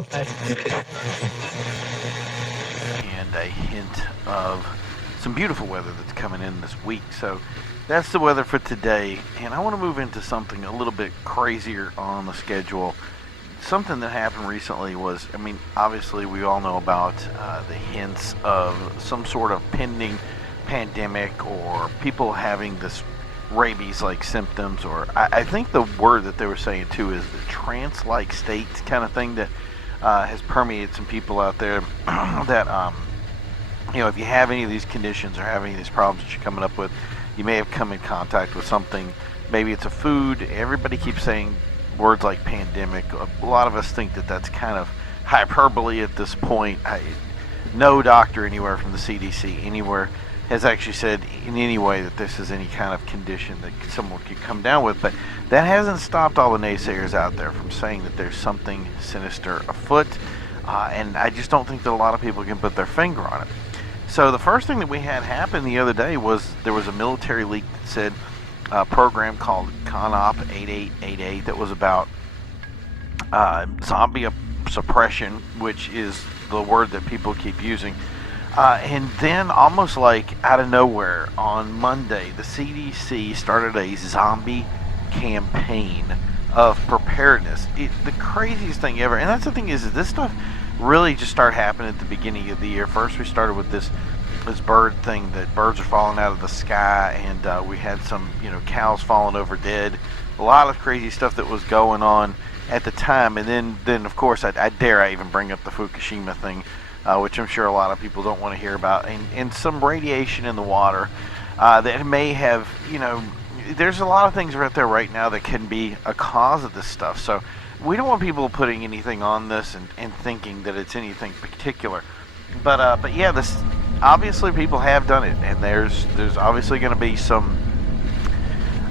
And a hint of some beautiful weather that's coming in this week. So that's the weather for today. And I want to move into something a little bit crazier on the schedule. Something that happened recently was, I mean, obviously we all know about the hints of some sort of pending pandemic or people having this rabies-like symptoms, or I think the word that they were saying too is the trance-like state kind of thing that has permeated some people out there that, if you have any of these conditions or have any of these problems that you're coming up with, you may have come in contact with something. Maybe it's a food. Everybody keeps saying words like pandemic. A lot of us think that that's kind of hyperbole at this point. No doctor anywhere from the CDC anywhere has actually said in any way that this is any kind of condition that someone could come down with, but that hasn't stopped all the naysayers out there from saying that there's something sinister afoot, and I just don't think that a lot of people can put their finger on it. So the first thing that we had happen the other day was there was a military leak that said a program called CONOP 8888 that was about zombie suppression, which is the word that people keep using. And then almost like out of nowhere on Monday, the CDC started a zombie campaign of preparedness. The craziest thing ever. And that's the thing is this stuff really just started happening at the beginning of the year. First we started with this bird thing, that birds are falling out of the sky, and we had some cows falling over dead. A lot of crazy stuff that was going on at the time. And then of course I dare I even bring up the Fukushima thing, which I'm sure a lot of people don't want to hear about, and some radiation in the water that may have, there's a lot of things out there right now that can be a cause of this stuff. So we don't want people putting anything on this and thinking that it's anything particular. But yeah, this obviously people have done it, and there's obviously going to be some,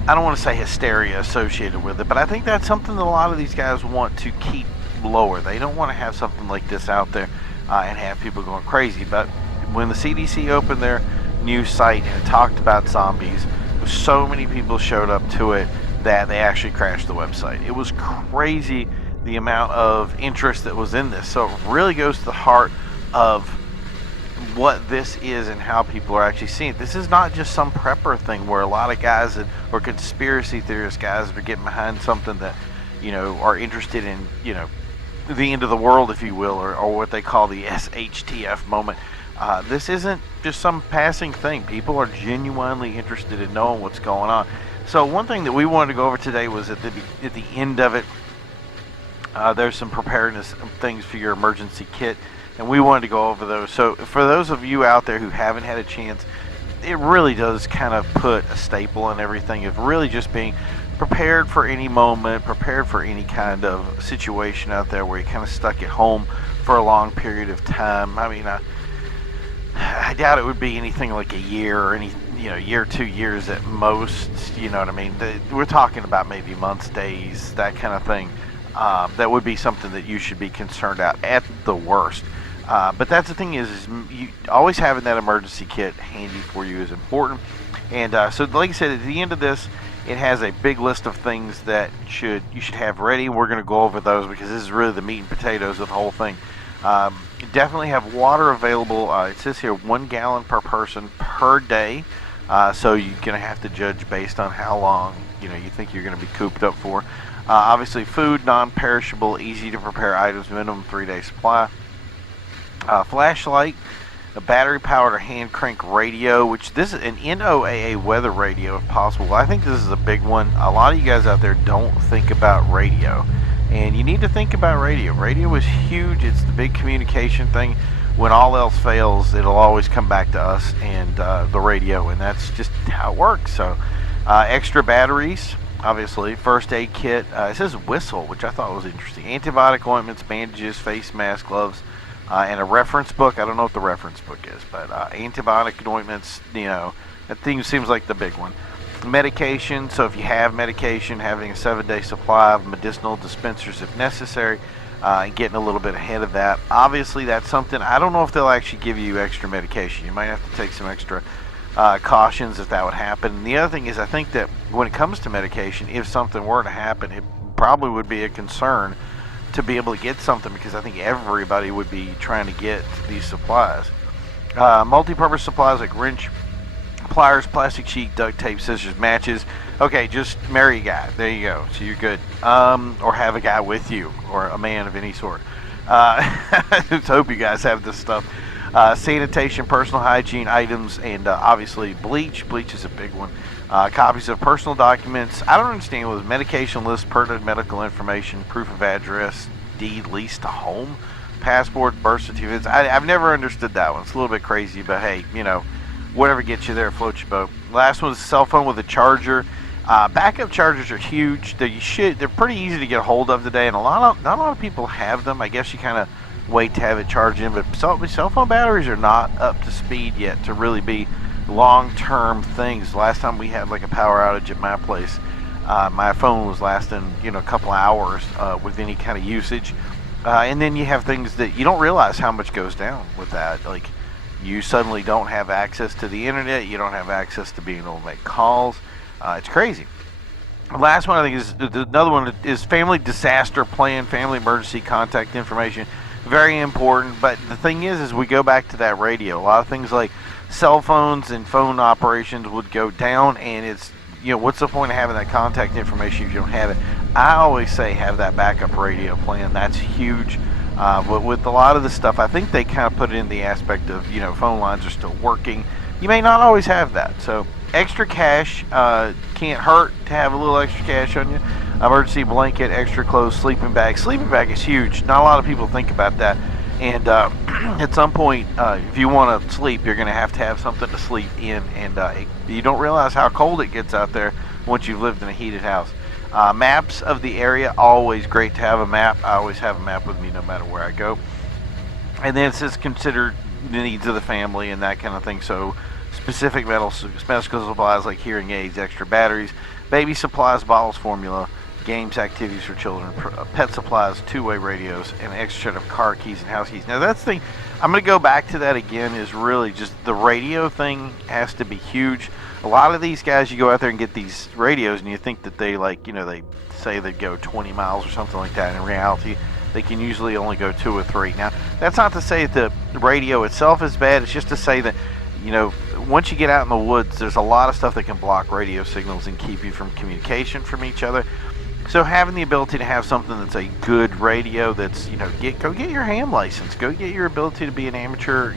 I don't want to say hysteria associated with it, but I think that's something that a lot of these guys want to keep lower. They don't want to have something like this out there and have people going crazy. But when the CDC opened their news site and it talked about zombies, so many people showed up to it that they actually crashed the website. It was crazy the amount of interest that was in this. So it really goes to the heart of what this is and how people are actually seeing it. This is not just some prepper thing where a lot of guys or conspiracy theorist guys that are getting behind something that are interested in the end of the world, if you will, or what they call the SHTF moment. This isn't just some passing thing. People are genuinely interested in knowing what's going on. So one thing that we wanted to go over today was at the end of it, there's some preparedness things for your emergency kit, and we wanted to go over those. So for those of you out there who haven't had a chance, it really does kind of put a staple in everything of really just being prepared for any moment, prepared for any kind of situation out there where you're kind of stuck at home for a long period of time. I mean, I doubt it would be anything like a year or any year, 2 years at most. You know what I mean? We're talking about maybe months, days, that kind of thing. That would be something that you should be concerned at the worst. But that's the thing is you always having that emergency kit handy for you is important. And so, like I said, at the end of this, it has a big list of things that you should have ready. We're going to go over those because this is really the meat and potatoes of the whole thing. Definitely have water available. It says here 1 gallon per person per day. So you're going to have to judge based on how long you think you're going to be cooped up for. Obviously, food, non-perishable, easy to prepare items, minimum 3-day supply. Flashlight, a battery-powered or hand-crank radio, which this is an NOAA weather radio if possible. I think this is a big one. A lot of you guys out there don't think about radio, and you need to think about radio. Radio is huge. It's the big communication thing. When all else fails, it'll always come back to us and the radio, and that's just how it works. So extra batteries, obviously. First aid kit. It says whistle, which I thought was interesting. Antibiotic ointments, bandages, face mask, gloves, and a reference book. I don't know what the reference book is, but antibiotic ointments, that thing seems like the big one. Medication. So if you have medication, having a 7-day supply of medicinal dispensers if necessary. Getting a little bit ahead of that. Obviously, that's something, I don't know if they'll actually give you extra medication. You might have to take some extra cautions if that would happen. And the other thing is, I think that when it comes to medication, if something were to happen, it probably would be a concern to be able to get something, because I think everybody would be trying to get these supplies. Multi-purpose supplies like wrench, pliers, plastic sheet, duct tape, scissors, matches. Okay, just marry a guy. There you go. So you're good. Or have a guy with you, or a man of any sort. I just hope you guys have this stuff. Sanitation, personal hygiene items, and obviously bleach. Bleach is a big one. Copies of personal documents. I don't understand what medication list, pertinent medical information, proof of address, deed, lease to home, passport, birth certificates. I've never understood that one. It's a little bit crazy, but hey, whatever gets you there floats your boat. Last one is a cell phone with a charger. Backup chargers are huge. They're pretty easy to get a hold of today, and not a lot of people have them. I guess you kind of wait to have it charged in, but cell phone batteries are not up to speed yet to really be long-term things. Last time we had like a power outage at my place, my phone was lasting a couple hours with any kind of usage. And then you have things that you don't realize how much goes down with that. Like, you suddenly don't have access to the internet. You don't have access to being able to make calls. It's crazy. The last one, I think, is another one is family disaster plan, family emergency contact information. Very important. But the thing is we go back to that radio. A lot of things like cell phones and phone operations would go down, and it's, what's the point of having that contact information if you don't have it? I always say have that backup radio plan. That's huge. But with a lot of the stuff, I think they kind of put it in the aspect of, phone lines are still working. You may not always have that. So extra cash can't hurt to have a little extra cash on you. Emergency blanket, extra clothes, sleeping bag. Sleeping bag is huge. Not a lot of people think about that. And at some point, if you want to sleep, you're going to have something to sleep in. And you don't realize how cold it gets out there once you've lived in a heated house. Maps of the area, always great to have a map. I always have a map with me no matter where I go. And then it says consider the needs of the family and that kind of thing. So specific medical supplies like hearing aids, extra batteries, baby supplies, bottles, formula, games, activities for children, pet supplies, two-way radios, and extra set of car keys and house keys. Now that's the thing, I'm going to go back to that again, is really just the radio thing has to be huge. A lot of these guys, you go out there and get these radios and you think that they they say they go 20 miles or something like that. In reality, they can usually only go 2 or 3. Now, that's not to say that the radio itself is bad. It's just to say that, once you get out in the woods, there's a lot of stuff that can block radio signals and keep you from communication from each other. So having the ability to have something that's a good radio, that's, go get your ham license. Go get your ability to be an amateur,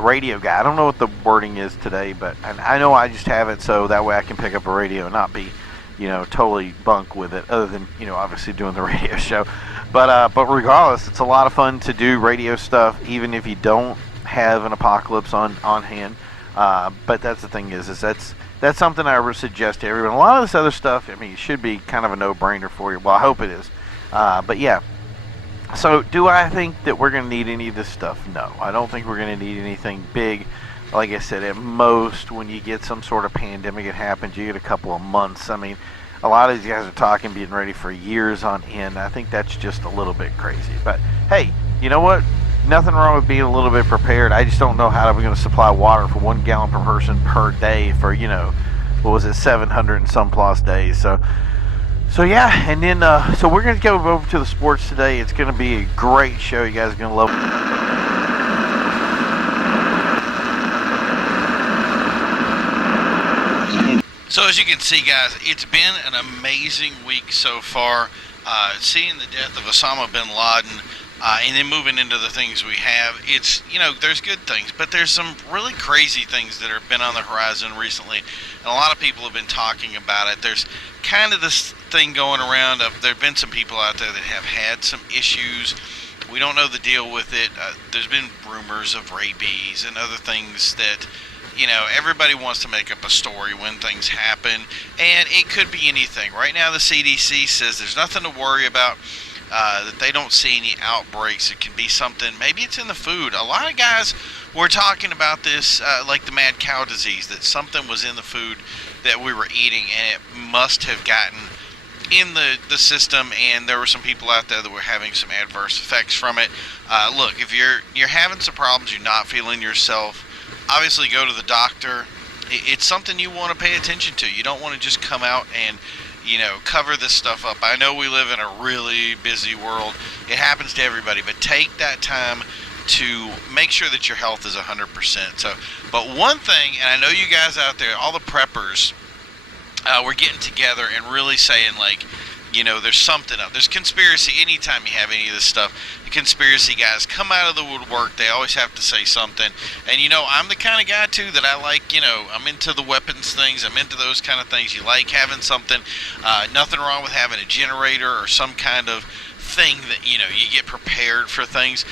radio guy. I don't know what the wording is today, but I know I just have it so that way I can pick up a radio and not be, totally bunk with it, other than, obviously doing the radio show. But regardless, it's a lot of fun to do radio stuff, even if you don't have an apocalypse on hand. But that's the thing is that's something I would suggest to everyone. A lot of this other stuff, it should be kind of a no-brainer for you. Well, I hope it is. But yeah. So, do I think that we're going to need any of this stuff? No. I don't think we're going to need anything big. Like I said, at most, when you get some sort of pandemic, it happens, you get a couple of months. A lot of these guys are talking, being ready for years on end. I think that's just a little bit crazy. But, hey, you know what? Nothing wrong with being a little bit prepared. I just don't know how we're going to supply water for 1 gallon per person per day for, 700 and some plus days. So yeah, and then so we're going to go over to the sports today. It's going to be a great show. You guys are going to love it. So as you can see, guys, it's been an amazing week so far. Seeing the death of Osama bin Laden, and then moving into the things we have, it's, there's good things, but there's some really crazy things that have been on the horizon recently, and a lot of people have been talking about it. There's kind of this thing going around of, there have been some people out there that have had some issues. We don't know the deal with it. There's been rumors of rabies and other things that, everybody wants to make up a story when things happen, and it could be anything. Right now, the CDC says there's nothing to worry about. That they don't see any outbreaks. It can be something, maybe it's in the food. A lot of guys were talking about this, like the mad cow disease, that something was in the food that we were eating, and it must have gotten in the system, and there were some people out there that were having some adverse effects from it. Look, if you're having some problems, you're not feeling yourself, obviously go to the doctor. It's something you want to pay attention to. You don't want to just come out and cover this stuff up. I know we live in a really busy world. It happens to everybody, but take that time to make sure that your health is 100%. So, but one thing, and I know you guys out there, all the preppers, we're getting together and really saying, like, there's something up. There's conspiracy. Anytime you have any of this stuff, the conspiracy guys come out of the woodwork. They always have to say something. And, I'm the kind of guy, too, that I like, I'm into the weapons things. I'm into those kind of things. You like having something. Nothing wrong with having a generator or some kind of thing that, you get prepared for things.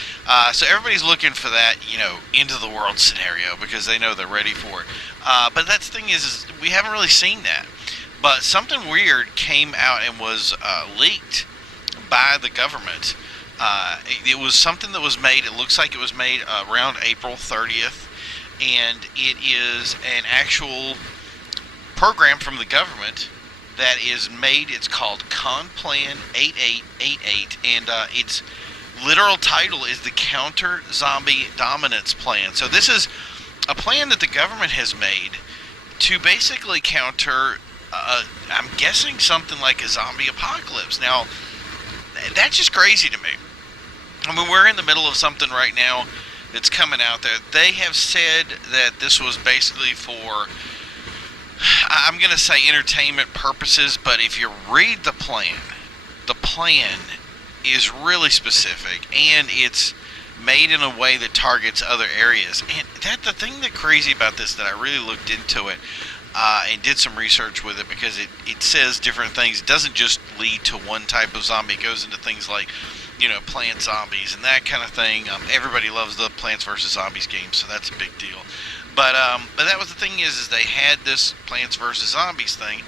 So everybody's looking for that, end of the world scenario because they know they're ready for it. But that's the thing is we haven't really seen that. But something weird came out and was leaked by the government. It was something that was made, it looks like it was made around April 30th, and it is an actual program from the government that is made. It's called Conplan 8888, and its literal title is the Counter Zombie Dominance Plan. So this is a plan that the government has made to basically counter I'm guessing something like a zombie apocalypse. Now, that's just crazy to me. I mean, we're in the middle of something right now that's coming out there. They have said that this was basically for, I'm going to say entertainment purposes, but if you read the plan is really specific, and it's made in a way that targets other areas. And the thing that's crazy about this, that I really looked into it, and did some research with it, because it says different things. It doesn't just lead to one type of zombie. It goes into things like, plant zombies and that kind of thing. Everybody loves the Plants vs. Zombies game, so that's a big deal. But that was the thing is they had this Plants vs. Zombies thing.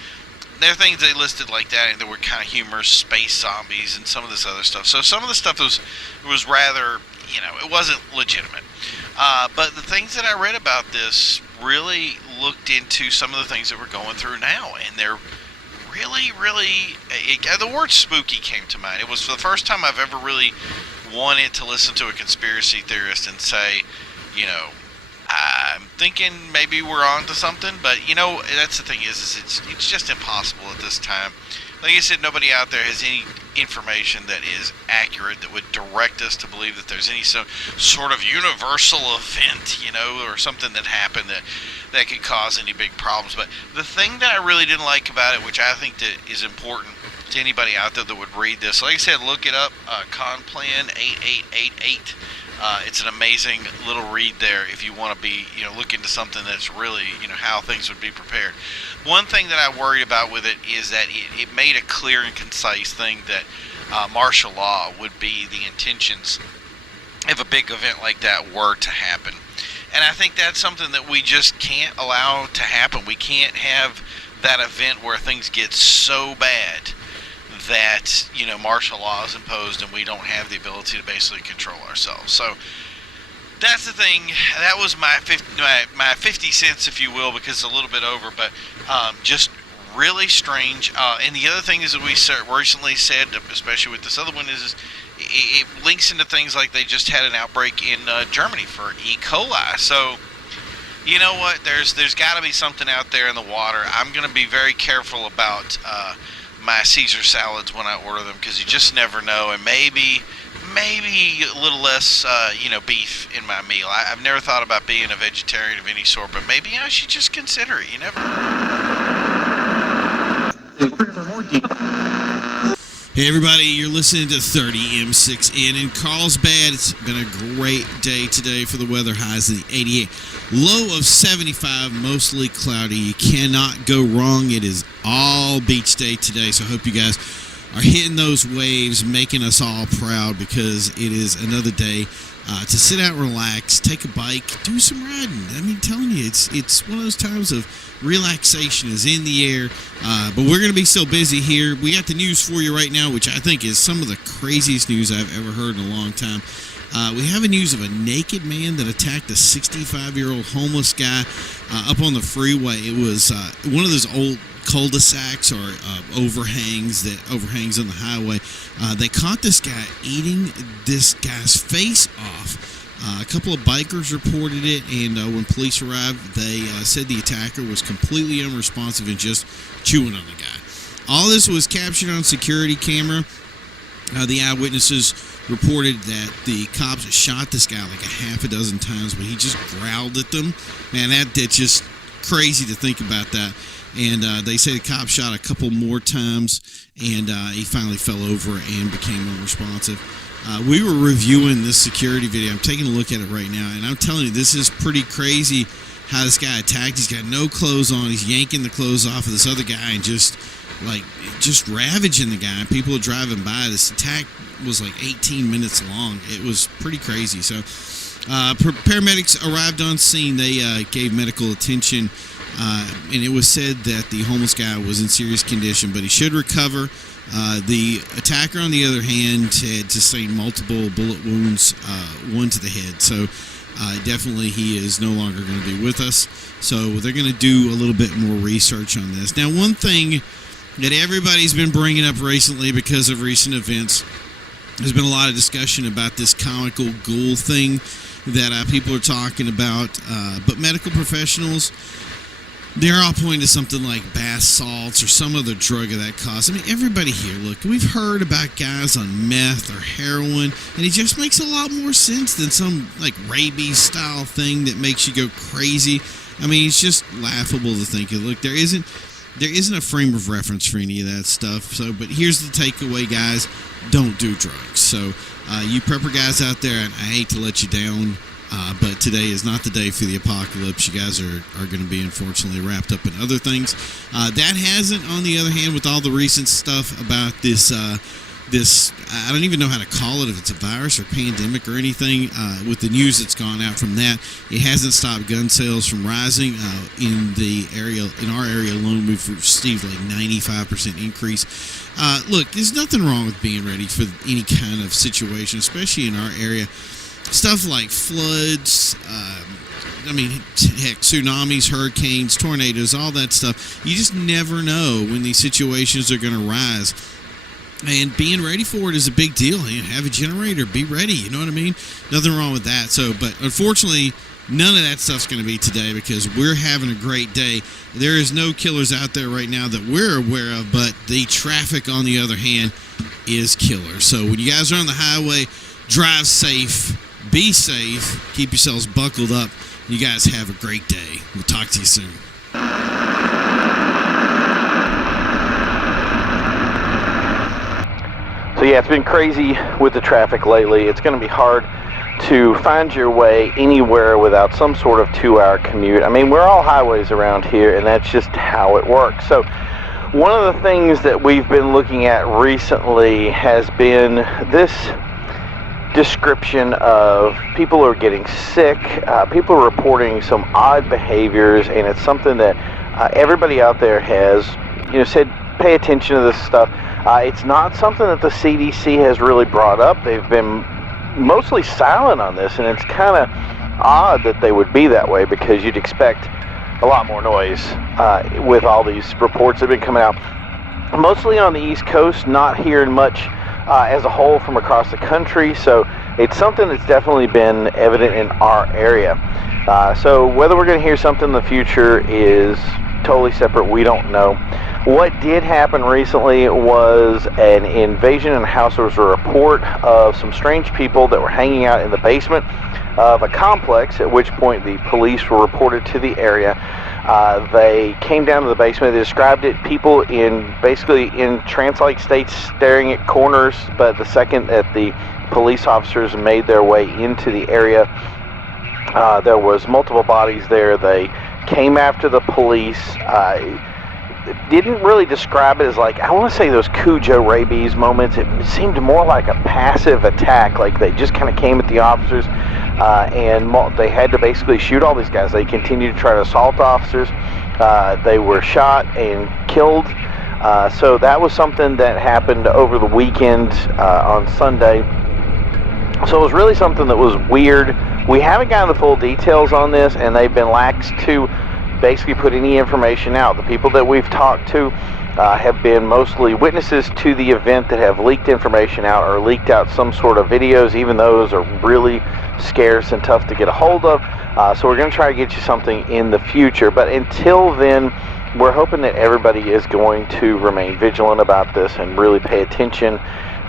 There are things they listed like that, and there were kind of humorous space zombies and some of this other stuff. So some of the stuff was rather, it wasn't legitimate. But the things that I read about this really looked into some of the things that we're going through now, and they're really, really, the word spooky came to mind. It was the first time I've ever really wanted to listen to a conspiracy theorist and say, I'm thinking maybe we're on to something, but that's the thing is it's just impossible at this time. Like I said, nobody out there has any information that is accurate that would direct us to believe that there's any sort of universal event, or something that happened that could cause any big problems. But the thing that I really didn't like about it, which I think that is important to anybody out there that would read this, like I said, look it up, Conplan 8888. It's an amazing little read there if you want to be, look into something that's really, how things would be prepared. One thing that I worried about with it is that it made a clear and concise thing that martial law would be the intentions if a big event like that were to happen. And I think that's something that we just can't allow to happen. We can't have that event where things get so bad that martial law is imposed and we don't have the ability to basically control ourselves. So that's the thing. That was my 50 cents, if you will, because it's a little bit over, but just really strange. And the other thing is that we recently said, especially with this other one, is it links into things like they just had an outbreak in Germany for E. coli. So you know what? There's got to be something out there in the water. I'm going to be very careful about my Caesar salads when I order them, because you just never know. And maybe a little less, beef in my meal. I've never thought about being a vegetarian of any sort, but maybe I should just consider it. You never Hey everybody, you're listening to 30M6N in Carlsbad. It's been a great day today for the weather. Highs in the 88, low of 75, mostly cloudy. You cannot go wrong. It is all beach day today, so I hope you guys are hitting those waves, making us all proud, because it is another day to sit out, relax, take a bike, do some riding. I mean, telling you, it's one of those times of relaxation is in the air, but we're going to be so busy here. We got the news for you right now, which I think is some of the craziest news I've ever heard in a long time. We have a news of a naked man that attacked a 65-year-old homeless guy up on the freeway. It was one of those old cul-de-sacs or overhangs on the highway. They caught this guy eating this guy's face off. A couple of bikers reported it, and when police arrived, they said the attacker was completely unresponsive and just chewing on the guy. All this was captured on security camera. The eyewitnesses reported that the cops shot this guy like a half a dozen times, but he just growled at them. Man, that's just crazy to think about that. And they say the cop shot a couple more times, and he finally fell over and became unresponsive. We were reviewing this security video. I'm taking a look at it right now, and I'm telling you, this is pretty crazy how this guy attacked. He's got no clothes on. He's yanking the clothes off of this other guy and just ravaging the guy. People are driving by. This attack was like 18 minutes long. It was pretty crazy. So paramedics arrived on scene. They gave medical attention, and it was said that the homeless guy was in serious condition, but he should recover. The attacker, on the other hand, had sustained multiple bullet wounds, one to the head. So definitely he is no longer going to be with us. So they're going to do a little bit more research on this. Now, one thing that everybody's been bringing up recently because of recent events, there's been a lot of discussion about this comical ghoul thing that people are talking about, but medical professionals, they're all pointing to something like bath salts or some other drug of that cost. I mean, everybody here, look, we've heard about guys on meth or heroin, and it just makes a lot more sense than some like rabies style thing that makes you go crazy. I mean, it's just laughable to think of. Look, there isn't a frame of reference for any of that stuff. So, but here's the takeaway, guys: don't do drugs. So, you prepper guys out there, and I hate to let you down, but today is not the day for the apocalypse. You guys are going to be unfortunately wrapped up in other things. That hasn't, on the other hand, with all the recent stuff about this I don't even know how to call it, if it's a virus or pandemic or anything. With the news that's gone out from that, it hasn't stopped gun sales from rising. In our area alone, we've received like 95% increase. Look, there's nothing wrong with being ready for any kind of situation, especially in our area. Stuff like floods, heck, tsunamis, hurricanes, tornadoes, all that stuff. You just never know when these situations are going to rise. And being ready for it is a big deal. You have a generator, be ready, you know what I mean? Nothing wrong with that. So, but unfortunately, none of that stuff's going to be today because we're having a great day. There is no killers out there right now that we're aware of, but the traffic, on the other hand, is killer. So when you guys are on the highway, drive safe, be safe, keep yourselves buckled up. You guys have a great day. We'll talk to you soon. So yeah, it's been crazy with the traffic lately. It's going to be hard to find your way anywhere without some sort of 2-hour commute. I mean, we're all highways around here, and that's just how it works. So one of the things that we've been looking at recently has been this description of people who are getting sick, people are reporting some odd behaviors, and it's something that everybody out there has, said, pay attention to this stuff. It's not something that the CDC has really brought up. They've been mostly silent on this, and it's kind of odd that they would be that way because you'd expect a lot more noise with all these reports that have been coming out. Mostly on the East Coast, not hearing much as a whole from across the country, so it's something that's definitely been evident in our area. So whether we're going to hear something in the future is totally separate. We don't know. What did happen recently was an invasion in a house. There was a report of some strange people that were hanging out in the basement of a complex, at which point the police were reported to the area. They came down to the basement. They described it, people basically in trance-like states staring at corners, but the second that the police officers made their way into the area, there was multiple bodies there. They came after the police. Didn't really describe it as like, I want to say those Cujo rabies moments. It seemed more like a passive attack, like they just kind of came at the officers and they had to basically shoot all these guys. They continued to try to assault officers. They were shot and killed. So that was something that happened over the weekend on Sunday. So it was really something that was weird. We haven't gotten the full details on this, and they've been lax to basically put any information out. The people that we've talked to have been mostly witnesses to the event that have leaked information out or leaked out some sort of videos, even those are really scarce and tough to get a hold of. So we're going to try to get you something in the future. But until then, we're hoping that everybody is going to remain vigilant about this and really pay attention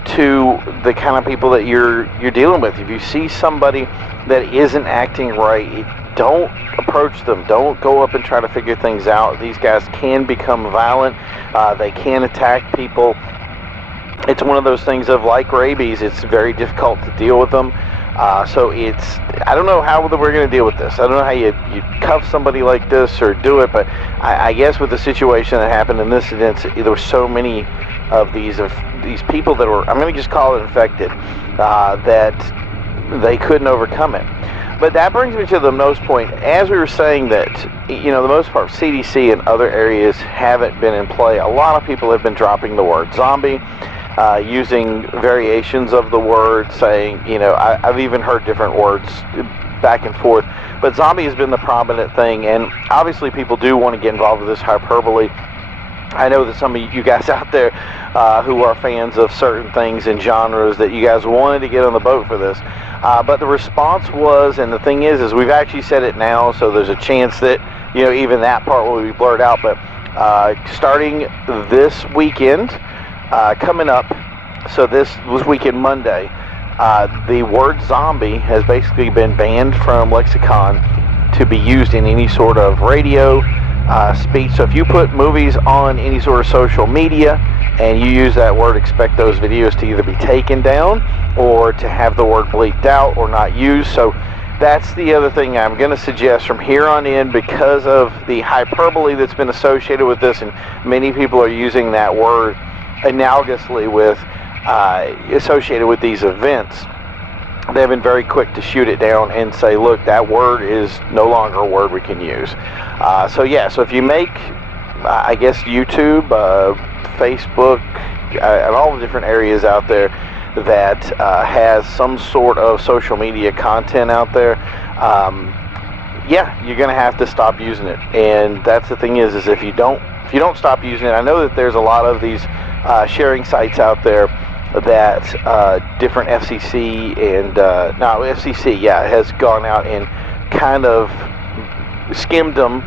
to the kind of people that you're dealing with. If you see somebody that isn't acting right, don't approach them. Don't go up and try to figure things out. These guys can become violent. They can attack people. It's one of those things of, like rabies, it's very difficult to deal with them. So I don't know how we're going to deal with this. I don't know how you cuff somebody like this or do it, but I guess with the situation that happened in this incident, there were so many of these people that were, I'm going to just call it infected, that they couldn't overcome it. But that brings me to the most point. As we were saying that, the most part, CDC and other areas haven't been in play. A lot of people have been dropping the word zombie, using variations of the word, saying, I've even heard different words back and forth. But zombie has been the prominent thing, and obviously people do want to get involved with this hyperbole. I know that some of you guys out there who are fans of certain things and genres, that you guys wanted to get on the boat for this. But the response was, and the thing is we've actually said it now, so there's a chance that, even that part will be blurred out. But starting this weekend, coming up, so this weekend, Monday, the word zombie has basically been banned from lexicon to be used in any sort of radio speech. So if you put movies on any sort of social media and you use that word, expect those videos to either be taken down or to have the word bleeped out or not used. So that's the other thing I'm going to suggest from here on in, because of the hyperbole that's been associated with this, and many people are using that word analogously with associated with these events. They've been very quick to shoot it down and say, look, that word is no longer a word we can use. So if you make, I guess, YouTube, Facebook, and all the different areas out there that has some sort of social media content out there, you're going to have to stop using it. And that's the thing is if you don't stop using it, I know that there's a lot of these sharing sites out there that different FCC and FCC has gone out and kind of skimmed them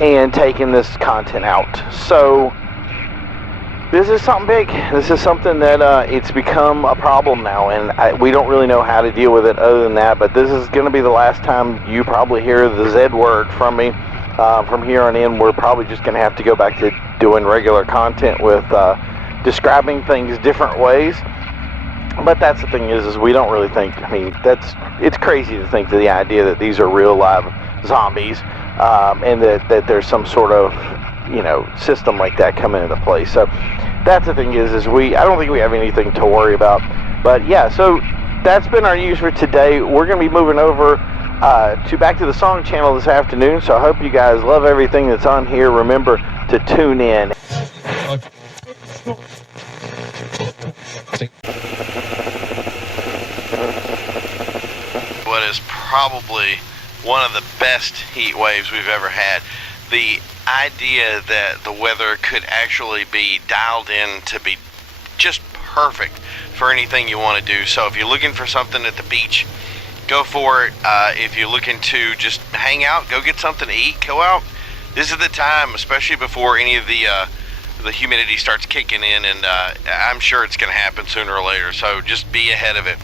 and taken this content out. So this is something big. This is something that it's become a problem now, and we don't really know how to deal with it other than that. But this is going to be the last time you probably hear the Z word from me. From here on in, we're probably just going to have to go back to doing regular content with describing things different ways. But that's the thing is we don't really think, it's crazy to think the idea that these are real live zombies, and that there's some sort of, system like that coming into place. So that's the thing is I don't think we have anything to worry about. But so that's been our news for today. We're going to be moving over back to the song channel this afternoon. So I hope you guys love everything that's on here. Remember to tune in. What is probably one of the best heat waves we've ever had. The idea that the weather could actually be dialed in to be just perfect for anything you want to do. So if you're looking for something at the beach, go for it. If you're looking to just hang out, go get something to eat, go out. This is the time, especially before any of the humidity starts kicking in, and I'm sure it's going to happen sooner or later, so just be ahead of it.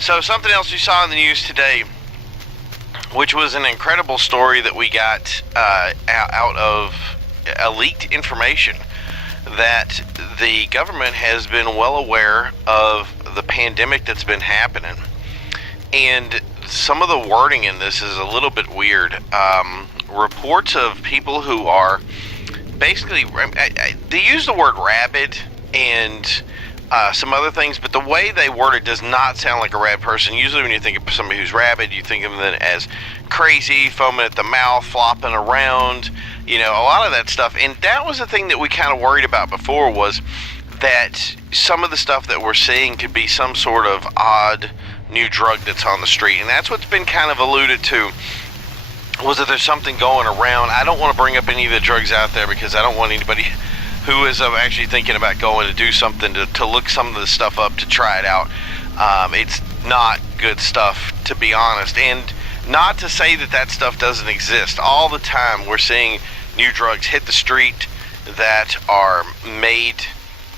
So something else we saw in the news today, which was an incredible story that we got out of leaked information, that the government has been well aware of the pandemic that's been happening. And some of the wording in this is a little bit weird. Reports of people who are basically, they use the word rabid and some other things, but the way they word it does not sound like a rabid person. Usually when you think of somebody who's rabid, you think of them as crazy, foaming at the mouth, flopping around, a lot of that stuff. And that was the thing that we kind of worried about before, was that some of the stuff that we're seeing could be some sort of odd new drug that's on the street. And that's what's been kind of alluded to, was that there's something going around. I don't want to bring up any of the drugs out there because I don't want anybody who is actually thinking about going to do something to look some of the stuff up to try it out. It's not good stuff, to be honest. And not to say that stuff doesn't exist. All the time we're seeing new drugs hit the street that are made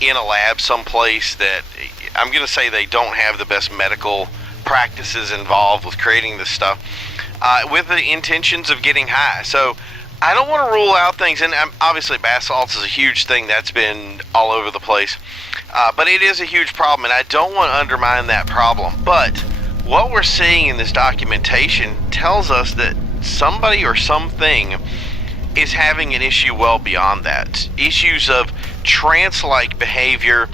in a lab someplace that I'm going to say they don't have the best medical practices involved with creating this stuff with the intentions of getting high. So I don't want to rule out things, and obviously bath salts is a huge thing that's been all over the place, but it is a huge problem, and I don't want to undermine that problem. But what we're seeing in this documentation tells us that somebody or something is having an issue well beyond that. Issues of trance-like behavior,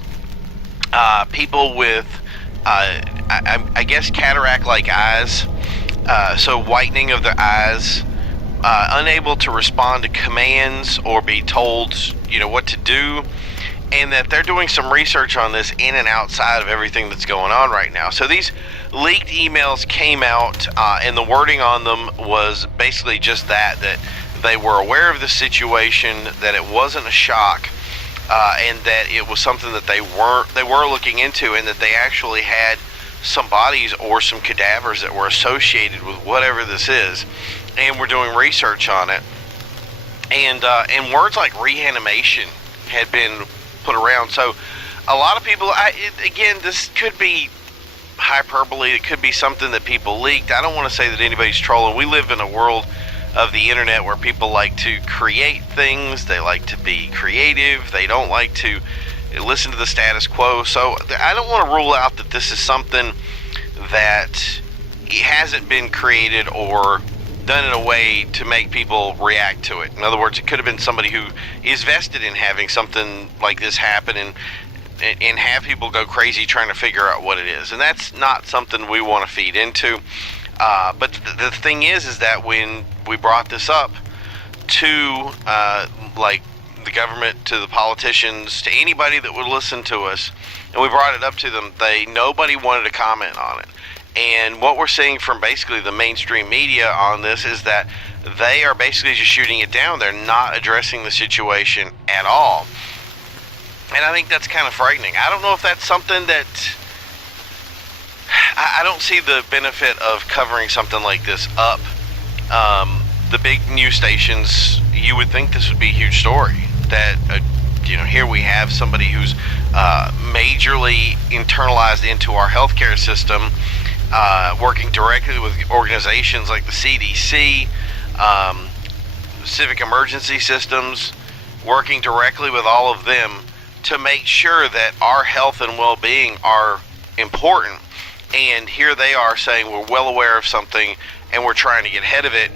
people with, I guess, cataract-like eyes, so whitening of their eyes, unable to respond to commands or be told, what to do, and that they're doing some research on this in and outside of everything that's going on right now. So these leaked emails came out, and the wording on them was basically just that they were aware of the situation, that it wasn't a shock, and that it was something that they were looking into, and that they actually had some bodies or some cadavers that were associated with whatever this is, and we're doing research on it. And words like reanimation had been put around. So a lot of people, again, this could be hyperbole. It could be something that people leaked. I don't want to say that anybody's trolling. We live in a world of the internet where people like to create things. They like to be creative. They don't like to listen to the status quo. So I don't want to rule out that this is something that hasn't been created or done in a way to make people react to it. In other words, it could have been somebody who is vested in having something like this happen and have people go crazy trying to figure out what it is. And that's not something we want to feed into. But the thing is that when we brought this up to like the government, to the politicians, to anybody that would listen to us, and we brought it up to them, nobody wanted to comment on it. And what we're seeing from basically the mainstream media on this is that they are basically just shooting it down. They're not addressing the situation at all. And I think that's kind of frightening. I don't know if that's something that... I don't see the benefit of covering something like this up. The big news stations, you would think this would be a huge story. That, here we have somebody who's majorly internalized into our healthcare system, working directly with organizations like the CDC, civic emergency systems, working directly with all of them to make sure that our health and well-being are important. And here they are saying we're well aware of something and we're trying to get ahead of it,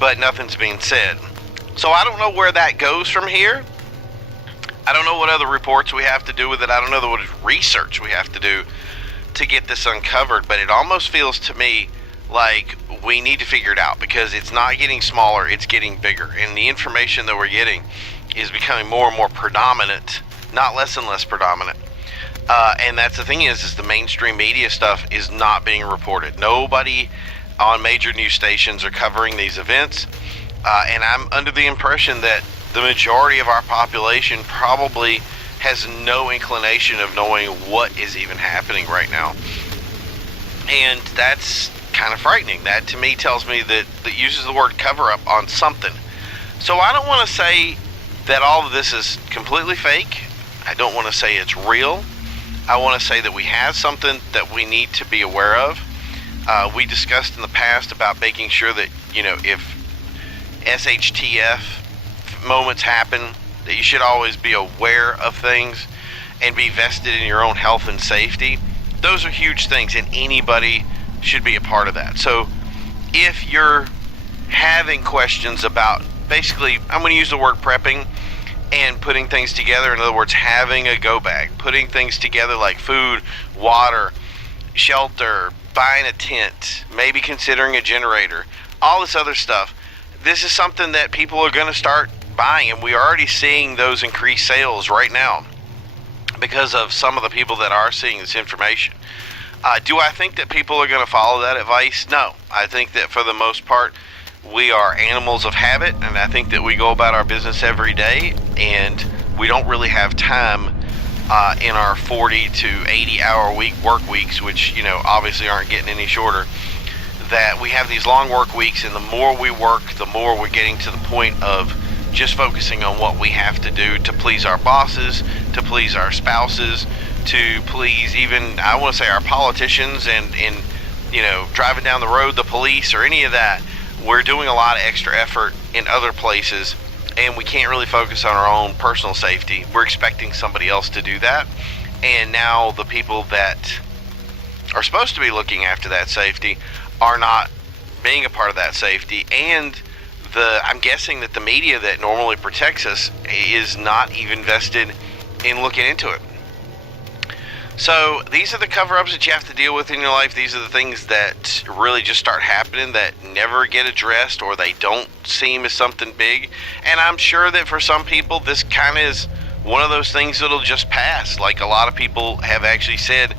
but nothing's being said. So I don't know where that goes from here. I don't know what other reports we have to do with it. I don't know what research we have to do to get this uncovered, but it almost feels to me like we need to figure it out, because it's not getting smaller, it's getting bigger, and the information that we're getting is becoming more and more predominant, not less and less predominant. And that's the thing is the mainstream media stuff is not being reported. Nobody on major news stations are covering these events, and I'm under the impression that the majority of our population probably has no inclination of knowing what is even happening right now. And that's kind of frightening. That to me tells me that uses the word cover up on something. So I don't want to say that all of this is completely fake. I don't want to say it's real. I want to say that we have something that we need to be aware of. We discussed in the past about making sure that, if SHTF moments happen, that you should always be aware of things and be vested in your own health and safety. Those are huge things, and anybody should be a part of that. So if you're having questions about, basically, I'm going to use the word prepping and putting things together. In other words, having a go bag, putting things together like food, water, shelter, buying a tent, maybe considering a generator, all this other stuff. This is something that people are going to start buying, and we are already seeing those increased sales right now because of some of the people that are seeing this information. Do I think that people are going to follow that advice? No. I think that for the most part, we are animals of habit, and I think that we go about our business every day, and we don't really have time in our 40 to 80 hour work weeks, which obviously aren't getting any shorter, that we have these long work weeks, and the more we work, the more we're getting to the point of just focusing on what we have to do to please our bosses, to please our spouses, to please even, I want to say, our politicians, and driving down the road, the police, or any of that. We're doing a lot of extra effort in other places, and we can't really focus on our own personal safety. We're expecting somebody else to do that, and now the people that are supposed to be looking after that safety are not being a part of that safety, and I'm guessing that the media that normally protects us is not even vested in looking into it. So these are the cover-ups that you have to deal with in your life. These are the things that really just start happening that never get addressed, or they don't seem as something big. And I'm sure that for some people, this kind of is one of those things that'll just pass. Like, a lot of people have actually said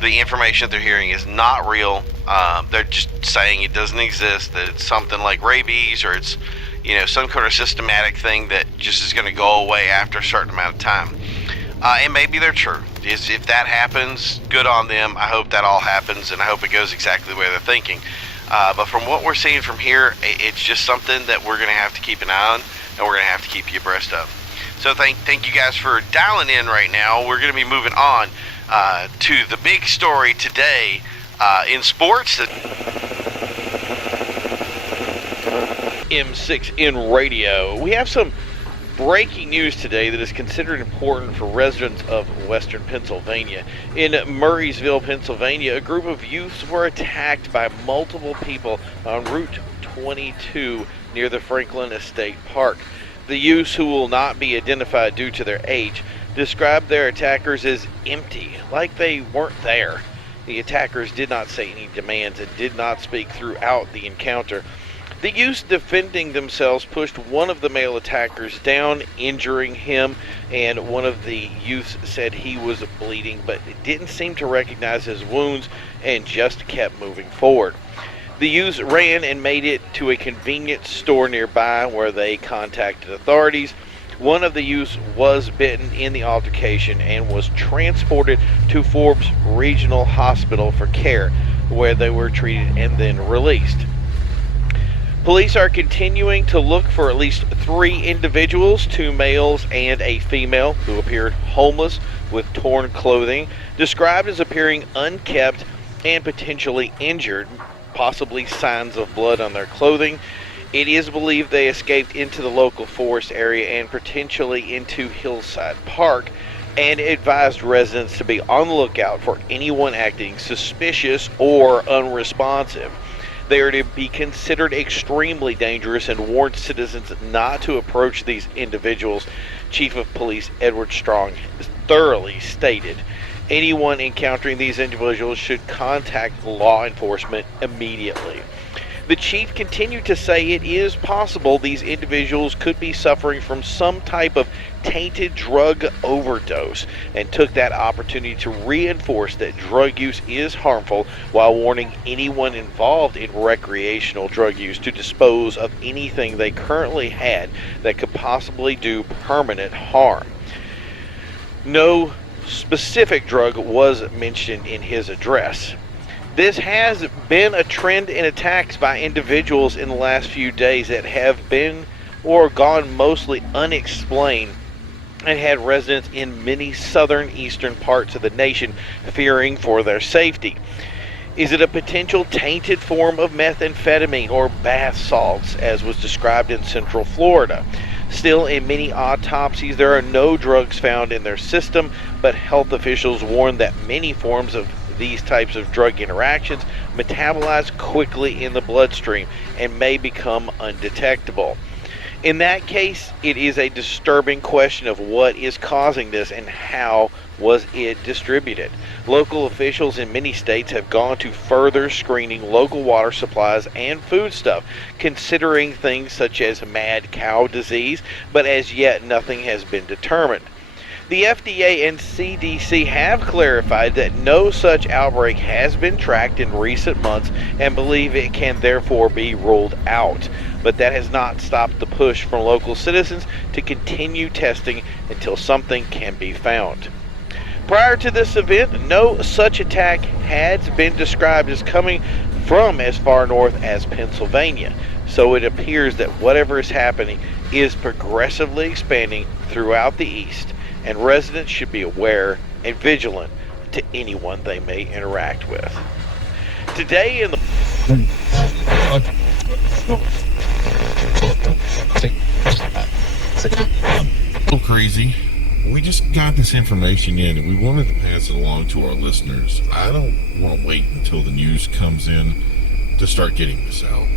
the information that they're hearing is not real. They're just saying it doesn't exist, that it's something like rabies, or it's some kind of systematic thing that just is going to go away after a certain amount of time. And maybe they're true. If that happens, good on them. I hope that all happens, and I hope it goes exactly the way they're thinking. But from what we're seeing from here, it's just something that we're going to have to keep an eye on, and we're going to have to keep you abreast of. So thank you guys for dialing in right now. We're going to be moving on to the big story today in sports. M6N Radio. We have some breaking news today that is considered important for residents of western Pennsylvania. In Murraysville, Pennsylvania, a group of youths were attacked by multiple people on Route 22 near the Franklin Estate Park. The youths, who will not be identified due to their age, described their attackers as empty, like they weren't there. The attackers did not say any demands and did not speak throughout the encounter. The youths, defending themselves, pushed one of the male attackers down, injuring him, and one of the youths said he was bleeding, but didn't seem to recognize his wounds and just kept moving forward. The youths ran and made it to a convenience store nearby, where they contacted authorities. One of the youths was bitten in the altercation and was transported to Forbes Regional Hospital for care, where they were treated and then released. Police are continuing to look for at least 3 individuals, 2 males and a female, who appeared homeless with torn clothing, described as appearing unkempt and potentially injured, possibly signs of blood on their clothing. It is believed they escaped into the local forest area and potentially into Hillside Park, and advised residents to be on the lookout for anyone acting suspicious or unresponsive. They are to be considered extremely dangerous and warned citizens not to approach these individuals. Chief of Police Edward Strong thoroughly stated, anyone encountering these individuals should contact law enforcement immediately. The chief continued to say it is possible these individuals could be suffering from some type of tainted drug overdose, and took that opportunity to reinforce that drug use is harmful, while warning anyone involved in recreational drug use to dispose of anything they currently had that could possibly do permanent harm. No specific drug was mentioned in his address. This has been a trend in attacks by individuals in the last few days that have been or gone mostly unexplained, and had residents in many southern eastern parts of the nation fearing for their safety. Is it a potential tainted form of methamphetamine or bath salts, as was described in Central Florida? Still, in many autopsies, there are no drugs found in their system, but health officials warn that many forms of these types of drug interactions metabolize quickly in the bloodstream and may become undetectable. In that case, it is a disturbing question of what is causing this and how was it distributed. Local officials in many states have gone to further screening local water supplies and foodstuff, considering things such as mad cow disease, but as yet nothing has been determined. The FDA and CDC have clarified that no such outbreak has been tracked in recent months and believe it can therefore be ruled out. But that has not stopped the push from local citizens to continue testing until something can be found. Prior to this event, no such attack has been described as coming from as far north as Pennsylvania. So it appears that whatever is happening is progressively expanding throughout the East, and residents should be aware and vigilant to anyone they may interact with. Today in the little crazy. We just got this information in and we wanted to pass it along to our listeners. I don't want to wait until the news comes in to start getting this out.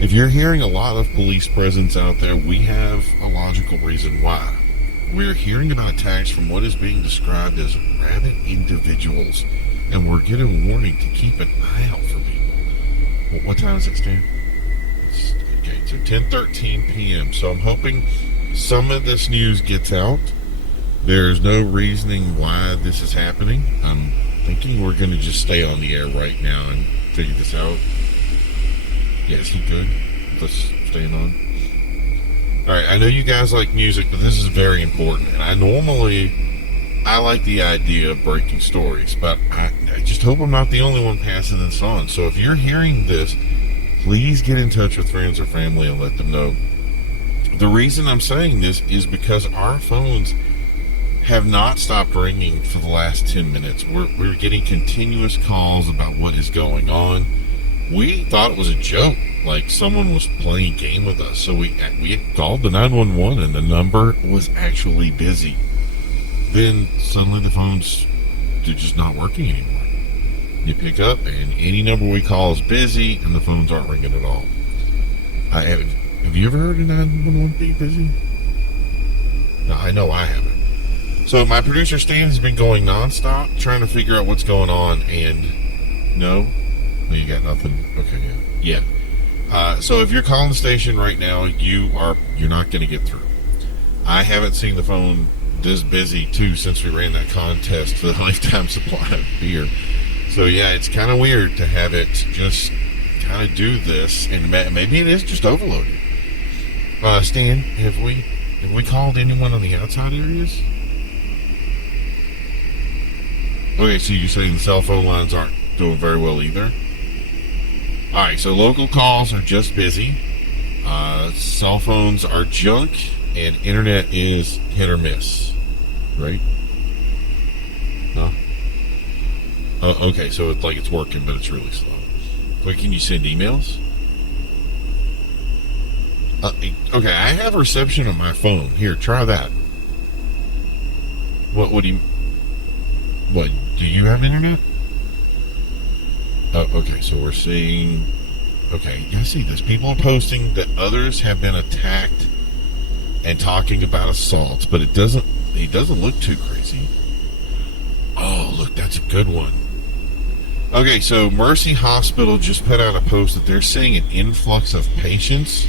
If you're hearing a lot of police presence out there, we have a logical reason why. We're hearing about attacks from what is being described as rabid individuals, and we're getting a warning to keep an eye out for people. Well, what time is it, Stan? It's 10:13 p.m., so I'm hoping some of this news gets out. There's no reasoning why this is happening. I'm thinking we're going to just stay on the air right now and figure this out. Yeah, is he good? Let's stay on. Alright, I know you guys like music, but this is very important. And I like the idea of breaking stories, but I just hope I'm not the only one passing this on. So if you're hearing this, please get in touch with friends or family and let them know. The reason I'm saying this is because our phones have not stopped ringing for the last 10 minutes. We're getting continuous calls about what is going on. We thought it was a joke, like someone was playing a game with us. So we had called the 911 and the number was actually busy. Then suddenly the phones are just not working anymore. You pick up and any number we call is busy and the phones aren't ringing at all. Have you ever heard a 911 be busy? No, I know I haven't. So my producer Stan has been going nonstop trying to figure out what's going on, and no, you got nothing. Okay, yeah. So if you're calling the station right now, you're not going to get through. I haven't seen the phone this busy too since we ran that contest for the lifetime supply of beer. So yeah, it's kind of weird to have it just kind of do this, and maybe it is just overloaded. Stan, have we called anyone on the outside areas? Okay, so you're saying the cell phone lines aren't doing very well either? Alright, so local calls are just busy. Cell phones are junk, and internet is hit or miss. Right? Huh? Okay, so it's like it's working, but it's really slow. Wait, can you send emails? Okay, I have reception on my phone. Here, try that. What do you... What, do you have internet? Oh, okay, so we're seeing... Okay, you see this. People are posting that others have been attacked and talking about assaults, but it doesn't look too crazy. Oh, look, that's a good one. Okay, so Mercy Hospital just put out a post that they're seeing an influx of patients,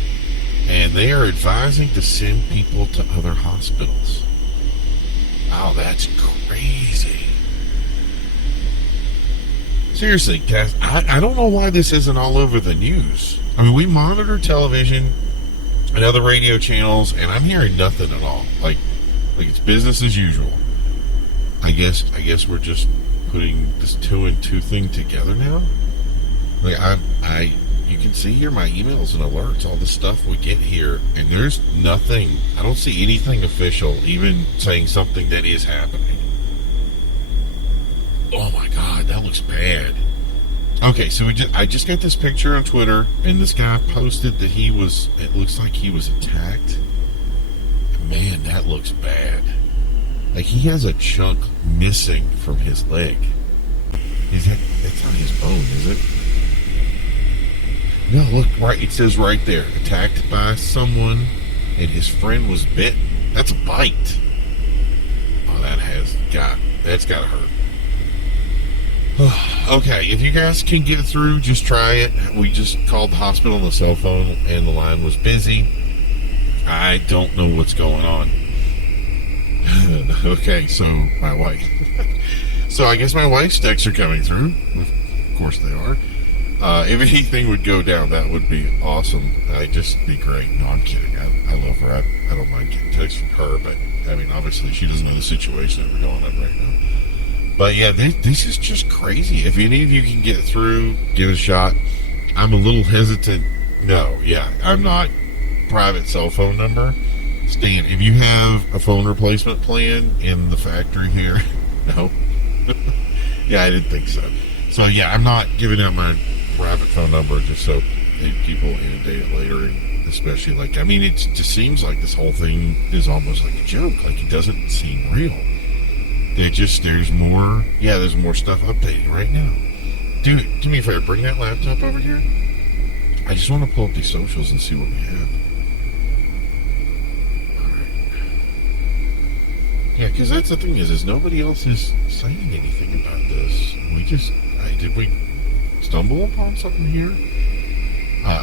and they are advising to send people to other hospitals. Oh, that's crazy. Seriously, guys, I don't know why this isn't all over the news. I mean, we monitor television and other radio channels, and I'm hearing nothing at all. Like it's business as usual. I guess we're just putting this 2 and 2 thing together now. Like you can see here my emails and alerts, all the stuff we get here, and there's nothing. I don't see anything official, even saying something that is happening. Oh my God, that looks bad. Okay, so I just got this picture on Twitter, and this guy posted that it looks like he was attacked. Man, that looks bad. Like he has a chunk missing from his leg. That's not his bone, is it? No, look, right, it says right there, attacked by someone, and his friend was bitten. That's a bite. Oh, that's gotta hurt. Okay, if you guys can get it through, just try it. We just called the hospital on the cell phone, and the line was busy. I don't know what's going on. Okay, so my wife. So I guess my wife's texts are coming through. Of course they are. If anything would go down, that would be awesome. I'd just be great. No, I'm kidding. I love her. I don't mind getting texts from her, but I mean, obviously she doesn't know the situation that we're going on right now. But yeah, this is just crazy. If any of you can get through, give it a shot. I'm a little hesitant. No, yeah, I'm not private cell phone number. Stan, if you have a phone replacement plan in the factory here, no. Yeah, I didn't think so. So yeah, I'm not giving out my private phone number just so people inundate it later, and especially it just seems like this whole thing is almost like a joke. Like, it doesn't seem real. There's more. Yeah, there's more stuff updating right now. Do me a favor, bring that laptop over here. I just want to pull up these socials and see what we have. Yeah, because that's the thing is nobody else is saying anything about this. Did we stumble upon something here?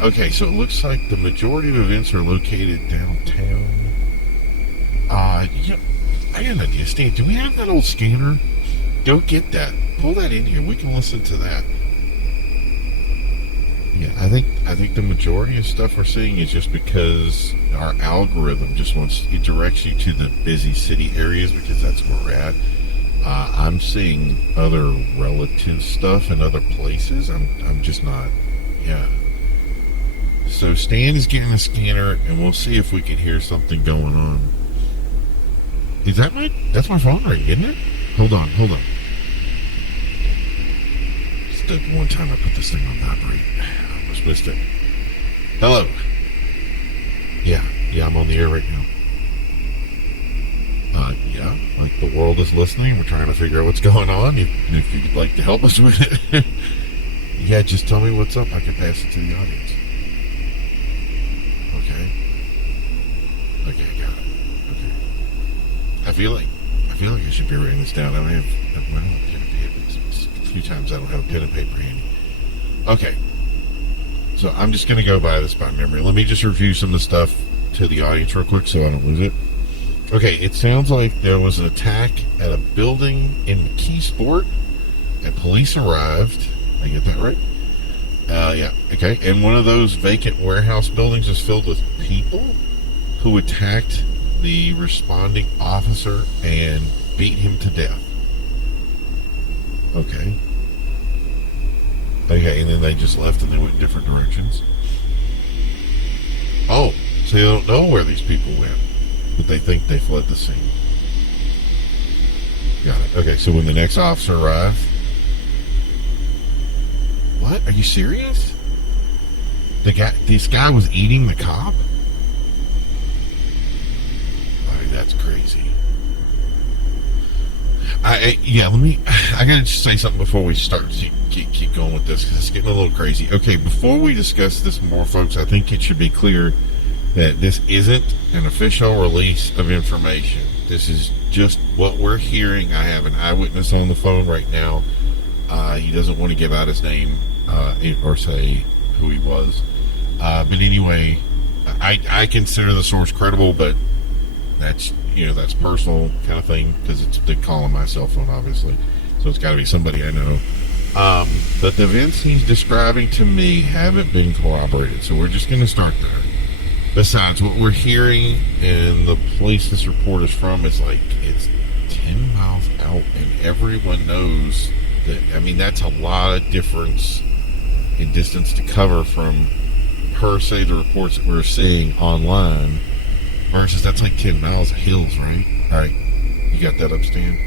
Okay, so it looks like the majority of events are located downtown. Yeah, I got an idea. Stan, do we have that old scanner? Don't get that. Pull that in here. We can listen to that. Yeah, I think the majority of stuff we're seeing is just because our algorithm it directs you to the busy city areas because that's where we're at. I'm seeing other relative stuff in other places. I'm just not. Yeah. So Stan is getting a scanner, and we'll see if we can hear something going on. That's my phone ring, isn't it? Hold on. Just the one time I put this thing on vibrate. I almost missed it. Hello. Yeah, I'm on the air right now. Yeah, like the world is listening. We're trying to figure out what's going on. If you'd like to help us with it, yeah, just tell me what's up. I can pass it to the audience. Okay, I got it. Okay. I feel like I should be writing this down. I don't have pen and paper. A few times I don't have a pen and paper handy. Okay, so I'm just going to go by this by memory. Let me just review some of the stuff to the audience real quick so I don't lose it. Okay, it sounds like there was an attack at a building in McKeesport, and police arrived. I get that right? Yeah, okay. And one of those vacant warehouse buildings is filled with people who attacked the responding officer and beat him to death. Okay. Okay, and then they just left and they went in different directions. Oh, so you don't know where these people went, but they think they fled the scene. Got it. Okay, so when the next officer arrived... What? Are you serious? This guy was eating the cop? That's crazy. I gotta just say something before we start to keep going with this, because it's getting a little crazy. Okay, before we discuss this more, folks, I think it should be clear that this isn't an official release of information. This is just what we're hearing. I have an eyewitness on the phone right now. He doesn't want to give out his name or say who he was. But anyway, I consider the source credible, but that's personal kind of thing, because they call on my cell phone, obviously, so it's got to be somebody I know. But the events he's describing to me haven't been corroborated, so we're just going to start there. Besides, what we're hearing and the place this report is from is it's 10 miles out, and everyone knows that. I mean, that's a lot of difference in distance to cover from, per se, the reports that we're seeing online. Versus that's like 10 miles of hills, right? Alright, you got that up, Stan?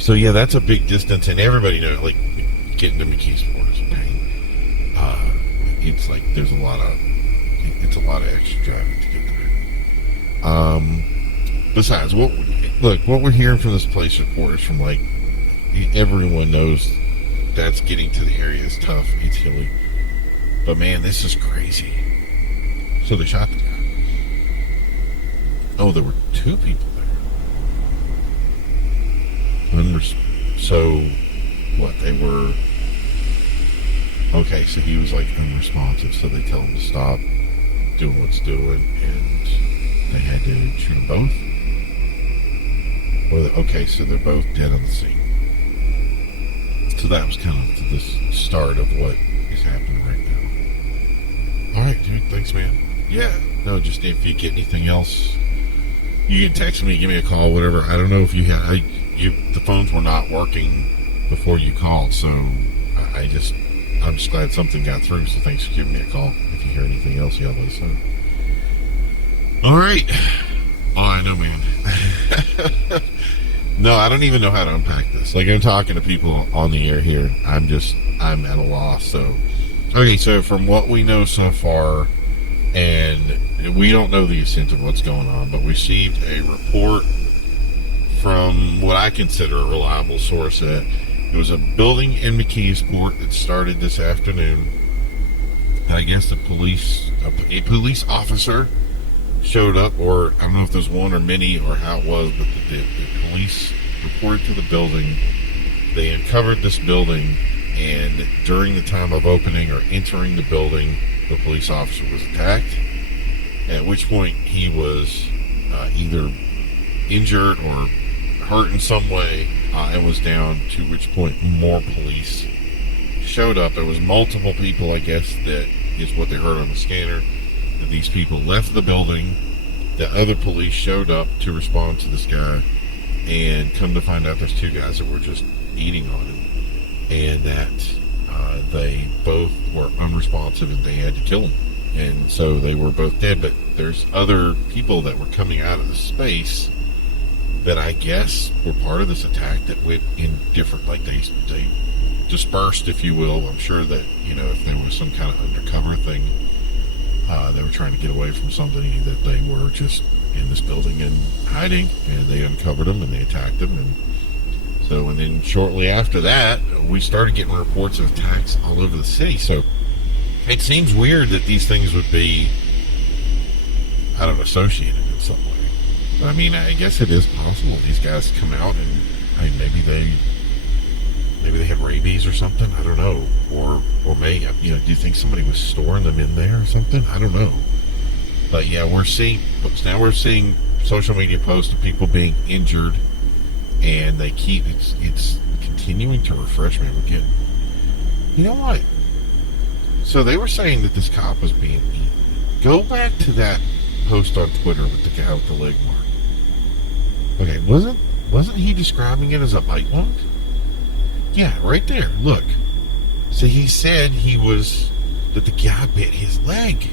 So yeah, that's a big distance, and everybody knows, getting to McKeesport is a pain. It's like it's a lot of extra driving to get there. Besides, what we're hearing from this police report is from everyone knows that's getting to the area is tough, it's hilly. But man, this is crazy. So they shot the guy. Oh, there were 2 people there. So, what, they were... Okay, so he was, unresponsive, so they tell him to stop doing what's doing, and they had to shoot them both? Okay, so they're both dead on the scene. So that was kind of the start of what is happening right now. Alright, dude, thanks, man. Yeah. No, just if you get anything else... You can text me, give me a call, whatever. I don't know if you had... the phones were not working before you called, so I'm just glad something got through, so thanks for giving me a call. If you hear anything else, yeah, let us know. All right. Oh, I know, man. No, I don't even know how to unpack this. Like, I'm talking to people on the air here. I'm at a loss. So, okay, so from what we know so far, and we don't know the extent of what's going on, but we received a report from what I consider a reliable source that it was a building in McKeesport that started this afternoon. And I guess a police officer showed up, or I don't know if there's one or many or how it was, but the police reported to the building. They uncovered this building, and during the time of opening or entering the building, the police officer was attacked, at which point he was either injured or hurt in some way and was down, to which point more police showed up. There was multiple people, I guess, that is what they heard on the scanner. And these people left the building. The other police showed up to respond to this guy, and come to find out there's two guys that were just eating on him, and that they both were unresponsive and they had to kill him, and so they were both dead. But there's other people that were coming out of the space that I guess were part of this attack that went in different, like they dispersed, if you will. I'm sure that, if there was some kind of undercover thing, they were trying to get away from somebody, that they were just in this building and hiding, and they uncovered them and they attacked them. And so, and then shortly after that, we started getting reports of attacks all over the city. So it seems weird that these things would be, I don't know, associated in some way. But I mean, I guess it is possible these guys come out and maybe they have rabies or something. I don't know. Or may, do you think somebody was storing them in there or something? I don't know. But yeah, we're seeing social media posts of people being injured, and they keep, it's continuing to refresh me again. You know what? So they were saying that this cop was being eaten. Go back to that post on Twitter with the guy with the leg mark. Okay, wasn't he describing it as a bite wound? Yeah, right there. Look. So he said that the guy bit his leg.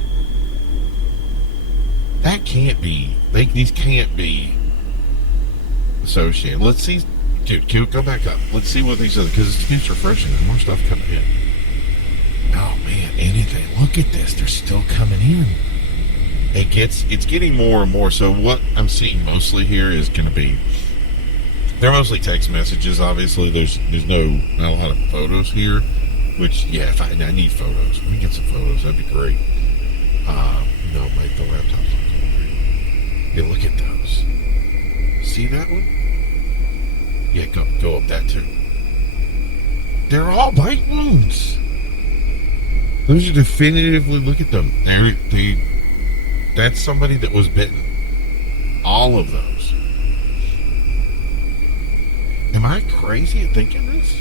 That can't be. These can't be associated. Let's see. Dude, go back up. Let's see what these are, because it's refreshing. There's more stuff coming in. Oh man, anything. Look at this. They're still coming in. It's getting more and more. So what I'm seeing mostly here is going to be, they're mostly text messages. Obviously, there's not a lot of photos here. Which, yeah, if I need photos. If we can get some photos, that'd be great. No, the laptop's not going great. Yeah, look at those. See that one? Yeah, go up that too. They're all bite wounds. Those are definitively, look at them. That's somebody that was bitten. All of those. Am I crazy at thinking this?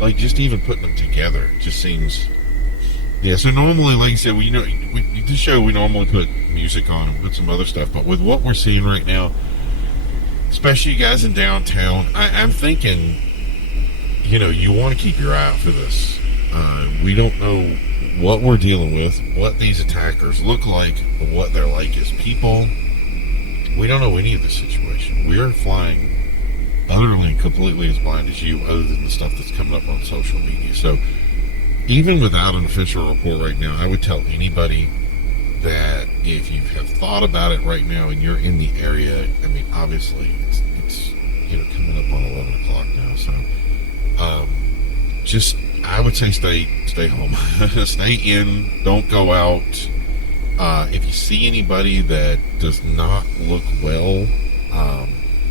Like, just even putting them together, it just seems... Yeah, so normally, like I said, this show, we normally put music on and put some other stuff, but with what we're seeing right now, especially you guys in downtown, I'm thinking, you want to keep your eye out for this. We don't know what we're dealing with, what these attackers look like, or what they're like as people. We don't know any of this situation. We're flying utterly and completely as blind as you, other than the stuff that's coming up on social media. So even without an official report right now, I would tell anybody that if you have thought about it right now and you're in the area, I mean, obviously it's coming up on 11 o'clock now, so just, I would say stay home. Stay in, don't go out. If you see anybody that does not look well,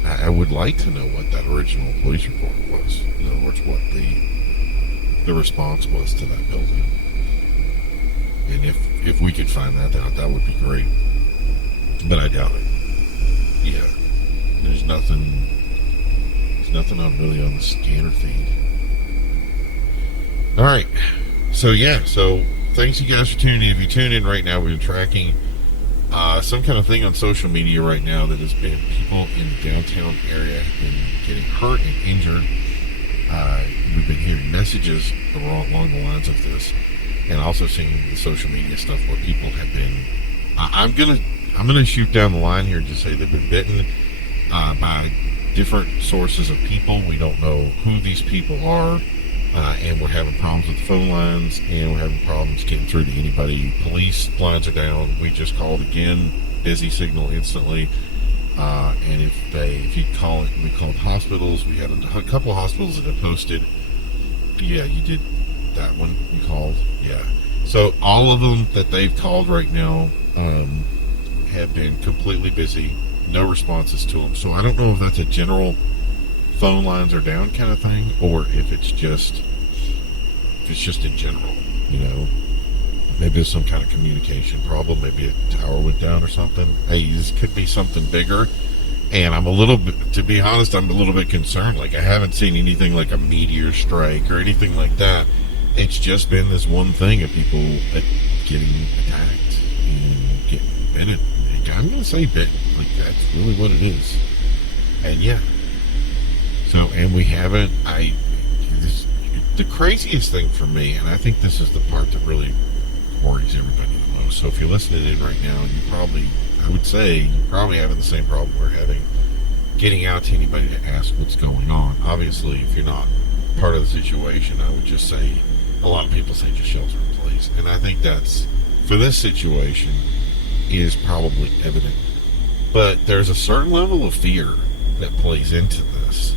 I would like to know what that original police report was. In other words, what the response was to that building. And if we could find that out, that would be great. But I doubt it. Yeah. There's nothing on really on the scanner feed. Alright. So thanks you guys for tuning in. If you tune in right now, we've been tracking some kind of thing on social media right now that has been people in the downtown area have been getting hurt and injured. We've been hearing messages along the lines of this, and also seeing the social media stuff where people have been. I'm gonna I'm going to shoot down the line here and just say they've been bitten by different sources of people. We don't know who these people are, and we're having problems with the phone lines, and we're having problems getting through to anybody. Police lines are down. We just called again, busy signal instantly. And if you call it, we called hospitals. We had a couple of hospitals that have posted. Yeah, you did that one. You called. Yeah. So all of them that they've called right now have been completely busy. No responses to them. So I don't know if that's a general phone lines are down kind of thing, or if it's just in general. You know, maybe there's some kind of communication problem. Maybe a tower went down or something. Hey, this could be something bigger. And I'm a little bit, to be honest, I'm a little bit concerned. Like, I haven't seen anything like a meteor strike or anything like that. It's just been this one thing of people getting attacked and getting bitten. I'm going to say bitten. Like, that's really what it is. And yeah. So, and we haven't, the craziest thing for me, and I think this is the part that really worries everybody the most. So if you're listening in right now, I would say you're probably having the same problem we're having, getting out to anybody to ask what's going on. Obviously, if you're not part of the situation, I would just say, a lot of people say just shelter in place. And I think that's, for this situation, is probably evident. But there's a certain level of fear that plays into this,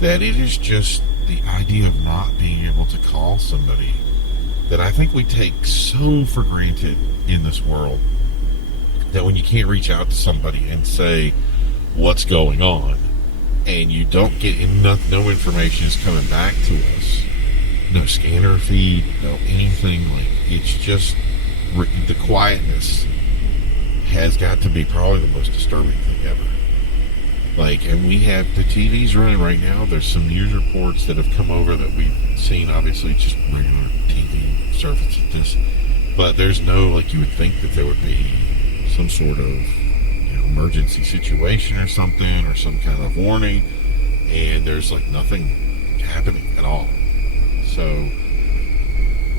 that it is just the idea of not being able to call somebody that I think we take so for granted in this world, that when you can't reach out to somebody and say what's going on, and you don't get enough, no information is coming back to us, no scanner feed, no anything, like, it's just the quietness has got to be probably the most disturbing thing ever. Like, and we have the TVs running right now. There's some news reports that have come over that we've seen, obviously just regular TV surface at this, but there's no, like, you would think that there would be some sort of, emergency situation or something, or some kind of warning, and there's like nothing happening at all. So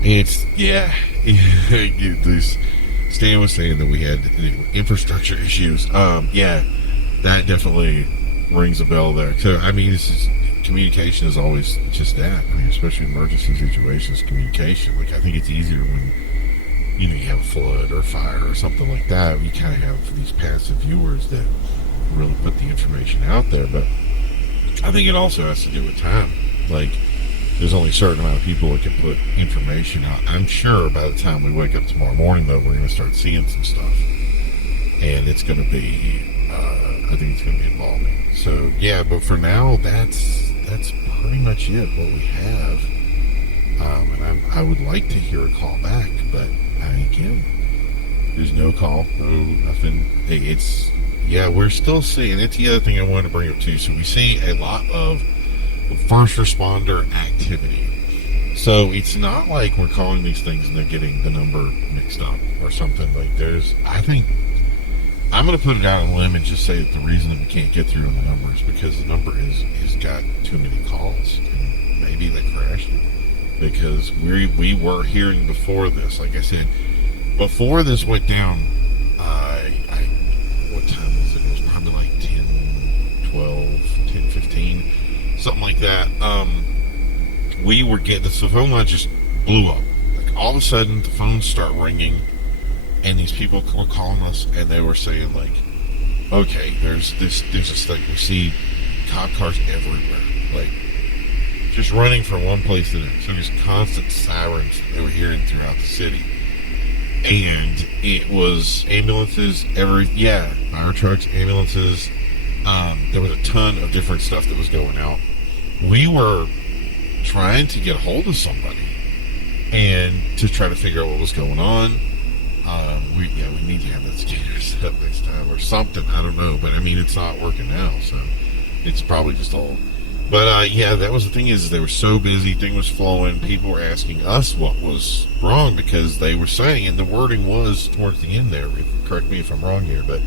it's, yeah, this Stan was saying that we had infrastructure issues. Yeah, that definitely rings a bell there. So I mean, communication is always just that. I mean, especially emergency situations, communication. Like, I think it's easier when you have a flood or fire or something like that. You kind of have these passive viewers that really put the information out there. But I think it also has to do with time. Like, there's only a certain amount of people that can put information out. I'm sure by the time we wake up tomorrow morning, though, we're going to start seeing some stuff. And it's going to be, I think it's going to be involving. So, yeah, but for now, that's pretty much it, what we have. And I would like to hear a call back, but again, there's no call, no nothing. It's, yeah, we're still seeing, it's the other thing I wanted to bring up too. So we see a lot of first responder activity. So it's not like we're calling these things and they're getting the number mixed up or something. Like, I think, I'm going to put it out on a limb and just say that the reason that we can't get through on the number is because the number is got too many calls, and maybe they crashed it. Because we were hearing before this, like I said, before this went down, what time was it? It was probably like 10, 12, 10, 15, something like that. We were getting, the phone line just blew up. Like, all of a sudden, the phones start ringing, and these people were calling us, and they were saying, like, okay, there's this thing, we see cop cars everywhere, like, just running from one place to the next. So there's constant sirens that they were hearing throughout the city. And it was ambulances, fire trucks, ambulances. There was a ton of different stuff that was going out. We were trying to get a hold of somebody and to try to figure out what was going on. We need to have that scanner set up next time or something. I don't know, but I mean, it's not working now, so it's probably just all. But that was the thing, is they were so busy, thing was flowing, people were asking us what was wrong, because they were saying, and the wording was towards the end there, correct me if I'm wrong here, but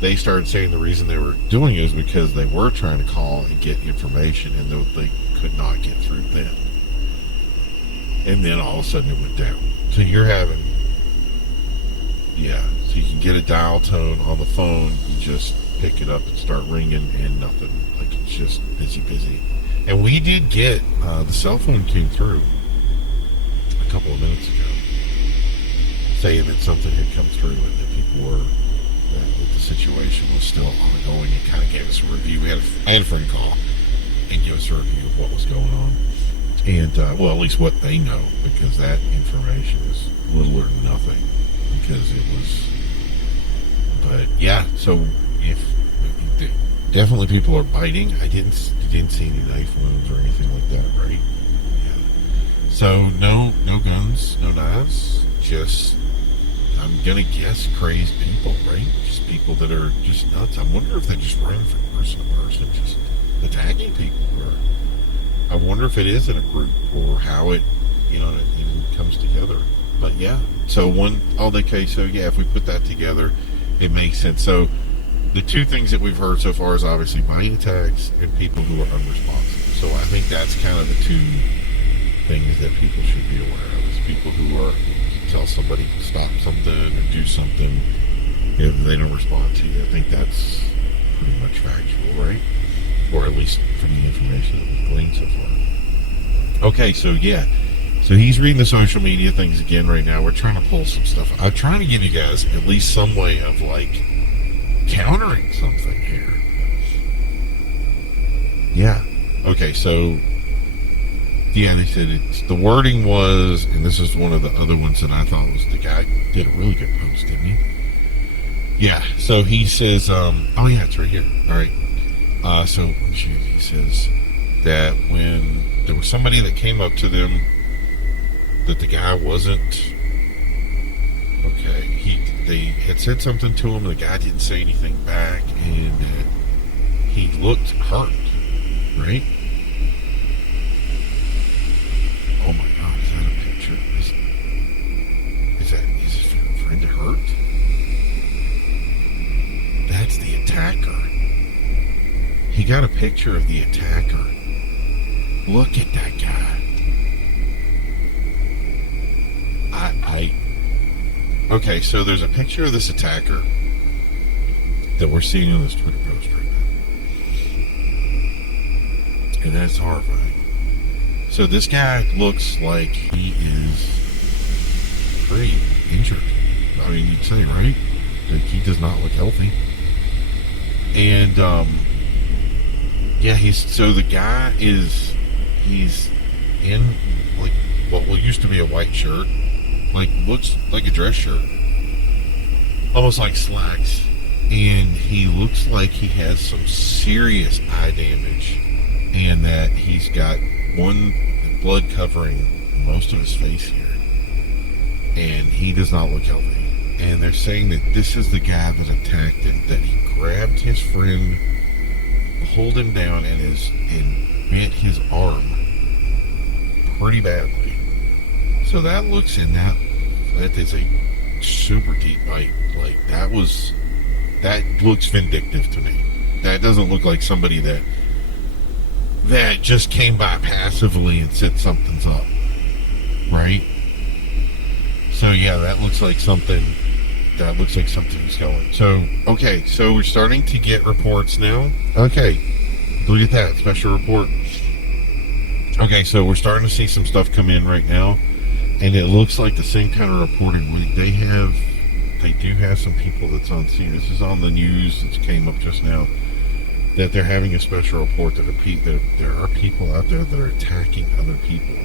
they started saying the reason they were doing it is because they were trying to call and get information, and they could not get through then. And then all of a sudden it went down. So you're having, So you can get a dial tone on the phone, you just pick it up and start ringing and nothing. Like, it's just busy. And we did get, the cell phone came through a couple of minutes ago, saying that something had come through and that people were, that the situation was still ongoing. It kind of gave us a review. I had a friend call and give us a review of what was going on. And, well, at least what they know, because that information is little or nothing, because it was, but yeah, so if, definitely people are biting. I didn't see any knife wounds or anything like that, right? Yeah. So no guns, no knives, just, I'm gonna guess crazed people, right? Just people that are just nuts. I wonder if they just run from person to person, just attacking people, or I wonder if it is in a group, or how it, you know, it comes together. But yeah, so if we put that together, it makes sense. So the two things that we've heard so far is obviously bite attacks and people who are unresponsive. So I think that's kind of the two things that people should be aware of, is people who are, tell somebody to stop something or do something, if they don't respond to you. I think that's pretty much factual, right? Or at least from the information that we've gleaned so far. Okay, so yeah. So he's reading the social media things again right now. We're trying to pull some stuff. I'm trying to give you guys at least some way of, like, countering something here. Yeah. Okay, so yeah, they said the wording was, and this is one of the other ones that I thought was, the guy did a really good post, didn't he? Yeah, so he says, oh yeah, it's right here. All right. So he says that when there was somebody that came up to them, that the guy wasn't okay. They had said something to him, and the guy didn't say anything back, and he looked hurt, right? Oh my God, is that a picture? Is his friend hurt? That's the attacker. He got a picture of the attacker. Look at that guy. Okay, so there's a picture of this attacker that we're seeing on this Twitter post right now. And that's horrifying. So this guy looks like he is pretty injured. I mean, you'd say, right? Like, he does not look healthy. And, yeah, the guy he's in, like, what used to be a white shirt. Like, looks like a dress shirt. Almost like slacks. And he looks like he has some serious eye damage. And that he's got one blood covering most of his face here. And he does not look healthy. And they're saying that this is the guy that attacked him. That he grabbed his friend, pulled him down, and bent his arm pretty badly. So that looks that is a super deep bite. Like, that looks vindictive to me. That doesn't look like somebody that just came by passively and said something's up, right? So yeah, that looks like something's going. So okay, so we're starting to get reports now. Okay, look at that special report. Okay, so we're starting to see some stuff come in right now. And it looks like the same kind of reporting. They do have some people that's on scene. This is on the news that came up just now, that they're having a special report that there are people out there that are attacking other people.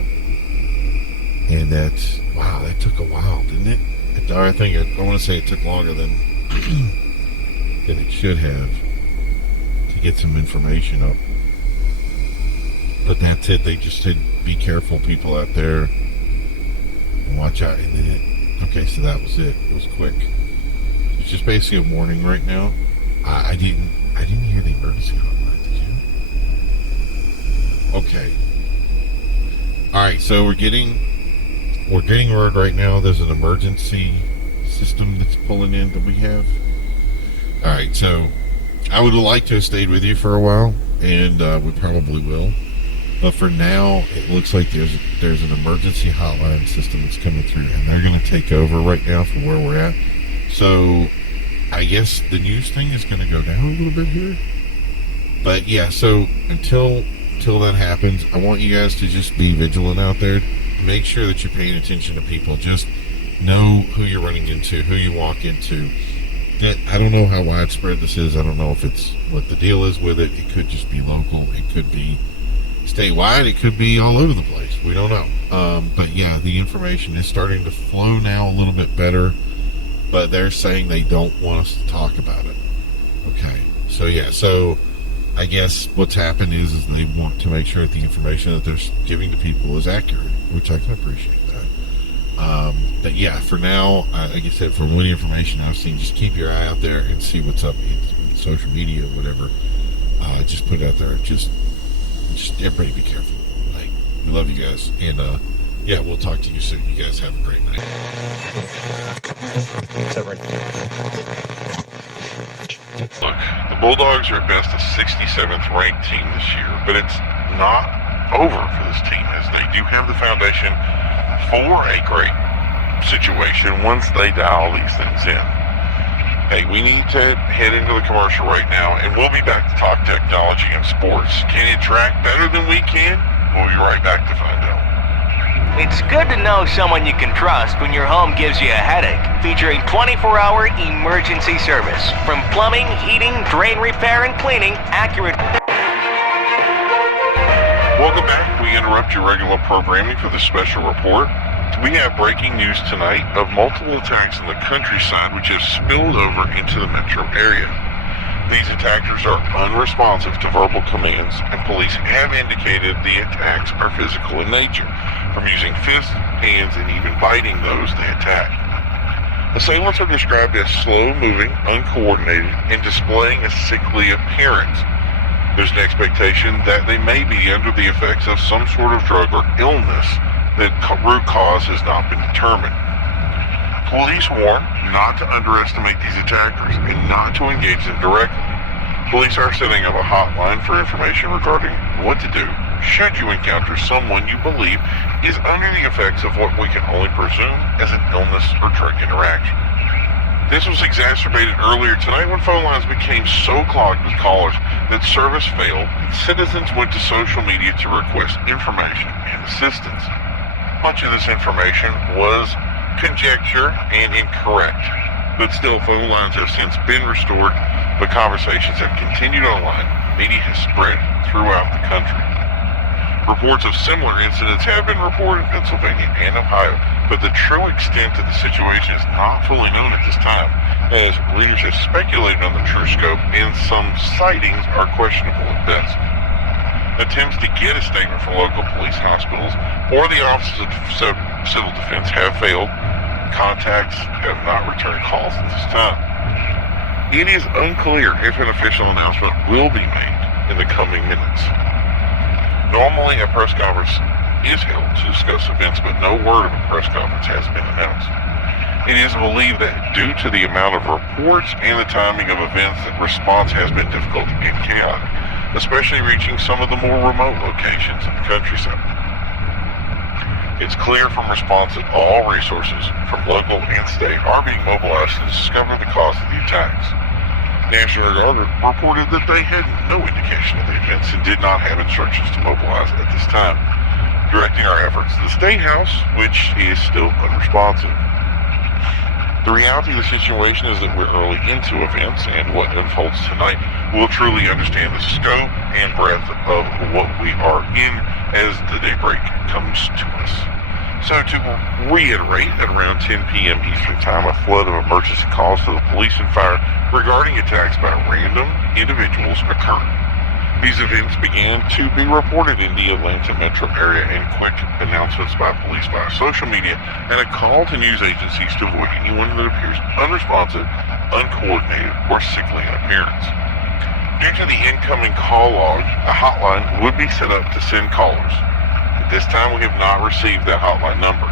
And that took a while, didn't it? I want to say it took longer than it should have to get some information up. But that's it. They just said, be careful, people out there. Watch out. And then okay, so that was it. It was quick. It's just basically a warning right now. I didn't hear the emergency hotline, did you? Okay. Alright, so we're getting word right now. There's an emergency system that's pulling in that we have. Alright, so I would like to have stayed with you for a while, and we probably will. But for now, it looks like there's an emergency hotline system that's coming through, and they're going to take over right now from where we're at. So I guess the news thing is going to go down a little bit here. But yeah, so until that happens, I want you guys to just be vigilant out there. Make sure that you're paying attention to people. Just know who you're running into, who you walk into. I don't know how widespread this is. I don't know if it's what the deal is with it. It could just be local. It could be statewide. It could be all over the place. We don't know. But yeah, the information is starting to flow now a little bit better. But they're saying they don't want us to talk about it. Okay. So yeah, so I guess what's happened is they want to make sure that the information that they're giving to people is accurate, which I can appreciate that. But yeah, for now, like I said, from any information I've seen, just keep your eye out there and see what's up in social media, whatever. Just put it out there. Just everybody be careful. Like, we love you guys, and yeah, we'll talk to you soon. You guys have a great night. Look, the Bulldogs are at best a 67th ranked team this year, but it's not over for this team, as they do have the foundation for a great situation once they dial these things in. Hey, we need to head into the commercial right now, and we'll be back to talk technology and sports. Can it track better than we can? We'll be right back to find out. It's good to know someone you can trust when your home gives you a headache. Featuring 24-hour emergency service. From plumbing, heating, drain repair, and cleaning, accurate... Welcome back. We interrupt your regular programming for the special report. We have breaking news tonight of multiple attacks in the countryside which have spilled over into the metro area. These attackers are unresponsive to verbal commands, and police have indicated the attacks are physical in nature, from using fists, hands, and even biting those they attack. Assailants are described as slow-moving, uncoordinated, and displaying a sickly appearance. There's an expectation that they may be under the effects of some sort of drug or illness. The root cause has not been determined. Police warn not to underestimate these attackers and not to engage them directly. Police are setting up a hotline for information regarding what to do should you encounter someone you believe is under the effects of what we can only presume as an illness or drug interaction. This was exacerbated earlier tonight when phone lines became so clogged with callers that service failed and citizens went to social media to request information and assistance. Much of this information was conjecture and incorrect, but still phone lines have since been restored, but conversations have continued online. Media has spread throughout the country. Reports of similar incidents have been reported in Pennsylvania and Ohio, but the true extent of the situation is not fully known at this time, as readers have speculated on the true scope, and some sightings are questionable at best. Attempts to get a statement from local police, hospitals, or the Office of Civil Defense have failed. Contacts have not returned calls at this time. It is unclear if an official announcement will be made in the coming minutes. Normally, a press conference is held to discuss events, but no word of a press conference has been announced. It is believed that due to the amount of reports and the timing of events, that response has been difficult and chaotic, especially reaching some of the more remote locations in the countryside. It's clear from response that all resources, from local and state, are being mobilized to discover the cause of the attacks. National Guard reported that they had no indication of the events and did not have instructions to mobilize at this time, directing our efforts to the State House, which is still unresponsive. The reality of the situation is that we're early into events, and what unfolds tonight will truly understand the scope and breadth of what we are in as the daybreak comes to us. So to reiterate, at around 10 p.m. Eastern Time, a flood of emergency calls to the police and fire regarding attacks by random individuals occurred. These events began to be reported in the Atlanta metro area, and quick announcements by police via social media and a call to news agencies to avoid anyone that appears unresponsive, uncoordinated, or sickly in appearance. Due to the incoming call log, a hotline would be set up to send callers. At this time, we have not received that hotline number.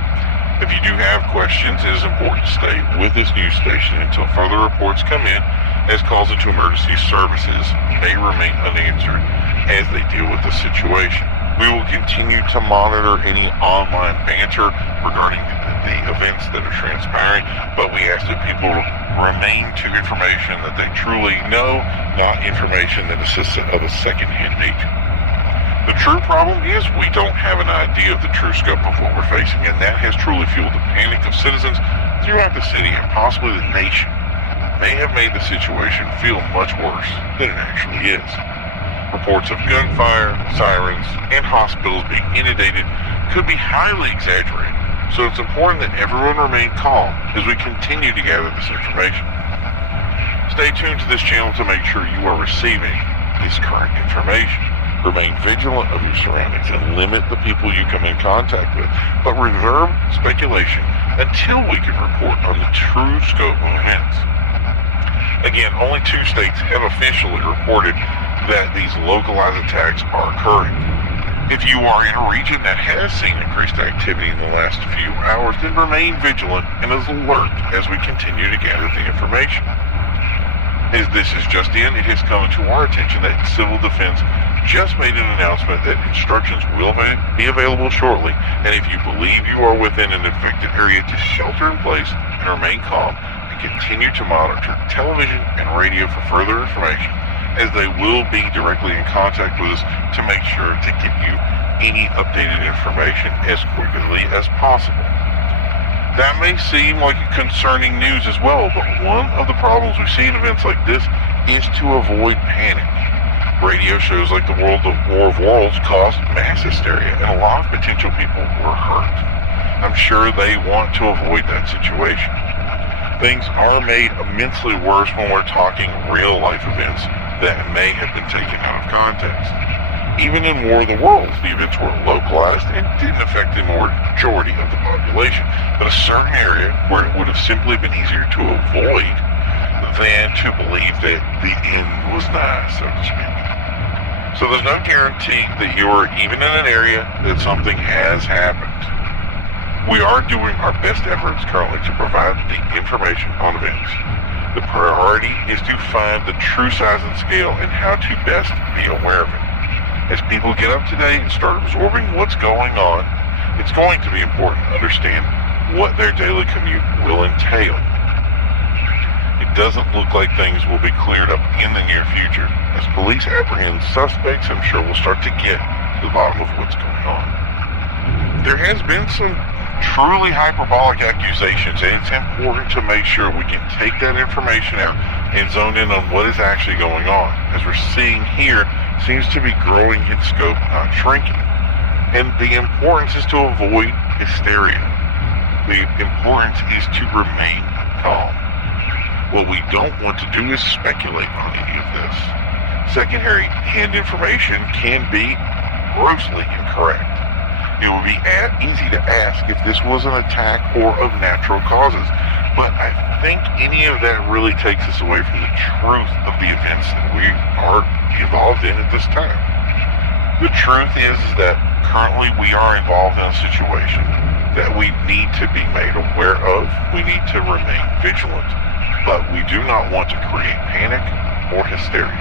If you do have questions, it is important to stay with this news station until further reports come in, as calls into emergency services may remain unanswered as they deal with the situation. We will continue to monitor any online banter regarding the events that are transpiring, but we ask that people remain to information that they truly know, not information that assists of a second-hand nature. The true problem is we don't have an idea of the true scope of what we're facing, and that has truly fueled the panic of citizens throughout the city and possibly the nation. May have made the situation feel much worse than it actually is. Reports of gunfire, sirens, and hospitals being inundated could be highly exaggerated, so it's important that everyone remain calm as we continue to gather this information. Stay tuned to this channel to make sure you are receiving this current information. Remain vigilant of your surroundings and limit the people you come in contact with, but reserve speculation until we can report on the true scope of events. Again, only 2 states have officially reported that these localized attacks are occurring. If you are in a region that has seen increased activity in the last few hours, then remain vigilant and as alert as we continue to gather the information. As this is just in, it has come to our attention that Civil Defense just made an announcement that instructions will be available shortly, and if you believe you are within an infected area, to shelter in place and remain calm and continue to monitor television and radio for further information, as they will be directly in contact with us to make sure to give you any updated information as quickly as possible. That may seem like concerning news as well, but one of the problems we see in events like this is to avoid panic. Radio shows like the War of Worlds caused mass hysteria, and a lot of potential people were hurt. I'm sure they want to avoid that situation. Things are made immensely worse when we're talking real-life events that may have been taken out of context. Even in War of the Worlds, the events were localized and didn't affect the majority of the population, but a certain area where it would have simply been easier to avoid than to believe that the end was nigh, so to speak. So there's no guarantee that you're even in an area that something has happened. We are doing our best efforts currently to provide the information on events. The priority is to find the true size and scale and how to best be aware of it. As people get up today and start absorbing what's going on, it's going to be important to understand what their daily commute will entail. It doesn't look like things will be cleared up in the near future. As police apprehend suspects, I'm sure we'll start to get to the bottom of what's going on. There has been some truly hyperbolic accusations, and it's important to make sure we can take that information out and zone in on what is actually going on. As we're seeing here, seems to be growing in scope, not shrinking. And the importance is to avoid hysteria. The importance is to remain calm. What we don't want to do is speculate on any of this. Second-hand information can be grossly incorrect. It would be easy to ask if this was an attack or of natural causes, but I think any of that really takes us away from the truth of the events that we are involved in at this time. The truth is that currently we are involved in a situation that we need to be made aware of. We need to remain vigilant, but we do not want to create panic or hysteria.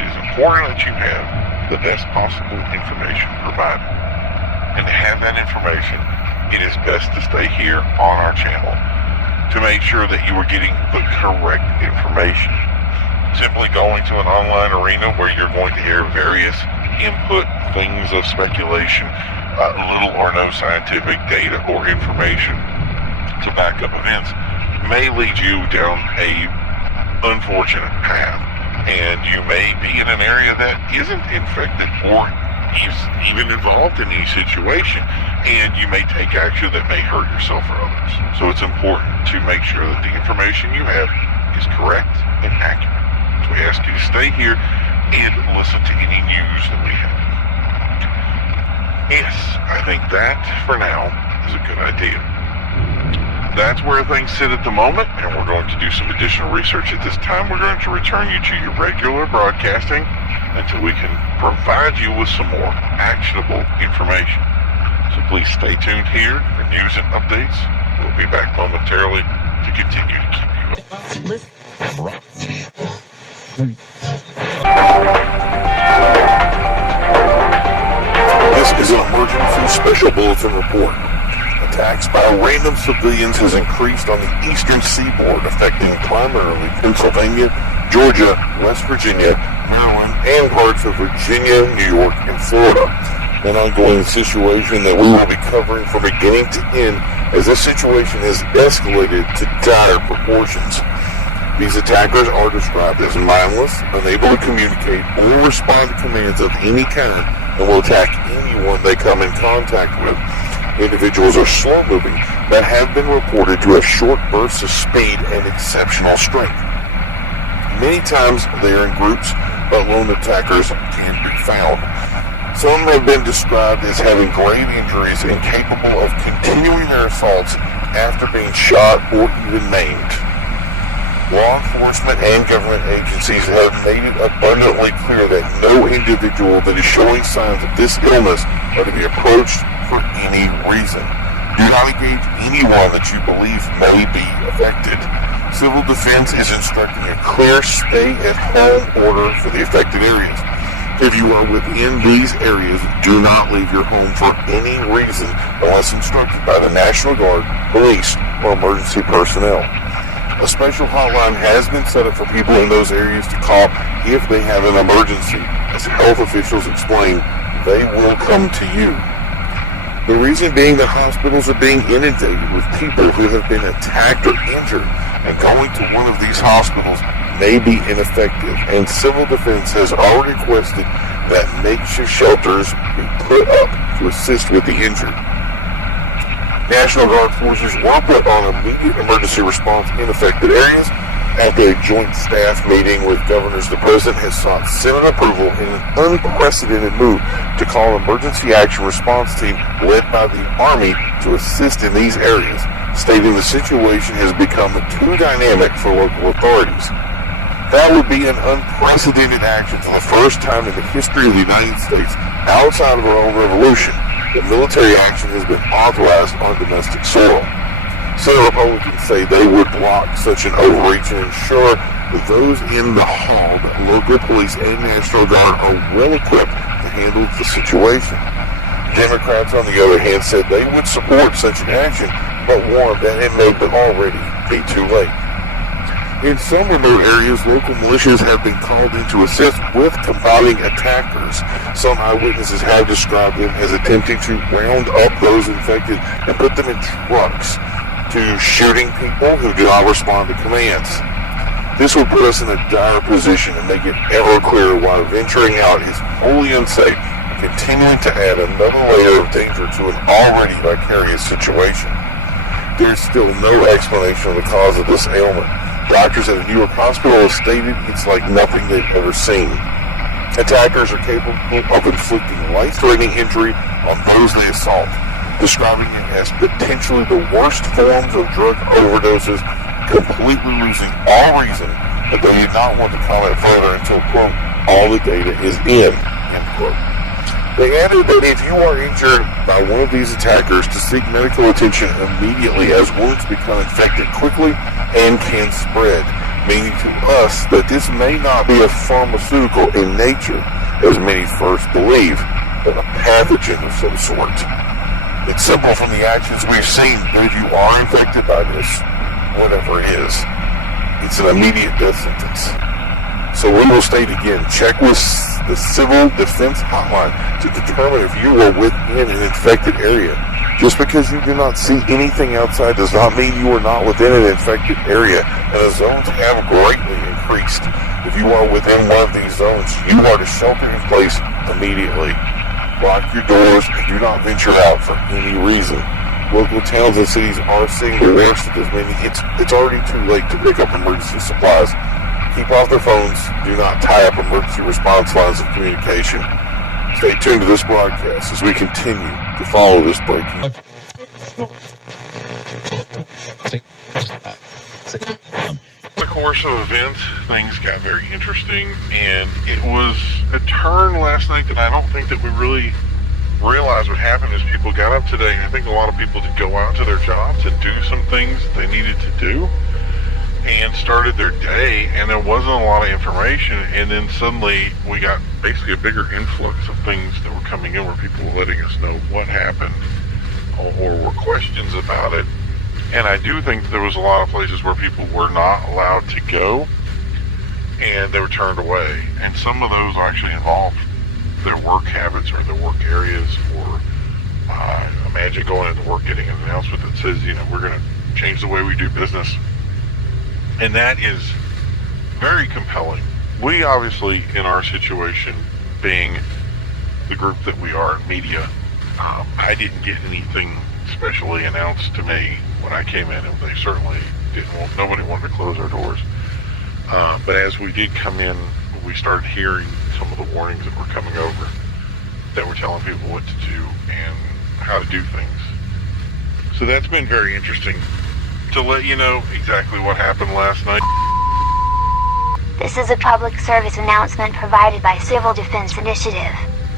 It is important that you have the best possible information provided. And to have that information, it is best to stay here on our channel to make sure that you are getting the correct information. Simply going to an online arena where you're going to hear various input, things of speculation, little or no scientific data or information to back up events may lead you down a unfortunate path, and you may be in an area that isn't infected or is even involved in any situation, and you may take action that may hurt yourself or others. So it's important to make sure that the information you have is correct and accurate. So we ask you to stay here and listen to any news that we have. Yes, I think that, for now, is a good idea. That's where things sit at the moment, and we're going to do some additional research at this time. We're going to return you to your regular broadcasting until we can provide you with some more actionable information. So please stay tuned here for news and updates. We'll be back momentarily to continue to keep you up. This is an emergency special bulletin report. Attacks by random civilians has increased on the eastern seaboard, affecting primarily Pennsylvania, Georgia, West Virginia, Maryland, and parts of Virginia, New York, and Florida. An ongoing situation that we will be covering from beginning to end, as this situation has escalated to dire proportions. These attackers are described as mindless, unable to communicate or respond to commands of any kind, and will attack anyone they come in contact with. Individuals are slow-moving that have been reported to have short bursts of speed and exceptional strength. Many times they are in groups, but lone attackers can be found. Some have been described as having grave injuries and capable of continuing their assaults after being shot or even maimed. Law enforcement and government agencies have made it abundantly clear that no individual that is showing signs of this illness are to be approached for any reason. Do not engage anyone that you believe may be affected. Civil Defense is instructing a clear stay-at-home order for the affected areas. If you are within these areas, do not leave your home for any reason unless instructed by the National Guard, police, or emergency personnel. A special hotline has been set up for people in those areas to call if they have an emergency. As health officials explain, they will come to you. The reason being that hospitals are being inundated with people who have been attacked or injured, and going to one of these hospitals may be ineffective, and Civil Defense has already requested that makeshift shelters be put up to assist with the injured. National Guard forces were put on immediate emergency response in affected areas. After a joint staff meeting with governors, the president has sought Senate approval in an unprecedented move to call an emergency action response team led by the Army to assist in these areas, stating the situation has become too dynamic for local authorities. That would be an unprecedented action for the first time in the history of the United States outside of our own revolution. The military action has been authorized on domestic soil. Some Republicans say they would block such an overreach and ensure that those in the hall, that local police and National Guard, are well equipped to handle the situation. Democrats, on the other hand, said they would support such an action, but warned that it may already be too late. In some remote areas, local militias have been called in to assist with combating attackers. Some eyewitnesses have described them as attempting to round up those infected and put them in trucks, to shooting people who do not respond to commands. This will put us in a dire position and make it ever clearer why venturing out is wholly unsafe, continuing to add another layer of danger to an already vicarious situation. There is still no explanation of the cause of this ailment. Doctors at a New York hospital have stated it's like nothing they've ever seen. Attackers are capable of inflicting life-threatening injury on those they assault, describing it as potentially the worst forms of drug overdoses, completely losing all reason, but they did not want to comment further until, quote, all the data is in, end quote. They added that if you are injured by one of these attackers, to seek medical attention immediately, as wounds become infected quickly and can spread, meaning to us that this may not be a pharmaceutical in nature, as many first believe, but a pathogen of some sort. It's simple from the actions we've seen that if you are infected by this, whatever it is, it's an immediate death sentence. So we will state again, check with the Civil Defense Hotline to determine if you are within an infected area. Just because you do not see anything outside does not mean you are not within an infected area, and the zones have greatly increased. If you are within one of these zones, you are to shelter in place immediately. Lock your doors and do not venture out for any reason. Local towns and cities are seeing the worst of this, meaning it's already too late to pick up emergency supplies. Keep off their phones. Do not tie up emergency response lines of communication. Stay tuned to this broadcast as we continue to follow this breaking. In the course of events, things got very interesting, and it was a turn last night that I don't think that we really realized what happened as people got up today. I think a lot of people did go out to their jobs and do some things they needed to do and started their day, and there wasn't a lot of information, and then suddenly we got basically a bigger influx of things that were coming in where people were letting us know what happened or were questions about it. And I do think there was a lot of places where people were not allowed to go and they were turned away. And some of those actually involved their work habits or their work areas, or imagine going into work getting an announcement that says, we're going to change the way we do business. And that is very compelling. We obviously, in our situation, being the group that we are in media, I didn't get anything specially announced to me when I came in, and they certainly nobody wanted to close our doors. But as we did come in, we started hearing some of the warnings that were coming over that were telling people what to do and how to do things. So that's been very interesting to let you know exactly what happened last night. This is a public service announcement provided by Civil Defense Initiative.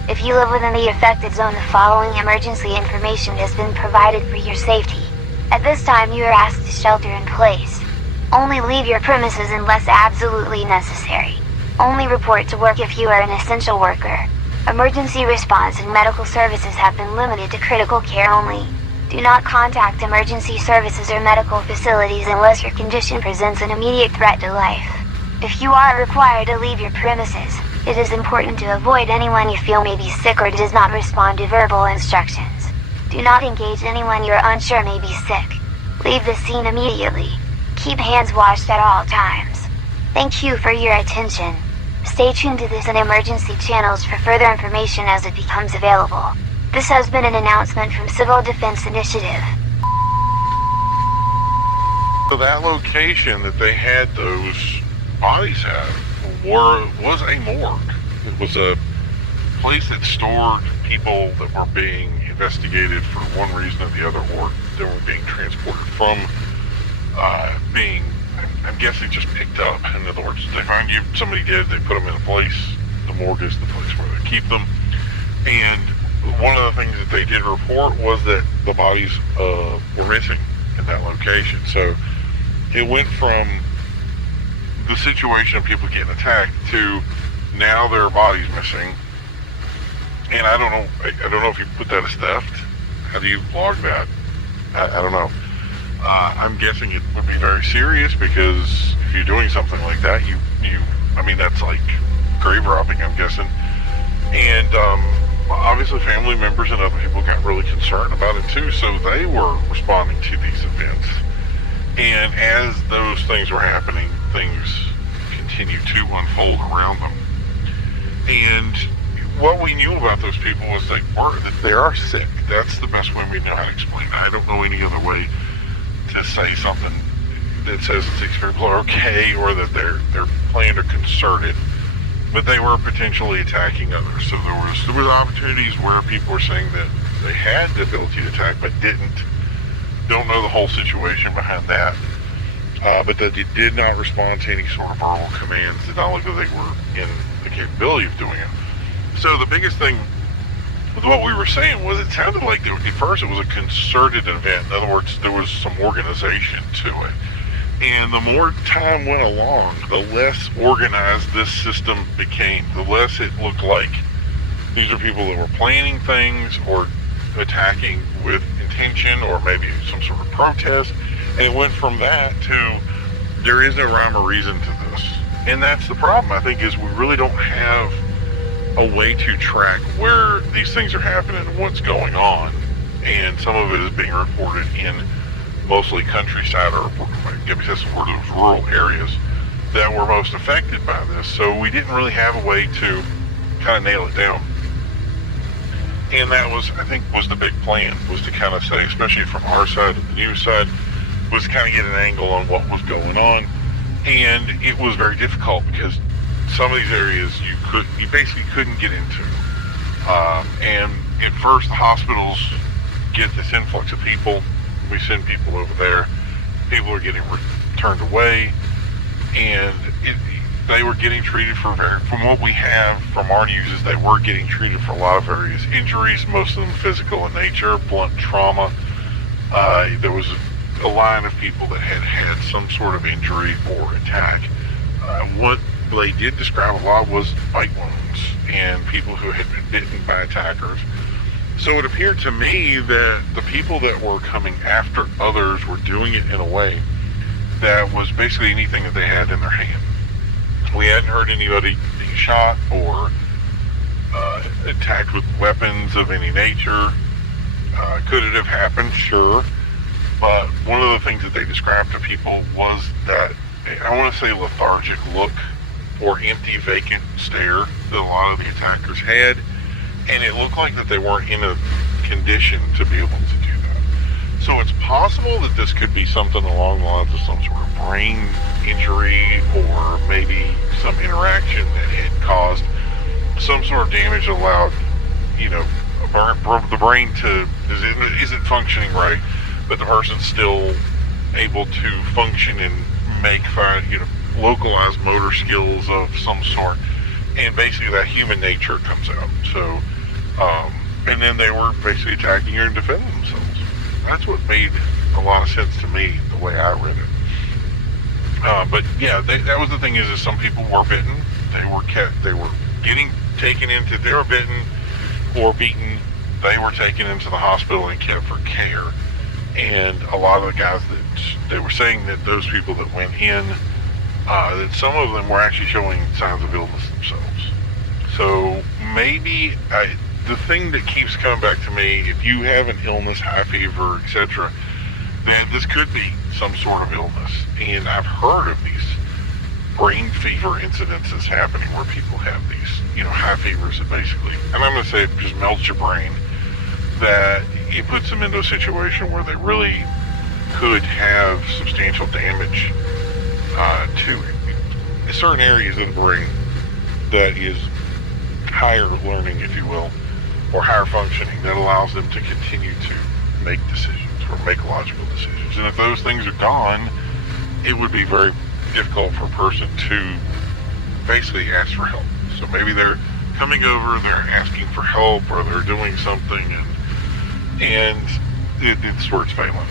If you live within the affected zone, the following emergency information has been provided for your safety. At this time, you are asked to shelter in place. Only leave your premises unless absolutely necessary. Only report to work if you are an essential worker. Emergency response and medical services have been limited to critical care only. Do not contact emergency services or medical facilities unless your condition presents an immediate threat to life. If you are required to leave your premises, it is important to avoid anyone you feel may be sick or does not respond to verbal instructions. Do not engage anyone you are unsure may be sick. Leave the scene immediately. Keep hands washed at all times. Thank you for your attention. Stay tuned to this and emergency channels for further information as it becomes available. This has been an announcement from Civil Defense Initiative. So that location that they had those bodies at was a morgue. It was a place that stored people that were being investigated for one reason or the other, or they were being transported from being, I'm guessing, just picked up. In other words, they find somebody dead, they put them in a place. The morgue is the place where they keep them. And one of the things that they did report was that the bodies were missing in that location. So it went from the situation of people getting attacked to now there are bodies missing. And I don't know if you put that as theft. How do you log that? I don't know. I'm guessing it would be very serious, because if you're doing something like that, that's like grave robbing, I'm guessing. And obviously family members and other people got really concerned about it too, so they were responding to these events. And as those things were happening, things continued to unfold around them. And what we knew about those people was that they are sick. That's the best way we know how to explain it. I don't know any other way to say something that says that these people are okay, or that they're planned or concerted, but they were potentially attacking others. So there was opportunities where people were saying that they had the ability to attack, but don't know the whole situation behind that. But that they did not respond to any sort of verbal commands, and not only that they were in the capability of doing it. So the biggest thing with what we were saying was, it sounded like at first it was a concerted event. In other words, there was some organization to it. And the more time went along, the less organized this system became. The less it looked like these are people that were planning things or attacking with intention, or maybe some sort of protest. And it went from that to, there is no rhyme or reason to this. And that's the problem, I think, is we really don't have a way to track where these things are happening and what's going on. And some of it is being reported in mostly countryside, or maybe that's the word, those rural areas that were most affected by this. So we didn't really have a way to kind of nail it down. And that was, I think, was the big plan, was to kind of say, especially from our side and the news side, was to kind of get an angle on what was going on. And it was very difficult, because some of these areas you basically couldn't get into. And at first, the hospitals get this influx of people. We send people over there. People are getting turned away, and they were getting treated from what we have from our news, is they were getting treated for a lot of various injuries, most of them physical in nature, blunt trauma. There was a line of people that had some sort of injury or attack. What they did describe a lot was bite wounds, and people who had been bitten by attackers. So it appeared to me that the people that were coming after others were doing it in a way that was basically anything that they had in their hand. We hadn't heard anybody being shot or attacked with weapons of any nature. Could it have happened? Sure. But one of the things that they described to people was that, I want to say, lethargic look or empty, vacant stare that a lot of the attackers had. And it looked like that they weren't in a condition to be able to do that. So it's possible that this could be something along the lines of some sort of brain injury, or maybe some interaction that had caused some sort of damage that allowed, the brain to isn't functioning right, but the person's still able to function and make localized motor skills of some sort, and basically that human nature comes out. So, and then they were basically attacking her and defending themselves. That's what made a lot of sense to me, the way I read it. But yeah, that was the thing, is that some people were bitten. They were getting taken into, they were bitten or beaten. They were taken into the hospital and kept for care. And a lot of the guys they were saying that those people that went in, that some of them were actually showing signs of illness themselves. So maybe the thing that keeps coming back to me, if you have an illness, high fever, etc., then this could be some sort of illness. And I've heard of these brain fever incidences happening where people have these, high fevers that basically, and I'm going to say it just melts your brain, that it puts them into a situation where they really could have substantial damage to certain areas in the brain that is higher learning, if you will, or higher functioning, that allows them to continue to make decisions or make logical decisions. And if those things are gone, it would be very difficult for a person to basically ask for help. So maybe they're coming over, they're asking for help, or they're doing something, and it's where it's failing.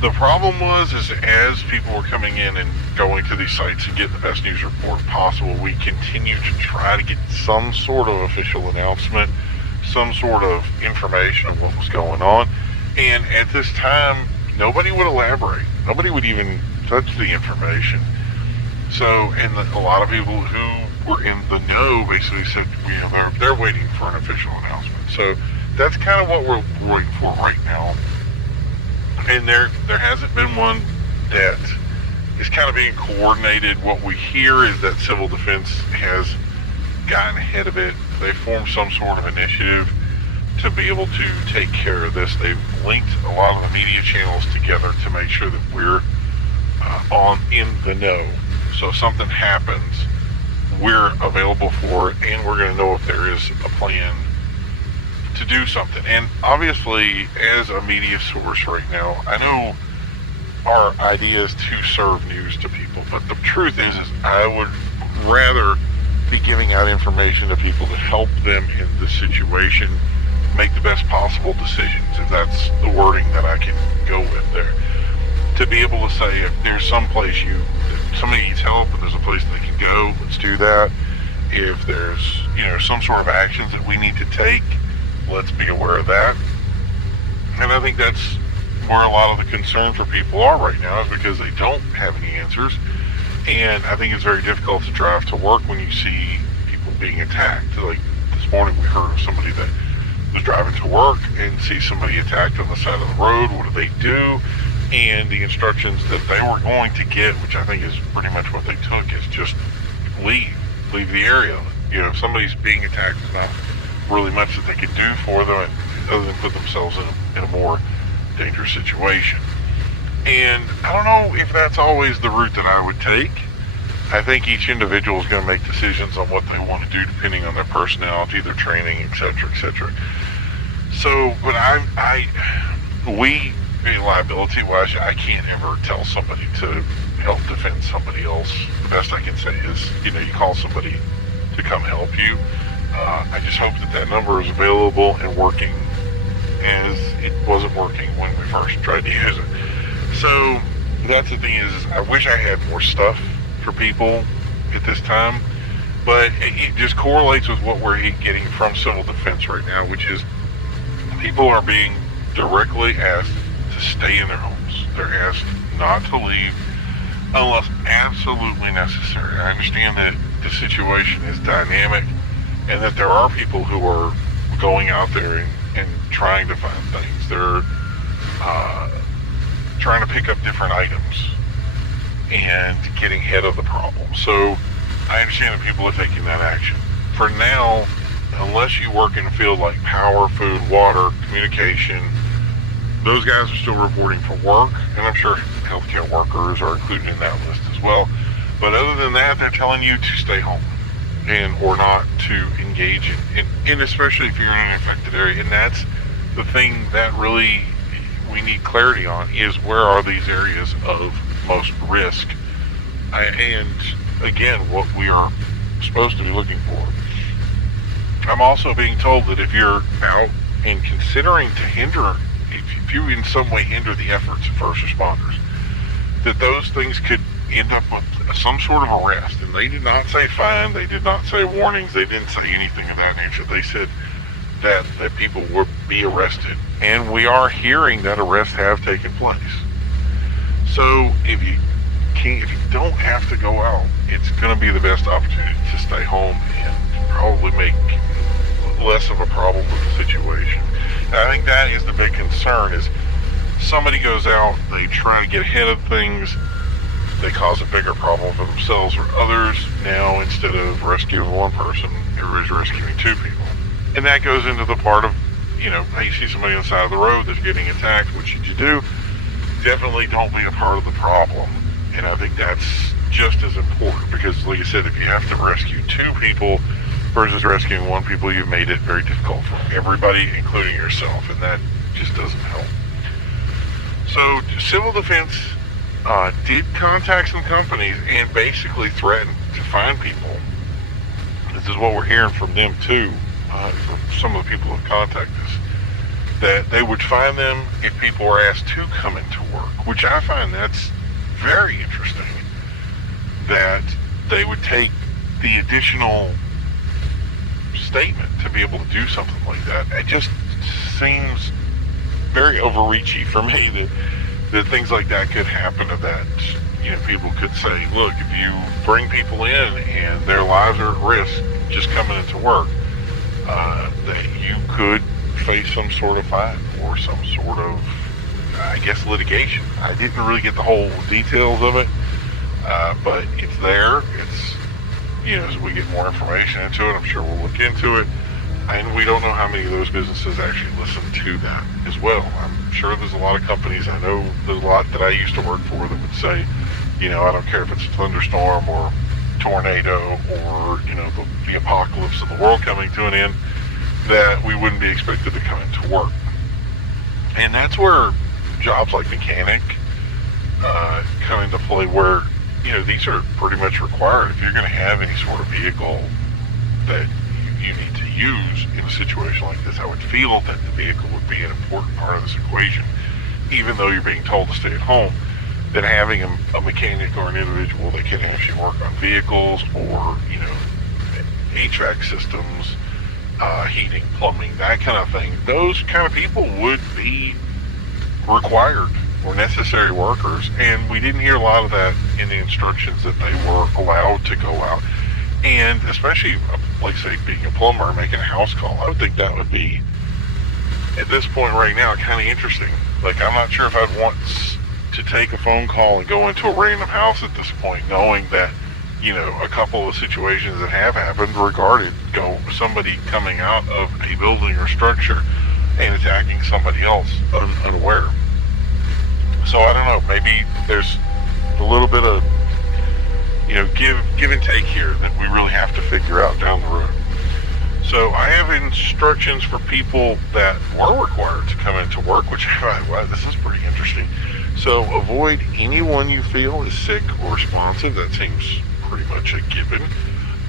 The problem is as people were coming in and going to these sites and getting the best news report possible, we continued to try to get some sort of official announcement, some sort of information of what was going on. And at this time, nobody would elaborate. Nobody would even touch the information. So, and a lot of people who were in the know basically said, they're waiting for an official announcement. So that's kind of what we're waiting for right now. And there hasn't been one that is kind of being coordinated. What we hear is that Civil Defense has gotten ahead of it. They formed some sort of initiative to be able to take care of this. They've linked a lot of the media channels together to make sure that we're in the know. So if something happens, we're available for it, and we're going to know if there is a plan to do something. And obviously, as a media source right now, I know our idea is to serve news to people, but the truth is I would rather be giving out information to people to help them in the situation make the best possible decisions, if that's the wording that I can go with there. To be able to say, if there's some place somebody needs help and there's a place they can go, let's do that. If there's, some sort of actions that we need to take, let's be aware of that. And I think that's where a lot of the concern for people are right now, is because they don't have any answers. And I think it's very difficult to drive to work when you see people being attacked. Like this morning we heard of somebody that was driving to work and see somebody attacked on the side of the road. What do they do? And the instructions that they were going to get, which I think is pretty much what they took, is just leave the area. If somebody's being attacked, there's not really much that they can do for them other than put themselves in a more dangerous situation. And I don't know if that's always the route that I would take. I think each individual is going to make decisions on what they want to do depending on their personality, their training, etc., etc. So, but liability-wise, I can't ever tell somebody to help defend somebody else. The best I can say is, you call somebody to come help you. I just hope that number is available and working, as it wasn't working when we first tried to use it. So that's the thing, is I wish I had more stuff for people at this time, But it just correlates with what we're getting from civil defense right now, which is people are being directly asked to stay in their homes. They're asked not to leave unless absolutely necessary. I understand that the situation is dynamic and that there are people who are going out there and trying to find things. They're trying to pick up different items and getting ahead of the problem. So I understand that people are taking that action. For now, unless you work in a field like power, food, water, communication, those guys are still reporting for work, and I'm sure healthcare workers are included in that list as well. But other than that, they're telling you to stay home or not to engage in especially if you're in an infected area. And that's the thing that really we need clarity on, is where are these areas of most risk, and again, what we are supposed to be looking for. I'm also being told that if you're out and considering to hinder, if you in some way hinder the efforts of first responders, that those things could end up with some sort of arrest. And they did not say fine, they did not say warnings, they didn't say anything of that nature. They said that people would be arrested, and we are hearing that arrests have taken place. So if you don't have to go out, it's going to be the best opportunity to stay home and probably make less of a problem with the situation. And I think that is the big concern, is somebody goes out, they try to get ahead of things, they cause a bigger problem for themselves or others. Now, instead of rescuing one person, everybody's rescuing two people. And that goes into the part of, hey, you see somebody on the side of the road that's getting attacked, what should you do? Definitely don't be a part of the problem. And I think that's just as important, because like I said, if you have to rescue two people versus rescuing one people, you've made it very difficult for everybody, including yourself, and that just doesn't help. So civil defense did contact some companies and basically threatened to fine people. This is what we're hearing from them too, from some of the people who have contacted us, that they would fine them if people were asked to come into work, which I find that's very interesting, that they would take the additional statement to be able to do something like that. It just seems very overreachy for me that things like that could happen, of that, people could say, look, if you bring people in and their lives are at risk just coming into work, that you could face some sort of fine or some sort of, I guess, litigation. I didn't really get the whole details of it, but it's there. It's, as we get more information into it, I'm sure we'll look into it. And we don't know how many of those businesses actually listen to that as well. I'm sure there's a lot of companies, I know there's a lot that I used to work for, that would say, I don't care if it's a thunderstorm or tornado or, the apocalypse of the world coming to an end, that we wouldn't be expected to come into work. And that's where jobs like mechanic come into play, where, these are pretty much required. If you're going to have any sort of vehicle that you need to use in a situation like this, I would feel that the vehicle would be an important part of this equation, even though you're being told to stay at home. That having a mechanic or an individual that can actually work on vehicles or, HVAC systems, heating, plumbing, that kind of thing, those kind of people would be required or necessary workers. And we didn't hear a lot of that in the instructions that they were allowed to go out. And especially, like say, being a plumber, making a house call, I would think that would be, at this point right now, kind of interesting. Like, I'm not sure if I'd want to take a phone call and go into a random house at this point, knowing that, a couple of situations that have happened regarded somebody coming out of a building or structure and attacking somebody else unaware. So I don't know, maybe there's a little bit of, give and take here that we really have to figure out down the road. So I have instructions for people that were required to come into work, which, wow, this is pretty interesting. So avoid anyone you feel is sick or responsive. That seems pretty much a given.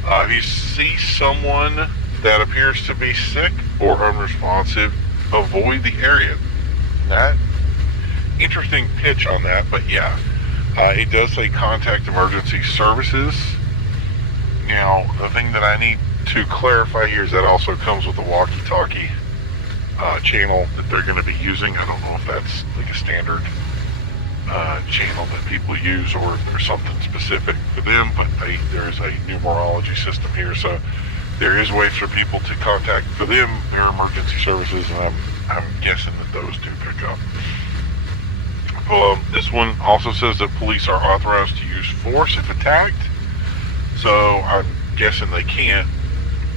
If you see someone that appears to be sick or unresponsive, avoid the area. That interesting pitch on that, but yeah, it does say contact emergency services. Now, the thing that I need to clarify here is that also comes with the walkie-talkie channel that they're going to be using. I don't know if that's like a standard channel that people use or if there's something specific for them, but there is a numerology system here, so there is ways for people to contact for them their emergency services, and I'm guessing that those do pick up. This one also says that police are authorized to use force if attacked, so I'm guessing they can't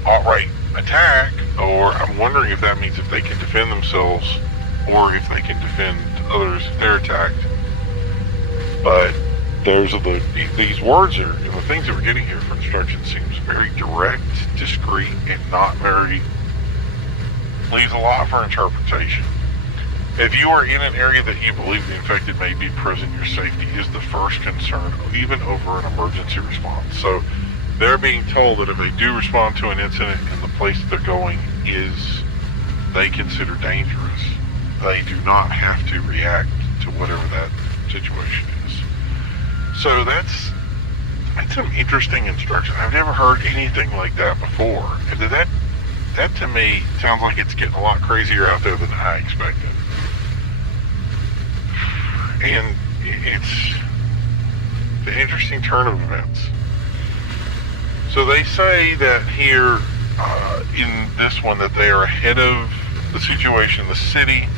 outright attack, or I'm wondering if that means if they can defend themselves or if they can defend others if they're attacked. But these words are, and the things that we're getting here for instructions seems very direct, discreet, and not very, leaves a lot for interpretation. If you are in an area that you believe the infected may be present, your safety is the first concern, even over an emergency response. So they're being told that if they do respond to an incident and the place they're going is they consider dangerous, they do not have to react to whatever that situation is. So that's some interesting instruction. I've never heard anything like that before. And that to me sounds like it's getting a lot crazier out there than I expected. And it's the interesting turn of events. So they say that here in this one that they are ahead of the situation in the city,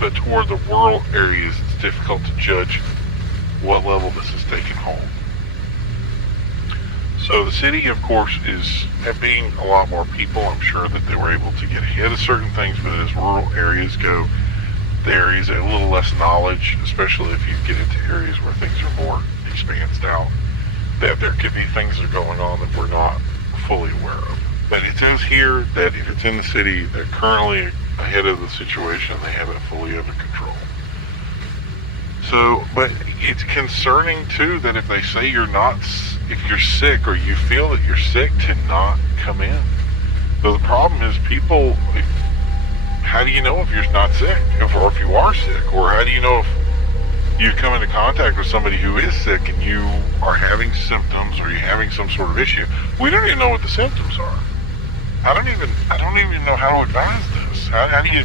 but toward the rural areas it's difficult to judge what level this is taking hold. So the city, of course, is being a lot more people. I'm sure that they were able to get ahead of certain things, but as rural areas go, there is a little less knowledge, especially if you get into areas where things are more expansed out, that there could be things that are going on that we're not fully aware of. But it says here that if it's in the city, they're currently ahead of the situation. They have it fully under control. So, but it's concerning too that if they say if you're sick or you feel that you're sick, to not come in. So the problem is how do you know if you're not sick, or if you are sick, or how do you know if you come into contact with somebody who is sick and you are having symptoms or you're having some sort of issue? We don't even know what the symptoms are. I don't even know how to advise this. How do you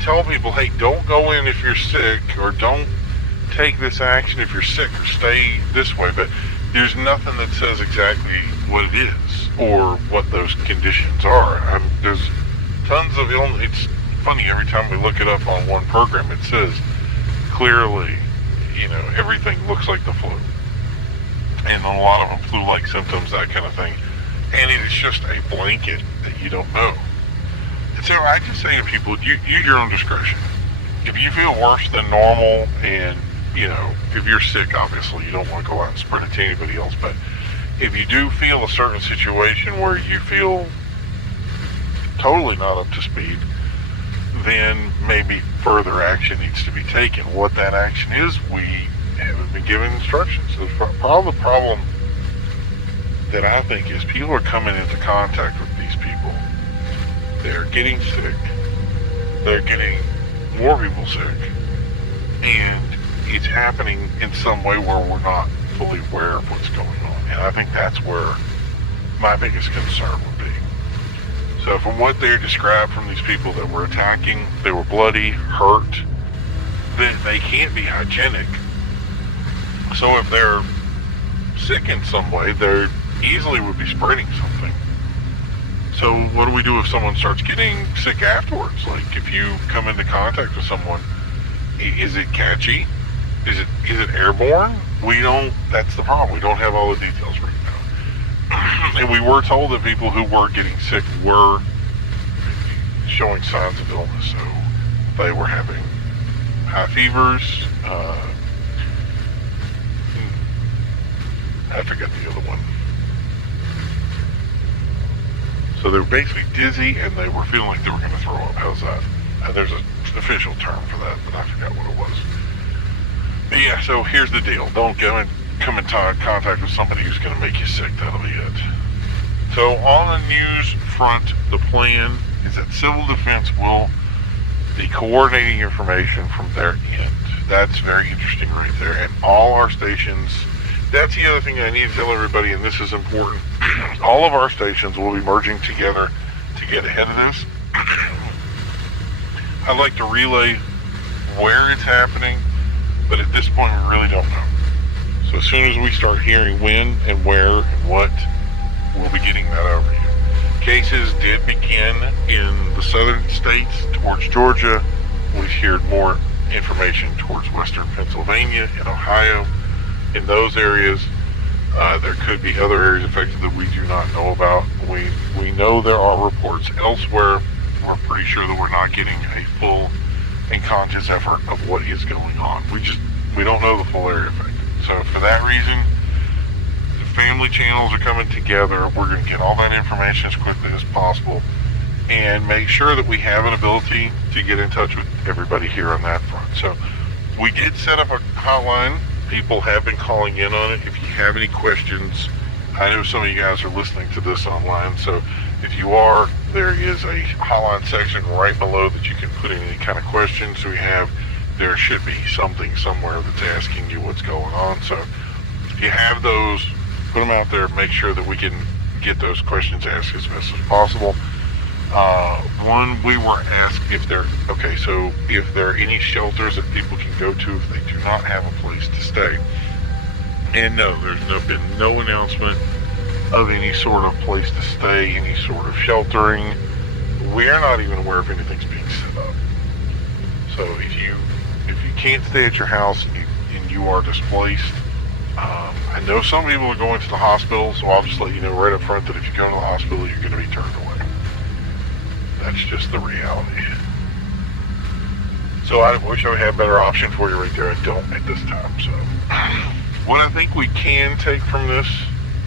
tell people, hey, don't go in if you're sick, or don't take this action if you're sick, or stay this way? But there's nothing that says exactly what it is or what those conditions are. There's tons of illness. It's funny, every time we look it up on one program, it says clearly, everything looks like the flu. And a lot of them flu-like symptoms, that kind of thing. And it is just a blanket that you don't know. And so I just say to people, use your own discretion. If you feel worse than normal, and if you're sick, obviously you don't want to go out and spread it to anybody else, but if you do feel a certain situation where you feel totally not up to speed, then maybe further action needs to be taken. What that action is, we haven't been given instructions. So the problem that I think is people are coming into contact with these people. They're getting sick. They're getting more people sick. And it's happening in some way where we're not fully aware of what's going on. And I think that's where my biggest concern would be. So from what they described from these people that were attacking, they were bloody, hurt, they can't be hygienic. So if they're sick in some way, they easily would be spreading something. So what do we do if someone starts getting sick afterwards? Like if you come into contact with someone, is it catchy? Is it airborne? That's the problem. We don't have all the details right now. And we were told that people who were getting sick were showing signs of illness. So they were having high fevers. I forget the other one. So they were basically dizzy and they were feeling like they were going to throw up. How's that? There's an official term for that, but I forgot what it was. But yeah, so here's the deal. Don't come in contact with somebody who's going to make you sick. That'll be it. So on the news front, the plan is that civil defense will be coordinating information from their end. That's very interesting right there. And all our stations, that's the other thing I need to tell everybody, and this is important. All of our stations will be merging together to get ahead of this. I'd like to relay where it's happening, but at this point we really don't know. So as soon as we start hearing when and where and what, we'll be getting that over to you. Cases did begin in the southern states towards Georgia. We've heard more information towards western Pennsylvania and Ohio. In those areas, there could be other areas affected that we do not know about. We know there are reports elsewhere. We're pretty sure that we're not getting a full and conscious effort of what is going on. We don't know the full area effect. So for that reason, the family channels are coming together. We're going to get all that information as quickly as possible and make sure that we have an ability to get in touch with everybody here on that front. So we did set up a hotline. People have been calling in on it. If you have any questions, I know some of you guys are listening to this online, so if you are, there is a hotline section right below that you can put in any kind of questions. There should be something somewhere that's asking you what's going on. So if you have those, put them out there. Make sure that we can get those questions asked as best as possible. One, we were asked if there are any shelters that people can go to if they do not have a place to stay. And no, there's been no announcement of any sort of place to stay, any sort of sheltering. We are not even aware if anything's being set up. So if you can't stay at your house and you are displaced, I know some people are going to the hospital, so I'll just let you know right up front that if you go to the hospital, you're going to be turned away. That's just the reality. So I wish I had a better option for you right there. I don't at this time. So what I think we can take from this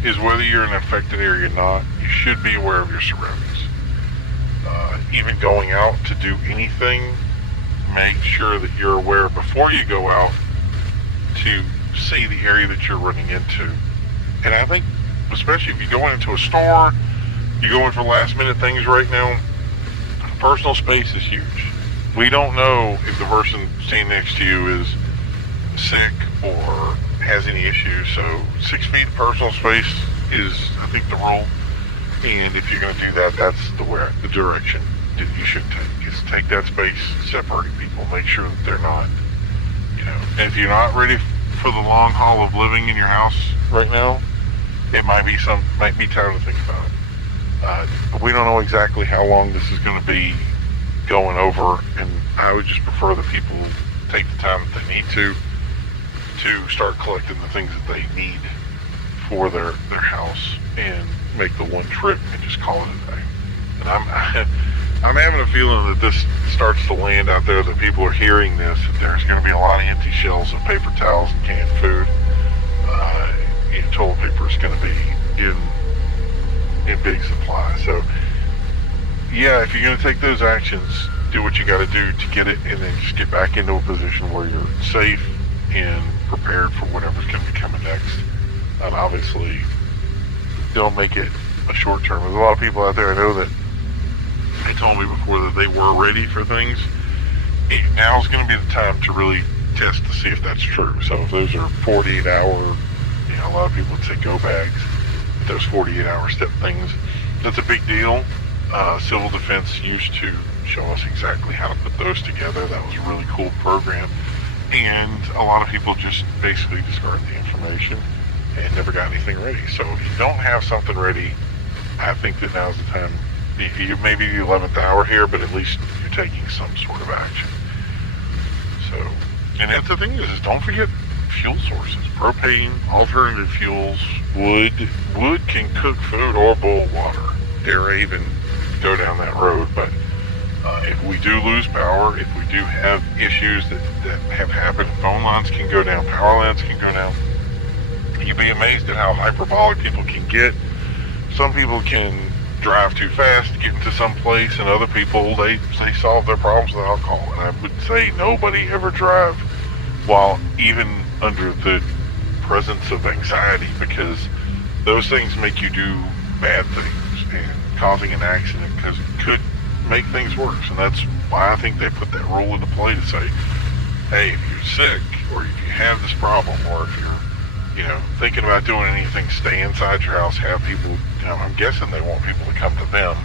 is whether you're in an affected area or not, you should be aware of your surroundings. Even going out to do anything, make sure that you're aware before you go out to see the area that you're running into. And I think, especially if you go into a store, you go in for last minute things right now, personal space is huge. We don't know if the person standing next to you is sick or has any issues, so 6 feet of personal space is, I think, the rule. And if you're going to do that, that's the direction that you should take, is take that space, separate people, make sure that they're not, and if you're not ready for the long haul of living in your house right now, it might be time to think about it. We don't know exactly how long this is going to be going over, and I would just prefer that people take the time that they need to start collecting the things that they need for their house and make the one trip and just call it a day. And I'm having a feeling that this starts to land out there, that people are hearing this, that there's going to be a lot of empty shelves of paper towels and canned food. Toilet paper is going to be in big supply. So yeah, if you're going to take those actions, do what you got to do to get it, and then just get back into a position where you're safe and prepared for whatever's going to be coming next. And obviously, don't make it a short term. There's a lot of people out there I know that they told me before that they were ready for things. Now's going to be the time to really test to see if that's true. So if those are 48-hour, a lot of people would say go bags, those 48-hour step things, that's a big deal. Civil Defense used to show us exactly how to put those together. That was a really cool program. And a lot of people just basically discarded the information and never got anything ready. So if you don't have something ready, I think that now's the time. You may be the 11th hour here, but at least you're taking some sort of action. So, and that's the thing is don't forget fuel sources. Propane, alternative fuels, wood. Wood can cook food or boil water. Dare I even go down that road, but if we do lose power, if we do have issues that have happened, phone lines can go down, power lines can go down. You'd be amazed at how hyperbolic people can get. Some people can drive too fast to get into some place, and other people, they solve their problems with alcohol. And I would say nobody ever drive while even under the presence of anxiety, because those things make you do bad things, and causing an accident because it could make things worse. And that's why I think they put that rule into play to say, hey, if you're sick, or if you have this problem, or if you're thinking about doing anything, stay inside your house, have people I'm guessing they want people to come to them,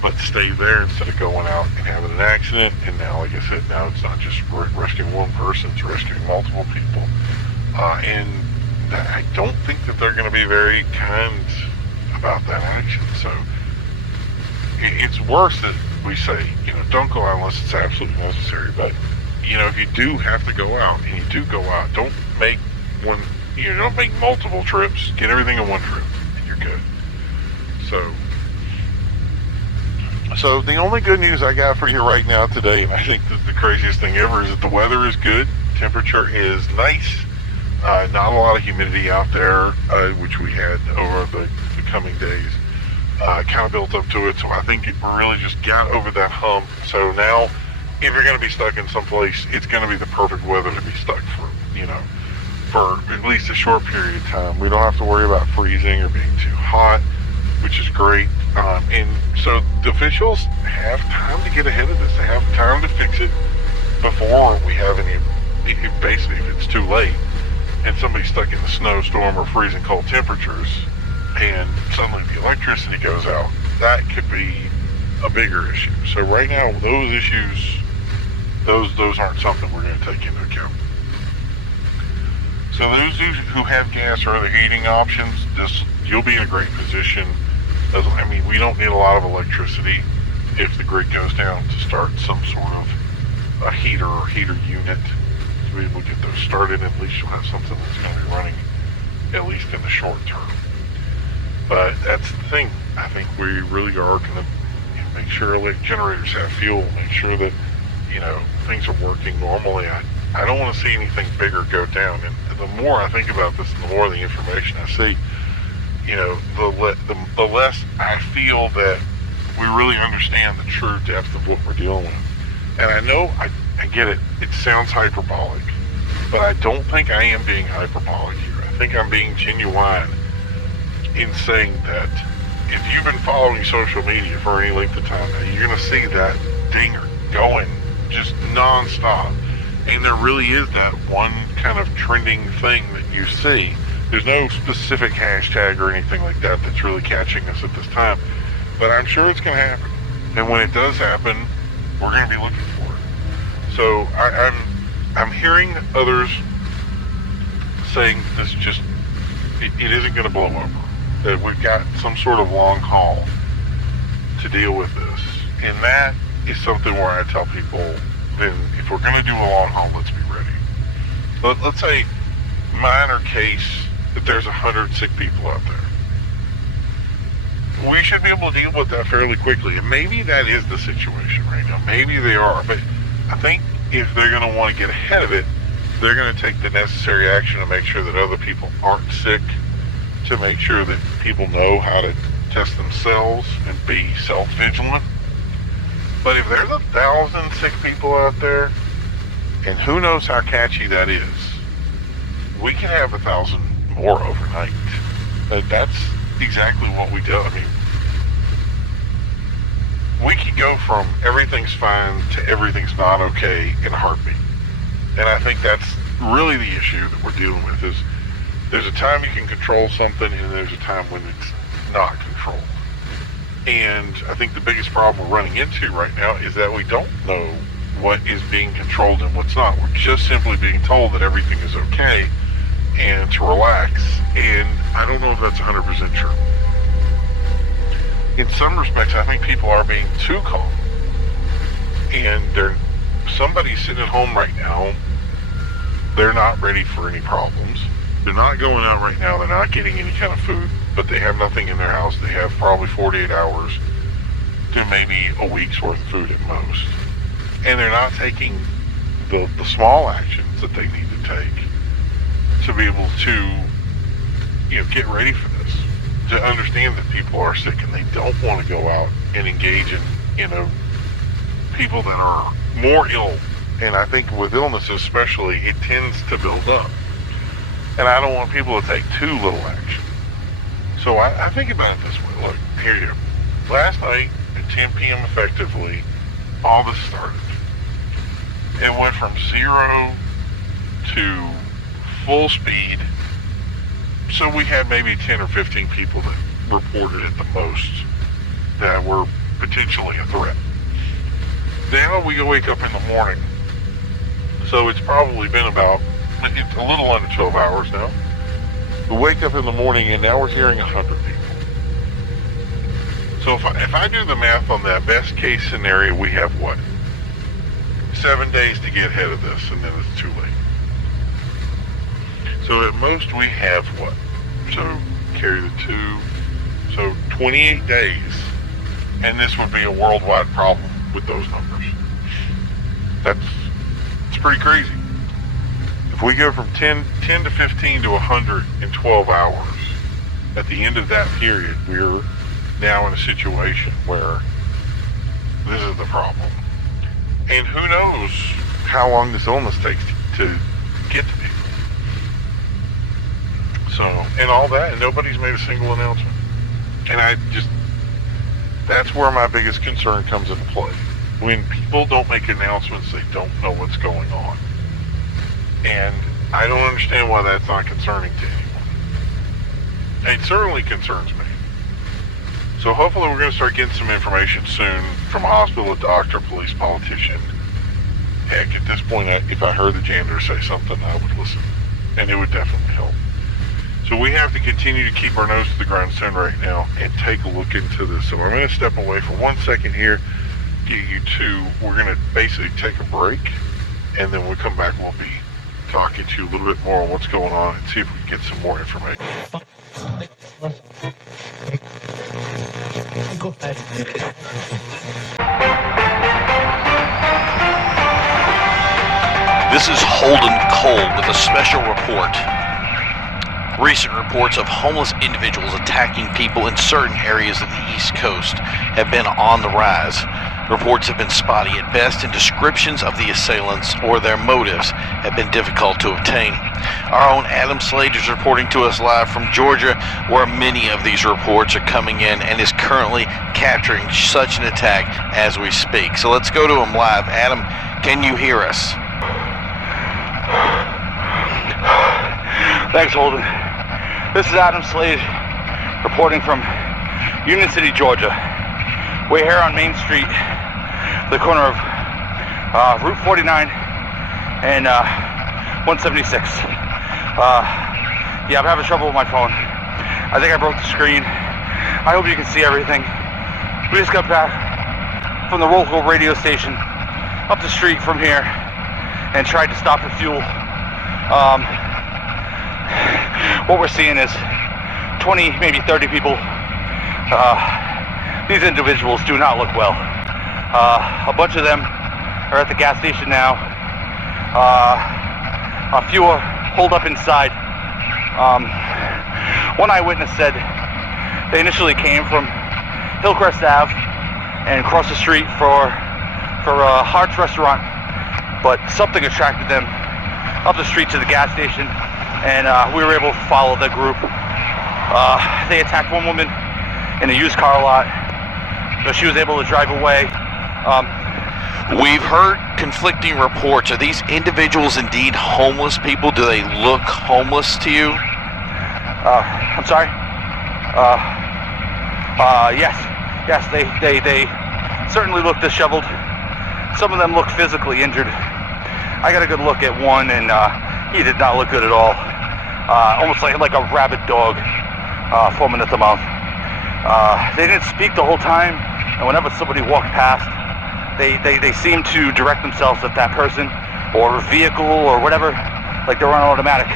but stay there instead of going out and having an accident. And now, like I said, now it's not just rescuing one person, it's rescuing multiple people. And I don't think that they're going to be very kind about that action. So it's worse that we say, don't go out unless it's absolutely necessary. But, if you do have to go out and you do go out, don't make don't make multiple trips. Get everything in one trip and you're good. So the only good news I got for you right now today, and I think that the craziest thing ever, is that the weather is good. Temperature is nice. Not a lot of humidity out there, which we had over the coming days. Kind of built up to it, so I think it really just got over that hump. So now, if you're going to be stuck in someplace, it's going to be the perfect weather to be stuck for, for at least a short period of time. We don't have to worry about freezing or being too hot, which is great. And so the officials have time to get ahead of this. They have time to fix it before we have basically, if it's too late and somebody's stuck in a snowstorm or freezing cold temperatures and suddenly the electricity goes out, that could be a bigger issue. So right now, those issues, those aren't something we're going to take into account. So those who have gas or other heating options, you'll be in a great position. We don't need a lot of electricity if the grid goes down to start some sort of a heater or heater unit to be able to get those started. At least you'll have something that's going to be running at least in the short term. But that's the thing. I think we really are going to make sure generators have fuel, make sure that things are working normally. I don't want to see anything bigger go down. And the more I think about this, the more the information I see, the less I feel that we really understand the true depth of what we're dealing with. And I know I get it. It sounds hyperbolic, but I don't think I am being hyperbolic here. I think I'm being genuine in saying that if you've been following social media for any length of time now, you're going to see that dinger going just nonstop. And there really is that one kind of trending thing that you see. There's no specific hashtag or anything like that that's really catching us at this time. But I'm sure it's going to happen. And when it does happen, we're going to be looking for it. So I'm hearing others saying this just, it isn't going to blow over. That we've got some sort of long haul to deal with this. And that is something where I tell people, then if we're going to do a long haul, let's be ready. Let's say minor case that there's 100 sick people out there. We should be able to deal with that fairly quickly. And maybe that is the situation right now. Maybe they are. But I think if they're going to want to get ahead of it, they're going to take the necessary action to make sure that other people aren't sick, to make sure that people know how to test themselves and be self-vigilant. But if there's 1,000 sick people out there, and who knows how catchy that is, we can have 1,000 more overnight. That's exactly what we do. We could go from everything's fine to everything's not okay in a heartbeat. And I think that's really the issue that we're dealing with, is there's a time you can control something and there's a time when it's not controlled. And I think the biggest problem we're running into right now is that we don't know what is being controlled and what's not. We're just simply being told that everything is okay and to relax. And I don't know if that's 100% true. In some respects, I think people are being too calm. And somebody's sitting at home right now. They're not ready for any problems. They're not going out right now. They're not getting any kind of food, but they have nothing in their house. They have probably 48 hours to maybe a week's worth of food at most. And they're not taking the small actions that they need to take to be able to, get ready for this. To understand that people are sick and they don't want to go out and engage in, people that are more ill. And I think with illness especially, it tends to build up. And I don't want people to take too little action. So I think about it this way. Look, here you go. Last night at 10 p.m. effectively, all this started. It went from 0 to full speed. So we had maybe 10 or 15 people that reported at the most that were potentially a threat. Now we wake up in the morning, so it's probably been it's a little under 12 hours now. We wake up in the morning and now we're hearing 100 people. So if I do the math on that, best case scenario, we have what? 7 days to get ahead of this, and then it's too late. So at most we have what? So carry the 2, so 28 days, and this would be a worldwide problem with those numbers. It's pretty crazy. If we go from 10 to 15 to 100 in 12 hours, at the end of that period, we're now in a situation where this is the problem. And who knows how long this illness takes to get to people. So, and all that, and nobody's made a single announcement. And that's where my biggest concern comes into play. When people don't make announcements, they don't know what's going on. And I don't understand why that's not concerning to anyone. It certainly concerns me. So hopefully we're going to start getting some information soon from a hospital, a doctor, police, politician. Heck, at this point, if I heard the janitor say something, I would listen. And it would definitely help. So we have to continue to keep our nose to the grindstone right now and take a look into this. So I'm going to step away for 1 second here, get you to, we're going to basically take a break, and then when we come back, we'll be talking to you a little bit more on what's going on and see if we can get some more information. This is Holden Cole with a special report. Recent reports of homeless individuals attacking people in certain areas of the East Coast have been on the rise. Reports have been spotty at best, and descriptions of the assailants or their motives have been difficult to obtain. Our own Adam Slade is reporting to us live from Georgia, where many of these reports are coming in, and is currently capturing such an attack as we speak. So let's go to him live. Adam, can you hear us? Thanks, Holden. This is Adam Slade reporting from Union City, Georgia. We're here on Main Street, the corner of Route 49 and 176. Yeah, I'm having trouble with my phone. I think I broke the screen. I hope you can see everything. We just got back from the local radio station up the street from here and tried to stop for fuel. What we're seeing is 20, maybe 30 people. These individuals do not look well. A bunch of them are at the gas station now. A few are holed up inside. One eyewitness said they initially came from Hillcrest Ave and crossed the street for Hart's restaurant, but something attracted them up the street to the gas station, and we were able to follow the group. They attacked one woman in a used car lot, but she was able to drive away. We've heard conflicting reports. Are these individuals indeed homeless people? Do they look homeless to you? I'm sorry? Yes, they certainly look disheveled. Some of them look physically injured. I got a good look at one, and he did not look good at all. Almost like a rabid dog, foaming at the mouth. They didn't speak the whole time, and whenever somebody walked past, they seemed to direct themselves at that person or vehicle or whatever, like they're on automatic.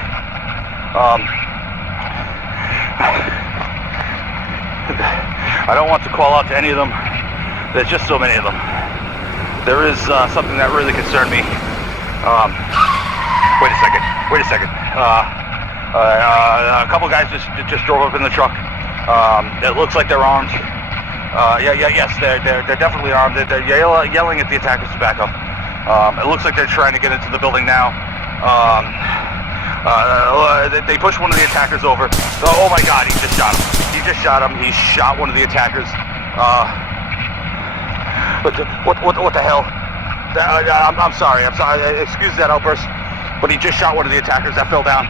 I don't want to call out to any of them. There's just so many of them. There is something that really concerned me. Wait a second. A couple guys just drove up in the truck. It looks like they're armed. Yes, they're definitely armed. They're yelling at the attackers to back up. It looks like they're trying to get into the building now. They pushed one of the attackers over. Oh my God, he just shot him. He shot one of the attackers. What the hell? I'm sorry. Excuse that outburst. But he just shot one of the attackers that fell down.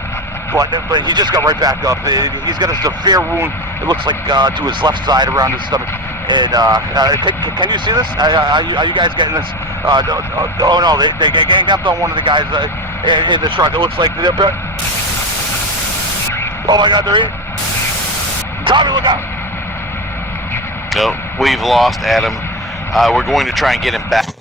But he just got right back up. He's got a severe wound It looks like to his left side around his stomach. And can you see this? Are you guys getting this? Oh no, they ganged up on one of the guys in the truck. It looks like they're... Oh my God, they're in. Tommy, look out! No, we've lost Adam. We're going to try and get him back.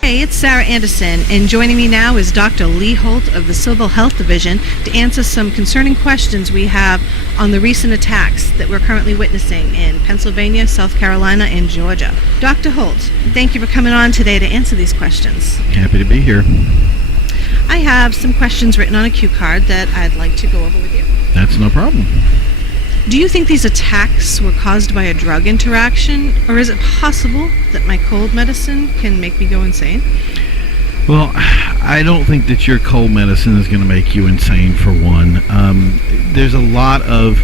Hey, it's Sarah Anderson, and joining me now is Dr. Lee Holt of the Civil Health Division to answer some concerning questions we have on the recent attacks that we're currently witnessing in Pennsylvania, South Carolina, and Georgia. Dr. Holt, thank you for coming on today to answer these questions. Happy to be here. I have some questions written on a cue card that I'd like to go over with you. That's no problem. Do you think these attacks were caused by a drug interaction, or is it possible that my cold medicine can make me go insane? Well, I don't think that your cold medicine is going to make you insane, for one. There's a lot of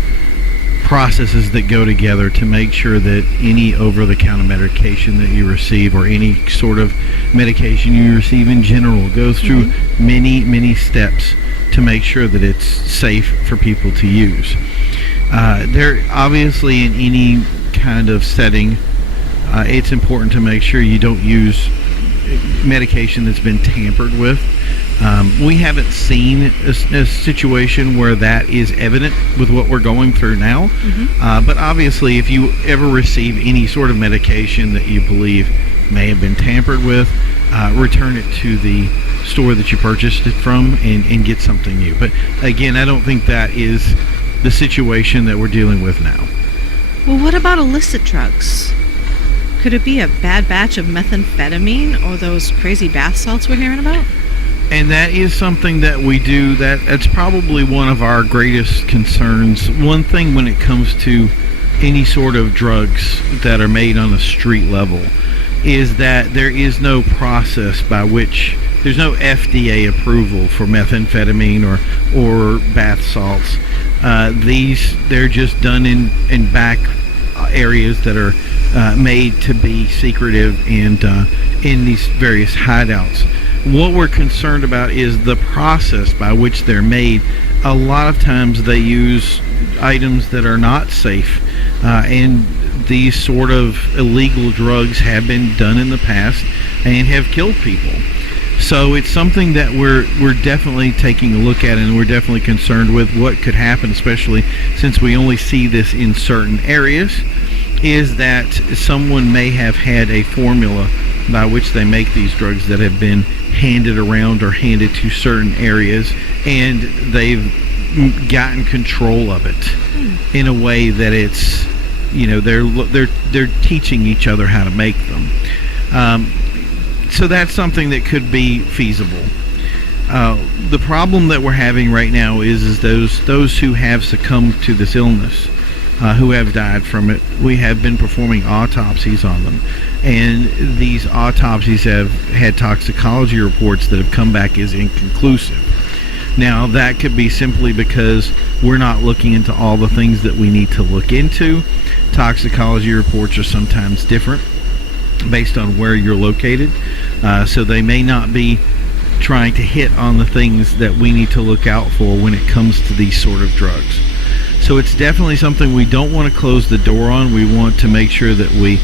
processes that go together to make sure that any over-the-counter medication that you receive, or any sort of medication you receive in general, goes through many steps to make sure that it's safe for people to use. There obviously, in any kind of setting, it's important to make sure you don't use medication that's been tampered with. We haven't seen a situation where that is evident with what we're going through now. But obviously, if you ever receive any sort of medication that you believe may have been tampered with, return it to the store that you purchased it from and get something new. But again, I don't think that is the situation that we're dealing with now. Well, what about illicit drugs? Could it be a bad batch of methamphetamine or those crazy bath salts we're hearing about? And that is something that we do. That's probably one of our greatest concerns. One thing when it comes to any sort of drugs that are made on a street level is that there is no process by which there's no FDA approval for methamphetamine or bath salts. They're just done in back areas that are made to be secretive and in these various hideouts. What we're concerned about is the process by which they're made. A lot of times they use items that are not safe, and these sort of illegal drugs have been done in the past and have killed people. So it's something that we're definitely taking a look at, and we're definitely concerned with what could happen, especially since we only see this in certain areas, is that someone may have had a formula by which they make these drugs that have been handed around or handed to certain areas, and they've gotten control of it in a way that it's, they're teaching each other how to make them. So that's something that could be feasible. The problem that we're having right now is those who have succumbed to this illness, who have died from it. We have been performing autopsies on them, and these autopsies have had toxicology reports that have come back as inconclusive. Now, that could be simply because we're not looking into all the things that we need to look into. Toxicology reports are sometimes different based on where you're located, so they may not be trying to hit on the things that we need to look out for when it comes to these sort of drugs. So it's definitely something we don't want to close the door on. We want to make sure that we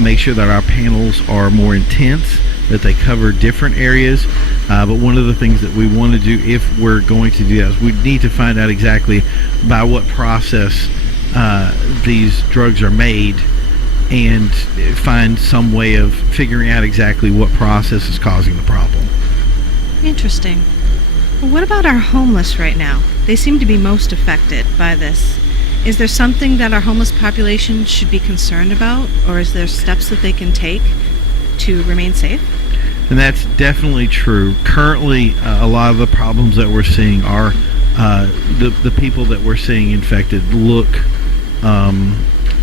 make sure that our panels are more intense, that they cover different areas. But one of the things that we want to do, if we're going to do that, is we need to find out exactly by what process these drugs are made, and find some way of figuring out exactly what process is causing the problem. Interesting. Well, what about our homeless right now? They seem to be most affected by this. Is there something that our homeless population should be concerned about, or is there steps that they can take to remain safe? And that's definitely true. Currently, a lot of the problems that we're seeing are the people that we're seeing infected look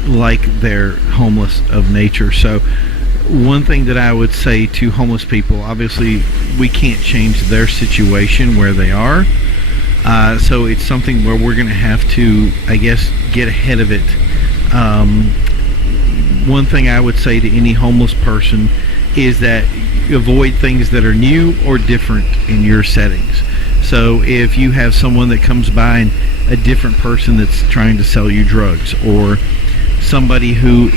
like they're homeless of nature. So one thing that I would say to homeless people, obviously we can't change their situation where they are, so it's something where we're going to have to, I guess, get ahead of it. One thing I would say to any homeless person is that avoid things that are new or different in your settings. So if you have someone that comes by and a different person that's trying to sell you drugs, or somebody who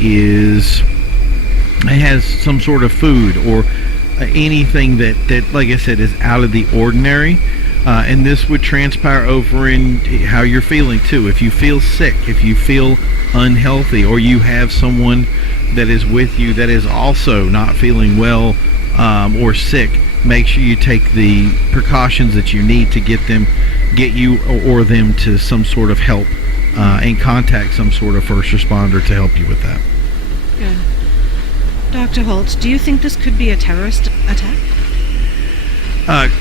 has some sort of food, or anything that like I said is out of the ordinary, and this would transpire over in how you're feeling too. If you feel sick, if you feel unhealthy, or you have someone that is with you that is also not feeling well, or sick, make sure you take the precautions that you need to get you or them to some sort of help, and contact some sort of first responder to help you with that. Good. Dr. Holt, do you think this could be a terrorist attack?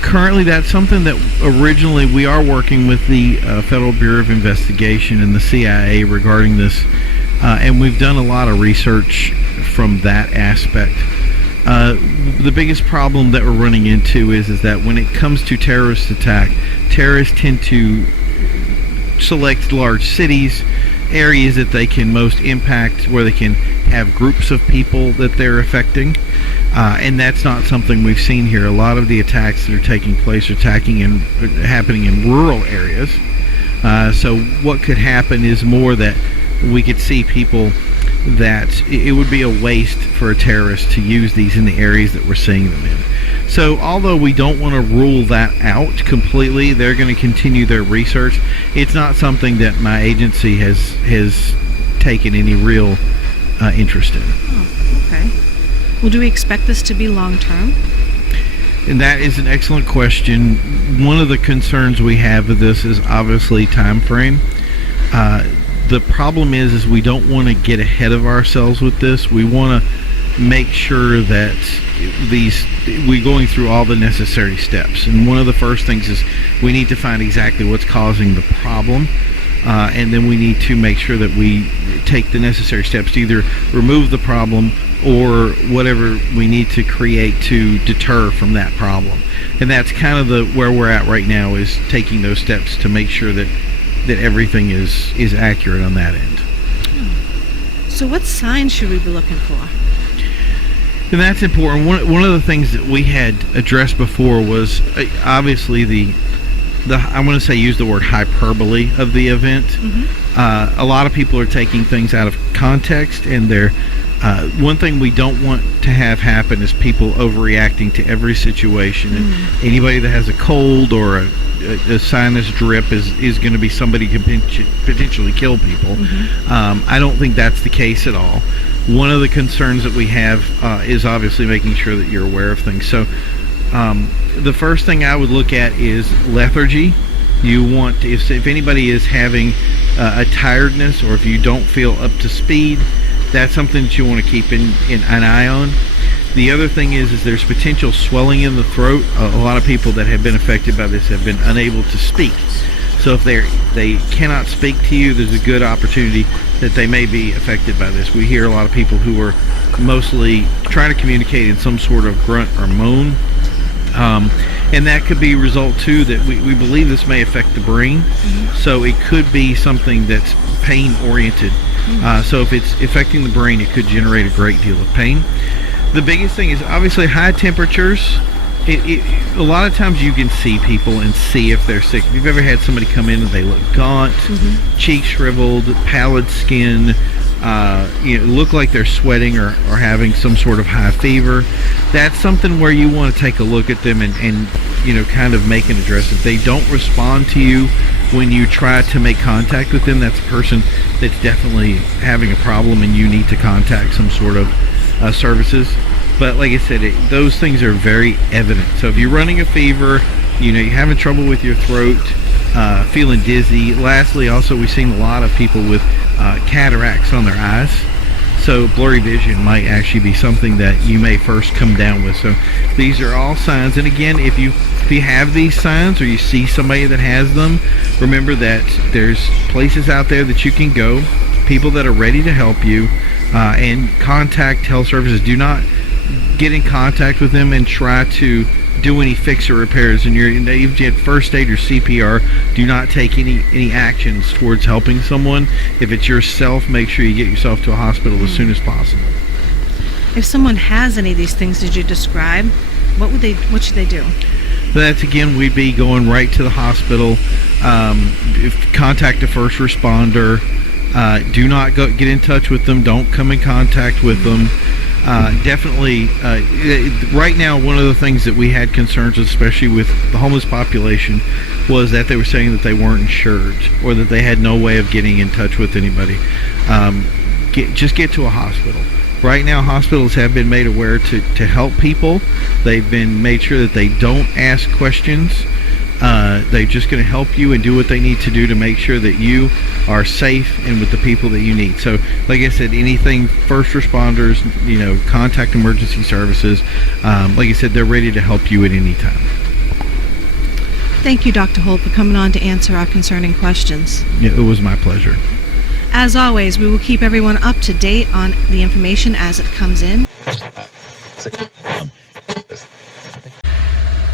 Currently, that's something that originally we are working with the Federal Bureau of Investigation and the CIA regarding this, and we've done a lot of research from that aspect. The biggest problem that we're running into is that when it comes to terrorist attack, terrorists tend to select large cities, areas that they can most impact, where they can have groups of people that they're affecting, and that's not something we've seen here. A lot of the attacks that are taking place are happening in rural areas. So what could happen is more that we could see people that it would be a waste for a terrorist to use these in the areas that we're seeing them in. So although we don't want to rule that out completely, they're going to continue their research. It's not something that my agency has taken any real interest in. Oh, okay. Well, do we expect this to be long-term? And that is an excellent question. One of the concerns we have with this is obviously time frame. The problem is we don't want to get ahead of ourselves with this. We want to make sure that we're going through all the necessary steps. And one of the first things is we need to find exactly what's causing the problem. And then we need to make sure that we take the necessary steps to either remove the problem or whatever we need to create to deter from that problem. And that's kind of where we're at right now, is taking those steps to make sure that everything is accurate on that end. So what signs should we be looking for? And that's important. One of the things that we had addressed before was obviously the I want to say use the word hyperbole of the event. Mm-hmm. A lot of people are taking things out of context, and they're one thing we don't want to have happen is people overreacting to every situation. And anybody that has a cold or a sinus drip is going to be somebody who can potentially kill people. Mm-hmm. I don't think that's the case at all. One of the concerns that we have is obviously making sure that you're aware of things. So the first thing I would look at is lethargy. You want to, if anybody is having a tiredness, or if you don't feel up to speed, that's something that you want to keep an eye on. The other thing is there's potential swelling in the throat. A lot of people that have been affected by this have been unable to speak. So if they cannot speak to you, there's a good opportunity that they may be affected by this. We hear a lot of people who are mostly trying to communicate in some sort of grunt or moan. And that could be a result too that we believe this may affect the brain. Mm-hmm. So it could be something that's pain oriented. Mm-hmm. So if it's affecting the brain, it could generate a great deal of pain. The biggest thing is obviously high temperatures. A lot of times you can see people and see if they're sick. If you've ever had somebody come in and they look gaunt, cheeks shriveled, pallid skin, look like they're sweating or having some sort of high fever, that's something where you want to take a look at them and kind of make an address. If they don't respond to you when you try to make contact with them, that's a person that's definitely having a problem and you need to contact some sort of services. But like I said, those things are very evident. So if you're running a fever, you're having trouble with your throat, feeling dizzy. Lastly, also we've seen a lot of people with cataracts on their eyes. So blurry vision might actually be something that you may first come down with. So these are all signs. And again, if you have these signs or you see somebody that has them, remember that there's places out there that you can go, people that are ready to help you, and contact health services. Do not get in contact with them and try to do any fix or repairs. And if you had first aid or CPR, do not take any actions towards helping someone. If it's yourself, make sure you get yourself to a hospital as soon as possible. If someone has any of these things that you describe, what should they do? That's, again, we'd be going right to the hospital. Contact a first responder. Do not get in touch with them. Don't come in contact with them. Definitely, right now, one of the things that we had concerns, especially with the homeless population, was that they were saying that they weren't insured or that they had no way of getting in touch with anybody. Just get to a hospital. Right now, hospitals have been made aware to help people. They've been made sure that they don't ask questions. They're just going to help you and do what they need to do to make sure that you are safe and with the people that you need. So, like I said, anything first responders, contact emergency services. Like I said, they're ready to help you at any time. Thank you, Dr. Holt, for coming on to answer our concerning questions. Yeah, it was my pleasure. As always, we will keep everyone up to date on the information as it comes in.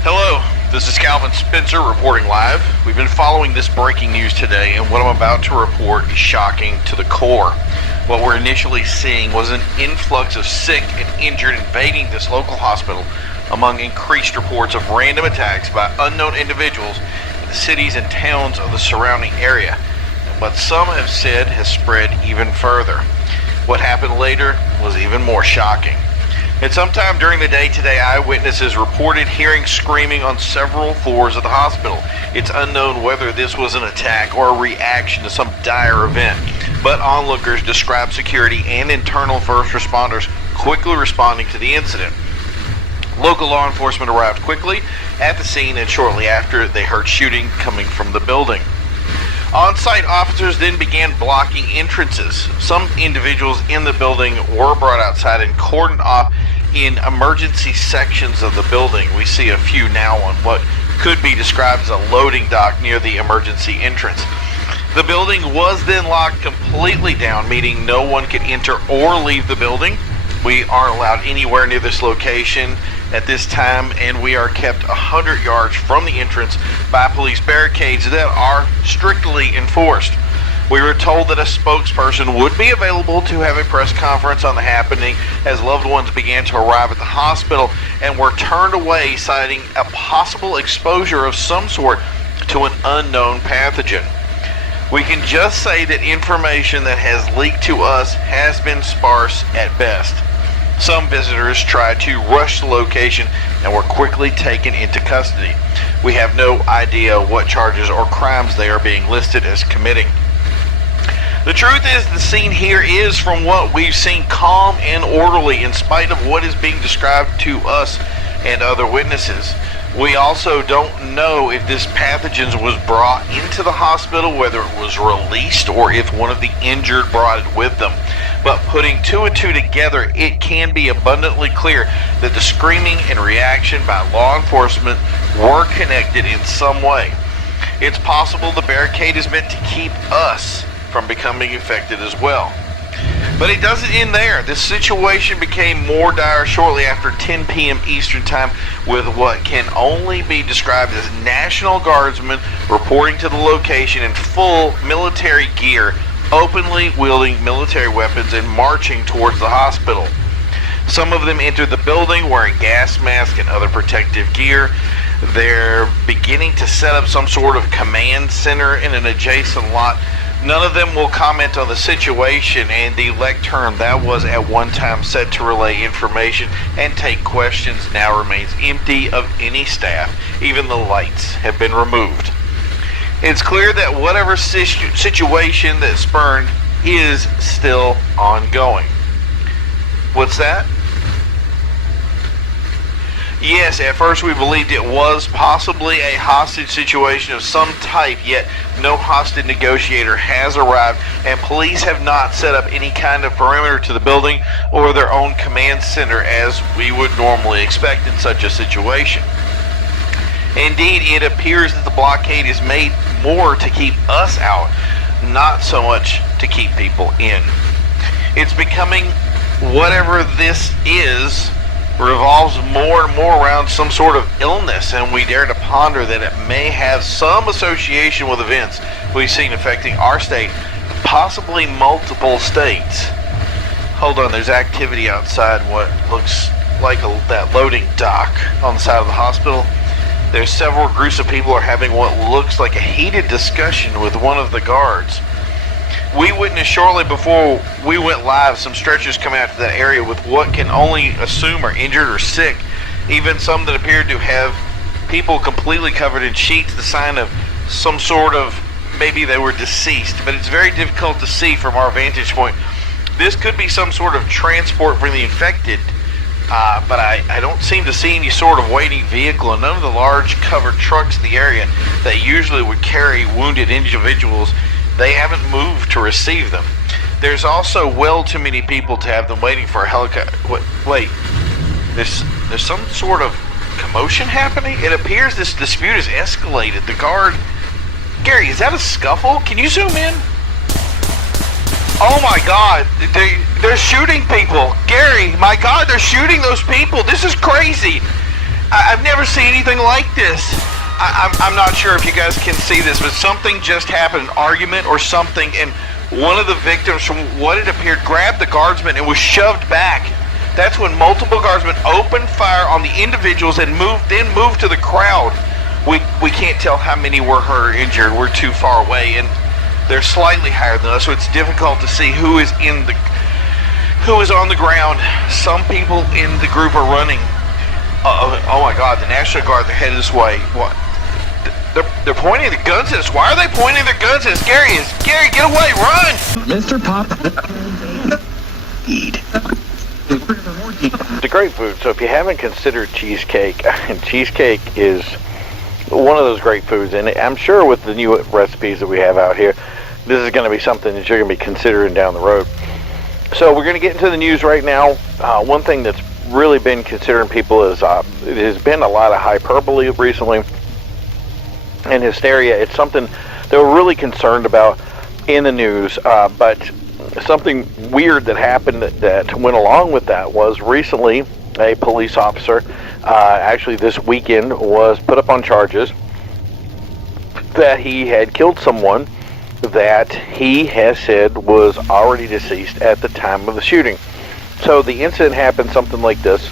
Hello, this is Calvin Spencer reporting live. We've been following this breaking news today, and what I'm about to report is shocking to the core. What we're initially seeing was an influx of sick and injured invading this local hospital, among increased reports of random attacks by unknown individuals in the cities and towns of the surrounding area. What some have said has spread even further. What happened later was even more shocking. At some time during the day today, eyewitnesses reported hearing screaming on several floors of the hospital. It's unknown whether this was an attack or a reaction to some dire event, but onlookers described security and internal first responders quickly responding to the incident. Local law enforcement arrived quickly at the scene, and shortly after, they heard shooting coming from the building. On-site officers then began blocking entrances. Some individuals in the building were brought outside and cordoned off in emergency sections of the building. We see a few now on what could be described as a loading dock near the emergency entrance. The building was then locked completely down, meaning no one could enter or leave the building. We aren't allowed anywhere near this location at this time, and we are kept 100 yards from the entrance by police barricades that are strictly enforced. We were told that a spokesperson would be available to have a press conference on the happening as loved ones began to arrive at the hospital and were turned away, citing a possible exposure of some sort to an unknown pathogen. We can just say that information that has leaked to us has been sparse at best. Some visitors tried to rush the location and were quickly taken into custody. We have no idea what charges or crimes they are being listed as committing. The truth is, the scene here is, from what we've seen, calm and orderly in spite of what is being described to us and other witnesses. We also don't know if this pathogen was brought into the hospital, whether it was released, or if one of the injured brought it with them. But putting two and two together, it can be abundantly clear that the screaming and reaction by law enforcement were connected in some way. It's possible the barricade is meant to keep us from becoming infected as well. But it doesn't end there. This situation became more dire shortly after 10 p.m. Eastern Time, with what can only be described as National Guardsmen reporting to the location in full military gear, openly wielding military weapons and marching towards the hospital. Some of them entered the building wearing gas masks and other protective gear. They're beginning to set up some sort of command center in an adjacent lot. None of them will comment on the situation, and the lectern that was at one time set to relay information and take questions now remains empty of any staff. Even the lights have been removed. It's clear that whatever situation that spurned is still ongoing. What's that? Yes, at first we believed it was possibly a hostage situation of some type, yet no hostage negotiator has arrived, and police have not set up any kind of perimeter to the building or their own command center as we would normally expect in such a situation. Indeed, it appears that the blockade is made more to keep us out, not so much to keep people in. It's becoming, whatever this is, revolves more and more around some sort of illness, and we dare to ponder that it may have some association with events we've seen affecting our state, possibly multiple states. Hold on, there's activity outside what looks like that loading dock on the side of the hospital. There's several groups of people are having what looks like a heated discussion with one of the guards. We witnessed shortly before we went live some stretchers come out to that area with what can only assume are injured or sick, even some that appeared to have people completely covered in sheets, the sign of some sort of, maybe they were deceased, but it's very difficult to see from our vantage point. This could be some sort of transport for the infected, but I don't seem to see any sort of waiting vehicle, and none of the large covered trucks in the area that usually would carry wounded individuals, they haven't moved to receive them. There's also well too many people to have them waiting for a helicopter. Wait, there's some sort of commotion happening? It appears this dispute has escalated. The guard... Gary, is that a scuffle? Can you zoom in? Oh my god, they're shooting people. Gary, my god, they're shooting those people. This is crazy. I've never seen anything like this. I'm not sure if you guys can see this, but something just happened, an argument or something, and one of the victims, from what it appeared, grabbed the guardsman and was shoved back. That's when multiple guardsmen opened fire on the individuals and moved to the crowd. We can't tell how many were hurt or injured. We're too far away, and they're slightly higher than us, so it's difficult to see who is on the ground. Some people in the group are running. Oh my God! The National Guard, they're headed this way. What? They're pointing their guns at us. Why are they pointing their guns at us? Gary, get away! Run! Mr. Pop. Eat. It's a great food. So if you haven't considered cheesecake, cheesecake is one of those great foods, and I'm sure with the new recipes that we have out here, this is going to be something that you're going to be considering down the road. So we're going to get into the news right now. One thing that's really been considering people is it has been a lot of hyperbole recently and hysteria. It's something they were really concerned about in the news, but something weird that happened that went along with that was recently a police officer, actually this weekend, was put up on charges that he had killed someone that he has said was already deceased at the time of the shooting. So the incident happened something like this,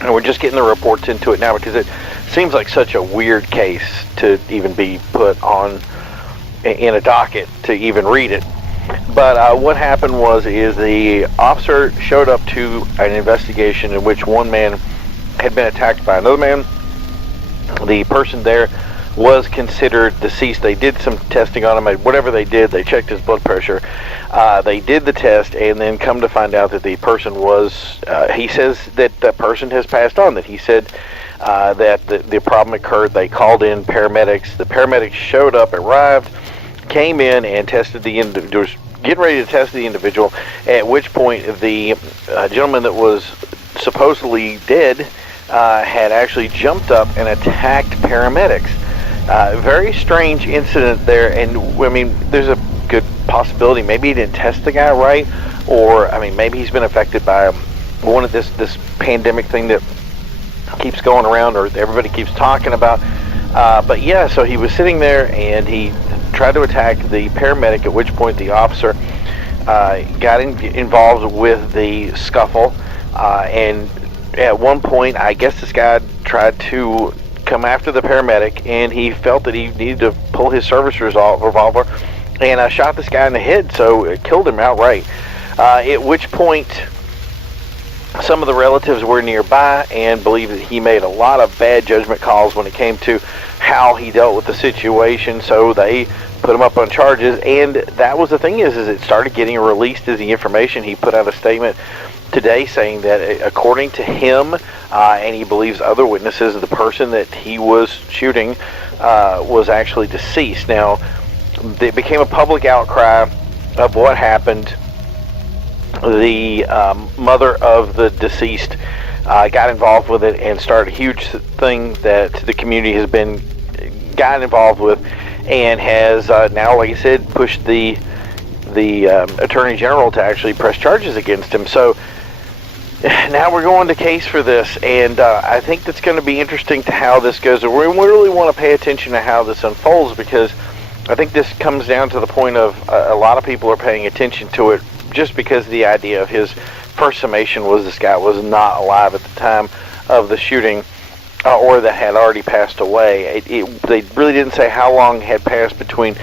and we're just getting the reports into it now because it seems like such a weird case to even be put on in a docket to even read it. But what happened is the officer showed up to an investigation in which one man had been attacked by another man. The person there was considered deceased. They did some testing on him. Whatever they did, they checked his blood pressure. They did the test, and then come to find out that the person was, he says that the person has passed on, that he said that the problem occurred. They called in paramedics. The paramedics showed up, arrived, came in, and tested the individual, getting ready to test the individual, at which point the gentleman that was supposedly dead had actually jumped up and attacked paramedics. Very strange incident there, and I mean, there's a good possibility maybe he didn't test the guy right, or I mean, maybe he's been affected by one of this pandemic thing that keeps going around, or everybody keeps talking about. But yeah, so he was sitting there and he tried to attack the paramedic, at which point the officer got involved with the scuffle, and at one point, I guess this guy tried to come after the paramedic, and he felt that he needed to pull his service revolver and shot this guy in the head, so it killed him outright. At which point, some of the relatives were nearby and believed that he made a lot of bad judgment calls when it came to how he dealt with the situation, so they put him up on charges. And that was the thing is it started getting released as the information. He put out a statement today saying that according to him, and he believes other witnesses, the person that he was shooting was actually deceased. Now, it became a public outcry of what happened. The mother of the deceased got involved with it and started a huge thing that the community has gotten involved with, and has now, like I said, pushed the Attorney General to actually press charges against him. So now we're going to case for this, and I think that's going to be interesting to how this goes. We really want to pay attention to how this unfolds, because I think this comes down to the point of a lot of people are paying attention to it, just because the idea of his first summation was this guy was not alive at the time of the shooting. or that had already passed away. They really didn't say how long had passed between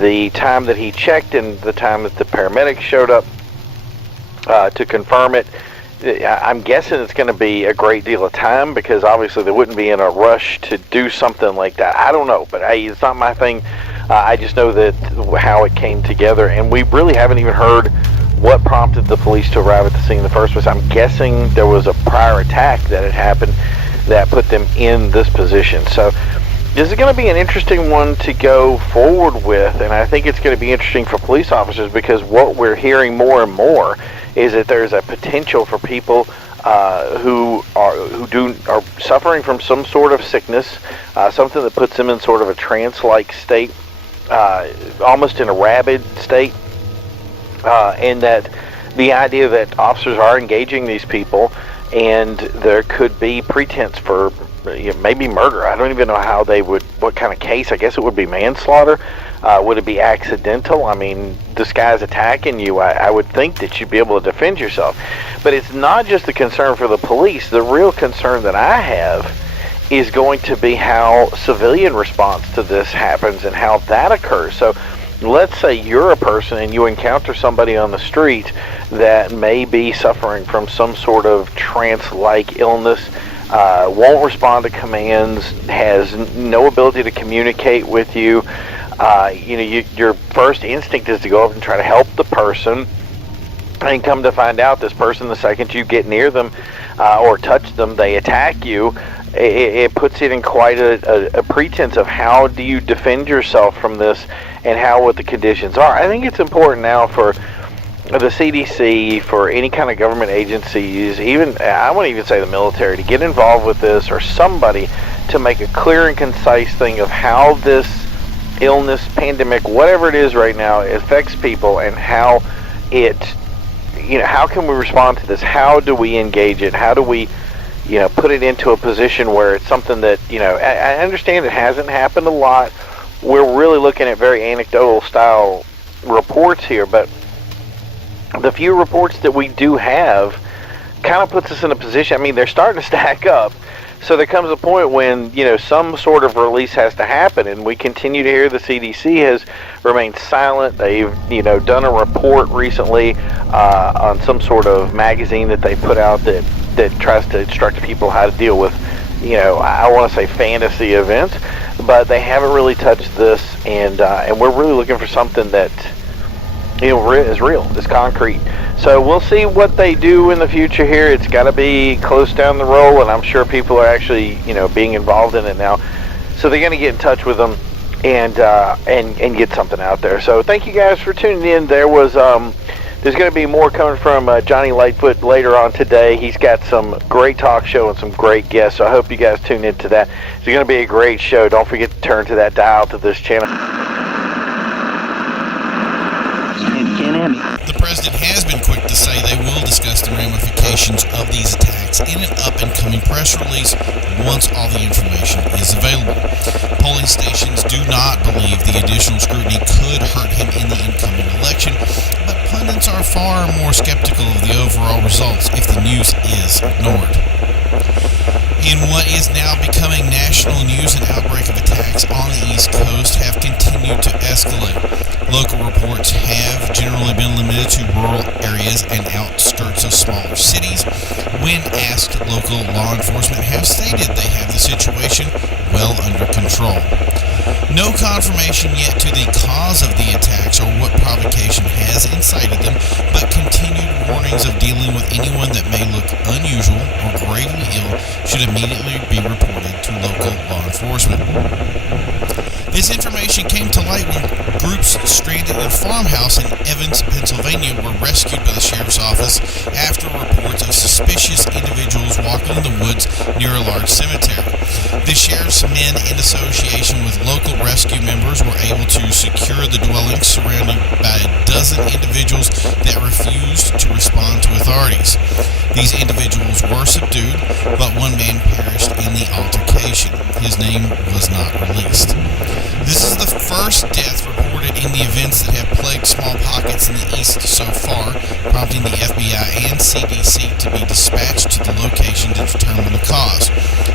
the time that he checked and the time that the paramedics showed up to confirm it. I'm guessing it's going to be a great deal of time, because obviously they wouldn't be in a rush to do something like that. I don't know, but it's not my thing. I just know that how it came together, and we really haven't even heard what prompted the police to arrive at the scene in the first place. I'm guessing there was a prior attack that had happened that put them in this position. So this is going to be an interesting one to go forward with, and I think it's going to be interesting for police officers, because what we're hearing more and more is that there's a potential for people who are suffering from some sort of sickness, something that puts them in sort of a trance-like state, almost in a rabid state, and that the idea that officers are engaging these people, and there could be pretense for maybe murder. I don't even know how they would, what kind of case. I guess it would be manslaughter. Would it be accidental? I mean, this guy's attacking you. I would think that you'd be able to defend yourself. But it's not just the concern for the police. The real concern that I have is going to be how civilian response to this happens and how that occurs. So let's say you're a person and you encounter somebody on the street that may be suffering from some sort of trance-like illness, won't respond to commands, has no ability to communicate with you. Your first instinct is to go up and try to help the person, and come to find out this person, the second you get near them or touch them, they attack you. It puts it in quite a pretense of how do you defend yourself from this, and what the conditions are. I think it's important now for the CDC, for any kind of government agencies, even I won't even say the military, to get involved with this, or somebody to make a clear and concise thing of how this illness, pandemic, whatever it is right now, affects people, and how can we respond to this? How do we engage it? How do we put it into a position where it's something that, I understand it hasn't happened a lot. We're really looking at very anecdotal style reports here, but the few reports that we do have kind of puts us in a position. I mean, they're starting to stack up. So there comes a point when, some sort of release has to happen, and we continue to hear the CDC has remained silent. They've, done a report recently on some sort of magazine that they put out that tries to instruct people how to deal with, I want to say fantasy events, but they haven't really touched this, and we're really looking for something that is real, is concrete. So we'll see what they do in the future here. It's got to be close down the road, and I'm sure people are actually, being involved in it now. So they're going to get in touch with them and get something out there. So thank you guys for tuning in. There's going to be more coming from Johnny Lightfoot later on today. He's got some great talk show and some great guests. So I hope you guys tune into that. It's going to be a great show. Don't forget to turn to that dial to this channel. The president has been quick to say they will discuss the ramifications of these attacks in an up-and-coming press release once all the information is available. Polling stations do not believe the additional scrutiny could hurt him in the incoming election, but pundits are far more skeptical of the overall results if the news is ignored. In what is now becoming national news, an outbreak of attacks on the East Coast have continued to escalate. Local reports have generally been limited to rural areas and outskirts of smaller cities. When asked, local law enforcement have stated they have the situation well under control. No confirmation yet to the cause of the attacks or what provocation has incited them, but continued warnings of dealing with anyone that may look unusual or gravely ill should immediately be reported to local law enforcement. This information came to light when groups stranded in a farmhouse in Evans, Pennsylvania were rescued by the sheriff's office after reports of suspicious individuals walking in the woods near a large cemetery. The sheriff's men, in association with local rescue members, were able to secure the dwelling surrounded by a dozen individuals that refused to respond to authorities. These individuals were subdued, but one man perished in the altercation. His name was not released. This is the first death reported in the events that have plagued small pockets in the East so far, prompting the FBI and CDC to be dispatched to the location to determine the cause.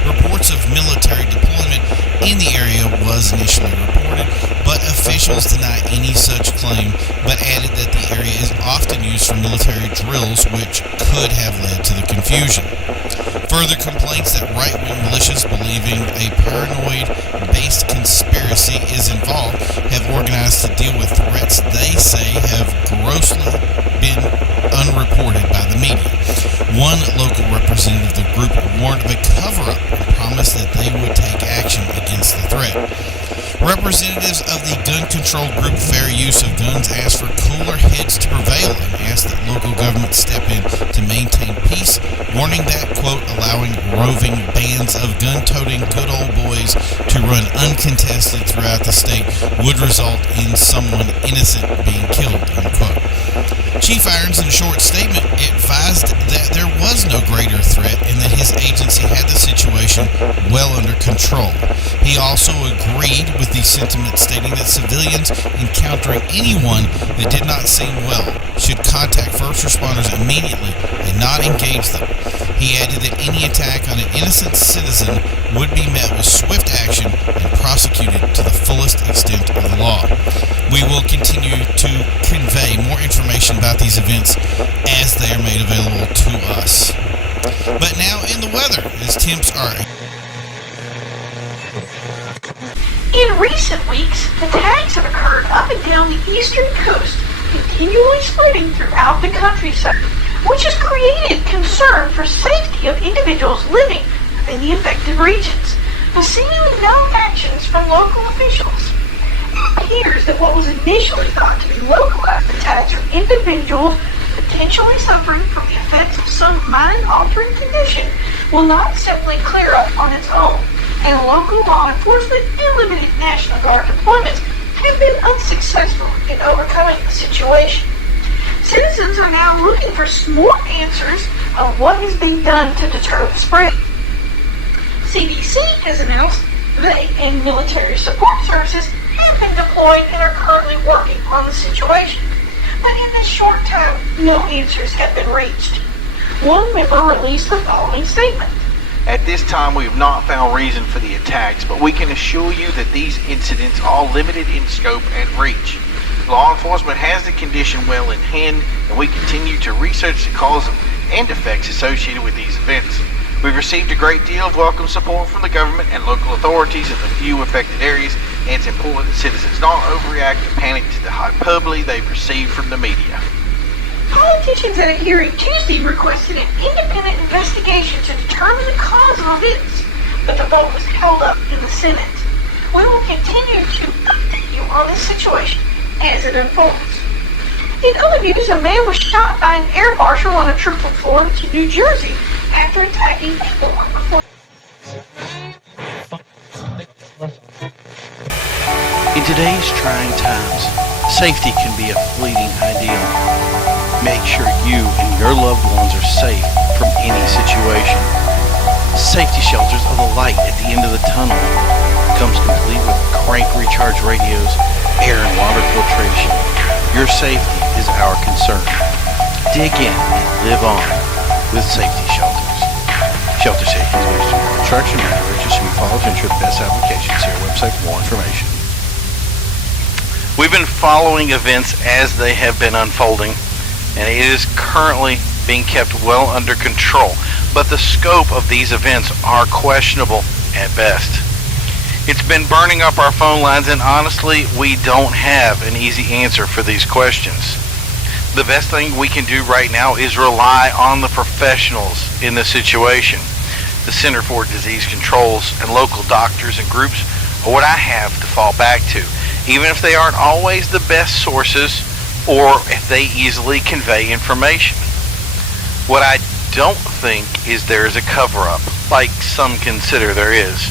Reports of as initially reported, but officials deny any such claim, but added that the area is often used for military drills, which could have led to the confusion. Further complaints that right-wing militias believing a paranoid-based conspiracy is involved have organized to deal with threats they say have grossly been unreported by the media. One local representative of the group warned of a cover-up and promised that they would take action against the threat. Representatives of the gun control group Fair Use of Guns asked for cooler heads to prevail and asked that local governments step in to maintain peace, warning that, quote, allowing roving bands of gun-toting good old boys to run uncontested throughout the state would result in someone innocent being killed, unquote. Chief Irons, in a short statement, advised that there was no greater threat and that his agency had the situation well under control. He also agreed with the sentiment stating that civilians encountering anyone that did not seem well should contact first responders immediately and not engage them. He added that any attack on an innocent citizen would be met with swift action and prosecuted to the fullest extent of the law. We will continue to convey more information about these events as they are made available to us. But now in the weather, as temps are... In recent weeks, attacks have occurred up and down the eastern coast, continually spreading throughout the countryside, which has created concern for safety of individuals living within the affected regions. But seemingly no actions from local officials. It appears that what was initially thought to be localized attacks are individuals potentially suffering from the effects of some mind-altering condition will not simply clear up on its own, and local law enforcement and limited National Guard deployments have been unsuccessful in overcoming the situation. Citizens are now looking for more answers on what is being done to deter the spread. CDC has announced they and military support services have been deployed and are currently working on the situation. But in this short time, no answers have been reached. One member released the following statement. At this time, we have not found reason for the attacks, but we can assure you that these incidents are limited in scope and reach. Law enforcement has the condition well in hand, and we continue to research the cause and effects associated with these events. We've received a great deal of welcome support from the government and local authorities in the few affected areas, and it's important that citizens not overreact and panic to the hyperbole they've received from the media. Politicians at a hearing Tuesday requested an independent investigation to determine the cause of events, but the vote was held up in the Senate. We will continue to update you on this situation as it unfolds. In other news, a man was shot by an air marshal on a trip from Florida to New Jersey after attacking people on the flight. In today's trying times, safety can be a fleeting ideal. Make sure you and your loved ones are safe from any situation. Safety shelters are the light at the end of the tunnel. Comes complete with crank recharge radios, air and water filtration. Your safety is our concern. Dig in and live on with safety shelters. Shelter safety is based on construction matters. Should we follow to ensure the best applications? See our website for more information. We've been following events as they have been unfolding, and it is currently being kept well under control, but the scope of these events are questionable at best. It's been burning up our phone lines, and honestly, we don't have an easy answer for these questions. The best thing we can do right now is rely on the professionals in the situation. The Center for Disease Controls and local doctors and groups are what I have to fall back to, even if they aren't always the best sources or if they easily convey information. What I don't think is there is a cover-up, like some consider there is.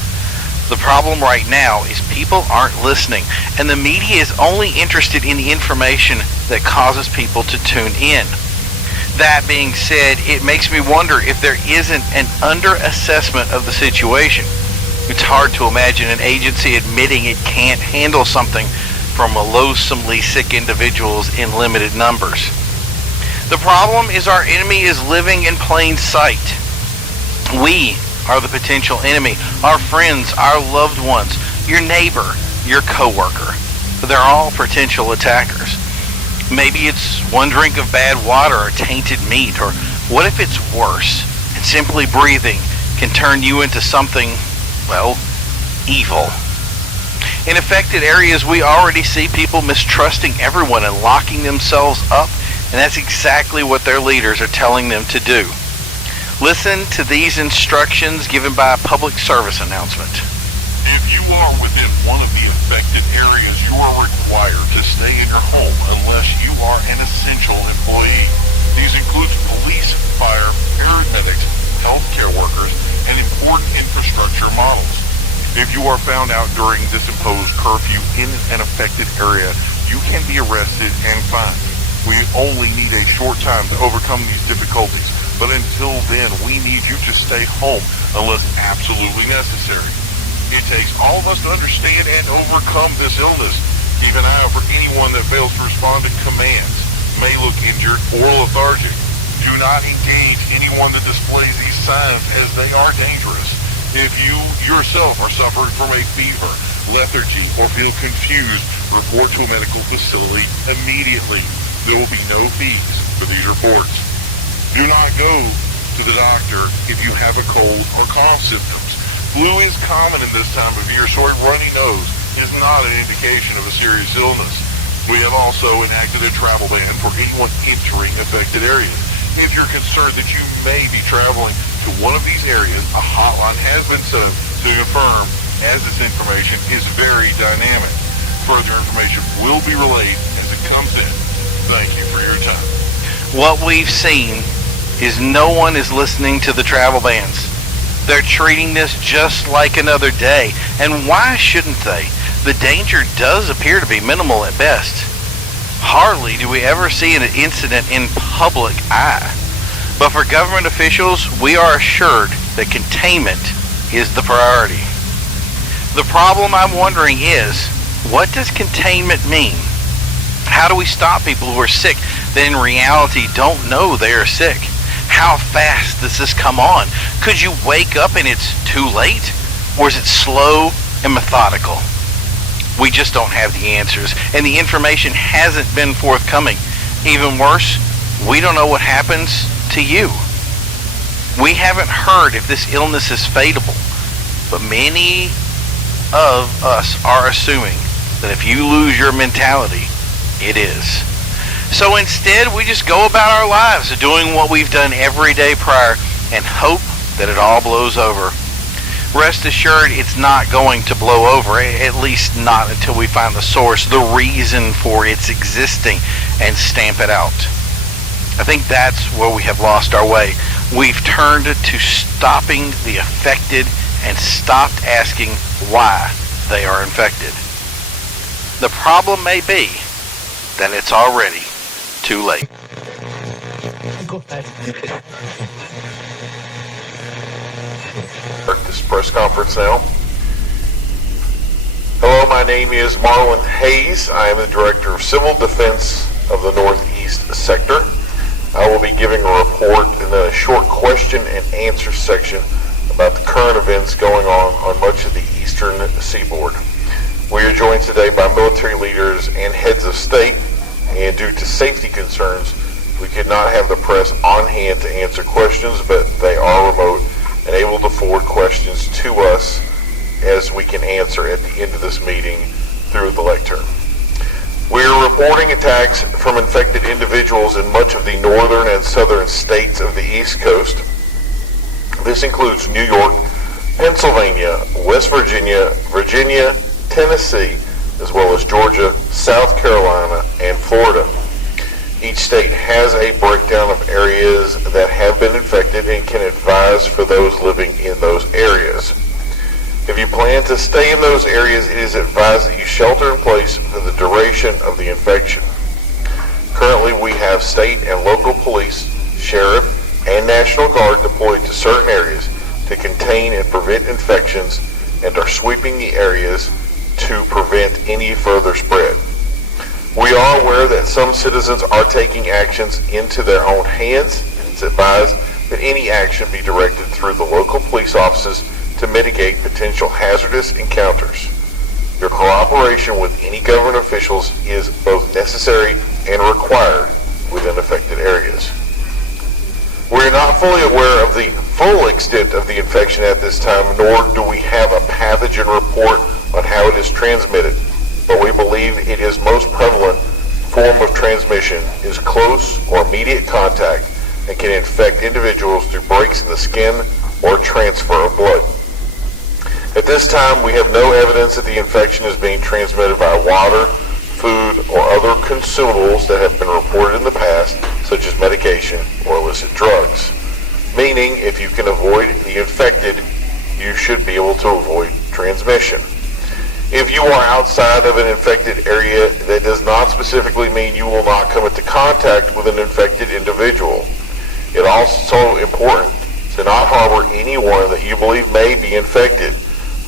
The problem right now is people aren't listening, and the media is only interested in the information that causes people to tune in. That being said, it makes me wonder if there isn't an under-assessment of the situation. It's hard to imagine an agency admitting it can't handle something from loathsomely sick individuals in limited numbers. The problem is our enemy is living in plain sight. We are the potential enemy. Our friends, our loved ones, your neighbor, your coworker. They're all potential attackers. Maybe it's one drink of bad water or tainted meat, or what if it's worse and simply breathing can turn you into something, well, evil. In affected areas, we already see people mistrusting everyone and locking themselves up, and that's exactly what their leaders are telling them to do. Listen to these instructions given by a public service announcement. If you are within one of the affected areas, you are required to stay in your home unless you are an essential employee. These include police, fire, paramedics, healthcare workers, and important infrastructure models. If you are found out during this imposed curfew in an affected area, you can be arrested and fined. We only need a short time to overcome these difficulties, but until then, we need you to stay home unless absolutely necessary. It takes all of us to understand and overcome this illness. Keep an eye out for anyone that fails to respond to commands, may look injured or lethargic. Do not engage anyone that displays these signs, as they are dangerous. If you yourself are suffering from a fever, lethargy, or feel confused, report to a medical facility immediately. There will be no fees for these reports. Do not go to the doctor if you have a cold or cough symptoms. Flu is common in this time of year, so a runny nose is not an indication of a serious illness. We have also enacted a travel ban for anyone entering affected areas. If you're concerned that you may be traveling to one of these areas, a hotline has been set up to confirm, as this information is very dynamic. Further information will be relayed as it comes in. Thank you for your time. What we've seen is no one is listening to the travel bans. They're treating this just like another day, and why shouldn't they? The danger does appear to be minimal at best. Hardly do we ever see an incident in public eye. But for government officials, we are assured that containment is the priority. The problem I'm wondering is, what does containment mean? How do we stop people who are sick that in reality don't know they are sick? How fast does this come on? Could you wake up and it's too late? Or is it slow and methodical? We just don't have the answers, and the information hasn't been forthcoming. Even worse, we don't know what happens to you. We haven't heard if this illness is fatable, but many of us are assuming that if you lose your mentality, it is. So instead, we just go about our lives doing what we've done every day prior and hope that it all blows over. Rest assured, it's not going to blow over, at least not until we find the source, the reason for its existing, and stamp it out. I think that's where we have lost our way. We've turned to stopping the affected and stopped asking why they are infected. The problem may be that it's already too late. This press conference now. Hello, my name is Marlon Hayes. I am the Director of Civil Defense of the Northeast Sector. I will be giving a report and then a short question and answer section about the current events going on much of the eastern seaboard. We are joined today by military leaders and heads of state, and due to safety concerns, we could not have the press on hand to answer questions, but they are remote and able to forward questions to us as we can answer at the end of this meeting through the lectern. We are reporting attacks from infected individuals in much of the northern and southern states of the East Coast. This includes New York, Pennsylvania, West Virginia, Virginia, Tennessee, as well as Georgia, South Carolina, and Florida. Each state has a breakdown of areas that have been infected and can advise for those living in those areas. If you plan to stay in those areas, it is advised that you shelter in place for the duration of the infection. Currently, we have state and local police, sheriff, and National Guard deployed to certain areas to contain and prevent infections and are sweeping the areas to prevent any further spread. We are aware that some citizens are taking actions into their own hands, and it's advised that any action be directed through the local police offices to mitigate potential hazardous encounters. Your cooperation with any government officials is both necessary and required within affected areas. We are not fully aware of the full extent of the infection at this time, nor do we have a pathogen report on how it is transmitted, but we believe it is most prevalent form of transmission is close or immediate contact and can infect individuals through breaks in the skin or transfer of blood. At this time, we have no evidence that the infection is being transmitted by water, food, or other consumables that have been reported in the past, such as medication or illicit drugs. Meaning, if you can avoid the infected, you should be able to avoid transmission. If you are outside of an infected area, that does not specifically mean you will not come into contact with an infected individual. It is also important to not harbor anyone that you believe may be infected.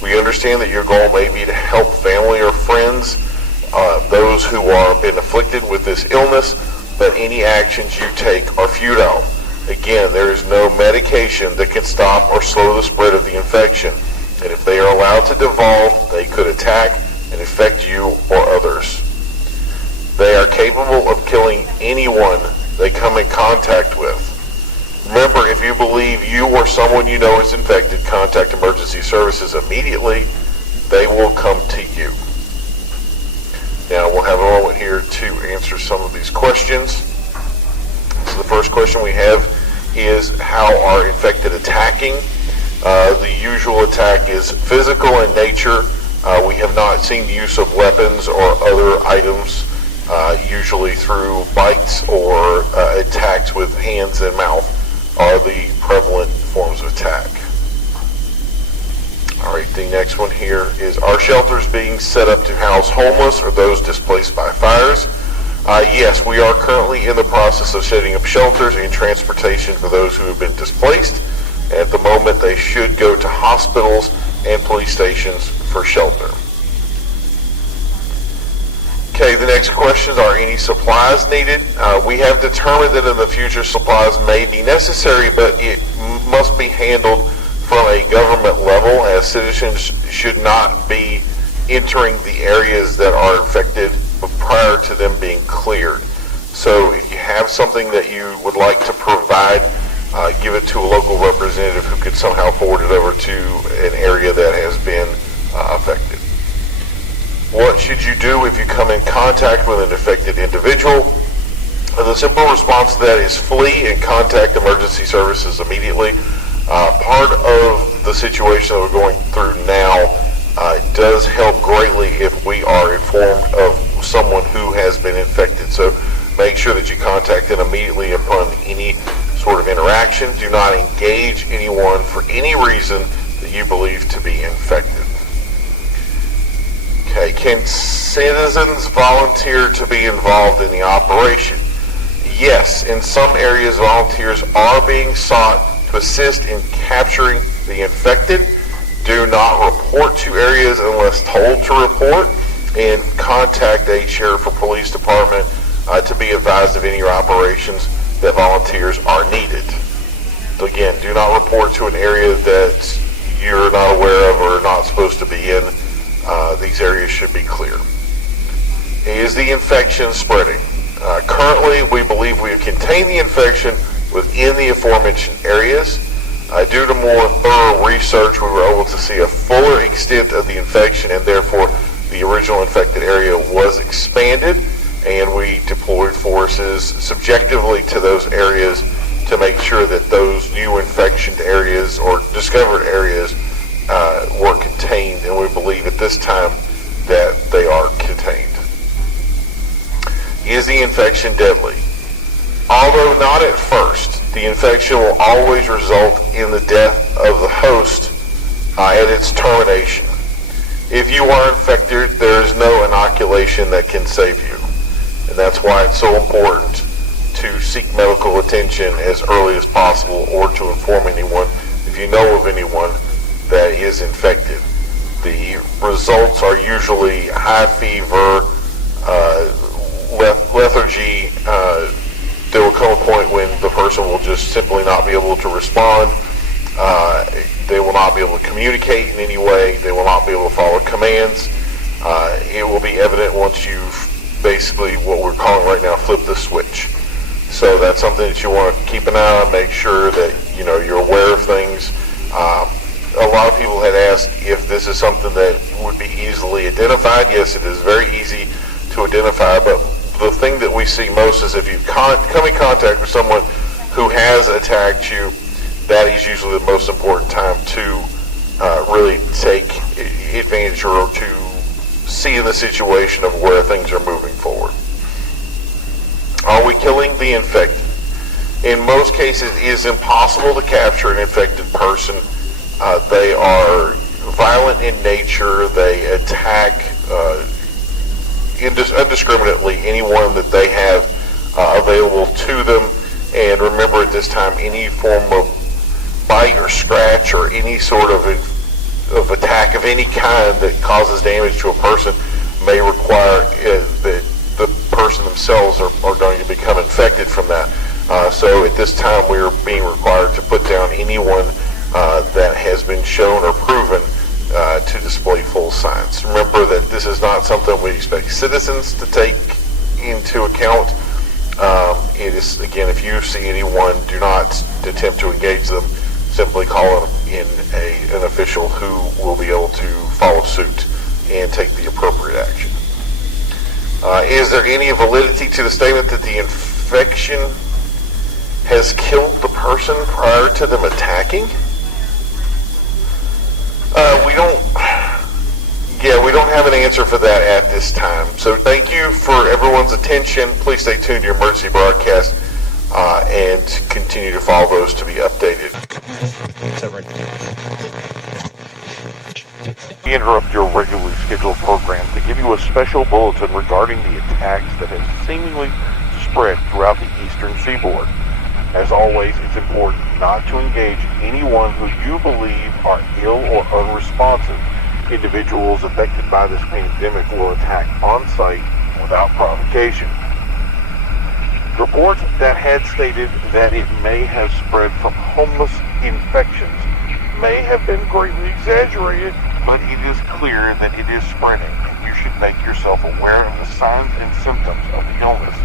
We understand that your goal may be to help family or friends, those who are been afflicted with this illness, but any actions you take are futile. Again, there is no medication that can stop or slow the spread of the infection, and if they are allowed to devolve, they could attack and infect you or others. They are capable of killing anyone they come in contact with. Remember, if you believe you or someone you know is infected, contact emergency services immediately. They will come to you. Now, we'll have a moment here to answer some of these questions. So the first question we have is, how are infected attacking? The usual attack is physical in nature. We have not seen the use of weapons or other items, usually through bites or attacks with hands and mouth are the prevalent forms of attack. Alright, the next one here is, are shelters being set up to house homeless or those displaced by fires? Yes, we are currently in the process of setting up shelters and transportation for those who have been displaced. At the moment, they should go to hospitals and police stations for shelter. Okay, the next question is, are any supplies needed? We have determined that in the future supplies may be necessary, but it must be handled from a government level, as citizens should not be entering the areas that are infected prior to them being cleared. So if you have something that you would like to provide, give it to a local representative who could somehow forward it over to an area that has been affected. What should you do if you come in contact with an infected individual? The simple response to that is flee and contact emergency services immediately. Part of the situation that we're going through now does help greatly if we are informed of someone who has been infected. So make sure that you contact them immediately upon any sort of interaction. Do not engage anyone for any reason that you believe to be infected. Okay, can citizens volunteer to be involved in the operation? Yes, in some areas volunteers are being sought to assist in capturing the infected. Do not report to areas unless told to report, and contact a sheriff or police department to be advised of any operations that volunteers are needed. So again, do not report to an area that you're not aware of or not supposed to be in. These areas should be clear. Is the infection spreading? Currently, we believe we have contained the infection within the aforementioned areas. Due to more thorough research, we were able to see a fuller extent of the infection, and therefore the original infected area was expanded, and we deployed forces subjectively to those areas to make sure that those new infection areas or discovered areas were contained, and we believe at this time that they are contained. Is the infection deadly? Although not at first, the infection will always result in the death of the host at its termination. If you are infected, there is no inoculation that can save you. And that's why it's so important to seek medical attention as early as possible, or to inform anyone if you know of anyone that is infected. The results are usually high fever, lethargy. There will come a point when the person will just simply not be able to respond. They will not be able to communicate in any way. They will not be able to follow commands. It will be evident once you've basically, what we're calling right now, flip the switch. So that's something that you want to keep an eye on, make sure that you're aware of things. A lot of people had asked if this is something that would be easily identified. Yes, it is very easy to identify, but the thing that we see most is if you come in contact with someone who has attacked you, that is usually the most important time to really take advantage or to see in the situation of where things are moving forward. Are we killing the infected? In most cases, it is impossible to capture an infected person. They are violent in nature. They attack indiscriminately anyone that they have available to them. And remember, at this time, any form of bite or scratch or any sort of attack of any kind that causes damage to a person may require that the person themselves are going to become infected from that. So at this time, we are being required to put down anyone that has been shown or proven to display full signs. Remember that this is not something we expect citizens to take into account. It is, again, if you see anyone, do not attempt to engage them. Simply call in an official who will be able to follow suit and take the appropriate action. Is there any validity to the statement that the infection has killed the person prior to them attacking? We don't have an answer for that at this time. So thank you for everyone's attention. Please stay tuned to your emergency broadcast and continue to follow those to be updated. We interrupt your regularly scheduled program to give you a special bulletin regarding the attacks that have seemingly spread throughout the eastern seaboard. As always, it's important not to engage anyone who you believe are ill or unresponsive. Individuals affected by this pandemic will attack on site without provocation. Reports that had stated that it may have spread from homeless infections may have been greatly exaggerated, but it is clear that it is spreading, and you should make yourself aware of the signs and symptoms of the illness.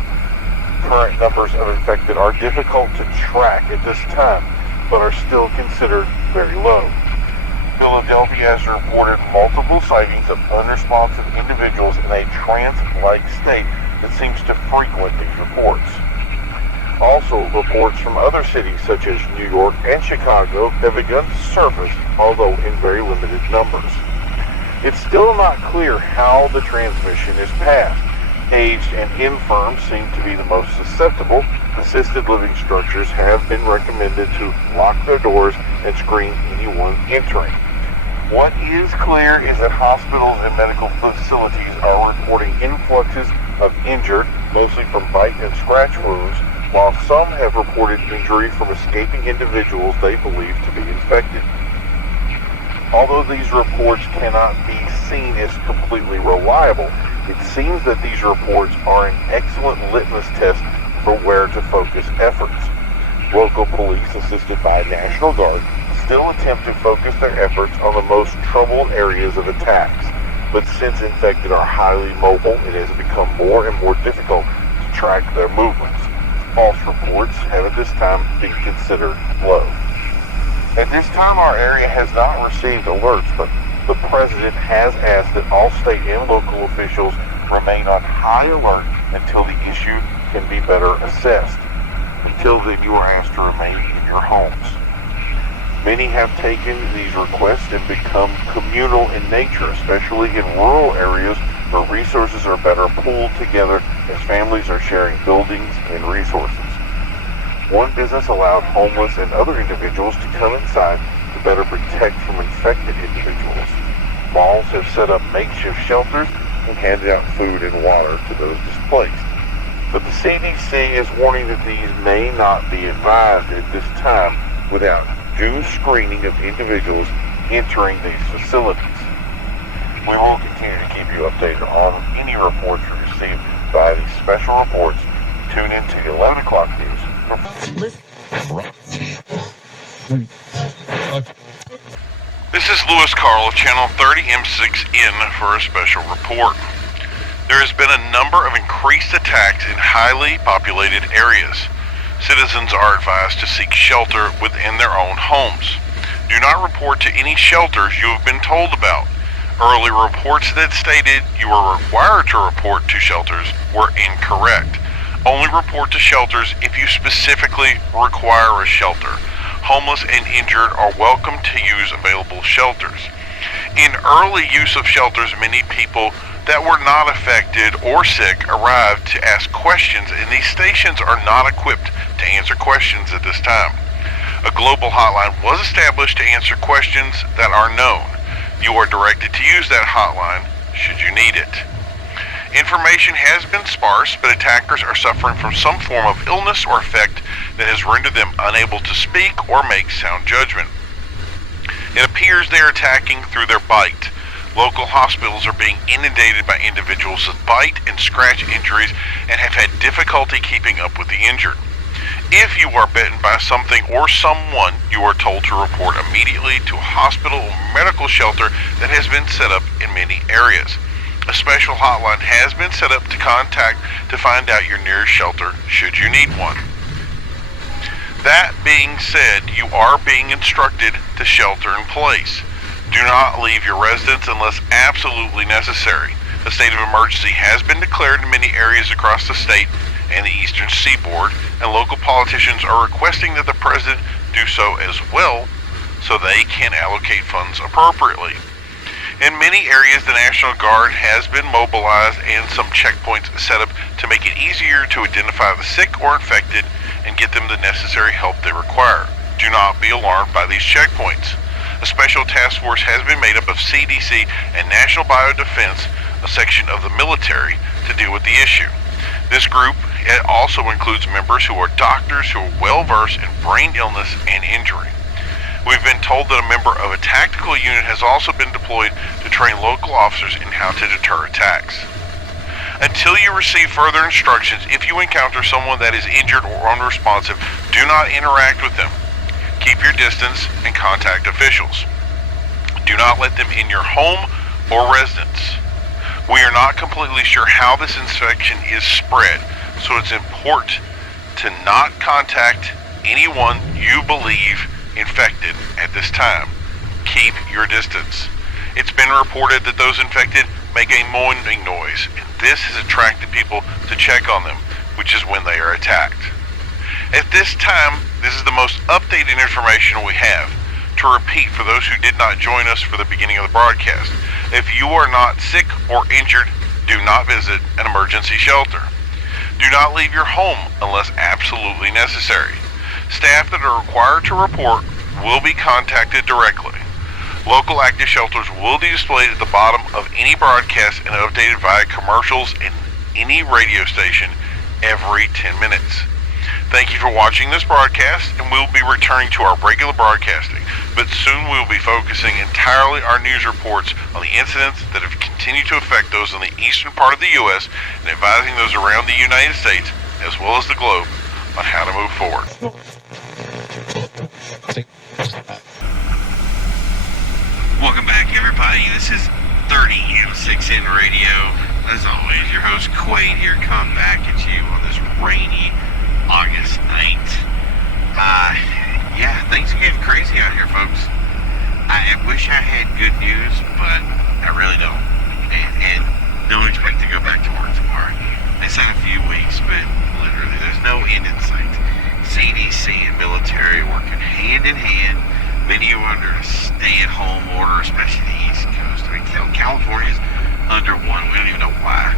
Current numbers of infected are difficult to track at this time, but are still considered very low. Philadelphia has reported multiple sightings of unresponsive individuals in a trance-like state that seems to frequent these reports. Also, reports from other cities such as New York and Chicago have begun to surface, although in very limited numbers. It's still not clear how the transmission is passed. Aged and infirm seem to be the most susceptible. Assisted living structures have been recommended to lock their doors and screen anyone entering. What is clear is that hospitals and medical facilities are reporting influxes of injured, mostly from bite and scratch wounds, while some have reported injury from escaping individuals they believe to be infected. Although these reports cannot be seen as completely reliable, it seems that these reports are an excellent litmus test for where to focus efforts. Local police, assisted by National Guard, still attempt to focus their efforts on the most troubled areas of attacks, but since infected are highly mobile, it has become more and more difficult to track their movements. False reports have at this time been considered low. At this time, our area has not received alerts, but the President has asked that all state and local officials remain on high alert until the issue can be better assessed. Until then, you are asked to remain in your homes. Many have taken these requests and become communal in nature, especially in rural areas where resources are better pooled together as families are sharing buildings and resources. One business allowed homeless and other individuals to come inside to better protect from infected individuals. Malls have set up makeshift shelters and handed out food and water to those displaced. But the CDC is warning that these may not be advised at this time without due screening of individuals entering these facilities. We will continue to keep you updated on any reports we receive by these special reports. Tune in to 11 o'clock news. This is Lewis Carl of Channel 30M6N for a special report. There has been a number of increased attacks in highly populated areas. Citizens are advised to seek shelter within their own homes. Do not report to any shelters you have been told about. Early reports that stated you were required to report to shelters were incorrect. Only report to shelters if you specifically require a shelter. Homeless and injured are welcome to use available shelters. In early use of shelters, many people that were not affected or sick arrived to ask questions, and these stations are not equipped to answer questions at this time. A global hotline was established to answer questions that are known. You are directed to use that hotline should you need it. Information has been sparse, but attackers are suffering from some form of illness or effect that has rendered them unable to speak or make sound judgment. It appears they are attacking through their bite. Local hospitals are being inundated by individuals with bite and scratch injuries and have had difficulty keeping up with the injured. If you are bitten by something or someone, you are told to report immediately to a hospital or medical shelter that has been set up in many areas. A special hotline has been set up to contact to find out your nearest shelter should you need one. That being said, you are being instructed to shelter in place. Do not leave your residence unless absolutely necessary. A state of emergency has been declared in many areas across the state and the eastern seaboard, and local politicians are requesting that the president do so as well so they can allocate funds appropriately. In many areas, the National Guard has been mobilized and some checkpoints set up to make it easier to identify the sick or infected and get them the necessary help they require. Do not be alarmed by these checkpoints. A special task force has been made up of CDC and National Biodefense, a section of the military, to deal with the issue. This group also includes members who are doctors who are well-versed in brain illness and injury. We've been told that a member of a tactical unit has also been deployed to train local officers in how to deter attacks. Until you receive further instructions, if you encounter someone that is injured or unresponsive, do not interact with them. Keep your distance and contact officials. Do not let them in your home or residence. We are not completely sure how this infection is spread, so it's important to not contact anyone you believe infected at this time. Keep your distance. It's been reported that those infected make a moaning noise, and this has attracted people to check on them, which is when they are attacked. At this time, this is the most updated information we have. To repeat for those who did not join us for the beginning of the broadcast, if you are not sick or injured, do not visit an emergency shelter. Do not leave your home unless absolutely necessary. Staff that are required to report will be contacted directly. Local active shelters will be displayed at the bottom of any broadcast and updated via commercials in any radio station every 10 minutes. Thank you for watching this broadcast, and we'll be returning to our regular broadcasting, but soon we'll be focusing entirely our news reports on the incidents that have continued to affect those in the eastern part of the U.S. and advising those around the United States, as well as the globe, on how to move forward. Welcome back, everybody. This is 30M6N Radio. As always, your host Quaid here, coming back at you on this rainy August night. Yeah, things are getting crazy out here, folks. I wish I had good news, but I really don't. And don't expect to go back to work tomorrow. They say a few weeks, but literally there's no end in sight. CDC and military working hand in hand. Many are under a stay-at-home order, especially the East Coast. I mean, California's under one. We don't even know why.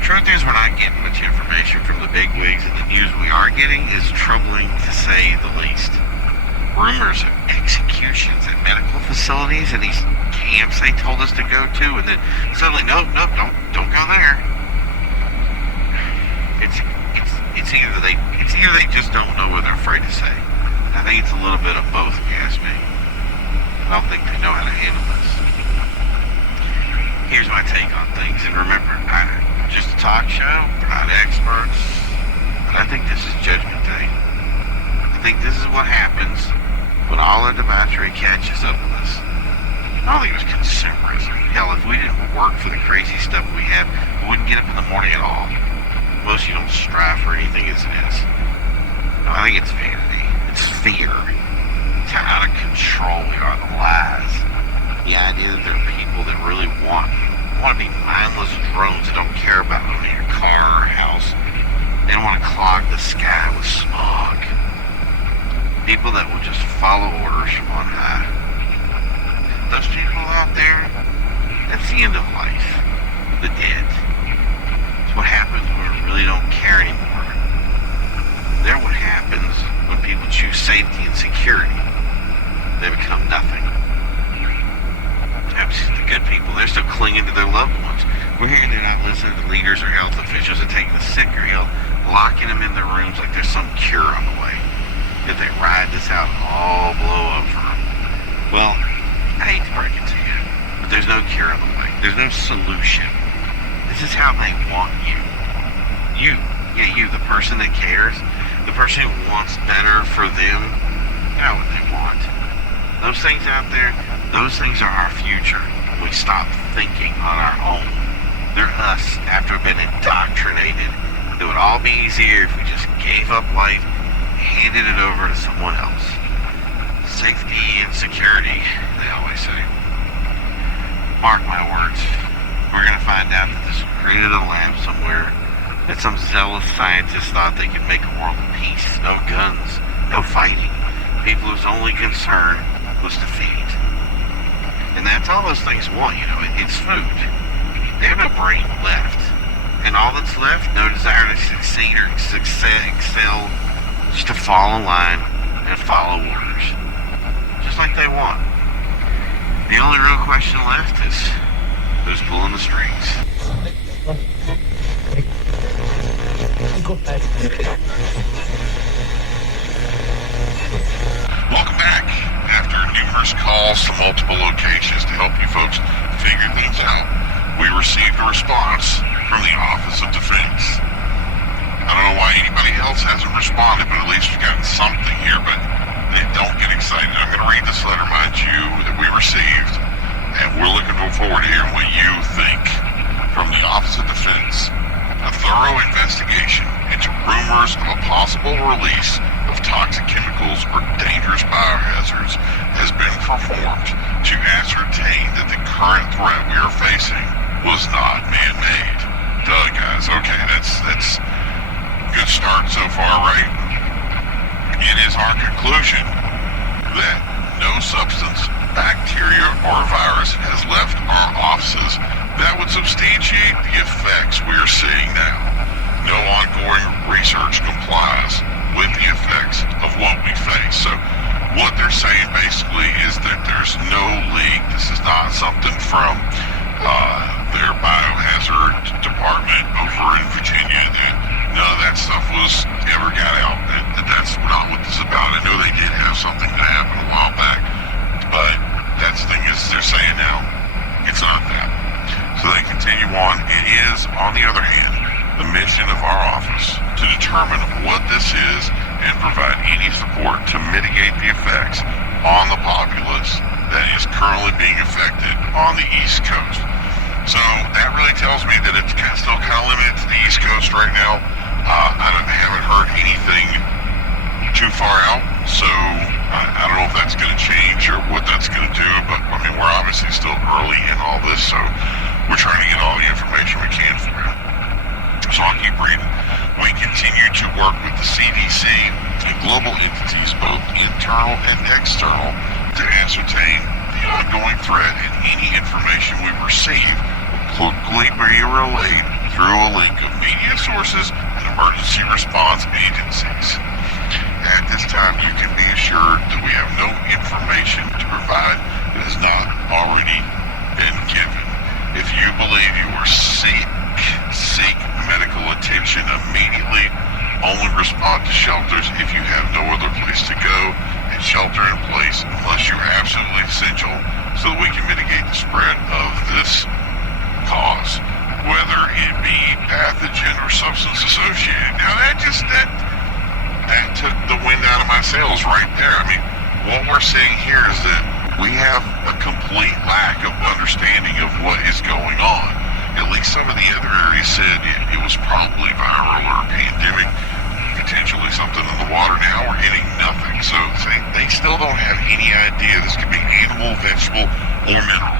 Truth is, we're not getting much information from the big wigs, and the news we are getting is troubling to say the least. Rumors of executions at medical facilities and these camps they told us to go to, and then suddenly, nope, don't go there. It's either they just don't know what they're afraid to say. I think it's a little bit of both, if you ask me. I don't think they know how to handle this. Here's my take on things, and remember, I'm just a talk show, we're not experts, but I think this is Judgment Day. I think this is what happens when all of the battery catches up with us. I don't think it was consumerism. Hell, if we didn't work for the crazy stuff we have, we wouldn't get up in the morning at all. Most of you don't strive for anything as it is. No, I think it's vanity. It's fear. It's how out of control we are. The lies. The idea that there are people that really want to be mindless drones that don't care about owning a car or house. They don't want to clog the sky with smog. People that will just follow orders from on high. Those people out there, that's the end of life. The dead. It's what happens when we really don't care anymore. They're what happens when people choose safety and security. They become nothing. The good people, they're still clinging to their loved ones. We're hearing they're not listening to leaders or health officials and taking the sick or ill, locking them in their rooms like there's some cure on the way. If they ride this out, all blow up for them. Well, I hate to break it to you, but there's no cure on the way. There's no solution. This is how they want you. You, the person that cares, the person who wants better for them, you know what they want. Those things out there, those things are our future. We stop thinking on our own. They're us after we've been indoctrinated. It would all be easier if we just gave up life and handed it over to someone else. Safety and security, they always say. Mark my words. We're going to find out that this was created in a lab somewhere, that some zealous scientists thought they could make a world of peace. No guns, no fighting. People whose only concern was to feed. And that's all those things want, it's food. They have no brain left. And all that's left, no desire to succeed or excel, just to fall in line and follow orders. Just like they want. The only real question left is who's pulling the strings. Welcome back. After numerous calls to multiple locations to help you folks figure things out, we received a response from the Office of Defense. I don't know why anybody else hasn't responded, but at least we've gotten something here. But don't get excited. I'm going to read this letter, mind you, that we received, and we're looking forward to hearing what you think. From the Office of Defense, a thorough investigation into rumors of a possible release of toxic chemicals or dangerous biohazards has been performed to ascertain that the current threat we are facing was not man-made. Duh, guys. Okay, that's a good start so far, right? It is our conclusion that no substance, bacteria, or virus has left our offices that would substantiate the effects we are seeing now. No ongoing research complies with the effects of what we face. So what they're saying basically is that there's no leak. This is not something from their biohazard department over in Virginia, that none of that stuff was ever got out. That's not what this is about. I know they did have something that happened a while back, but that's the thing is they're saying now it's not that. So they continue on. It is, on the other hand, the mission of our office to determine what this is and provide any support to mitigate the effects on the populace that is currently being affected on the East Coast. So that really tells me that it's still kind of limited to the East Coast right now. I haven't heard anything too far out, so I don't know if that's going to change or what that's going to do, but I mean, we're obviously still early in all this, so we're trying to get all the information we can for you. So I'll keep reading. We continue to work with the CDC and global entities, both internal and external, to ascertain the ongoing threat, and any information we receive will quickly be relayed through a link of media sources and emergency response agencies. At this time, you can be assured that we have no information to provide that has not already been given. If you believe you are sick, seek medical attention immediately. Only respond to shelters if you have no other place to go, and shelter in place unless you're absolutely essential, so that we can mitigate the spread of this cause, whether it be pathogen or substance associated. Now that took the wind out of my sails right there. I mean, what we're seeing here is that we have a complete lack of understanding of what is going on. At least some of the other areas said it was probably viral or pandemic, potentially something in the water. Now we're hitting nothing. So they still don't have any idea. This could be animal, vegetable, or mineral.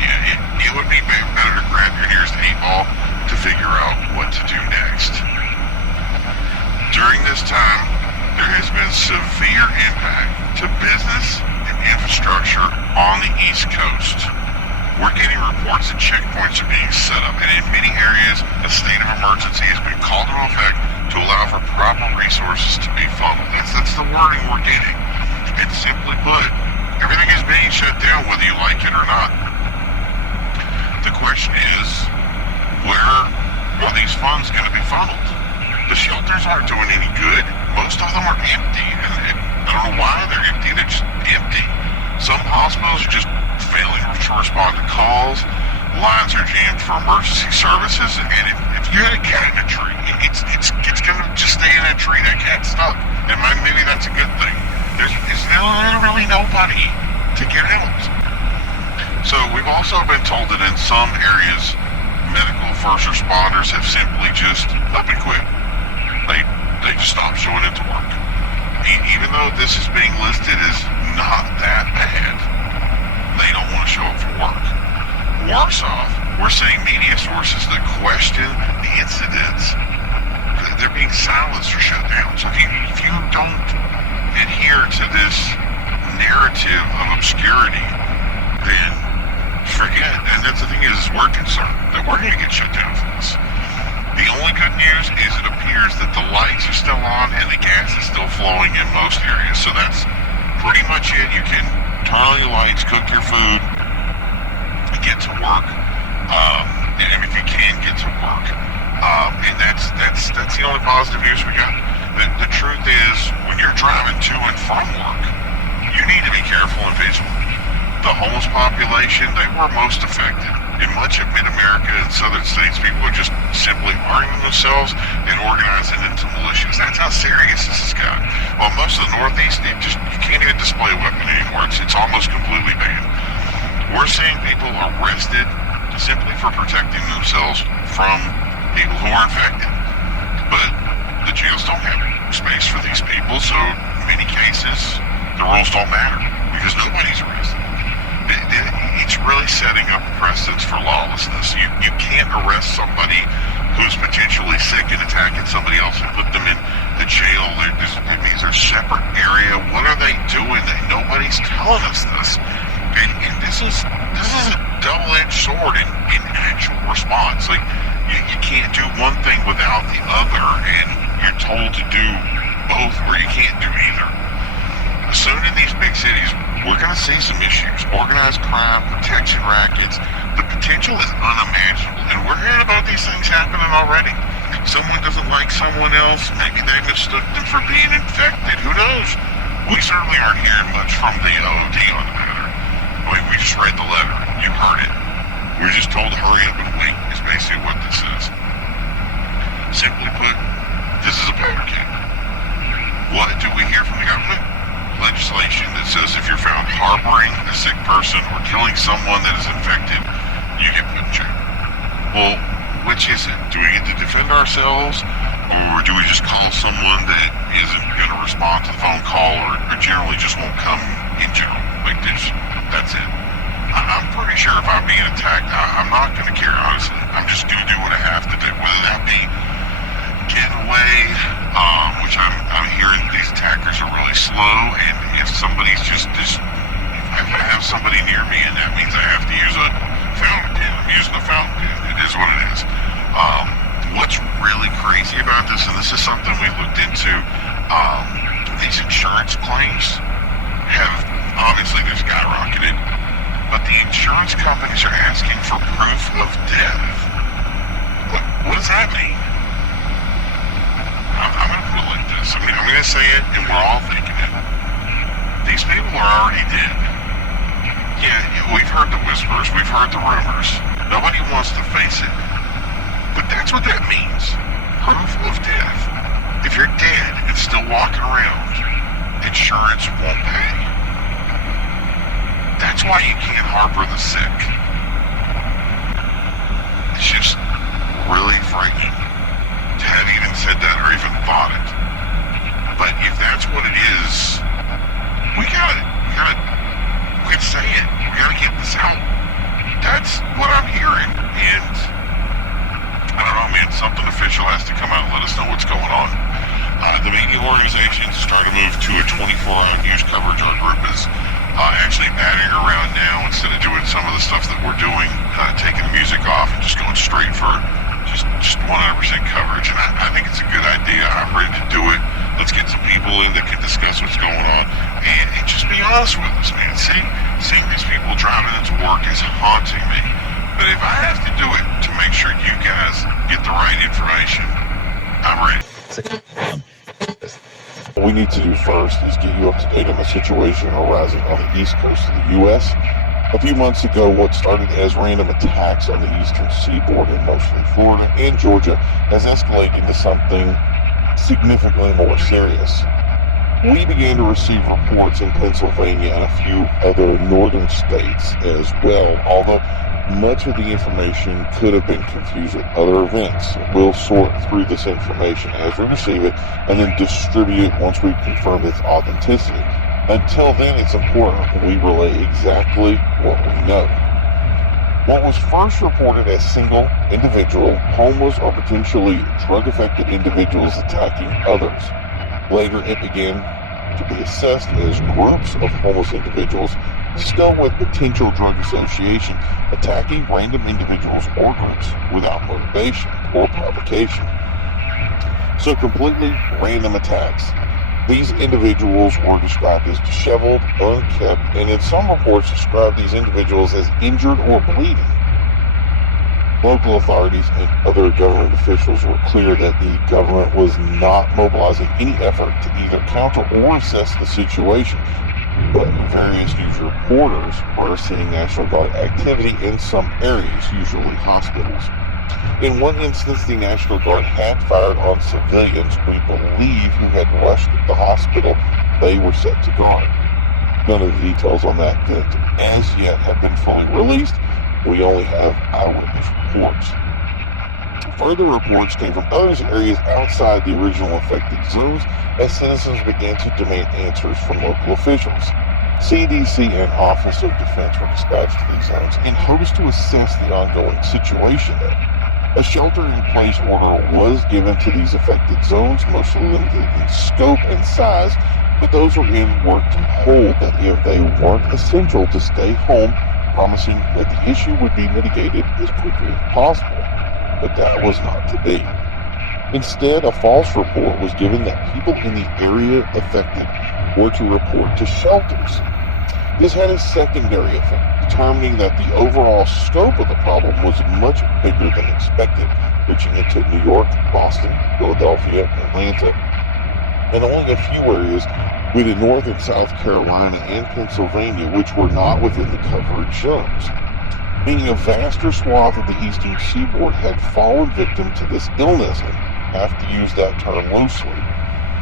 Yeah, it would be better to grab your nearest 8-ball to figure out what to do next. During this time, there has been severe impact to business and infrastructure on the East Coast. We're getting reports that checkpoints are being set up, and in many areas, a state of emergency has been called into effect to allow for proper resources to be funneled. That's the wording we're getting. And simply put, everything is being shut down whether you like it or not. The question is, where are these funds going to be funneled? The shelters aren't doing any good. Most of them are empty, and I don't know why they're empty. They're just empty. Some hospitals are just failing to respond to calls. Lines are jammed for emergency services, and if you had a cat in a tree, it's going to just stay in a tree. That cat's stuck, and maybe that's a good thing. There's literally nobody to get out. So we've also been told that in some areas, medical first responders have simply just up and quit. They just stopped showing up to work. Even though this is being listed as not that bad, they don't want to show up for work. Worse off, we're seeing media sources that question the incidents. They're being silenced or shut down. So if you don't adhere to this narrative of obscurity, then forget. And that's the thing is, we're concerned that we're going to get shut down for this. The only good news is it appears that the lights are still on and the gas is still flowing in most areas. So that's pretty much it. You can turn on your lights, cook your food, get to work, and if you can, get to work. And that's the only positive news we got. The truth is, when you're driving to and from work, you need to be careful and vigilant. The homeless population, they were most affected. In much of mid-America and southern states, people are just simply arming themselves and organizing into militias. That's how serious this has got. While most of the Northeast, you can't even display a weapon anymore. It's almost completely banned. We're seeing people arrested simply for protecting themselves from people who are infected. But the jails don't have space for these people, so in many cases, the rules don't matter because nobody's arrested. It's really setting up precedents for lawlessness. You can't arrest somebody who's potentially sick and attacking somebody else and put them in the jail. It means they're a separate area. What are they doing? Nobody's telling us this. And this is a double-edged sword in actual response. Like you can't do one thing without the other, and you're told to do both, where you can't do either. Soon in these big cities, we're going to see some issues. Organized crime, protection rackets. The potential is unimaginable. And we're hearing about these things happening already. Someone doesn't like someone else. Maybe they mistook them for being infected. Who knows? We certainly aren't hearing much from the OD on the matter. I mean, we just read the letter. You heard it. We're just told to hurry up and wait, is basically what this is. Simply put, this is a powder keg. What do we hear from the government? Legislation that says if you're found harboring a sick person or killing someone that is infected, you get put in jail. Well, which is it? Do we get to defend ourselves, or do we just call someone that isn't going to respond to the phone call or generally just won't come in general? Like this, that's it. I'm pretty sure if I'm being attacked, I'm not going to care, honestly. I'm just going to do what I have to do, whether that be getting away, which I'm hearing these attackers are really slow, and if somebody's just if I have somebody near me and that means I have to use a fountain pen, I'm using a fountain pen. It is what it is. What's really crazy about this, and this is something we looked into, these insurance claims have obviously they've skyrocketed, but the insurance companies are asking for proof of death. What does that mean? I'm going to put it like this. I mean, I'm going to say it, and we're all thinking it. These people are already dead. Yeah, we've heard the whispers. We've heard the rumors. Nobody wants to face it. But that's what that means. Proof of death. If you're dead and still walking around, insurance won't pay. why you can't harbor the sick. It's just really frightening to have even said that or even thought it. But if that's what it is, we gotta say it. We gotta get this out. That's what I'm hearing. And I don't know, man, something official has to come out and let us know what's going on. The media organizations started to move to a 24-hour news coverage. Our group is actually batting around now instead of doing some of the stuff that we're doing, taking the music off and just going straight for just 100% coverage. And I think it's a good idea. I'm ready to do it. Let's get some people in that can discuss what's going on and just be honest with us, man. Seeing these people driving into work is haunting me. But if I have to do it to make sure you guys get the right information, I'm ready. What we need to do first is get you up to date on the situation arising on the east coast of the U.S. A few months ago, what started as random attacks on the eastern seaboard in mostly Florida and Georgia has escalated into something significantly more serious. We began to receive reports in Pennsylvania and a few other northern states as well, although much of the information could have been confused with other events. We'll sort through this information as we receive it and then distribute it once we confirm its authenticity. Until then, it's important we relay exactly what we know. What was first reported as single, individual, homeless, or potentially drug-affected individuals attacking others. Later, it began to be assessed as groups of homeless individuals, still with potential drug association, attacking random individuals or groups without motivation or provocation. So completely random attacks. These individuals were described as disheveled, unkempt, and in some reports described these individuals as injured or bleeding. Local authorities and other government officials were clear that the government was not mobilizing any effort to either counter or assess the situation, but various news reporters were seeing National Guard activity in some areas, usually hospitals. In one instance, the National Guard had fired on civilians we believe who had rushed the hospital they were set to guard. None of the details on that event as yet have been fully released. We only have eyewitness reports. Further reports came from other areas outside the original affected zones as citizens began to demand answers from local officials. CDC and Office of Defense were dispatched to these zones in hopes to assess the ongoing situation there. A shelter-in-place order was given to these affected zones, mostly limited in scope and size, but those who were in were told that if they weren't essential to stay home, promising that the issue would be mitigated as quickly as possible. But that was not to be. Instead, a false report was given that people in the area affected were to report to shelters. This had a secondary effect, determining that the overall scope of the problem was much bigger than expected, reaching into New York, Boston, Philadelphia, Atlanta, and only a few areas within North and South Carolina and Pennsylvania which were not within the coverage zones. Meaning a vaster swath of the eastern seaboard had fallen victim to this illness, and have to use that term loosely.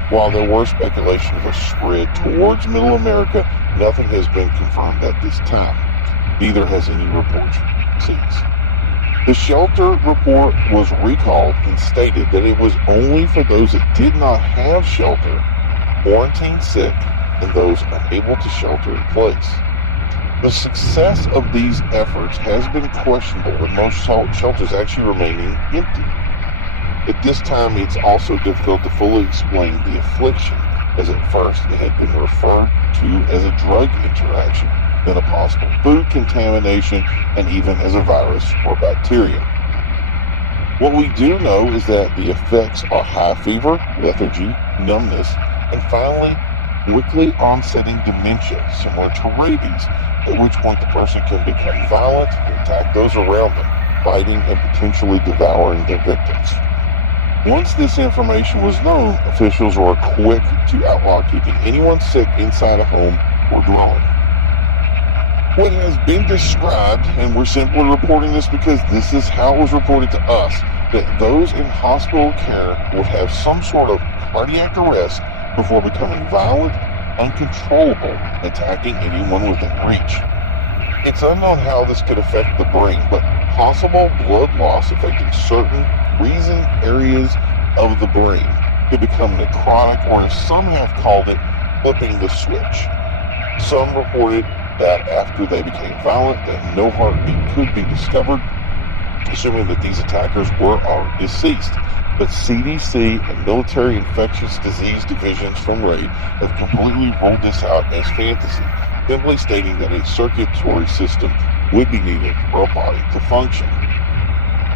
While there were speculations of a spread towards Middle America, nothing has been confirmed at this time. Neither has any reports ceased. The shelter report was recalled and stated that it was only for those that did not have shelter, quarantined sick, and those unable to shelter in place. The success of these efforts has been questionable, with most shelters actually remaining empty. At this time, it's also difficult to fully explain the affliction, as at first it had been referred to as a drug interaction, then a possible food contamination, and even as a virus or bacteria. What we do know is that the effects are high fever, lethargy, numbness, and finally, quickly onsetting dementia, similar to rabies, at which point the person can become violent and attack those around them, biting and potentially devouring their victims. Once this information was known, officials were quick to outlaw keeping anyone sick inside a home or dwelling. What has been described, and we're simply reporting this because this is how it was reported to us, that those in hospital care would have some sort of cardiac arrest before becoming violent, uncontrollable, attacking anyone within reach. It's unknown how this could affect the brain, but possible blood loss affecting certain reason areas of the brain could become necrotic, or as some have called it, flipping the switch. Some reported that after they became violent, that no heartbeat could be discovered, assuming that these attackers were already deceased. But CDC and military infectious disease divisions from RAID have completely ruled this out as fantasy, simply stating that a circulatory system would be needed for a body to function.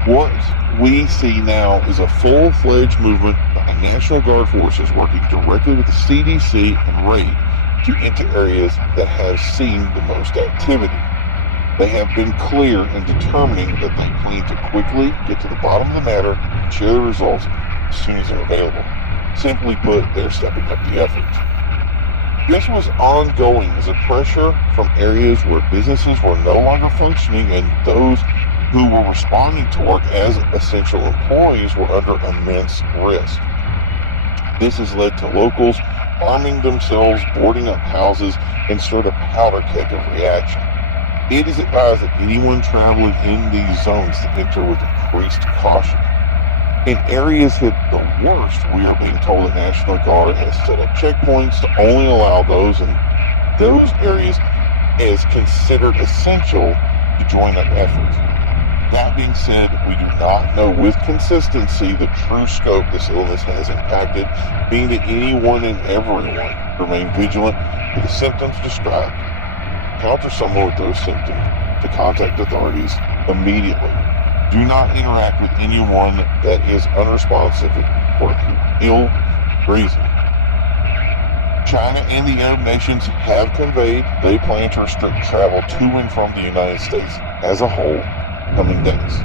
What we see now is a full-fledged movement by National Guard forces working directly with the CDC and RAID to enter areas that have seen the most activity. They have been clear in determining that they plan to quickly get to the bottom of the matter and share the results as soon as they're available. Simply put, they're stepping up the effort. This was ongoing as a pressure from areas where businesses were no longer functioning and those who were responding to work as essential employees were under immense risk. This has led to locals arming themselves, boarding up houses, and stirred a powder keg of reaction. It is advised that anyone traveling in these zones to enter with increased caution. In areas hit the worst, we are being told the National Guard has set up checkpoints to only allow those in those areas as considered essential to join the effort. That being said, we do not know with consistency the true scope this illness has impacted, being that anyone and everyone remain vigilant for the symptoms described. Encounter someone with those symptoms to contact authorities immediately. Do not interact with anyone that is unresponsive for ill reason. China and the Arab nations have conveyed they plan to restrict travel to and from the United States as a whole coming days.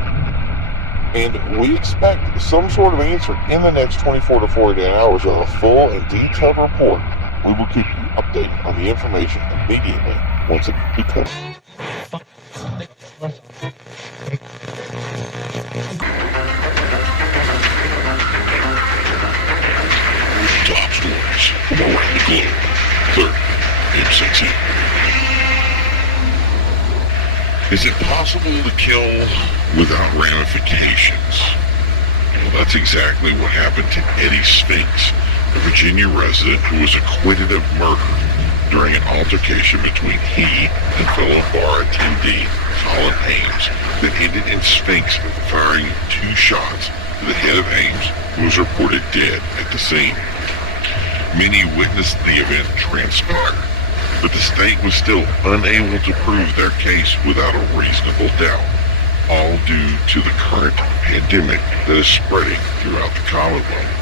And we expect some sort of answer in the next 24 to 48 hours of a full and detailed report. We will keep you updated on the information immediately once it becomes. Top stories from around the globe. 30 M6. Is it possible to kill without ramifications? Well, that's exactly what happened to Eddie Spinks, a Virginia resident who was acquitted of murder during an altercation between he and fellow bar attendee Colin Ames that ended in Spinks firing 2 shots to the head of Ames, who was reported dead at the scene. Many witnessed the event transpire, but the state was still unable to prove their case without a reasonable doubt, all due to the current pandemic that is spreading throughout the Commonwealth.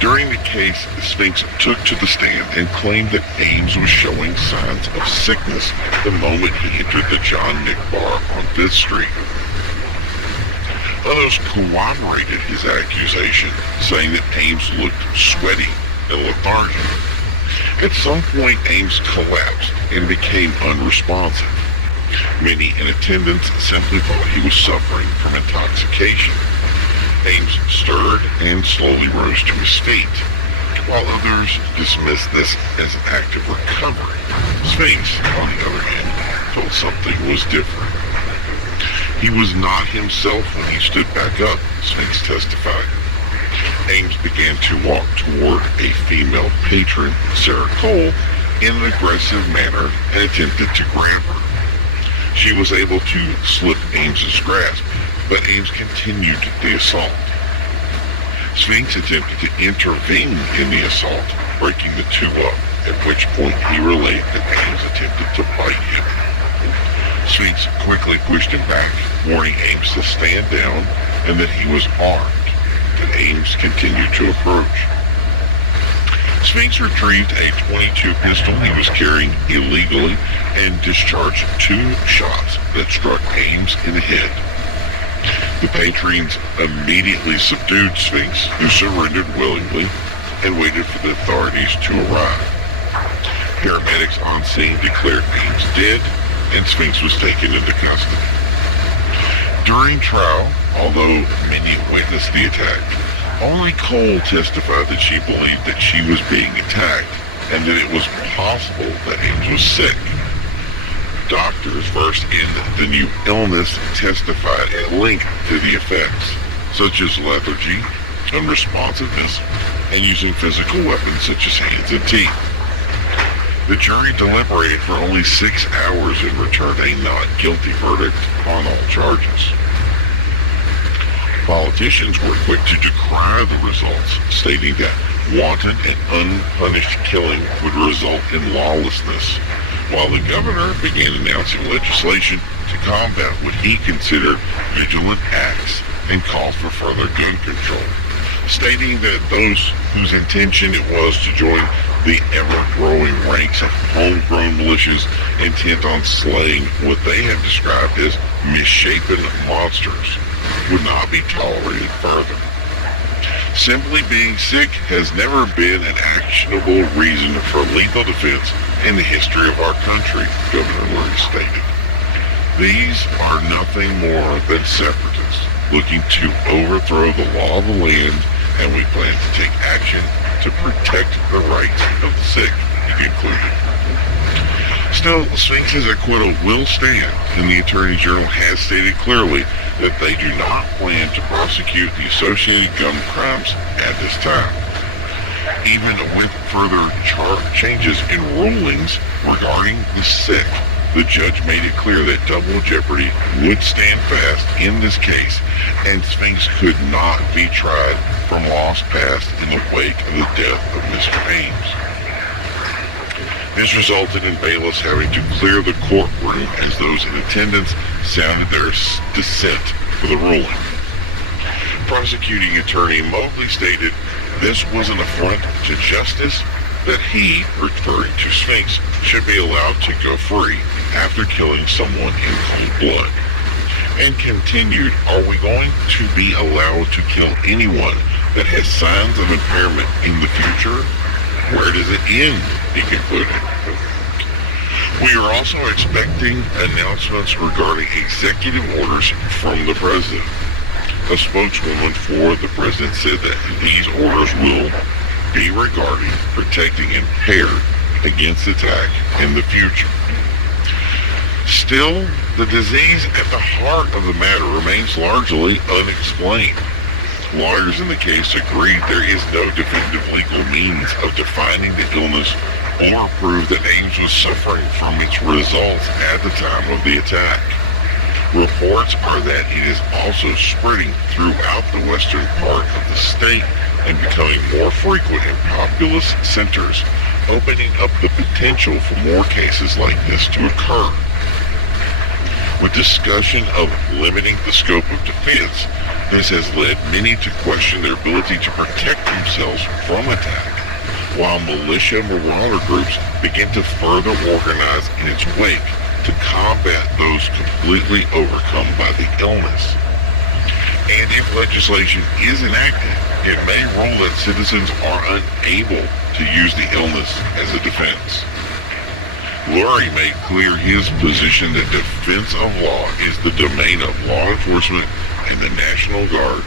During the case, Spinks took to the stand and claimed that Ames was showing signs of sickness the moment he entered the John Nick bar on 5th Street. Others corroborated his accusation, saying that Ames looked sweaty and lethargic. At some point, Ames collapsed and became unresponsive. Many in attendance simply thought he was suffering from intoxication. Ames stirred and slowly rose to his feet, while others dismissed this as an act of recovery. Spinks, on the other hand, felt something was different. He was not himself when he stood back up, Spinks testified. Ames began to walk toward a female patron, Sarah Cole, in an aggressive manner and attempted to grab her. She was able to slip Ames's grasp, but Ames continued the assault. Spinks attempted to intervene in the assault, breaking the two up, at which point he relayed that Ames attempted to bite him. Spinks quickly pushed him back, warning Ames to stand down and that he was armed, but Ames continued to approach. Spinks retrieved a .22 pistol he was carrying illegally and discharged 2 shots that struck Ames in the head. The patrons immediately subdued Spinks, who surrendered willingly and waited for the authorities to arrive. Paramedics on scene declared Ames dead, and Spinks was taken into custody. During trial, although many witnessed the attack, only Cole testified that she believed that she was being attacked and that it was possible that Ames was sick. Doctors versed in the new illness testified at length to the effects, such as lethargy, unresponsiveness, and using physical weapons such as hands and teeth. The jury deliberated for only 6 hours and returned a not guilty verdict on all charges. Politicians were quick to decry the results, stating that wanton and unpunished killing would result in lawlessness, while the governor began announcing legislation to combat what he considered vigilant acts and called for further gun control, stating that those whose intention it was to join the ever-growing ranks of homegrown militias intent on slaying what they have described as misshapen monsters would not be tolerated further. Simply being sick has never been an actionable reason for lethal defense in the history of our country, Governor Lurie stated. These are nothing more than separatists looking to overthrow the law of the land, and we plan to take action to protect the rights of the sick, he concluded. Still, Sphinx's acquittal will stand, and the Attorney General has stated clearly that they do not plan to prosecute the associated gun crimes at this time. Even with further changes in rulings regarding the sick, the judge made it clear that double jeopardy would stand fast in this case, and Sphinx could not be tried from loss past in the wake of the death of Mr. Ames. This resulted in bailiffs having to clear the courtroom as those in attendance sounded their dissent for the ruling. Prosecuting attorney Mobley stated this was an affront to justice, that he, referring to Sphinx, should be allowed to go free after killing someone in cold blood. And continued, are we going to be allowed to kill anyone that has signs of impairment in the future? Where does it end? He concluded. We are also expecting announcements regarding executive orders from the president. A spokeswoman for the president said that these orders will be regarding protecting impaired against attack in the future. Still, the disease at the heart of the matter remains largely unexplained. Lawyers in the case agreed there is no definitive legal means of defining the illness or prove that Ames was suffering from its results at the time of the attack. Reports are that it is also spreading throughout the western part of the state and becoming more frequent in populous centers, opening up the potential for more cases like this to occur. With discussion of limiting the scope of defense, this has led many to question their ability to protect themselves from attack, while militia marauder groups begin to further organize in its wake to combat those completely overcome by the illness. And if legislation is enacted, it may rule that citizens are unable to use the illness as a defense. Lurie made clear his position that defense of law is the domain of law enforcement and the National Guard,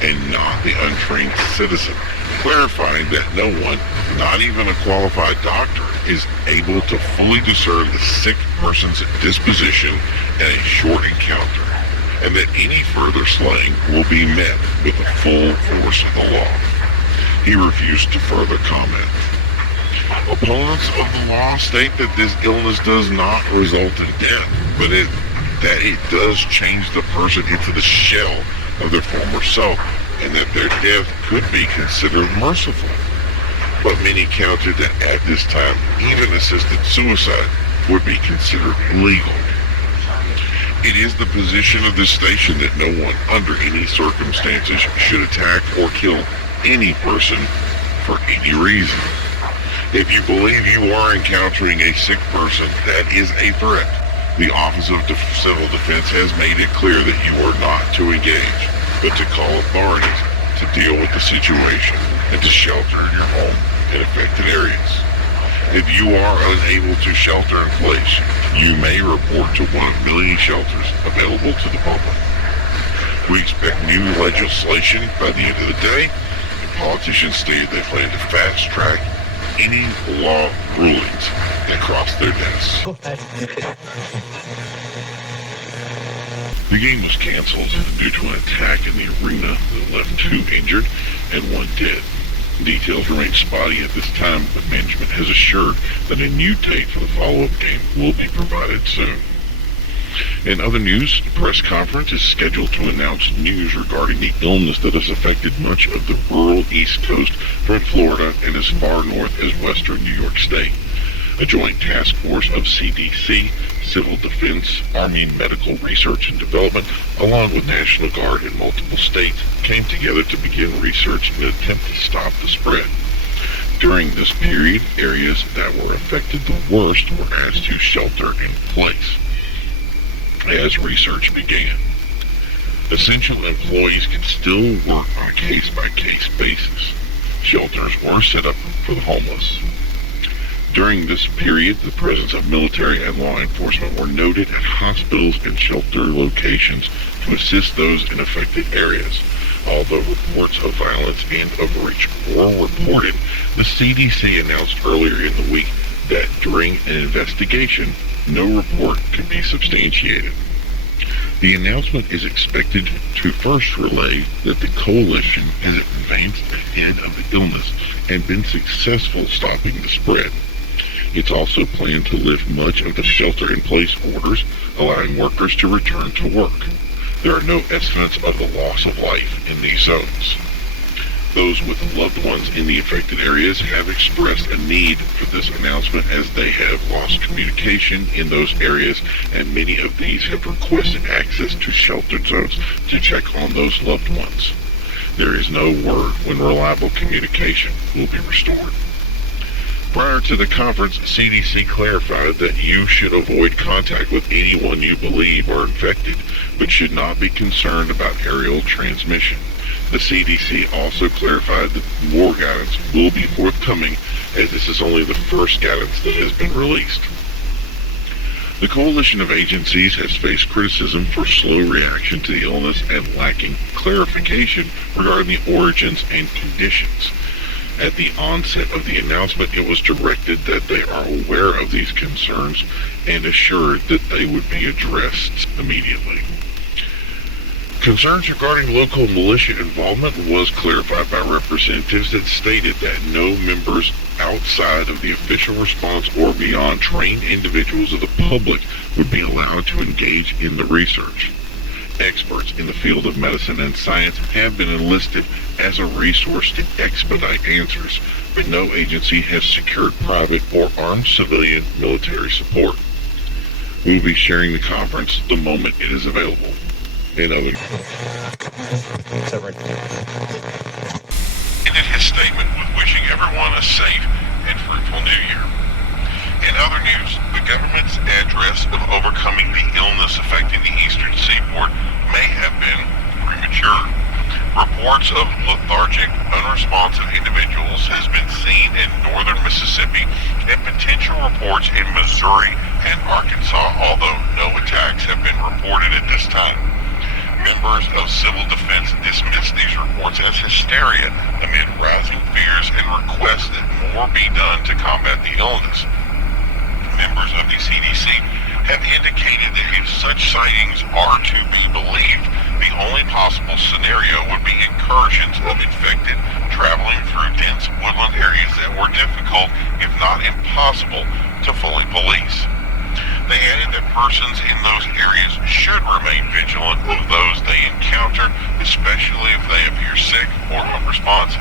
and not the untrained citizen, clarifying that no one, not even a qualified doctor, is able to fully discern the sick person's disposition in a short encounter, and that any further slaying will be met with the full force of the law. He refused to further comment. Opponents of the law state that this illness does not result in death, but that it does change the person into the shell of their former self, and that their death could be considered merciful. But many counted that at this time, even assisted suicide would be considered illegal. It is the position of this station that no one, under any circumstances, should attack or kill any person for any reason. If you believe you are encountering a sick person that is a threat, the Office of Civil Defense has made it clear that you are not to engage, but to call authorities to deal with the situation and to shelter in your home in affected areas. If you are unable to shelter in place, you may report to one of many shelters available to the public. We expect new legislation by the end of the day, and politicians stated they plan to fast track any law rulings across their desks. The game was canceled due to an attack in the arena that left 2 injured and 1 dead. Details remain spotty at this time, but management has assured that a new date for the follow-up game will be provided soon. In other news, a press conference is scheduled to announce news regarding the illness that has affected much of the rural East Coast from Florida and as far north as western New York State. A joint task force of CDC, Civil Defense, Army Medical Research and Development, along with National Guard in multiple states, came together to begin research in an attempt to stop the spread. During this period, areas that were affected the worst were asked to shelter in place. As research began, essential employees can still work on a case-by-case basis. Shelters were set up for the homeless. During this period, the presence of military and law enforcement were noted at hospitals and shelter locations to assist those in affected areas. Although reports of violence and overreach were reported, the CDC announced earlier in the week that during an investigation, no report can be substantiated. The announcement is expected to first relay that the coalition has advanced ahead of the illness and been successful stopping the spread. It's also planned to lift much of the shelter-in-place orders, allowing workers to return to work. There are no estimates of the loss of life in these zones. Those with loved ones in the affected areas have expressed a need for this announcement as they have lost communication in those areas, and many of these have requested access to sheltered zones to check on those loved ones. There is no word when reliable communication will be restored. Prior to the conference, CDC clarified that you should avoid contact with anyone you believe are infected, but should not be concerned about aerial transmission. The CDC also clarified that more guidance will be forthcoming, as this is only the first guidance that has been released. The coalition of agencies has faced criticism for slow reaction to the illness and lacking clarification regarding the origins and conditions. At the onset of the announcement, it was directed that they are aware of these concerns and assured that they would be addressed immediately. Concerns regarding local militia involvement was clarified by representatives that stated that no members outside of the official response or beyond trained individuals of the public would be allowed to engage in the research. Experts in the field of medicine and science have been enlisted as a resource to expedite answers, but no agency has secured private or armed civilian military support. We will be sharing the conference the moment it is available. In other ended his statement with wishing everyone a safe and fruitful new year. In other news, the government's address of overcoming the illness affecting the eastern seaboard may have been premature. Reports of lethargic, unresponsive individuals has been seen in northern Mississippi and potential reports in Missouri and Arkansas, although no attacks have been reported at this time. Members of civil defense dismissed these reports as hysteria amid rising fears and requests that more be done to combat the illness. Members of the CDC have indicated that if such sightings are to be believed, the only possible scenario would be incursions of infected traveling through dense woodland areas that were difficult, if not impossible, to fully police. They added that persons in those areas should remain vigilant of those they encounter, especially if they appear sick or unresponsive.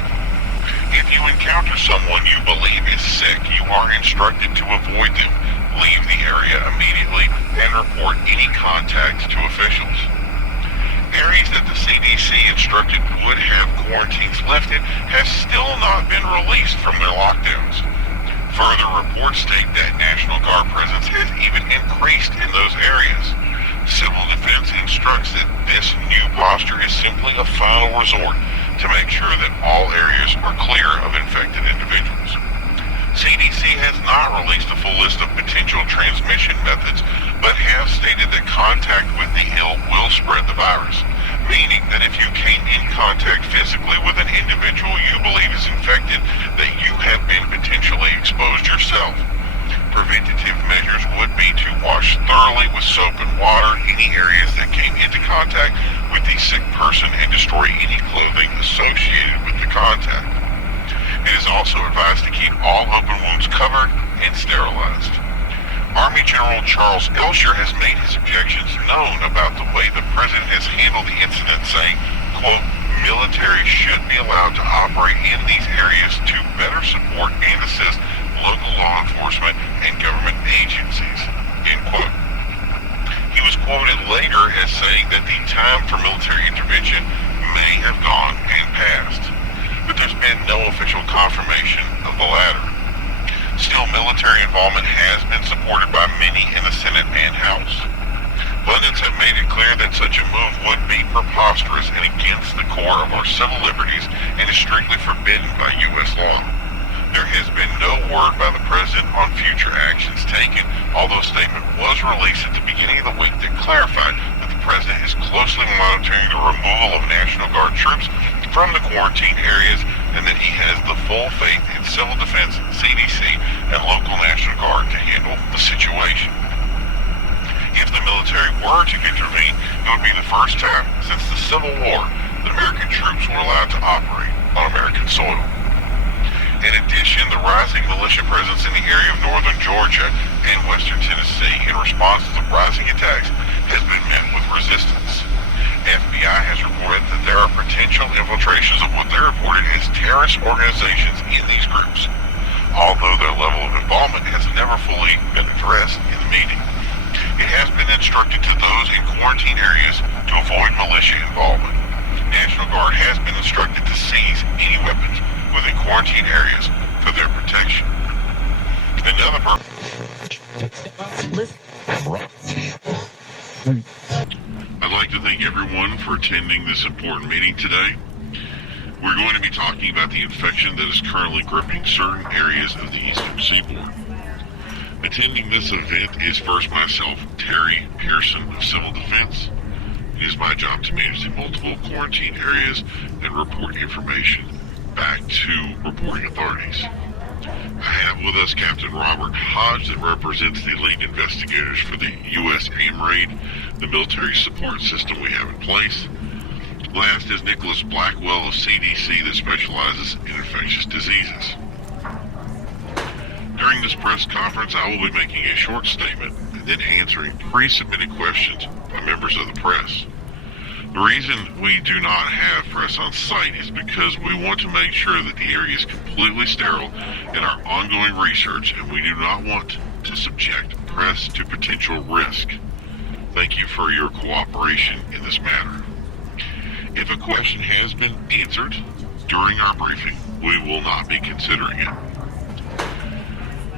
If you encounter someone you believe is sick, you are instructed to avoid them, leave the area immediately, and report any contact to officials. Areas that the CDC instructed would have quarantines lifted have still not been released from their lockdowns. Further reports state that National Guard presence has even increased in those areas. Civil Defense instructs that this new posture is simply a final resort to make sure that all areas are clear of infected individuals. CDC has not released a full list of potential transmission methods, but has stated that contact with the ill will spread the virus, meaning that if you came in contact physically with an individual you believe is infected, that you have been potentially exposed yourself. Preventative measures would be to wash thoroughly with soap and water any areas that came into contact with the sick person and destroy any clothing associated with the contact. It is also advised to keep all open wounds covered and sterilized. Army General Charles Elsher has made his objections known about the way the president has handled the incident, saying, quote, military should be allowed to operate in these areas to better support and assist local law enforcement and government agencies, end quote. He was quoted later as saying that the time for military intervention may have gone and passed, but there's been no official confirmation of the latter. Still, military involvement has been supported by many in the Senate and House. Pundits have made it clear that such a move would be preposterous and against the core of our civil liberties and is strictly forbidden by U.S. law. There has been no word by the President on future actions taken, although a statement was released at the beginning of the week that clarified that the President is closely monitoring the removal of National Guard troops from the quarantine areas and that he has the full faith in civil defense, CDC, and local National Guard to handle the situation. If the military were to intervene, it would be the first time since the Civil War that American troops were allowed to operate on American soil. In addition, the rising militia presence in the area of northern Georgia and western Tennessee in response to the rising attacks has been met with resistance. FBI has reported that there are potential infiltrations of what they reported as terrorist organizations in these groups, although their level of involvement has never fully been addressed in the meeting. It has been instructed to those in quarantine areas to avoid militia involvement. National Guard has been instructed to seize any weapons within quarantine areas for their protection. Another I'd like to thank everyone for attending this important meeting today. We're going to be talking about the infection that is currently gripping certain areas of the eastern seaboard. Attending this event is first myself, Terry Pearson of Civil Defense. It is my job to manage the multiple quarantine areas and report information back to reporting authorities. I have with us Captain Robert Hodge that represents the lead investigators for the U.S. AIM raid, the military support system we have in place. Last is Nicholas Blackwell of CDC that specializes in infectious diseases. During this press conference, I will be making a short statement and then answering pre-submitted questions by members of the press. The reason we do not have press on site is because we want to make sure that the area is completely sterile in our ongoing research, and we do not want to subject press to potential risk. Thank you for your cooperation in this matter. If a question has been answered during our briefing, we will not be considering it.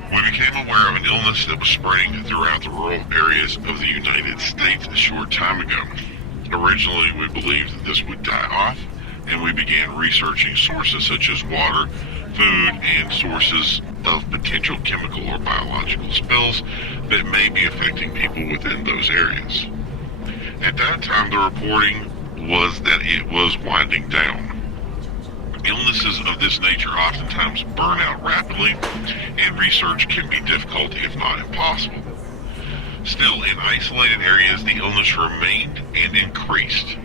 We became aware of an illness that was spreading throughout the rural areas of the United States a short time ago. Originally, we believed that this would die off, and we began researching sources such as water, food, and sources of potential chemical or biological spills that may be affecting people within those areas. At that time, the reporting was that it was winding down. Illnesses of this nature oftentimes burn out rapidly, and research can be difficult, if not impossible. Still, in isolated areas, the illness remained and increased.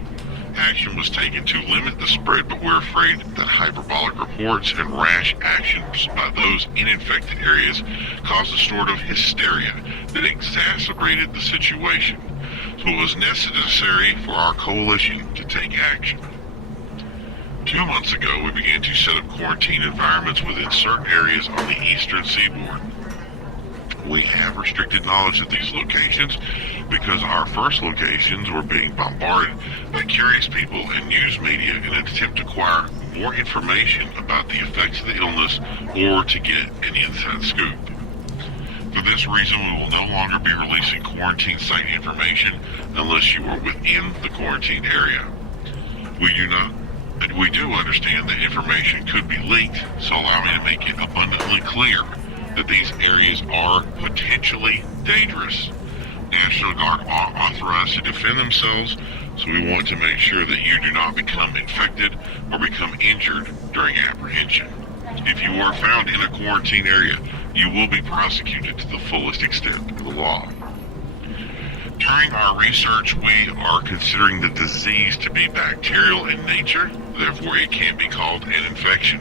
Action was taken to limit the spread, but we're afraid that hyperbolic reports and rash actions by those in infected areas caused a sort of hysteria that exacerbated the situation. So it was necessary for our coalition to take action. 2 months ago, we began to set up quarantine environments within certain areas on the eastern seaboard. We have restricted knowledge of these locations because our first locations were being bombarded by curious people and news media in an attempt to acquire more information about the effects of the illness or to get an inside scoop. For this reason, we will no longer be releasing quarantine site information unless you are within the quarantine area. We do understand that information could be leaked, so allow me to make it abundantly clear that these areas are potentially dangerous. National Guard are authorized to defend themselves, so we want to make sure that you do not become infected or become injured during apprehension. If you are found in a quarantine area, you will be prosecuted to the fullest extent of the law. During our research, we are considering the disease to be bacterial in nature, therefore it can't be called an infection.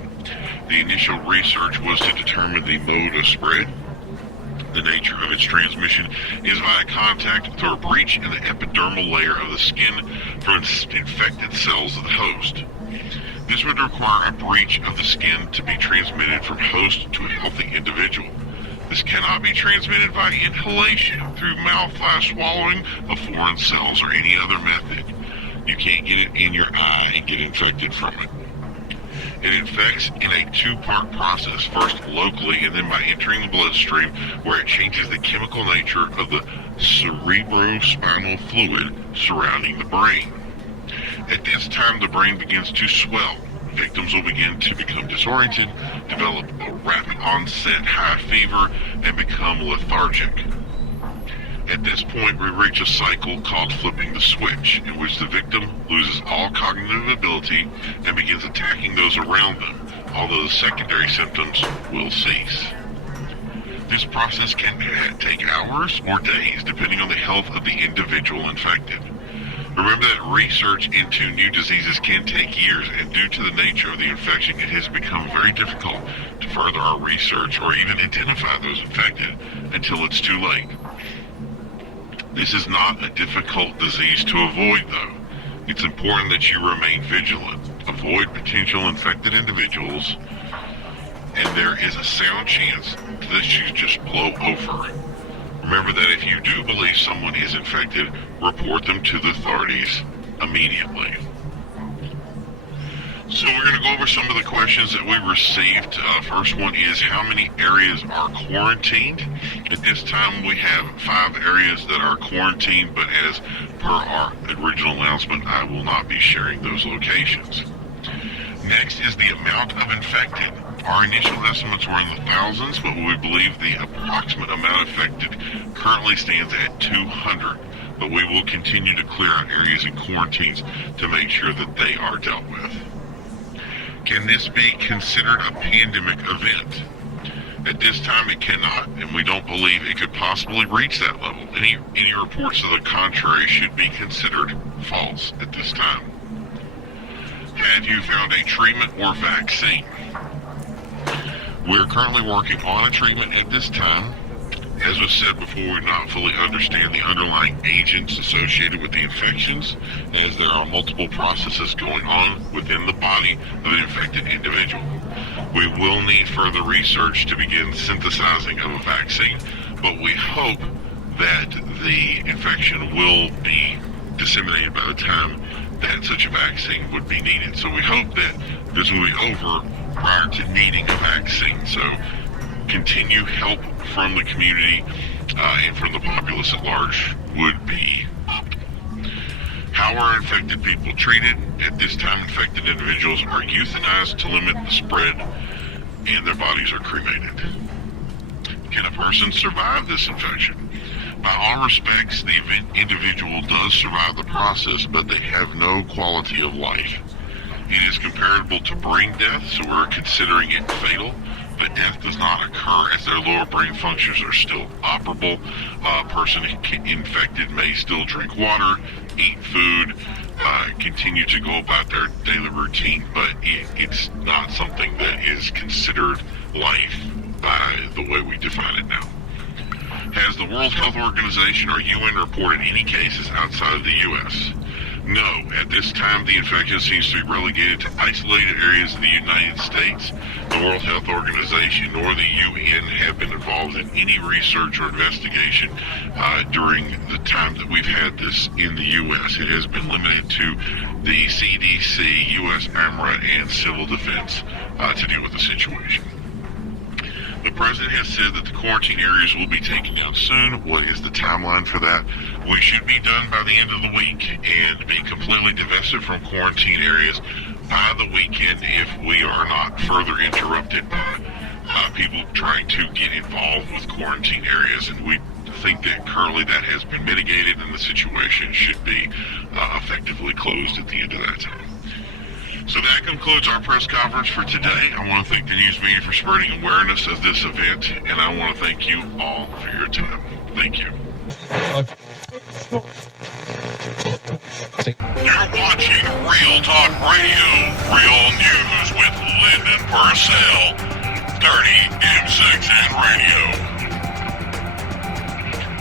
The initial research was to determine the mode of spread. The nature of its transmission is via contact through a breach in the epidermal layer of the skin from infected cells of the host. This would require a breach of the skin to be transmitted from host to a healthy individual. This cannot be transmitted by inhalation, through mouth/swallowing of foreign cells, or any other method. You can't get it in your eye and get infected from it. It infects in a two-part process, first locally and then by entering the bloodstream, where it changes the chemical nature of the cerebrospinal fluid surrounding the brain. At this time, the brain begins to swell. Victims will begin to become disoriented, develop a rapid onset high fever, and become lethargic. At this point, we reach a cycle called flipping the switch, in which the victim loses all cognitive ability and begins attacking those around them, although the secondary symptoms will cease. This process can take hours or days, depending on the health of the individual infected. Remember that research into new diseases can take years, and due to the nature of the infection, it has become very difficult to further our research or even identify those infected until it's too late. This is not a difficult disease to avoid, though. It's important that you remain vigilant, avoid potential infected individuals, and there is a sound chance that you just blow over. Remember that if you do believe someone is infected, report them to the authorities immediately. So we're going to go over some of the questions that we received. First one is, how many areas are quarantined? At this time, we have 5 areas that are quarantined, but as per our original announcement, I will not be sharing those locations. Next is the amount of infected. Our initial estimates were in the thousands, but we believe the approximate amount affected currently stands at 200. But we will continue to clear out areas and quarantines to make sure that they are dealt with. Can this be considered a pandemic event? At this time, it cannot, and we don't believe it could possibly reach that level. Any reports to the contrary should be considered false at this time. Have you found a treatment or vaccine? We're currently working on a treatment at this time. As was said before, we do not fully understand the underlying agents associated with the infections, as there are multiple processes going on within the body of an infected individual. We will need further research to begin synthesizing of a vaccine, but we hope that the infection will be disseminated by the time that such a vaccine would be needed. So we hope that this will be over prior to needing a vaccine. So continue help from the community and from the populace at large would be up. How are infected people treated? At this time, infected individuals are euthanized to limit the spread, and their bodies are cremated. Can a person survive this infection? By all respects, the individual does survive the process, but they have no quality of life. It is comparable to brain death, so we're considering it fatal. But death does not occur as their lower brain functions are still operable. A person infected may still drink water, eat food, continue to go about their daily routine, but it's not something that is considered life by the way we define it now. Has the World Health Organization or UN reported any cases outside of the U.S.? No, at this time the infection seems to be relegated to isolated areas of the United States. The World Health Organization nor the UN have been involved in any research or investigation during the time that we've had this in the U.S. It has been limited to the CDC, U.S. AMRA, and Civil Defense to deal with the situation. The president has said that the quarantine areas will be taken down soon. What is the timeline for that? We should be done by the end of the week and be completely divested from quarantine areas by the weekend if we are not further interrupted by people trying to get involved with quarantine areas. And we think that currently that has been mitigated and the situation should be effectively closed at the end of that time. So that concludes our press conference for today. I want to thank the news media for spreading awareness of this event, and I want to thank you all for your time. Thank you. You're watching Real Talk Radio, real news with Lyndon Purcell, 30M6N Radio.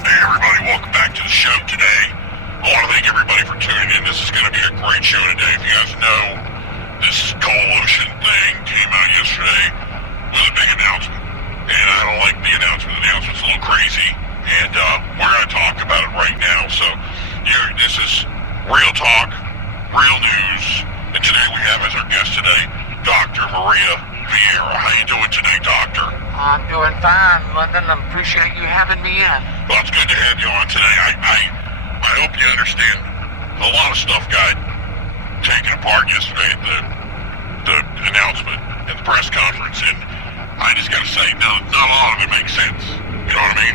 Hey everybody, welcome back to the show today. I want to thank everybody for tuning in. This is going to be a great show today. If you guys know, this coalition thing came out yesterday with a big announcement. And I don't like the announcement. The announcement's a little crazy. And we're going to talk about it right now. So this is Real Talk, Real News. And today we have as our guest today, Dr. Maria Vieira. How you doing today, Doctor? I'm doing fine, London. I appreciate you having me in. Well, it's good to have you on today. I hope you understand. A lot of stuff got taken apart yesterday at the announcement and the press conference, and I just got to say, not a lot of it makes sense. You know what I mean?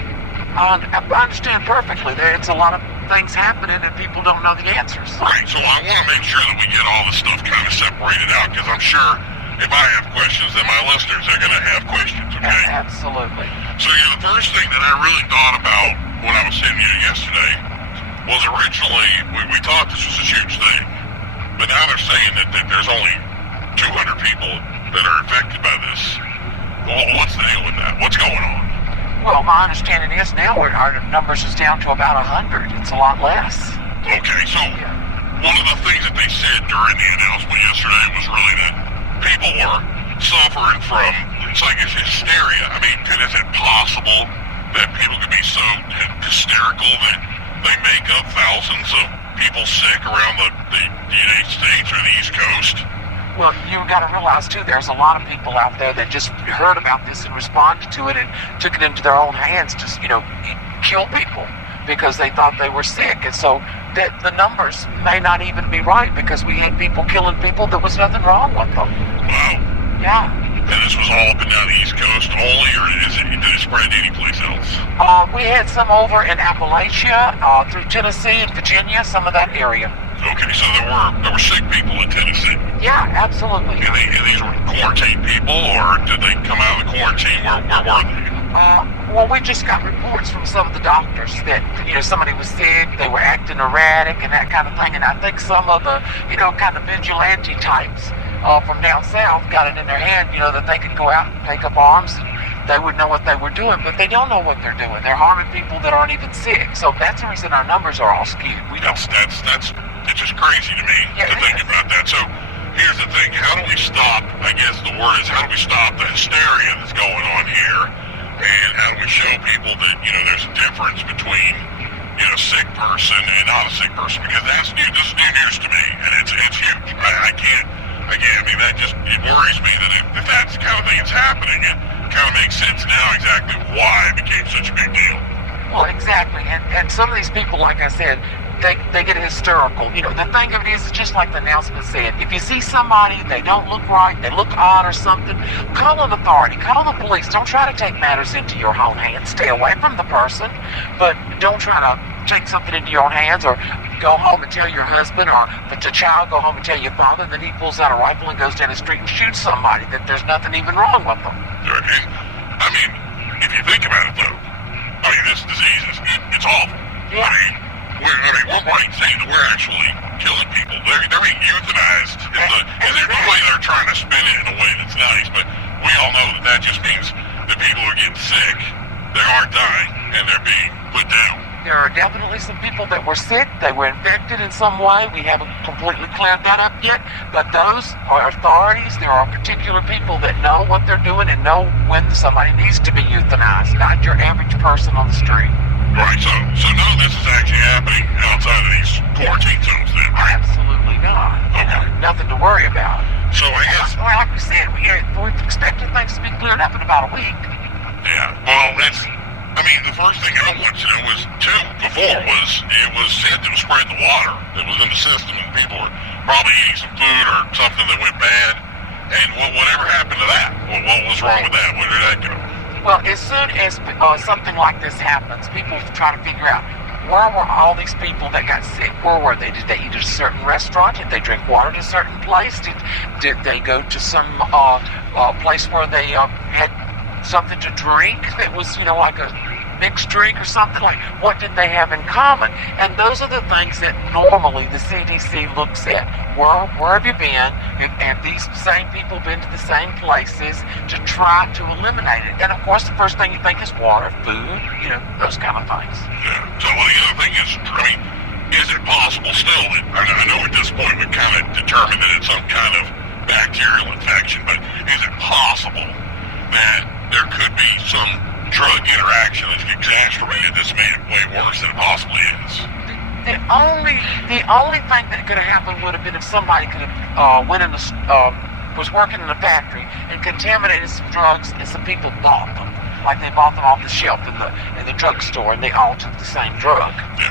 I understand perfectly. It's a lot of things happening and people don't know the answers. Right, so I want to make sure that we get all this stuff kind of separated out, because I'm sure if I have questions, then my listeners are going to have questions, okay? Absolutely. So, the first thing that I really thought about when I was sitting here yesterday was originally, we thought this was a huge thing, but now they're saying that there's only 200 people that are affected by this. Well, what's the deal with that? What's going on? Well, my understanding is now our numbers is down to about 100. It's a lot less. Okay, so one of the things that they said during the announcement yesterday was really that people were suffering from, it's like it's hysteria. I mean, is it possible that people could be so hysterical that they make up thousands of people sick around the United States or the East Coast? Well, you got to realize, too, there's a lot of people out there that just heard about this and responded to it and took it into their own hands to, kill people because they thought they were sick. And so the numbers may not even be right because we had people killing people. There was nothing wrong with them. Wow. Yeah. And this was all up and down the East Coast only, or did it spread any place else? We had some over in Appalachia, through Tennessee and Virginia, some of that area. Okay, so there were sick people in Tennessee. Yeah, absolutely. And these were quarantined people, or did they come out of the quarantine? Where were they? Well, we just got reports from some of the doctors that, somebody was sick, they were acting erratic and that kind of thing. And I think some of the, kind of vigilante types from down south got it in their head, that they could go out and take up arms and they would know what they were doing, but they don't know what they're doing. They're harming people that aren't even sick. So that's the reason our numbers are all skewed. It's just crazy to me to think about that. So here's the thing. How do we stop, I guess the word is, how do we stop the hysteria that's going on here? And how do we show people that, there's a difference between, a sick person and not a sick person? Because that's new. This is new news to me, and it's huge. It worries me that if that's the kind of thing that's happening, it kind of makes sense now exactly why it became such a big deal. Well, exactly. And some of these people, like I said, they get hysterical. The thing of it is, just like the announcement said, if you see somebody, they don't look right, they look odd or something, call an authority, call the police. Don't try to take matters into your own hands. Stay away from the person, but don't try to take something into your own hands or go home and tell your husband, or if it's a child, go home and tell your father, and then he pulls out a rifle and goes down the street and shoots somebody that there's nothing even wrong with them. And, if you think about it, though, this disease it's awful. Yeah. We're right saying that we're actually killing people. They're being euthanized. The way they're trying to spin it in a way that's nice, but we all know that just means that people are getting sick. They aren't dying, and they're being put down. There are definitely some people that were sick. They were infected in some way. We haven't completely cleared that up yet. But those are authorities. There are particular people that know what they're doing and know when somebody needs to be euthanized, not your average person on the street. Right, so none of this is actually happening outside of these quarantine zones then, right? Absolutely not. Okay. Nothing to worry about. So I guess... Well, like we said, we're expecting things to be cleared up in about a week. Yeah, well, the first thing I wanted to know was, too, before it was said that it was spreading the water that was in the system, and people were probably eating some food or something that went bad. And whatever happened to that? What was wrong with that? Where did that go? Well, as soon as something like this happens, people try to figure out where were all these people that got sick? Where were they? Did they eat at a certain restaurant? Did they drink water at a certain place? Did they go to some place where they had something to drink that was, like a mixed drink or something? Like, what did they have in common? And those are the things that normally the CDC looks at. Where have you been? Have these same people been to the same places to try to eliminate it? And of course, the first thing you think is water, food, those kind of things. Yeah. So the other thing is, is it possible still that, I know at this point we kind of determined that it's some kind of bacterial infection, but is it possible that there could be some drug interaction that's exacerbated this man way worse than it possibly is? The only thing that could have happened would have been if somebody could have was working in a factory and contaminated some drugs and some people bought them. Like they bought them off the shelf in the drugstore and they all took the same drug. Yeah.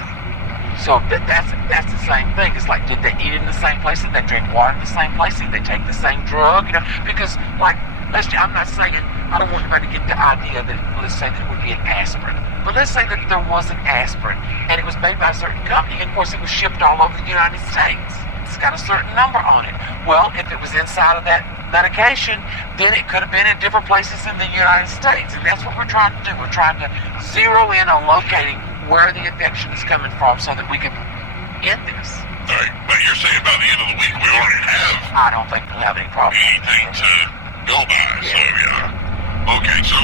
So that's the same thing. It's like, did they eat in the same place? Did they drink water in the same place? Did they take the same drug? Because I'm not saying, I don't want anybody to get the idea that, let's say that it would be an aspirin. But let's say that there was an aspirin, and it was made by a certain company, and of course it was shipped all over the United States. It's got a certain number on it. Well, if it was inside of that medication, then it could have been in different places in the United States. And that's what we're trying to do. We're trying to zero in on locating where the infection is coming from so that we can end this. All right, but you're saying by the end of the week we already have I don't think we'll have any problem. anything to go by, so yeah. Okay, so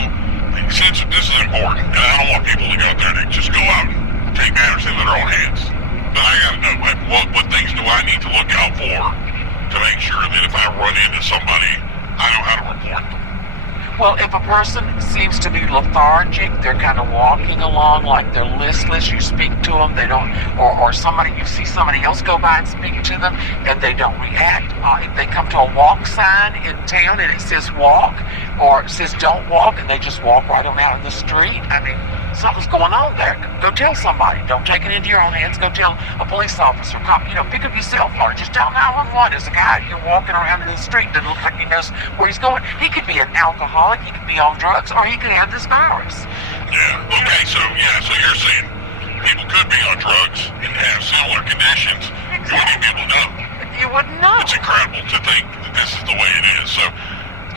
since this is important, and I don't want people to go out there and just go out and take matters into their own hands, but I gotta know, what things do I need to look out for to make sure that if I run into somebody, I know how to report them? Well, if a person seems to be lethargic, they're kind of walking along like they're listless, you speak to them, they don't, or you see somebody else go by and speak to them, and they don't react. If they come to a walk sign in town and it says walk, or it says don't walk, and they just walk right on out in the street, something's going on there. Go tell somebody. Don't take it into your own hands. Go tell a police officer. Pick up your cell phone and just tell 911. There's a guy here walking around in the street that looks like he knows where he's going. He could be an alcoholic, he could be on drugs, or he could have this virus. Yeah, okay, so you're saying people could be on drugs and have similar conditions. You wouldn't even be able to know. You wouldn't know. It's incredible to think that this is the way it is. So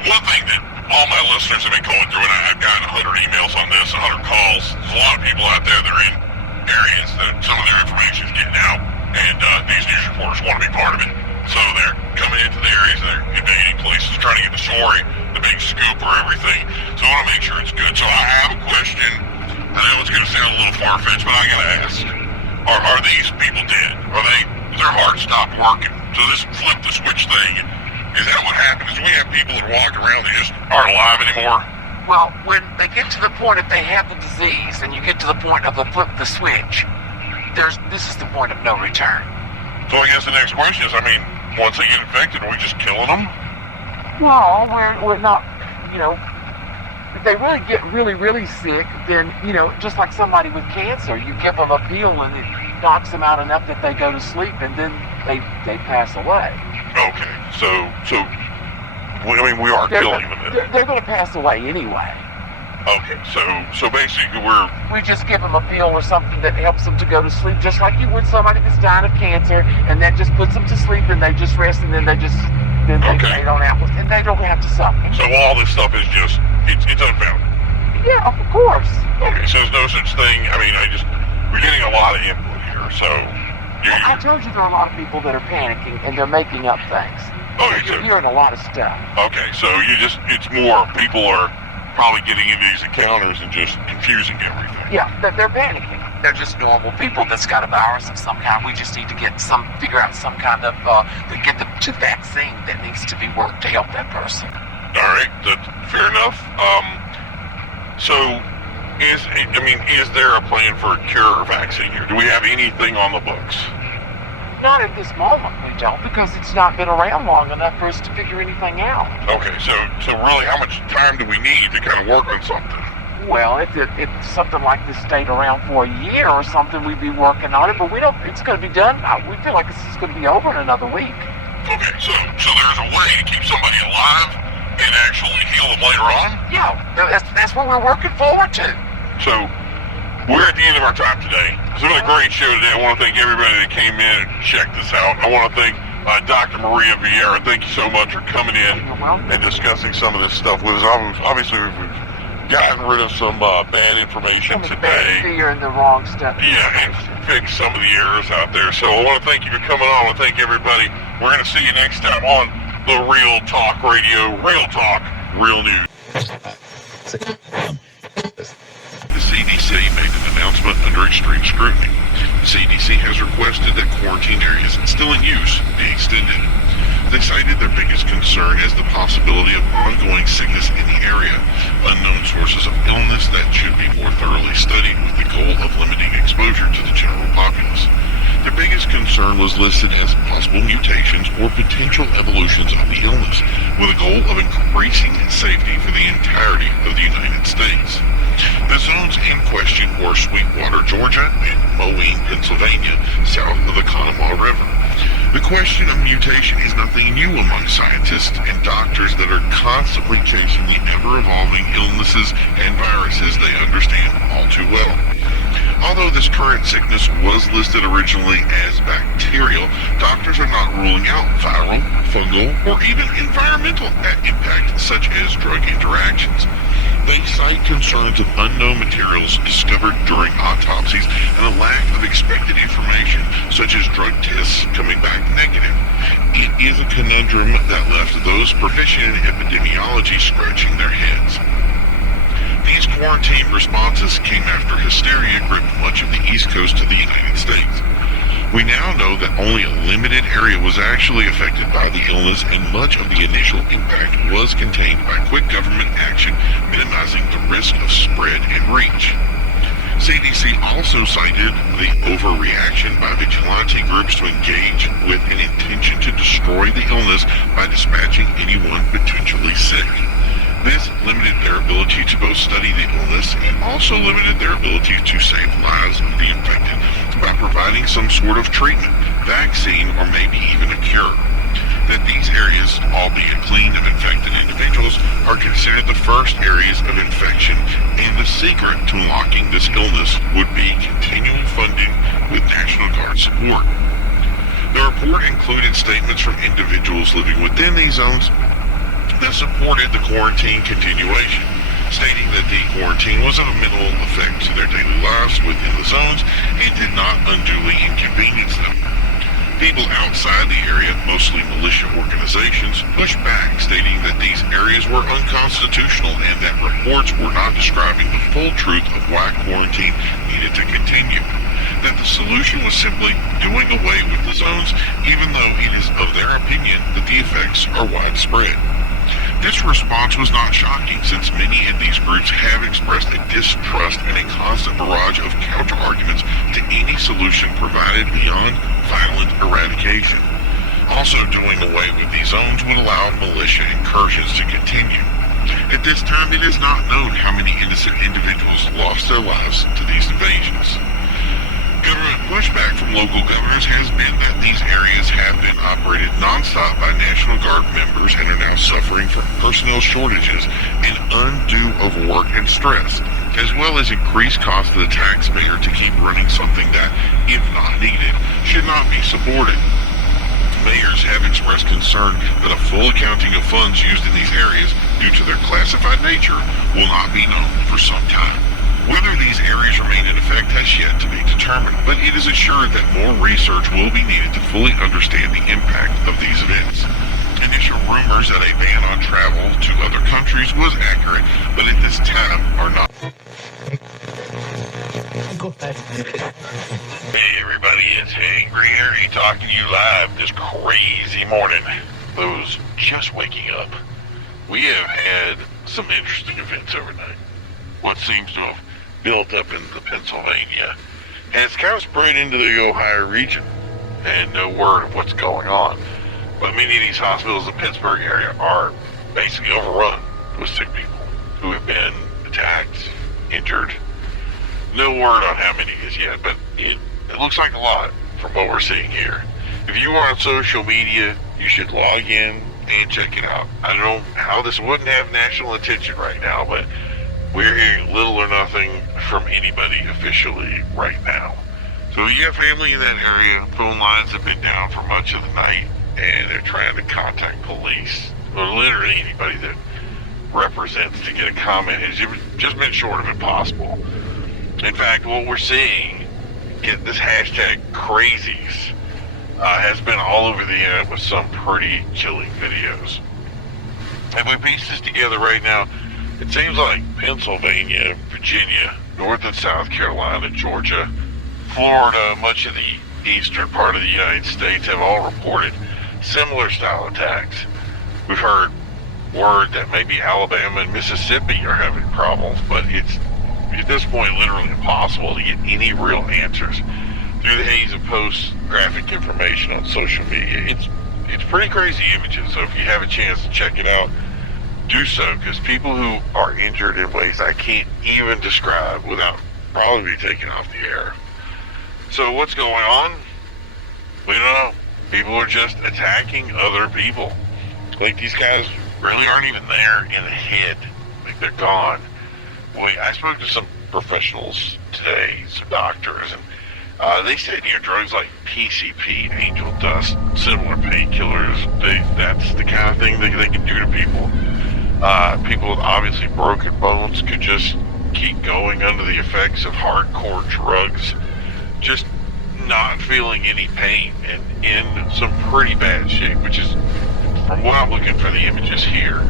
one thing that all my listeners have been going through, and I've gotten 100 emails on this, 100 calls. There's a lot of people out there that are in areas that some of their information is getting out, and these news reporters want to be part of it. So they're coming into the areas, they're invading places, trying to get the story, the big scoop or everything. So I want to make sure it's good. So I have a question. I know it's going to sound a little far-fetched, but I got to ask. Are these people dead? Their heart stopped working? So this flip the switch thing, is that what happens? Do we have people that walk around that just aren't alive anymore? Well, when they get to the point, if they have the disease, and you get to the point of the flip the switch, this is the point of no return. So I guess the next question is, once they get infected, are we just killing them? No, we're not, if they really get really, really sick, then, just like somebody with cancer, you give them a pill and it knocks them out enough that they go to sleep and then they pass away. Okay, so we are killing them then. They're going to pass away anyway. Okay, so basically we just give them a pill or something that helps them to go to sleep, just like you would somebody that's dying of cancer, and that just puts them to sleep, and they just rest, and then they don't have to suffer. So all this stuff is just it's unfounded. Yeah, of course. Okay, so there's no such thing. We're getting a lot of input here, so. I told you there are a lot of people that are panicking and they're making up things. Okay, You're hearing a lot of stuff. Okay, so it's more people are probably getting into these encounters and just confusing everything. Yeah, they're panicking. They're just normal people that's got a virus of some kind. We just need to figure out some kind of, get the vaccine that needs to be worked to help that person. All right, fair enough. So, is there a plan for a cure or vaccine here? Do we have anything on the books? Not at this moment, we don't, because it's not been around long enough for us to figure anything out. Okay, so really, how much time do we need to kind of work on something? Well, if something like this stayed around for a year or something, we'd be working on it, but we don't. It's going to be done. We feel like this is going to be over in another week. Okay, so there's a way to keep somebody alive and actually heal them later on? Yeah, that's what we're working forward to. So, we're at the end of our time today. So been a great show today. I want to thank everybody that came in and checked this out. I want to thank Dr. Maria Vieira. Thank you so much for coming in and discussing some of this stuff with us. Obviously, we've gotten rid of some bad information today. You're in the wrong stuff. Yeah, and fix some of the errors out there. So I want to thank you for coming on. I want to thank everybody. We're going to see you next time on the Real Talk Radio. Real Talk, Real News. The CDC made an announcement under extreme scrutiny. The CDC has requested that quarantine areas still in use be extended. They cited their biggest concern as the possibility of ongoing sickness in the area, unknown sources of illness that should be more thoroughly studied with the goal of limiting exposure to the general populace. Their biggest concern was listed as possible mutations or potential evolutions of the illness, with a goal of increasing safety for the entirety of the United States. The zones in question were Sweetwater, Georgia, and Moline, Pennsylvania, south of the Conemaugh River. The question of mutation is nothing new among scientists and doctors that are constantly chasing the ever-evolving illnesses and viruses they understand all too well. Although this current sickness was listed originally as bacterial, doctors are not ruling out viral, fungal, or even environmental impact such as drug interactions. They cite concerns of unknown materials discovered during autopsies and a lack of expected information, such as drug tests coming back negative. It is a conundrum that left those proficient in epidemiology scratching their heads. These quarantine responses came after hysteria gripped much of the East Coast of the United States. We now know that only a limited area was actually affected by the illness, and much of the initial impact was contained by quick government action, minimizing the risk of spread and reach. CDC also cited the overreaction by vigilante groups to engage with an intention to destroy the illness by dispatching anyone potentially sick. This limited their ability to both study the illness and also limited their ability to save lives of the infected by providing some sort of treatment, vaccine, or maybe even a cure. That these areas, albeit clean of infected individuals, are considered the first areas of infection, and the secret to unlocking this illness would be continual funding with National Guard support. The report included statements from individuals living within these zones that supported the quarantine continuation, stating that the quarantine was of minimal effect to their daily lives within the zones and did not unduly inconvenience them. People outside the area, mostly militia organizations, pushed back, stating that these areas were unconstitutional and that reports were not describing the full truth of why quarantine needed to continue. That the solution was simply doing away with the zones, even though it is of their opinion that the effects are widespread. This response was not shocking, since many in these groups have expressed a distrust and a constant barrage of counter-arguments to any solution provided beyond violent eradication. Also, doing away with these zones would allow militia incursions to continue. At this time, it is not known how many innocent individuals lost their lives to these invasions. Government pushback from local governors has been that these areas have been operated non-stop by National Guard members and are now suffering from personnel shortages and undue overwork and stress, as well as increased cost to the taxpayer to keep running something that, if not needed, should not be supported. Mayors have expressed concern that a full accounting of funds used in these areas, due to their classified nature, will not be known for some time. Whether these areas remain in effect has yet to be determined, but it is assured that more research will be needed to fully understand the impact of these events. Initial rumors that a ban on travel to other countries was accurate, but at this time are not. Hey everybody, it's Angry Harry talking to you live this crazy morning. Those just waking up. We have had some interesting events overnight. What seems to have built up in the Pennsylvania has kind of spread into the Ohio region, and no word of what's going on. But many of these hospitals in the Pittsburgh area are basically overrun with sick people who have been attacked, injured. No word on how many as yet, but it looks like a lot from what we're seeing here. If you are on social media, you should log in and check it out. I don't know how this wouldn't have national attention right now, but we're hearing little or nothing from anybody officially right now. you have family in that area. Phone lines have been down for much of the night, and they're trying to contact police, or literally anybody that represents to get a comment. Has just been short of impossible. In fact, what we're seeing, get this hashtag crazies, has been all over the internet with some pretty chilling videos. And we piece this together right now. It seems like Pennsylvania, Virginia, North and South Carolina, Georgia, Florida, much of the eastern part of the United States have all reported similar style attacks. We've heard word that maybe Alabama and Mississippi are having problems, but it's at this point literally impossible to get any real answers through the haze of posts, graphic information on social media. It's pretty crazy images, so if you have a chance to check it out, do so, because people who are injured in ways I can't even describe without probably be taken off the air. So what's going on? We don't know. People are just attacking other people. Like, these guys really aren't even there in the head. Like, they're gone. I spoke to some professionals today, some doctors, and they said, drugs like PCP, angel dust, similar painkillers, that's the kind of thing that they can do to people. People with obviously broken bones could just keep going under the effects of hardcore drugs, just not feeling any pain and in some pretty bad shape, which is, from what I'm looking for the images here,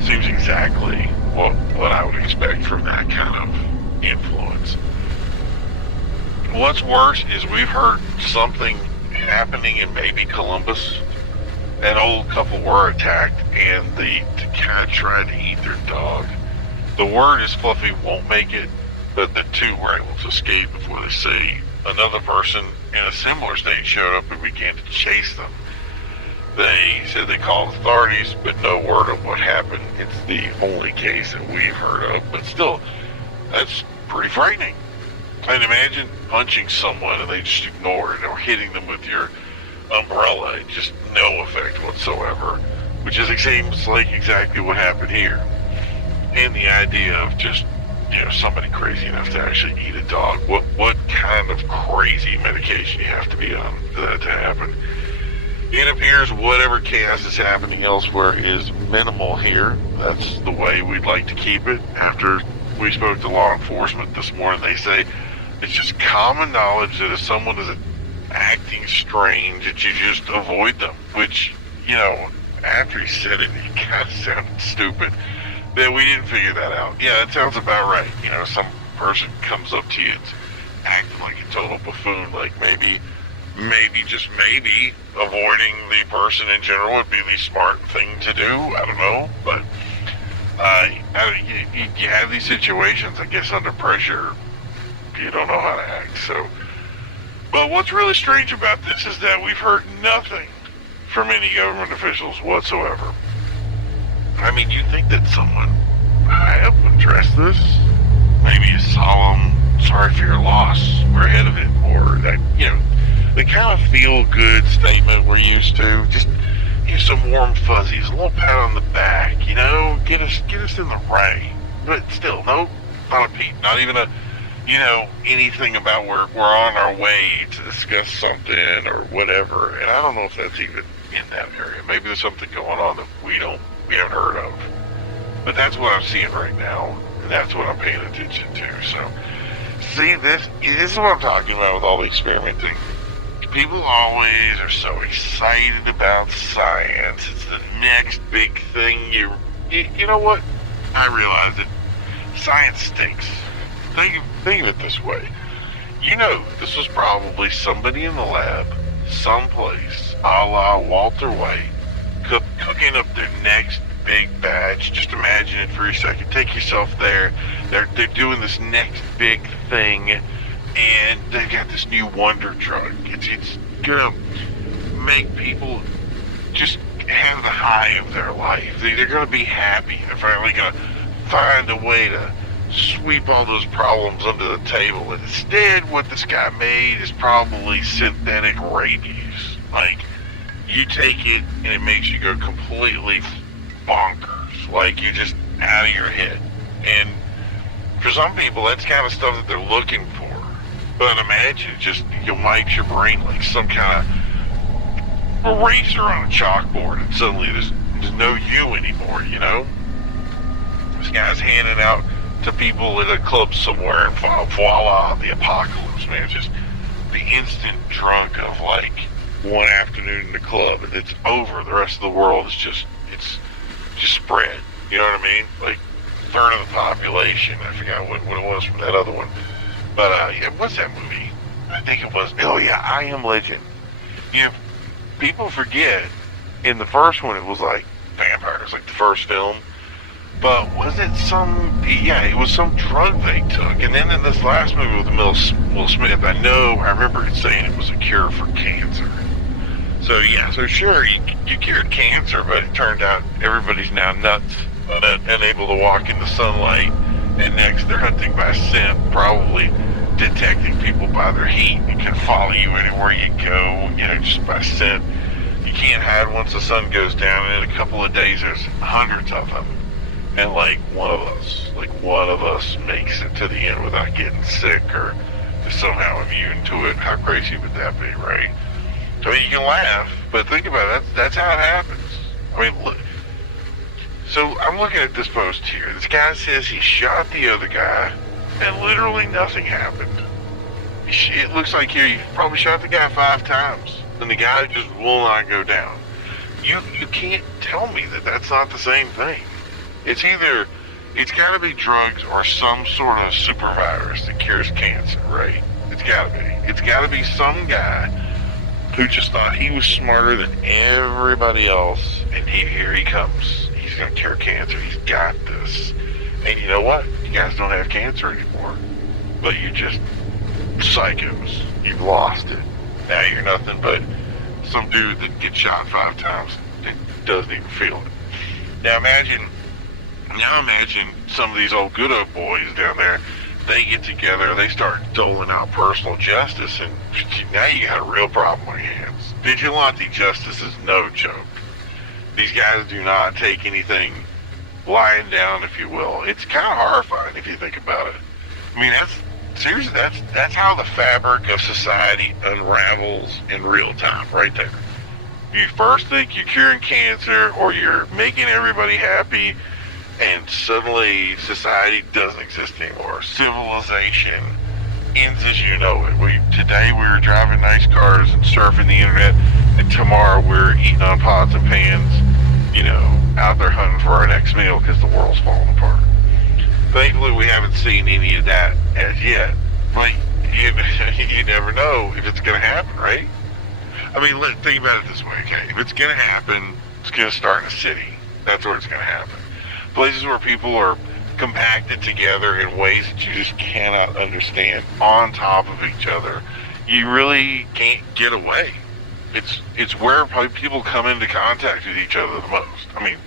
seems exactly what I would expect from that kind of influence. What's worse is we've heard something happening in maybe Columbus. An old couple were attacked, and the cat tried to eat their dog. The word is Fluffy won't make it, but the two were able to escape before they say another person in a similar state showed up and began to chase them. They said they called authorities, but no word of what happened. It's the only case that we've heard of, but still, that's pretty frightening. And imagine punching someone and they just ignore it, or hitting them with your umbrella, and just no effect whatsoever, which is, it seems like exactly what happened here. And the idea of just, somebody crazy enough to actually eat a dog, what kind of crazy medication you have to be on for that to happen? It appears whatever chaos is happening elsewhere is minimal here. That's the way we'd like to keep it. After we spoke to law enforcement this morning, they say it's just common knowledge that if someone is acting strange, that you just avoid them, which, after he said it, he kind of sounded stupid. That we didn't figure that out. Yeah, that sounds about right. Some person comes up to you and acting like a total buffoon, like maybe, just maybe, avoiding the person in general would be the smart thing to do. I don't know, but you have these situations, I guess, under pressure, you don't know how to act, so. But what's really strange about this is that we've heard nothing from any government officials whatsoever. I mean, you'd think that someone high up would address this. Maybe a solemn, sorry for your loss, we're ahead of it, or that, the kind of feel-good statement we're used to. Just, some warm fuzzies, a little pat on the back, get us in the ring. But still, not a peep, not even a, anything about we're on our way to discuss something or whatever. And I don't know if that's even in that area. Maybe there's something going on that we haven't heard of. But that's what I'm seeing right now, and that's what I'm paying attention to. So, see, this is what I'm talking about with all the experimenting. People always are so excited about science. It's the next big thing. You know what? I realize it. Science stinks. Think of it this way. This was probably somebody in the lab, someplace, a la Walter White, cooking up their next big batch. Just imagine it for a second. Take yourself there. They're doing this next big thing, and they've got this new wonder drug. It's gonna make people just have the high of their life. They're gonna be happy. They're finally gonna find a way to sweep all those problems under the table. And instead, what this guy made is probably synthetic rabies. Like, you take it and it makes you go completely bonkers. Like, you're just out of your head. And for some people, that's kind of stuff that they're looking for. But imagine it just wipes your brain like some kind of eraser on a chalkboard, and suddenly there's no you anymore, you know? This guy's handing out to people at a club somewhere, and voila, the apocalypse, man. Just the instant drunk of like one afternoon in the club, and it's over. The rest of the world is just spread. You know what I mean? Like a third of the population. I forgot what it was from that other one. But yeah, what's that movie? I think it was. Oh yeah, I Am Legend. You know, people forget. In the first one, it was like vampires, like the first film. But was it some? Yeah, it was some drug they took. And then in this last movie with Will Smith, I remember it saying it was a cure for cancer. So yeah, so sure, you cured cancer, but it turned out everybody's now nuts, unable to walk in the sunlight, and next they're hunting by scent, probably detecting people by their heat and can follow you anywhere you go, you know, just by scent. You can't hide once the sun goes down, and in a couple of days there's hundreds of them, and like one of us makes it to the end without getting sick or is somehow immune to it. How crazy would that be, right? I mean, you can laugh, but think about it. That's how it happens. I mean, look. So I'm looking at this post here. This guy says he shot the other guy, and literally nothing happened. It looks like he probably shot the guy 5 times, and the guy just will not go down. You can't tell me that that's not the same thing. It's got to be drugs or some sort of super virus that cures cancer, right? It's got to be. It's got to be some guy who just thought he was smarter than everybody else, and here he comes. He's going to cure cancer. He's got this. And you know what? You guys don't have cancer anymore. But you're just psychos. You've lost it. Now you're nothing but some dude that gets shot 5 times and doesn't even feel it. Now imagine some of these old good old boys down there. They get together, they start doling out personal justice, and now you got a real problem on your hands. Vigilante justice is no joke. These guys do not take anything lying down, if you will. It's kind of horrifying if you think about it. I mean, that's how the fabric of society unravels in real time, right there. You first think you're curing cancer or you're making everybody happy, and suddenly society doesn't exist anymore. Civilization ends as you know it. Today we were driving nice cars and surfing the internet, and tomorrow we're eating on pots and pans, you know, out there hunting for our next meal because the world's falling apart. Thankfully we haven't seen any of that as yet. But you never know if it's going to happen, right? I mean, think about it this way, okay? If it's going to happen, it's going to start in a city. That's where it's going to happen. Places where people are compacted together in ways that you just cannot understand, on top of each other. You really can't get away. It's where people come into contact with each other the most. I mean,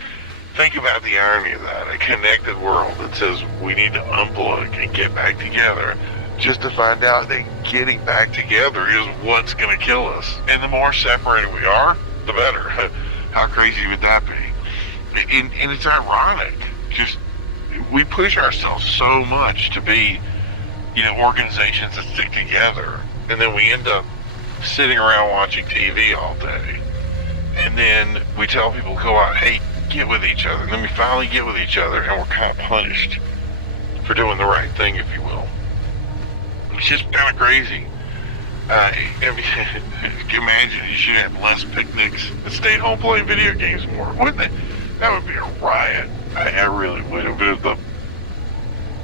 think about the irony of that. A connected world that says we need to unplug and get back together, just to find out that getting back together is what's going to kill us. And the more separated we are, the better. How crazy would that be? And it's ironic. Just we push ourselves so much to be, you know, organizations that stick together, and then we end up sitting around watching TV all day. And then we tell people, go out, hey, get with each other. And then we finally get with each other, and we're kind of punished for doing the right thing, if you will. It's just kind of crazy. Imagine you should have less picnics and stay home playing video games more, wouldn't it? That would be a riot. I really would. It would be the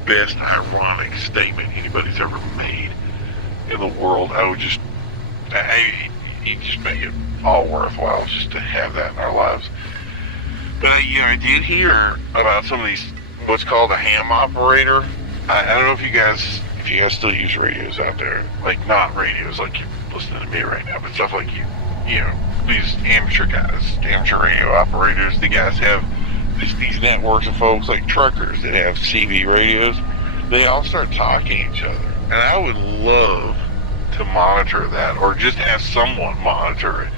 best ironic statement anybody's ever made in the world. You just make it all worthwhile just to have that in our lives. But I did hear about some of these, what's called a ham operator. I don't know if you guys still use radios out there, like not radios like you're listening to me right now, but stuff like you know, these amateur guys, amateur radio operators. The guys have these networks of folks like truckers that have CB radios. They all start talking to each other, and I would love to monitor that, or just have someone monitor it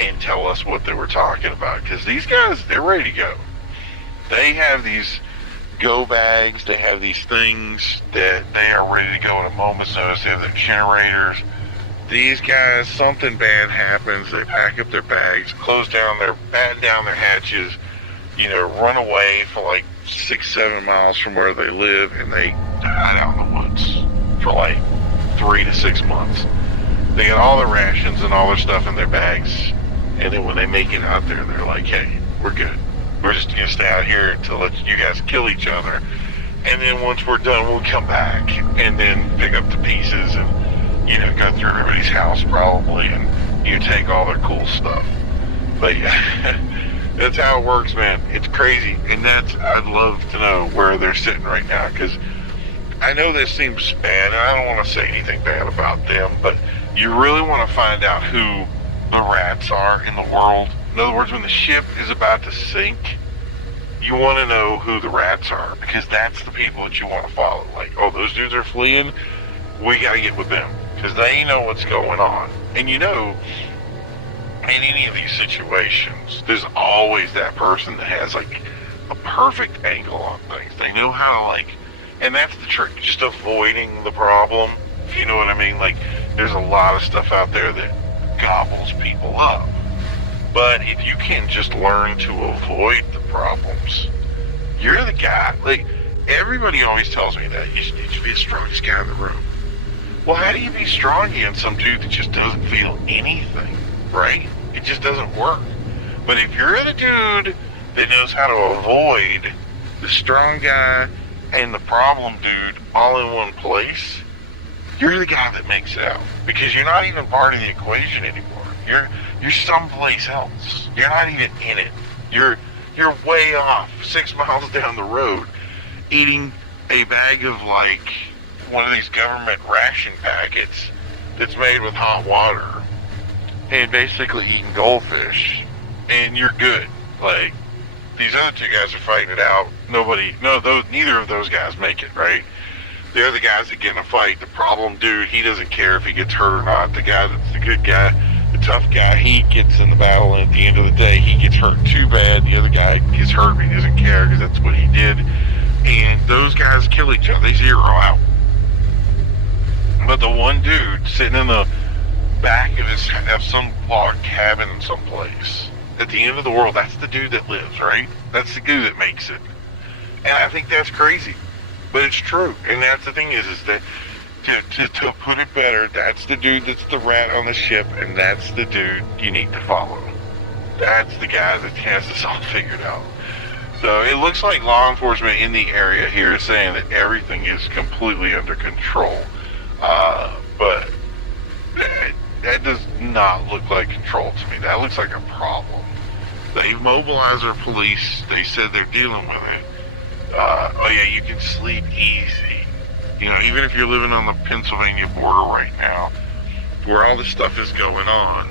and tell us what they were talking about, because these guys, they're ready to go. They have these go bags. They have these things that they are ready to go at a moment's notice. They have their generators. These guys, something bad happens. They pack up their bags, batten down their hatches, run away for like 6-7 miles from where they live, and they hide out in the woods for like 3 to 6 months. They get all their rations and all their stuff in their bags, and then when they make it out there, they're like, hey, we're good. We're just going to stay out here to let you guys kill each other, and then once we're done, we'll come back and then pick up the pieces and, go through everybody's house probably, and take all their cool stuff. But yeah, that's how it works, man. It's crazy, and I'd love to know where they're sitting right now, because I know this seems bad, and I don't want to say anything bad about them, but you really want to find out who the rats are in the world. In other words, when the ship is about to sink, you want to know who the rats are, because that's the people that you want to follow. Like, oh, those dudes are fleeing, we got to get with them, because they know what's going on. And in any of these situations, there's always that person that has like a perfect angle on things. They know how to and that's the trick, just avoiding the problem, if you know what I mean. Like, there's a lot of stuff out there that gobbles people up. But if you can just learn to avoid the problems, you're the guy. Like, everybody always tells me that you should be the strongest guy in the room. Well, how do you be strong against some dude that just doesn't feel anything, right? It just doesn't work. But if you're the dude that knows how to avoid the strong guy and the problem dude all in one place, you're the guy that makes it out. Because you're not even part of the equation anymore. You're someplace else. You're not even in it. You're way off, 6 miles down the road, eating a bag of one of these government ration packets that's made with hot water, and basically eating goldfish, and you're good. Like, these other two guys are fighting it out. Neither of those guys make it, right? They're the guys that get in a fight. The problem dude, he doesn't care if he gets hurt or not. The guy that's the good guy, the tough guy, he gets in the battle, and at the end of the day, he gets hurt too bad. The other guy gets hurt, but he doesn't care because that's what he did. And those guys kill each other. They zero out. But the one dude sitting in the back of some log cabin in some place at the end of the world, that's the dude that lives, right? That's the dude that makes it. And I think that's crazy, but it's true. And that's the thing is that to put it better, that's the dude that's the rat on the ship, and that's the dude you need to follow. That's the guy that has this all figured out. So it looks like law enforcement in the area here is saying that everything is completely under control. But that does not look like control to me. That looks like a problem. They've mobilized their police. They said they're dealing with it. Oh yeah, you can sleep easy. Even if you're living on the Pennsylvania border right now, where all this stuff is going on,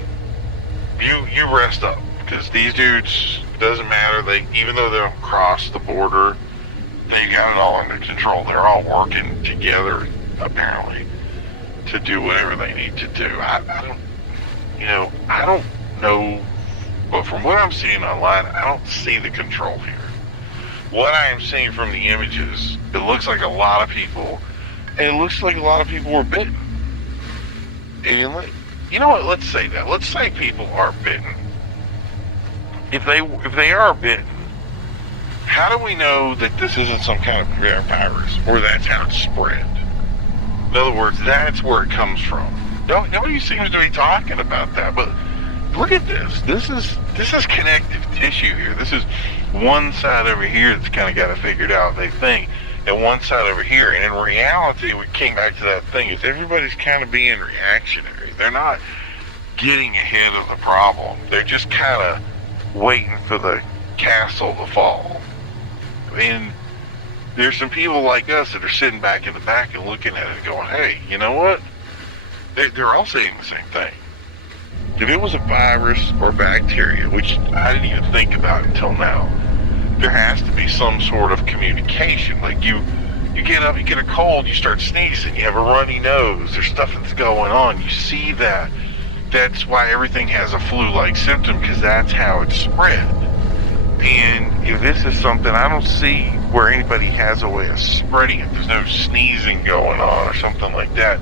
you rest up, because these dudes, doesn't matter. Even though they don't cross the border, they got it all under control. They're all working together, apparently, to do whatever they need to do. I don't know, but from what I'm seeing online, I don't see the control here. What I am seeing from the images, it looks like a lot of people, and it looks like a lot of people were bitten. And you know what? Let's say that. Let's say people are bitten. If they are bitten, how do we know that this isn't some kind of virus, or that's how it's spread? In other words, that's where it comes from. Nobody seems to be talking about that, but look at this. This is connective tissue here. This is one side over here that's kind of got it figured out, they think, and one side over here. And in reality, we came back to that thing, is everybody's kind of being reactionary. They're not getting ahead of the problem. They're just kind of waiting for the castle to fall. And there's some people like us that are sitting back in the back and looking at it going, hey, you know what? They're all saying the same thing. If it was a virus or bacteria, which I didn't even think about until now, there has to be some sort of communication. Like you get up, you get a cold, you start sneezing, you have a runny nose, there's stuff that's going on. You see that. That's why everything has a flu-like symptom, because that's how it's spread. And if this is something, I don't see where anybody has a way of spreading it. There's no sneezing going on or something like that.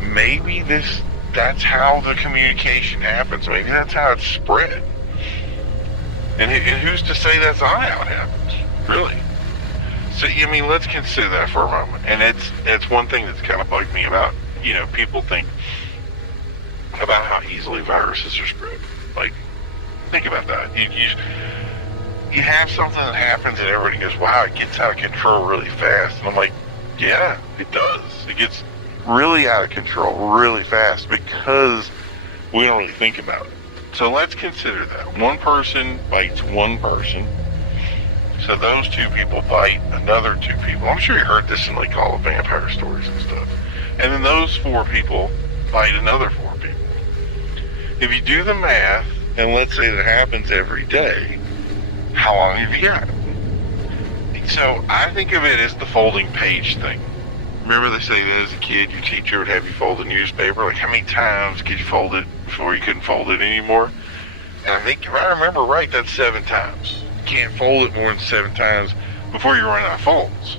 Maybe that's how the communication happens. Maybe that's how it's spread. And who's to say that's not how it happens? Really? So, I mean, let's consider that for a moment. And it's one thing that's kind of bugged me about, people think about how easily viruses are spread. Like, think about that. You have something that happens and everybody goes, wow, it gets out of control really fast. And I'm like, yeah, it does. It gets really out of control really fast because we don't really think about it. So let's consider that. One person bites one person. So those two people bite another two people. I'm sure you heard this in like all the vampire stories and stuff. And then those 4 people bite another 4 people. If you do the math, and let's say that happens every day, how long have you got? So I think of it as the folding page thing. Remember they say that as a kid, your teacher would have you fold a newspaper. Like, how many times could you fold it before you couldn't fold it anymore? And I think if I remember right, that's 7 times. You can't fold it more than 7 times before you run out of folds.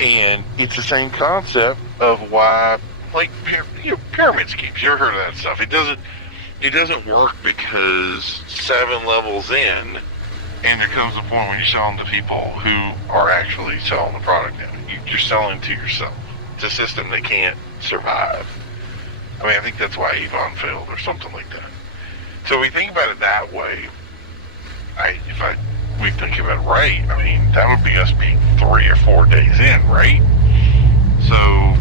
And it's the same concept of why, like, pyramid schemes. You ever heard of that stuff? It doesn't work because 7 levels in, and there comes a point when you're selling to people who are actually selling the product now. You're selling to yourself. It's a system that can't survive. I mean, I think that's why Avon failed or something like that. So we think about it that way. We think about it right, I mean, that would be us being 3 or 4 days in, right? So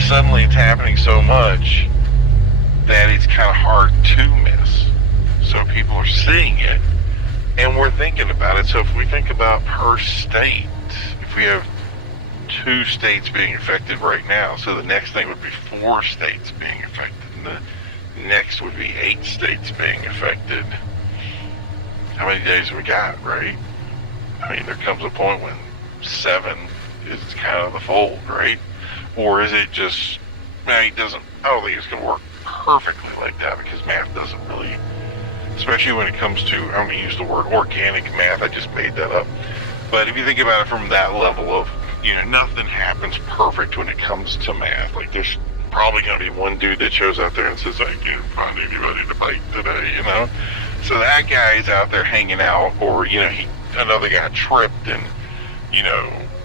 suddenly it's happening so much that it's kind of hard to miss. So people are seeing it, and we're thinking about it. So if we think about per state, if we have 2 states being affected right now, so the next thing would be 4 states being affected, and the next would be 8 states being affected. How many days have we got, right? I mean, there comes a point when 7 is kind of the fold, right? Or is it just, I don't think it's going to work perfectly like that, because math doesn't really, especially when it comes to, I'm going to use the word organic math, I just made that up. But if you think about it from that level of, nothing happens perfect when it comes to math. Like, there's probably going to be one dude that shows out there and says, I can't find anybody to bite today, So that guy's out there hanging out, or, another guy tripped and,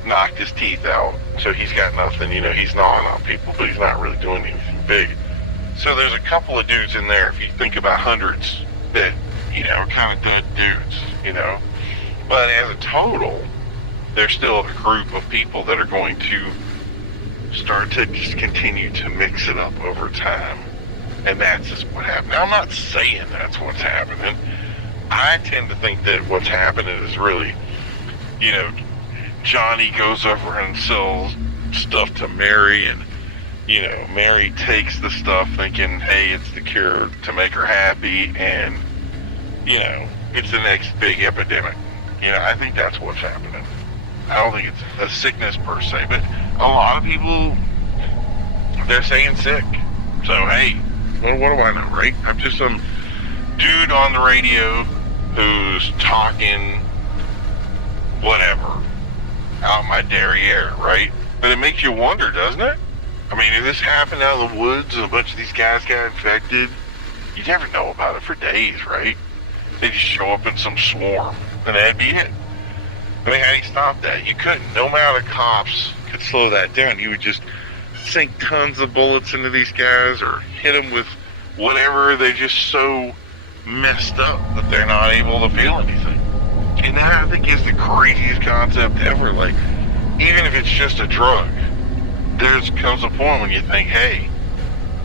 knocked his teeth out. So he's got nothing, he's gnawing on people, but he's not really doing anything big. So there's a couple of dudes in there, if you think about hundreds, that, are kind of dead dudes, But as a total, there's still a group of people that are going to start to just continue to mix it up over time. And that's just what happened. Now, I'm not saying that's what's happening. I tend to think that what's happening is really, Johnny goes over and sells stuff to Mary, and, Mary takes the stuff thinking, hey, it's the cure to make her happy, and, it's the next big epidemic. I think that's what's happening. I don't think it's a sickness per se, but a lot of people, they're saying sick. So, hey, what do I know, right? I'm just some dude on the radio who's talking whatever out my derriere, right? But it makes you wonder, doesn't it? I mean, if this happened out in the woods and a bunch of these guys got infected, you never know about it for days, right? They just show up in some swarm, and that'd be it. I mean, how do you stop that? You couldn't. No amount of cops could slow that down. You would just sink tons of bullets into these guys or hit them with whatever. They're just so messed up that they're not able to feel anything. And that, I think, is the craziest concept ever. Like, even if it's just a drug, there comes a point when you think, hey,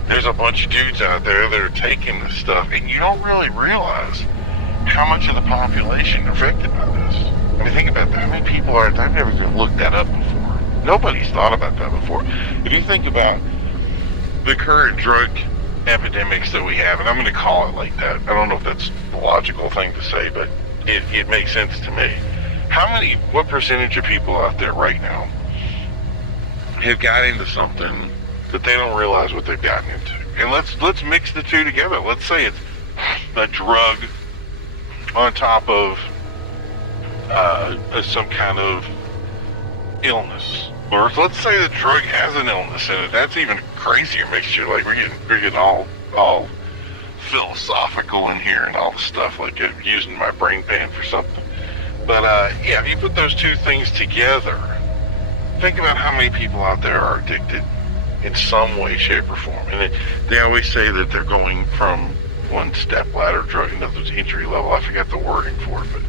there's a bunch of dudes out there that are taking this stuff, and you don't really realize how much of the population are affected by this. I mean, think about that. How many people are, I've never even looked that up before. Nobody's thought about that before. If you think about the current drug epidemics that we have, and I'm going to call it like that. I don't know if that's the logical thing to say, but it makes sense to me. What percentage of people out there right now have got into something that they don't realize what they've gotten into? And let's mix the two together. Let's say it's a drug on top of some kind of illness. Or let's say the drug has an illness in it. That's even crazier. Makes you like, we're getting all philosophical in here and all the stuff, like using my brain pan for something. But yeah, if you put those two things together, think about how many people out there are addicted in some way, shape, or form. And they always say that they're going from one step ladder drug, in other words, entry level. I forgot the wording for it, but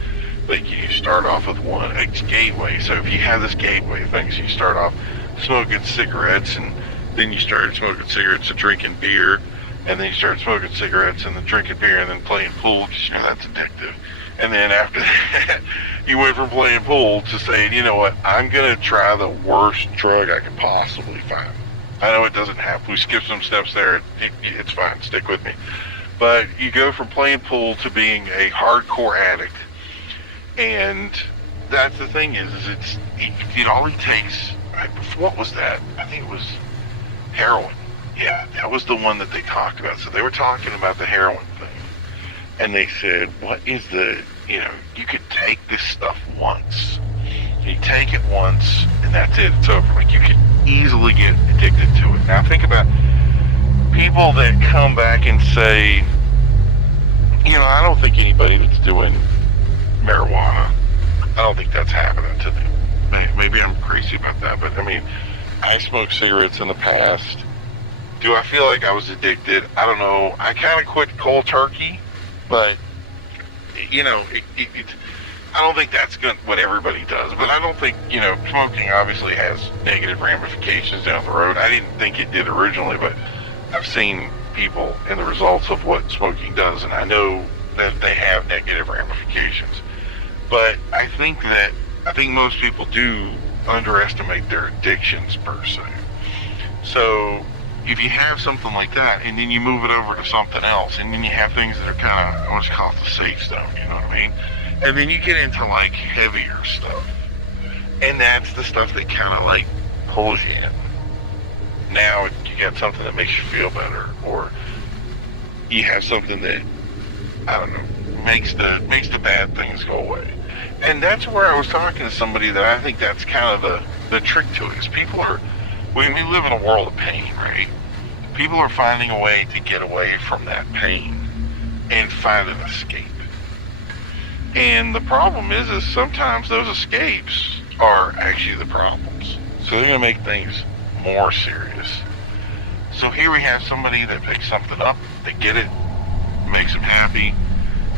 like you start off with one, it's gateway. So if you have this gateway thing, so you start off smoking cigarettes, and then you started smoking cigarettes and drinking beer, and then you started smoking cigarettes and then drinking beer and then playing pool, because you know that's addictive. And then after that, you went from playing pool to saying, you know what, I'm going to try the worst drug I could possibly find. I know it doesn't have, we skip some steps there, it's fine, stick with me. But you go from playing pool to being a hardcore addict. And that's the thing is it only takes, what was that? I think it was heroin. Yeah, that was the one that they talked about. So they were talking about the heroin thing. And they said, what is you could take this stuff once. You take it once, and that's it, it's over. Like, you could easily get addicted to it. Now, think about people that come back and say, I don't think anybody that's doing marijuana, I don't think that's happening to them. Maybe I'm crazy about that, but I mean, I smoked cigarettes in the past. Do I feel like I was addicted? I don't know. I kind of quit cold turkey, but I don't think that's what everybody does. But I don't think, smoking obviously has negative ramifications down the road. I didn't think it did originally, but I've seen people and the results of what smoking does, and I know that they have negative ramifications. But I think most people do underestimate their addictions per se. So if you have something like that, and then you move it over to something else, and then you have things that are kind of what's called the safe zone, you know what I mean? And then you get into like heavier stuff, and that's the stuff that kind of like pulls you in. Now you got something that makes you feel better, or you have something that, I don't know, makes the bad things go away. And that's where I was talking to somebody that I think that's kind of the trick to it, is we live in a world of pain, right? People are finding a way to get away from that pain and find an escape. And the problem is sometimes those escapes are actually the problems. So they're going to make things more serious. So here we have somebody that picks something up, they get it, makes them happy,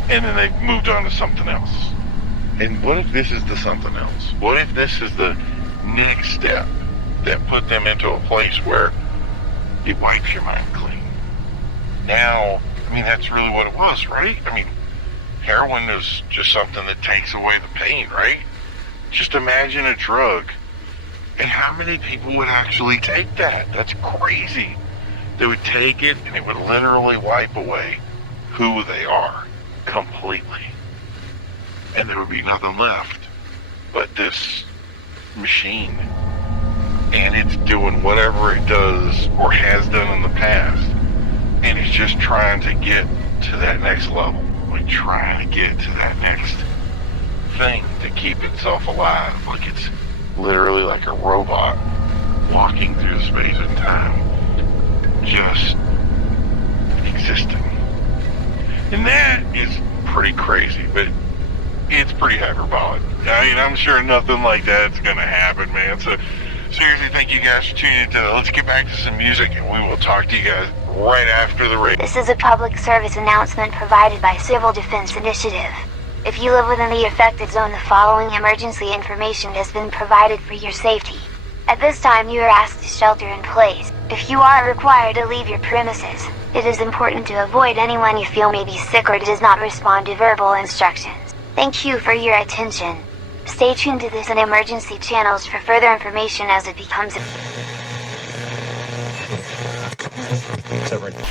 and then they've moved on to something else. And what if this is the something else? What if this is the next step that put them into a place where it wipes your mind clean? Now, that's really what it was, right? Heroin is just something that takes away the pain, right? Just imagine a drug. And how many people would actually take that? That's crazy. They would take it, and it would literally wipe away who they are completely. And there would be nothing left but this machine. And it's doing whatever it does or has done in the past. And it's just trying to get to that next level. Like trying to get to that next thing to keep itself alive. Like it's literally like a robot walking through space and time, just existing. And that is pretty crazy, but it's pretty hyperbolic. I'm sure nothing like that's gonna happen, man. So seriously, thank you guys for tuning in. Let's get back to some music, and we will talk to you guys right after the radio. This is a public service announcement provided by Civil Defense Initiative. If you live within the affected zone, the following emergency information has been provided for your safety. At this time, you are asked to shelter in place. If you are required to leave your premises, it is important to avoid anyone you feel may be sick or does not respond to verbal instructions. Thank you for your attention. Stay tuned to this and emergency channels for further information as it becomes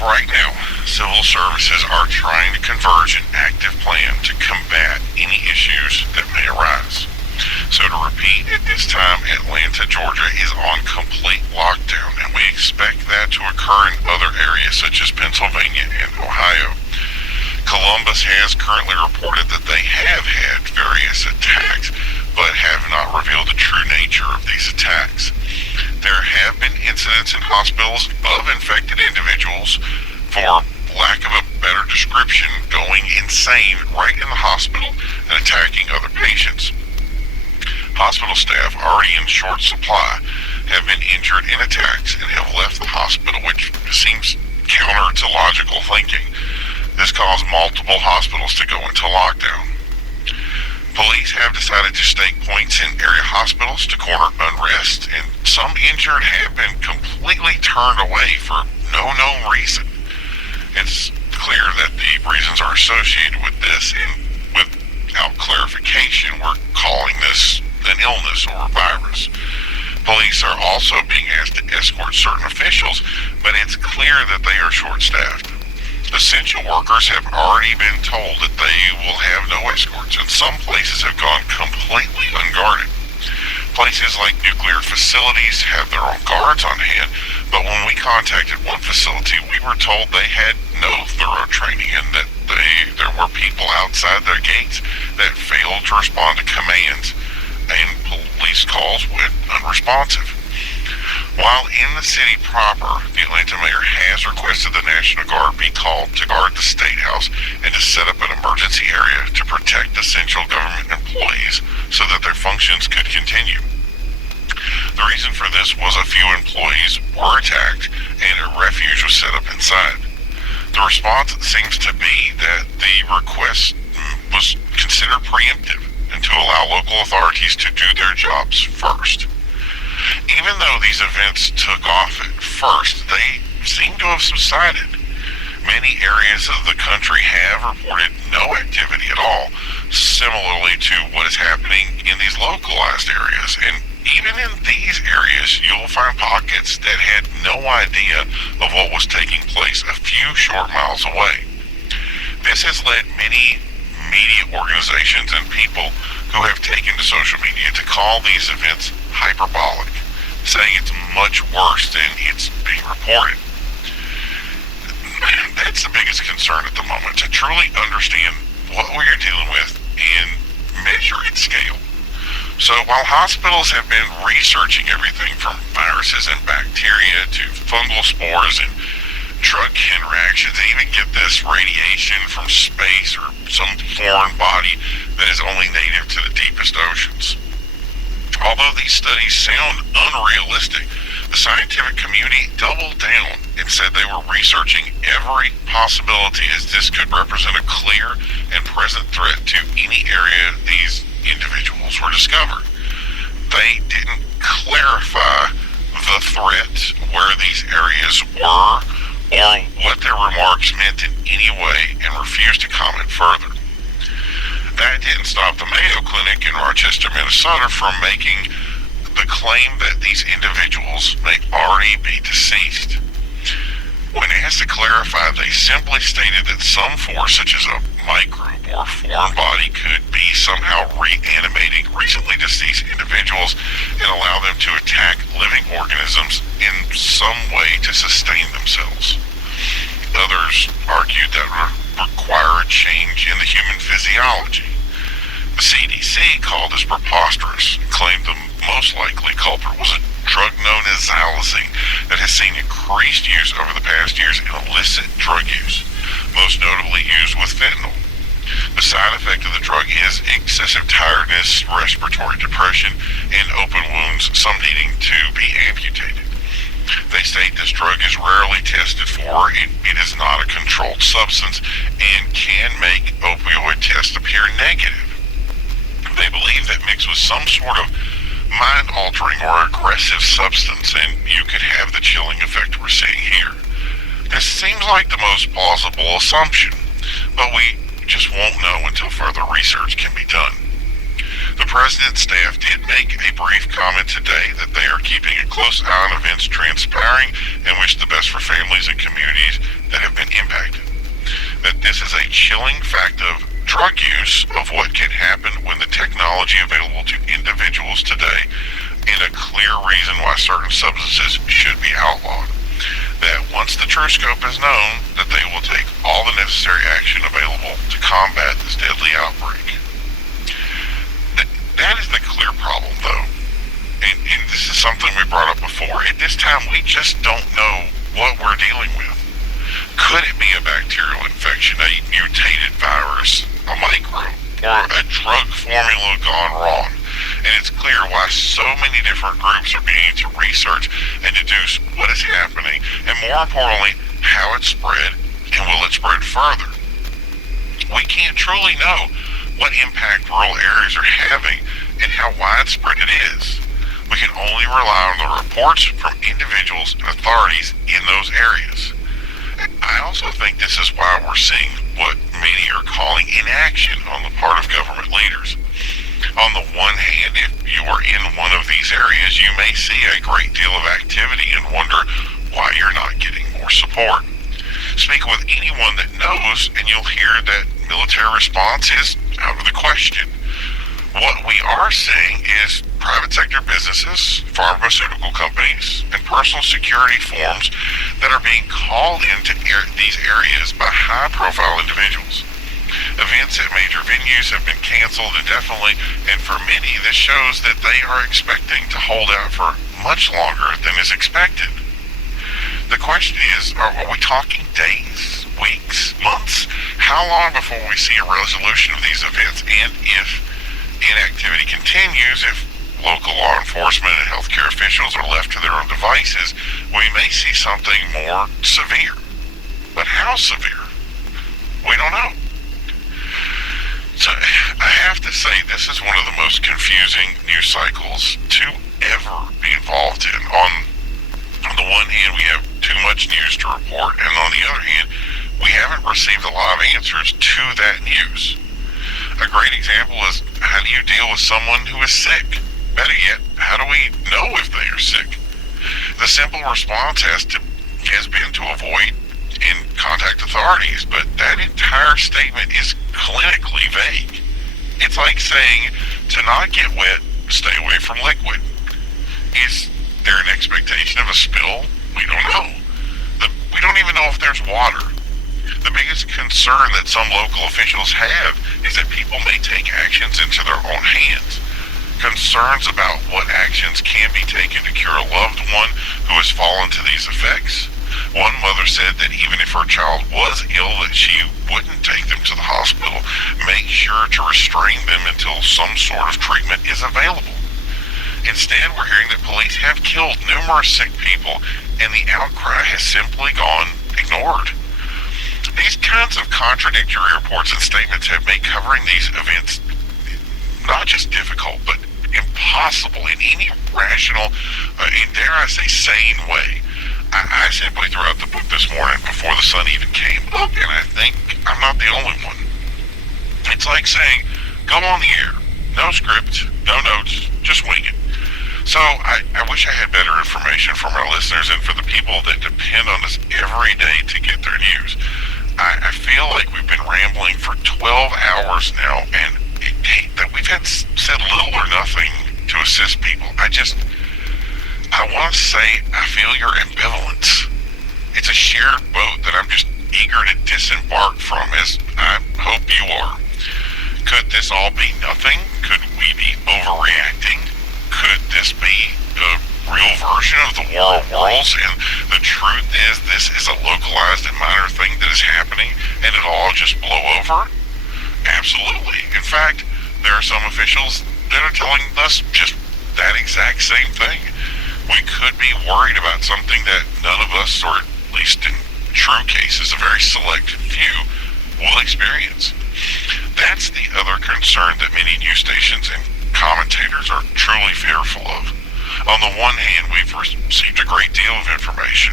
Right now, civil services are trying to converge an active plan to combat any issues that may arise. So to repeat, at this time, Atlanta, Georgia is on complete lockdown, and we expect that to occur in other areas such as Pennsylvania and Ohio. Columbus has currently reported that they have had various attacks, but have not revealed the true nature of these attacks. There have been incidents in hospitals of infected individuals, for lack of a better description, going insane right in the hospital and attacking other patients. Hospital staff, already in short supply, have been injured in attacks and have left the hospital, which seems counter to logical thinking. This caused multiple hospitals to go into lockdown. Police have decided to stake points in area hospitals to corner unrest, and some injured have been completely turned away for no known reason. It's clear that the reasons are associated with this, and without clarification, we're calling this an illness or a virus. Police are also being asked to escort certain officials, but it's clear that they are short-staffed. Essential workers have already been told that they will have no escorts, and some places have gone completely unguarded. Places like nuclear facilities have their own guards on hand, but when we contacted one facility, we were told they had no thorough training and that there were people outside their gates that failed to respond to commands, and police calls went unresponsive. While in the city proper, the Atlanta mayor has requested the National Guard be called to guard the State House and to set up an emergency area to protect essential government employees so that their functions could continue. The reason for this was a few employees were attacked and a refuge was set up inside. The response seems to be that the request was considered preemptive and to allow local authorities to do their jobs first. Even though these events took off at first, they seem to have subsided. Many areas of the country have reported no activity at all, similarly to what is happening in these localized areas. And even in these areas, you'll find pockets that had no idea of what was taking place a few short miles away. This has led many media organizations and people who have taken to social media to call these events hyperbolic, saying it's much worse than it's being reported. That's the biggest concern at the moment, to truly understand what we are dealing with and measure its scale. So while hospitals have been researching everything from viruses and bacteria to fungal spores and drug interactions, and even get this radiation from space or some foreign body that is only native to the deepest oceans. Although these studies sound unrealistic, the scientific community doubled down and said they were researching every possibility, as this could represent a clear and present threat to any area these individuals were discovered. They didn't clarify the threat, where these areas were, or what their remarks meant in any way, and refused to comment further. That didn't stop the Mayo Clinic in Rochester, Minnesota from making the claim that these individuals may already be deceased. When asked to clarify, they simply stated that some force, such as a microbe or foreign body, could be somehow reanimating recently deceased individuals and allow them to attack living organisms in some way to sustain themselves. Others argued that require a change in the human physiology. The CDC called this preposterous and claimed the most likely culprit was a drug known as xylazine that has seen increased use over the past years in illicit drug use, most notably used with fentanyl. The side effect of the drug is excessive tiredness, respiratory depression, and open wounds, some needing to be amputated. They state this drug is rarely tested for, it is not a controlled substance, and can make opioid tests appear negative. They believe that mixed with some sort of mind-altering or aggressive substance, and you could have the chilling effect we're seeing here. This seems like the most plausible assumption, but we just won't know until further research can be done. The President's staff did make a brief comment today that they are keeping a close eye on events transpiring and wish the best for families and communities that have been impacted. That this is a chilling fact of drug use, of what can happen when the technology available to individuals today, and a clear reason why certain substances should be outlawed. That once the true scope is known, that they will take all the necessary action available combat this deadly outbreak. That is the clear problem, though. And this is something we brought up before. At this time, we just don't know what we're dealing with. Could it be a bacterial infection, a mutated virus, a microbe, or a drug formula gone wrong? And it's clear why so many different groups are beginning to research and deduce what is happening, and more importantly, how it spread, and will it spread further. We can't truly know what impact rural areas are having and how widespread it is. We can only rely on the reports from individuals and authorities in those areas. I also think this is why we're seeing what many are calling inaction on the part of government leaders. On the one hand, if you are in one of these areas, you may see a great deal of activity and wonder why you're not getting more support. Speak with anyone that knows, and you'll hear that military response is out of the question. What we are seeing is private sector businesses, pharmaceutical companies, and personal security firms that are being called into these areas by high-profile individuals. Events at major venues have been canceled indefinitely, and for many, this shows that they are expecting to hold out for much longer than is expected. The question is, are we talking days, weeks, months? How long before we see a resolution of these events? And if inactivity continues, if local law enforcement and healthcare officials are left to their own devices, we may see something more severe. But how severe? We don't know. So I have to say, this is one of the most confusing news cycles to ever be involved in. On the one hand, we have too much news to report, and on the other hand, we haven't received a lot of answers to that news. A great example is, how do you deal with someone who is sick? Better yet, how do we know if they are sick? The simple response has been to avoid and contact authorities, but that entire statement is clinically vague. It's like saying, to not get wet, stay away from liquid. Is there an expectation of a spill? We don't know. We don't even know if there's water. The biggest concern that some local officials have is that people may take actions into their own hands. Concerns about what actions can be taken to cure a loved one who has fallen to these effects. One mother said that even if her child was ill, that she wouldn't take them to the hospital, make sure to restrain them until some sort of treatment is available. Instead, we're hearing that police have killed numerous sick people, and the outcry has simply gone ignored. These kinds of contradictory reports and statements have made covering these events not just difficult, but impossible in any rational, and dare I say, sane way. I simply threw out the book this morning before the sun even came up, and I think I'm not the only one. It's like saying, go on the air, no script, no notes, just wing it. So I wish I had better information from our listeners and for the people that depend on us every day to get their news. I feel like we've been rambling for 12 hours now, and that we've had said little or nothing to assist people. I want to say I feel your ambivalence. It's a shared boat that I'm just eager to disembark from, as I hope you are. Could this all be nothing? Could we be overreacting? Could this be a real version of the War of Worlds, and the truth is this is a localized and minor thing that is happening, and it'll all just blow over? Absolutely. In fact, there are some officials that are telling us just that exact same thing. We could be worried about something that none of us, or at least in true cases, a very select few, will experience. That's the other concern that many news stations and commentators are truly fearful of. On the one hand, we've received a great deal of information,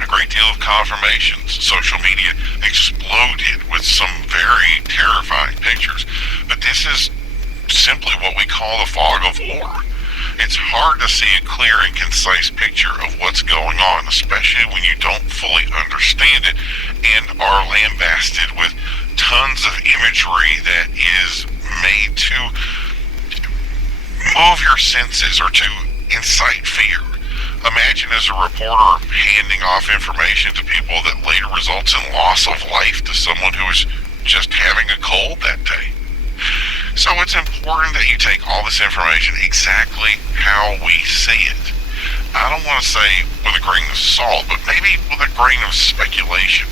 a great deal of confirmations. Social media exploded with some very terrifying pictures, but this is simply what we call the fog of war. It's hard to see a clear and concise picture of what's going on, especially when you don't fully understand it and are lambasted with tons of imagery that is made to move your senses or to incite fear. Imagine as a reporter handing off information to people that later results in loss of life to someone who is just having a cold that day. So it's important that you take all this information exactly how we see it. I don't want to say with a grain of salt, but maybe with a grain of speculation.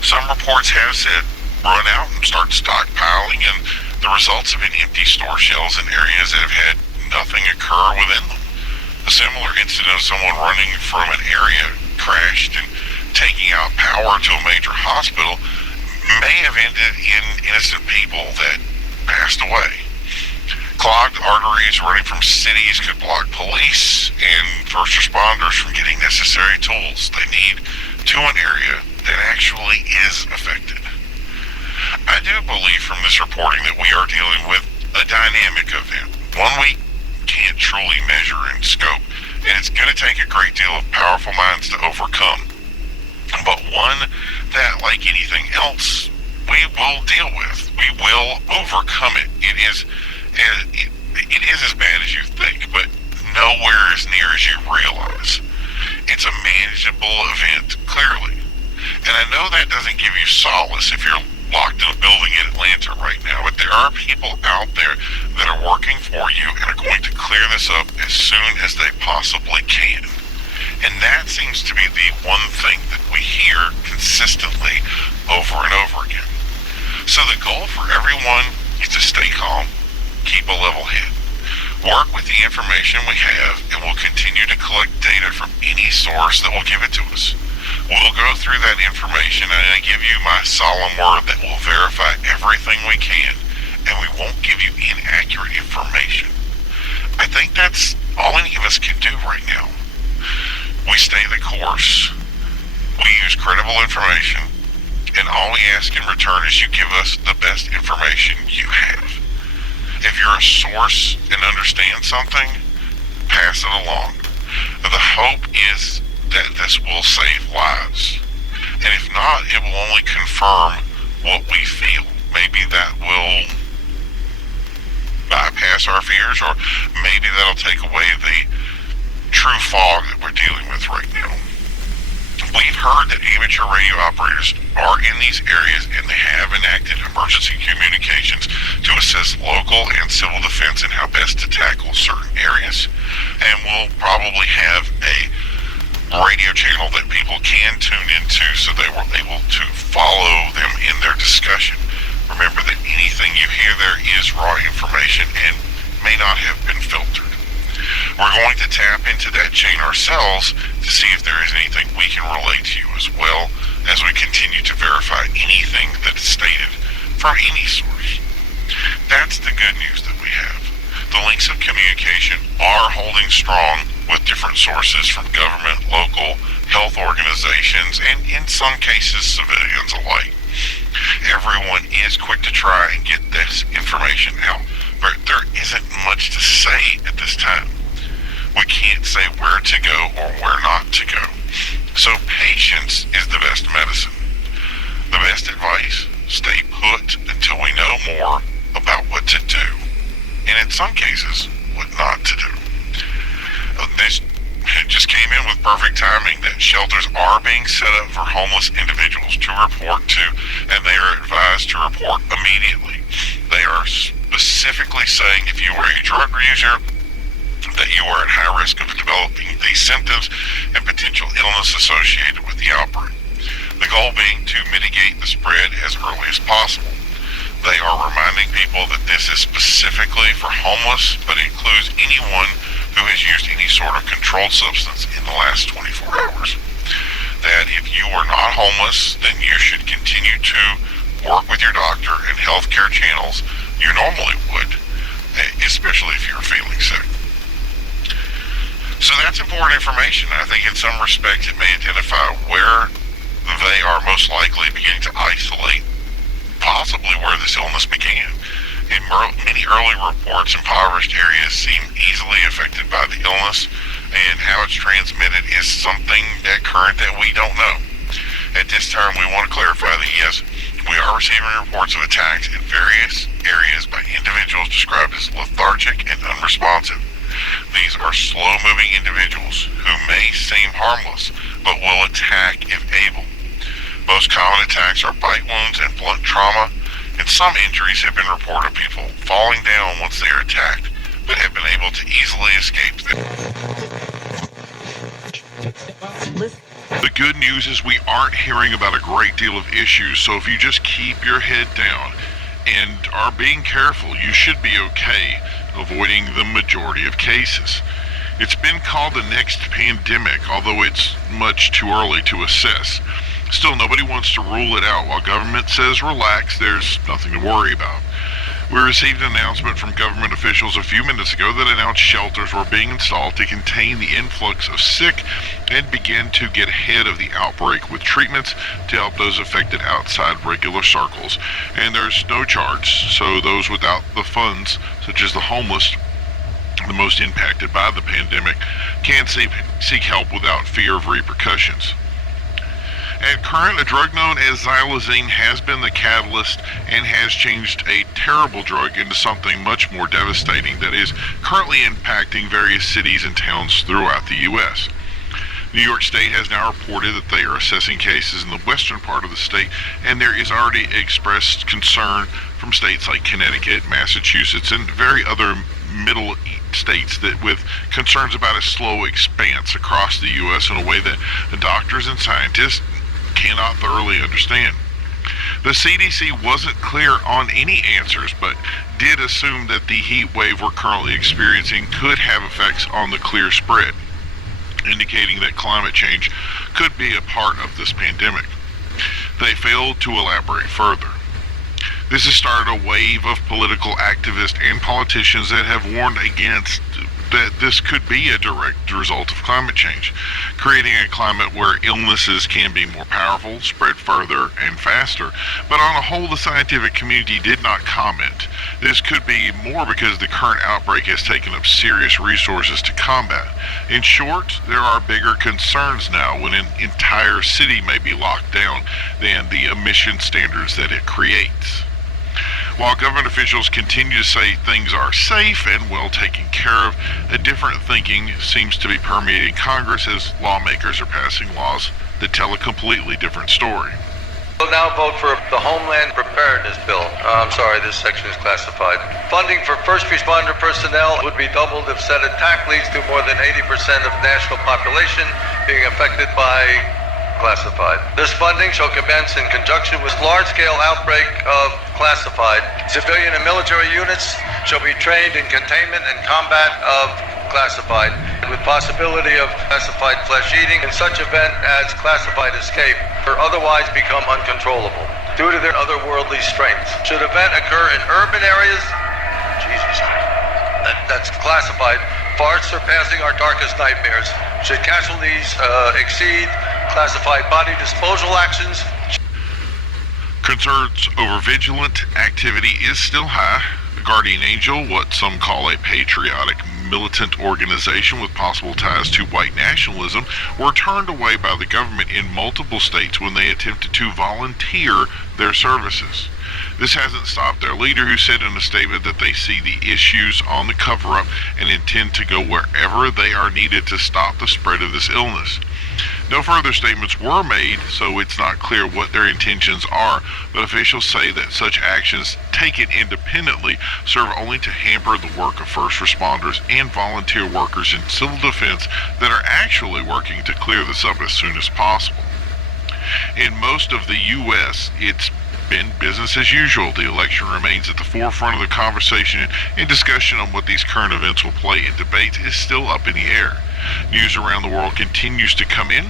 Some reports have said run out and start stockpiling, and the results have been empty store shelves in areas that have had nothing occur within them. A similar incident of someone running from an area crashed and taking out power to a major hospital may have ended in innocent people that passed away. Clogged arteries running from cities could block police and first responders from getting necessary tools they need to an area that actually is affected. I do believe from this reporting that we are dealing with a dynamic event, one we can't truly measure in scope, and it's going to take a great deal of powerful minds to overcome, but one that, like anything else, we will deal with. We will overcome it. It is as bad as you think, but nowhere as near as you realize. It's a manageable event, clearly. And I know that doesn't give you solace if you're locked in a building in Atlanta right now, but there are people out there that are working for you and are going to clear this up as soon as they possibly can. And that seems to be the one thing that we hear consistently over and over again. So the goal for everyone is to stay calm, keep a level head, work with the information we have, and we'll continue to collect data from any source that will give it to us. We'll go through that information, and I give you my solemn word that we'll verify everything we can, and we won't give you inaccurate information. I think that's all any of us can do right now. We stay the course, we use credible information, and all we ask in return is you give us the best information you have. If you're a source and understand something, pass it along. The hope is that this will save lives. And if not, it will only confirm what we feel. Maybe that will bypass our fears, or maybe that'll take away the true fog that we're dealing with right now. We've heard that amateur radio operators are in these areas, and they have enacted emergency communications to assist local and civil defense in how best to tackle certain areas. And we'll probably have a radio channel that people can tune into so they were able to follow them in their discussion. Remember that anything you hear there is raw information and may not have been filtered. We're going to tap into that chain ourselves to see if there is anything we can relate to you, as well as we continue to verify anything that is stated from any source. That's the good news that we have. The links of communication are holding strong with different sources from government, local, health organizations, and in some cases civilians alike. Everyone is quick to try and get this information out, but there isn't much to say at this time. We can't say where to go or where not to go. So patience is the best medicine. The best advice, stay put until we know more about what to do, and in some cases, what not to do. This just came in with perfect timing that shelters are being set up for homeless individuals to report to, and they are advised to report immediately. They are specifically saying if you are a drug user, that you are at high risk of developing these symptoms and potential illness associated with the outbreak. The goal being to mitigate the spread as early as possible. They are reminding people that this is specifically for homeless, but includes anyone who has used any sort of controlled substance in the last 24 hours. That if you are not homeless, then you should continue to work with your doctor and healthcare channels you normally would, especially if you're feeling sick. So that's important information. I think in some respects it may identify where they are most likely beginning to isolate possibly where this illness began. In many early reports, impoverished areas seem easily affected by the illness, and how it's transmitted is something current that we don't know. At this time, we want to clarify that yes, we are receiving reports of attacks in various areas by individuals described as lethargic and unresponsive. These are slow-moving individuals who may seem harmless, but will attack if able. Most common attacks are bite wounds and blunt trauma, and some injuries have been reported of people falling down once they are attacked, but have been able to easily escape them. The good news is we aren't hearing about a great deal of issues, so if you just keep your head down and are being careful, you should be okay, avoiding the majority of cases. It's been called the next pandemic, although it's much too early to assess. Still, nobody wants to rule it out. While government says relax, there's nothing to worry about. We received an announcement from government officials a few minutes ago that announced shelters were being installed to contain the influx of sick and begin to get ahead of the outbreak with treatments to help those affected outside regular circles. And there's no charge, so those without the funds, such as the homeless, the most impacted by the pandemic, can seek help without fear of repercussions. At current, a drug known as xylazine has been the catalyst and has changed a terrible drug into something much more devastating that is currently impacting various cities and towns throughout the U.S. New York State has now reported that they are assessing cases in the western part of the state, and there is already expressed concern from states like Connecticut, Massachusetts, and very other middle states that with concerns about a slow expanse across the U.S. in a way that the doctors and scientists cannot thoroughly understand. The CDC wasn't clear on any answers, but did assume that the heat wave we're currently experiencing could have effects on the clear spread, indicating that climate change could be a part of this pandemic. They failed to elaborate further. This has started a wave of political activists and politicians that have warned against that this could be a direct result of climate change, creating a climate where illnesses can be more powerful, spread further and faster. But on the whole, the scientific community did not comment. This could be more because the current outbreak has taken up serious resources to combat. In short, there are bigger concerns now when an entire city may be locked down than the emission standards that it creates. While government officials continue to say things are safe and well taken care of, a different thinking seems to be permeating Congress as lawmakers are passing laws that tell a completely different story. We'll now vote for the Homeland Preparedness Bill. I'm sorry, this section is classified. Funding for first responder personnel would be doubled if said attack leads to more than 80% of national population being affected by classified. This funding shall commence in conjunction with large-scale outbreak of classified. Civilian and military units shall be trained in containment and combat of classified, with possibility of classified flesh eating in such event as classified escape or otherwise become uncontrollable due to their otherworldly strengths. Should event occur in urban areas, that's classified, far surpassing our darkest nightmares. Should casualties exceed classified body disposal actions. Concerns over vigilant activity is still high. The Guardian Angel, what some call a patriotic militant organization with possible ties to white nationalism, were turned away by the government in multiple states when they attempted to volunteer their services. This hasn't stopped their leader, who said in a statement that they see the issues on the cover-up and intend to go wherever they are needed to stop the spread of this illness. No further statements were made, so it's not clear what their intentions are, but officials say that such actions taken independently serve only to hamper the work of first responders and volunteer workers in civil defense that are actually working to clear this up as soon as possible. In most of the U.S., it's been business as usual. The election remains at the forefront of the conversation, and discussion on what these current events will play in debates is still up in the air. News around the world continues to come in.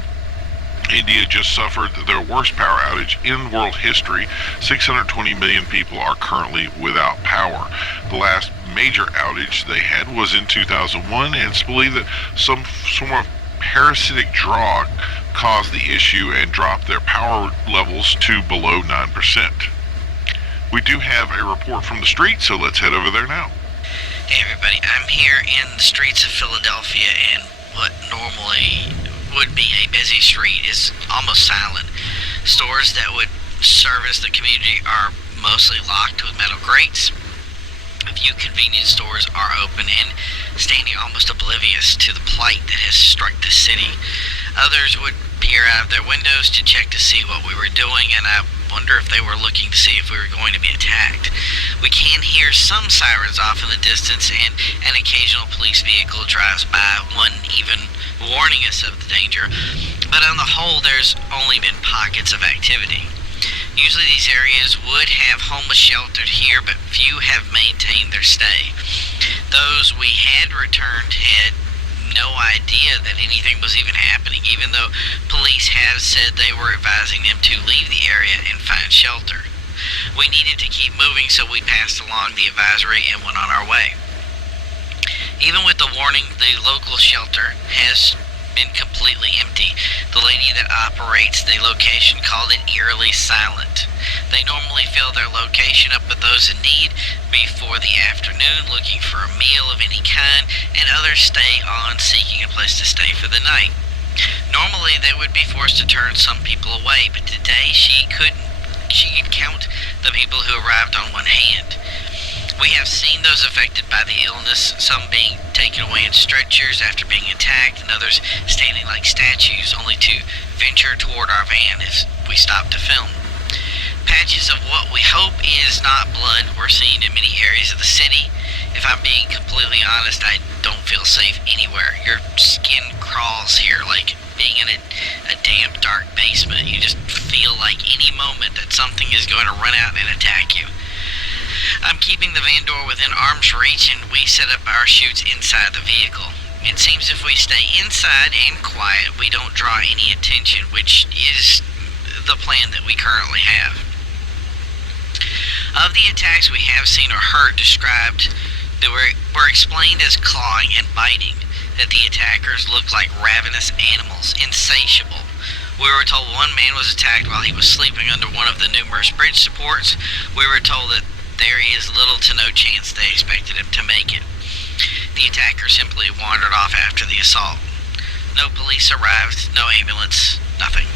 India just suffered their worst power outage in world history. 620 million people are currently without power. The last major outage they had was in 2001, and it's believed that some sort of parasitic drug caused the issue and dropped their power levels to below 9%. We do have a report from the street, so let's head over there now. Hey everybody, I'm here in the streets of Philadelphia, and what normally would be a busy street is almost silent. Stores that would service the community are mostly locked with metal grates. A few convenience stores are open and standing almost oblivious to the plight that has struck the city. Others would peer out of their windows to check to see what we were doing, and I wonder if they were looking to see if we were going to be attacked. We can hear some sirens off in the distance, and an occasional police vehicle drives by, one even warning us of the danger, but on the whole there's only been pockets of activity. Usually these areas would have homeless sheltered here, but few have maintained their stay. Those we had returned had no idea that anything was even happening, even though police have said they were advising them to leave the area and find shelter. We needed to keep moving, so we passed along the advisory and went on our way. Even with the warning, the local shelter has been completely empty. The lady that operates the location called it eerily silent. They normally fill their location up with those in need before the afternoon, looking for a meal of any kind, and others stay on seeking a place to stay for the night. Normally they would be forced to turn some people away, but today she couldn't. She could count the people who arrived on one hand. We have seen those affected by the illness, some being taken away in stretchers after being attacked, and others standing like statues only to venture toward our van if we stop to film. Patches of what we hope is not blood were seen in many areas of the city. If I'm being completely honest, I don't feel safe anywhere. Your skin crawls here like being in a damp, dark basement. You just feel like any moment that something is going to run out and attack you. I'm keeping the van door within arm's reach, and we set up our chutes inside the vehicle. It seems if we stay inside and quiet, we don't draw any attention, which is the plan that we currently have. Of the attacks we have seen or heard described, that were explained as clawing and biting, that the attackers looked like ravenous animals, insatiable. We were told one man was attacked while he was sleeping under one of the numerous bridge supports. We were told that there is little to no chance they expected him to make it. The attacker simply wandered off after the assault. No police arrived, no ambulance, nothing.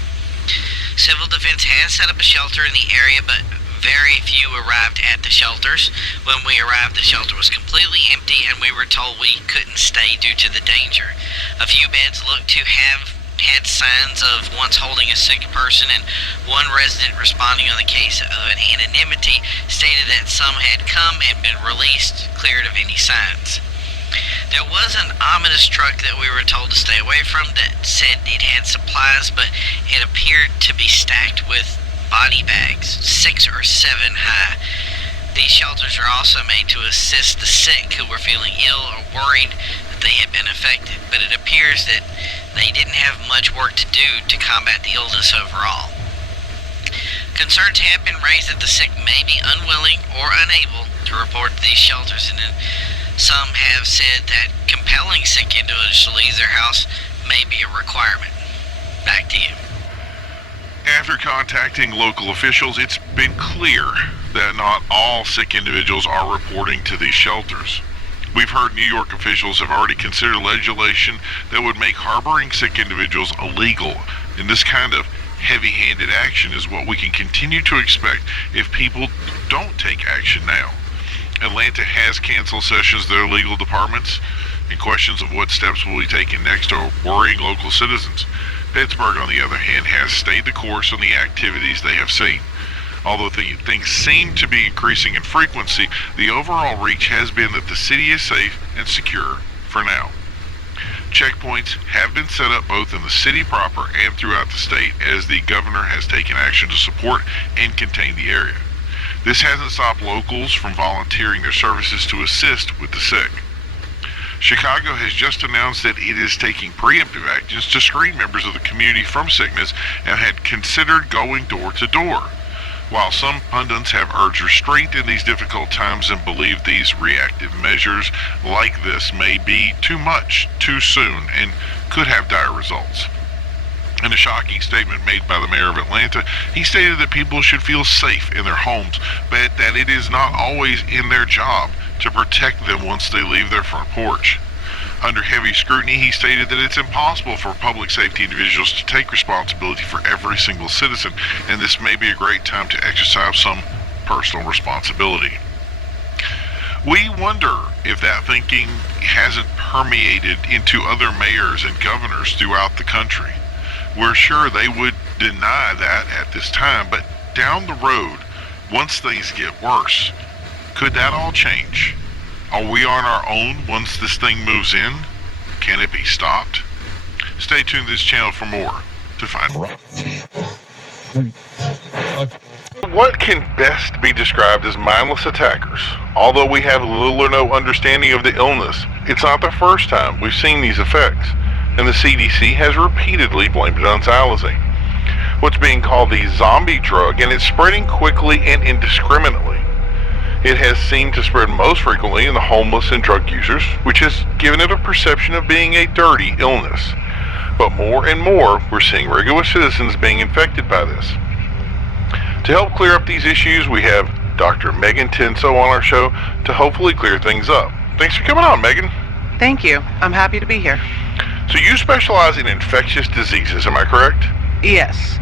Civil Defense has set up a shelter in the area, but very few arrived at the shelters. When we arrived, the shelter was completely empty, and we were told we couldn't stay due to the danger. A few beds looked to have had signs of once holding a sick person, and one resident responding on the case of an anonymity stated that some had come and been released, cleared of any signs. There was an ominous truck that we were told to stay away from that said it had supplies, but it appeared to be stacked with body bags, 6 or 7 high. These shelters are also made to assist the sick who were feeling ill or worried that they had been affected, but it appears that they didn't have much work to do to combat the illness overall. Concerns have been raised that the sick may be unwilling or unable to report to these shelters, and some have said that compelling sick individuals to leave their house may be a requirement. Back to you. After contacting local officials, it's been clear that not all sick individuals are reporting to these shelters. We've heard New York officials have already considered legislation that would make harboring sick individuals illegal, and this kind of heavy-handed action is what we can continue to expect if people don't take action now. Atlanta has canceled sessions of their legal departments, and questions of what steps will be taken next are worrying local citizens. Pittsburgh, on the other hand, has stayed the course on the activities they have seen. Although things seem to be increasing in frequency, the overall reach has been that the city is safe and secure for now. Checkpoints have been set up both in the city proper and throughout the state as the governor has taken action to support and contain the area. This hasn't stopped locals from volunteering their services to assist with the sick. Chicago has just announced that it is taking preemptive actions to screen members of the community from sickness and had considered going door to door. While some pundits have urged restraint in these difficult times and believe these reactive measures like this may be too much, too soon, and could have dire results. In a shocking statement made by the mayor of Atlanta, he stated that people should feel safe in their homes, but that it is not always in their job to protect them once they leave their front porch. Under heavy scrutiny, he stated that it's impossible for public safety individuals to take responsibility for every single citizen, and this may be a great time to exercise some personal responsibility. We wonder if that thinking hasn't permeated into other mayors and governors throughout the country. We're sure they would deny that at this time, but down the road, once things get worse, could that all change? Are we on our own once this thing moves in? Can it be stopped? Stay tuned to this channel for more to find out. What can best be described as mindless attackers? Although we have little or no understanding of the illness, it's not the first time we've seen these effects, and the CDC has repeatedly blamed it on xylazine, what's being called the zombie drug, and it's spreading quickly and indiscriminately. It has seemed to spread most frequently in the homeless and drug users, which has given it a perception of being a dirty illness. But more and more, we're seeing regular citizens being infected by this. To help clear up these issues, we have Dr. Megan Tinso on our show to hopefully clear things up. Thanks for coming on, Megan. Thank you. I'm happy to be here. So you specialize in infectious diseases, am I correct? Yes.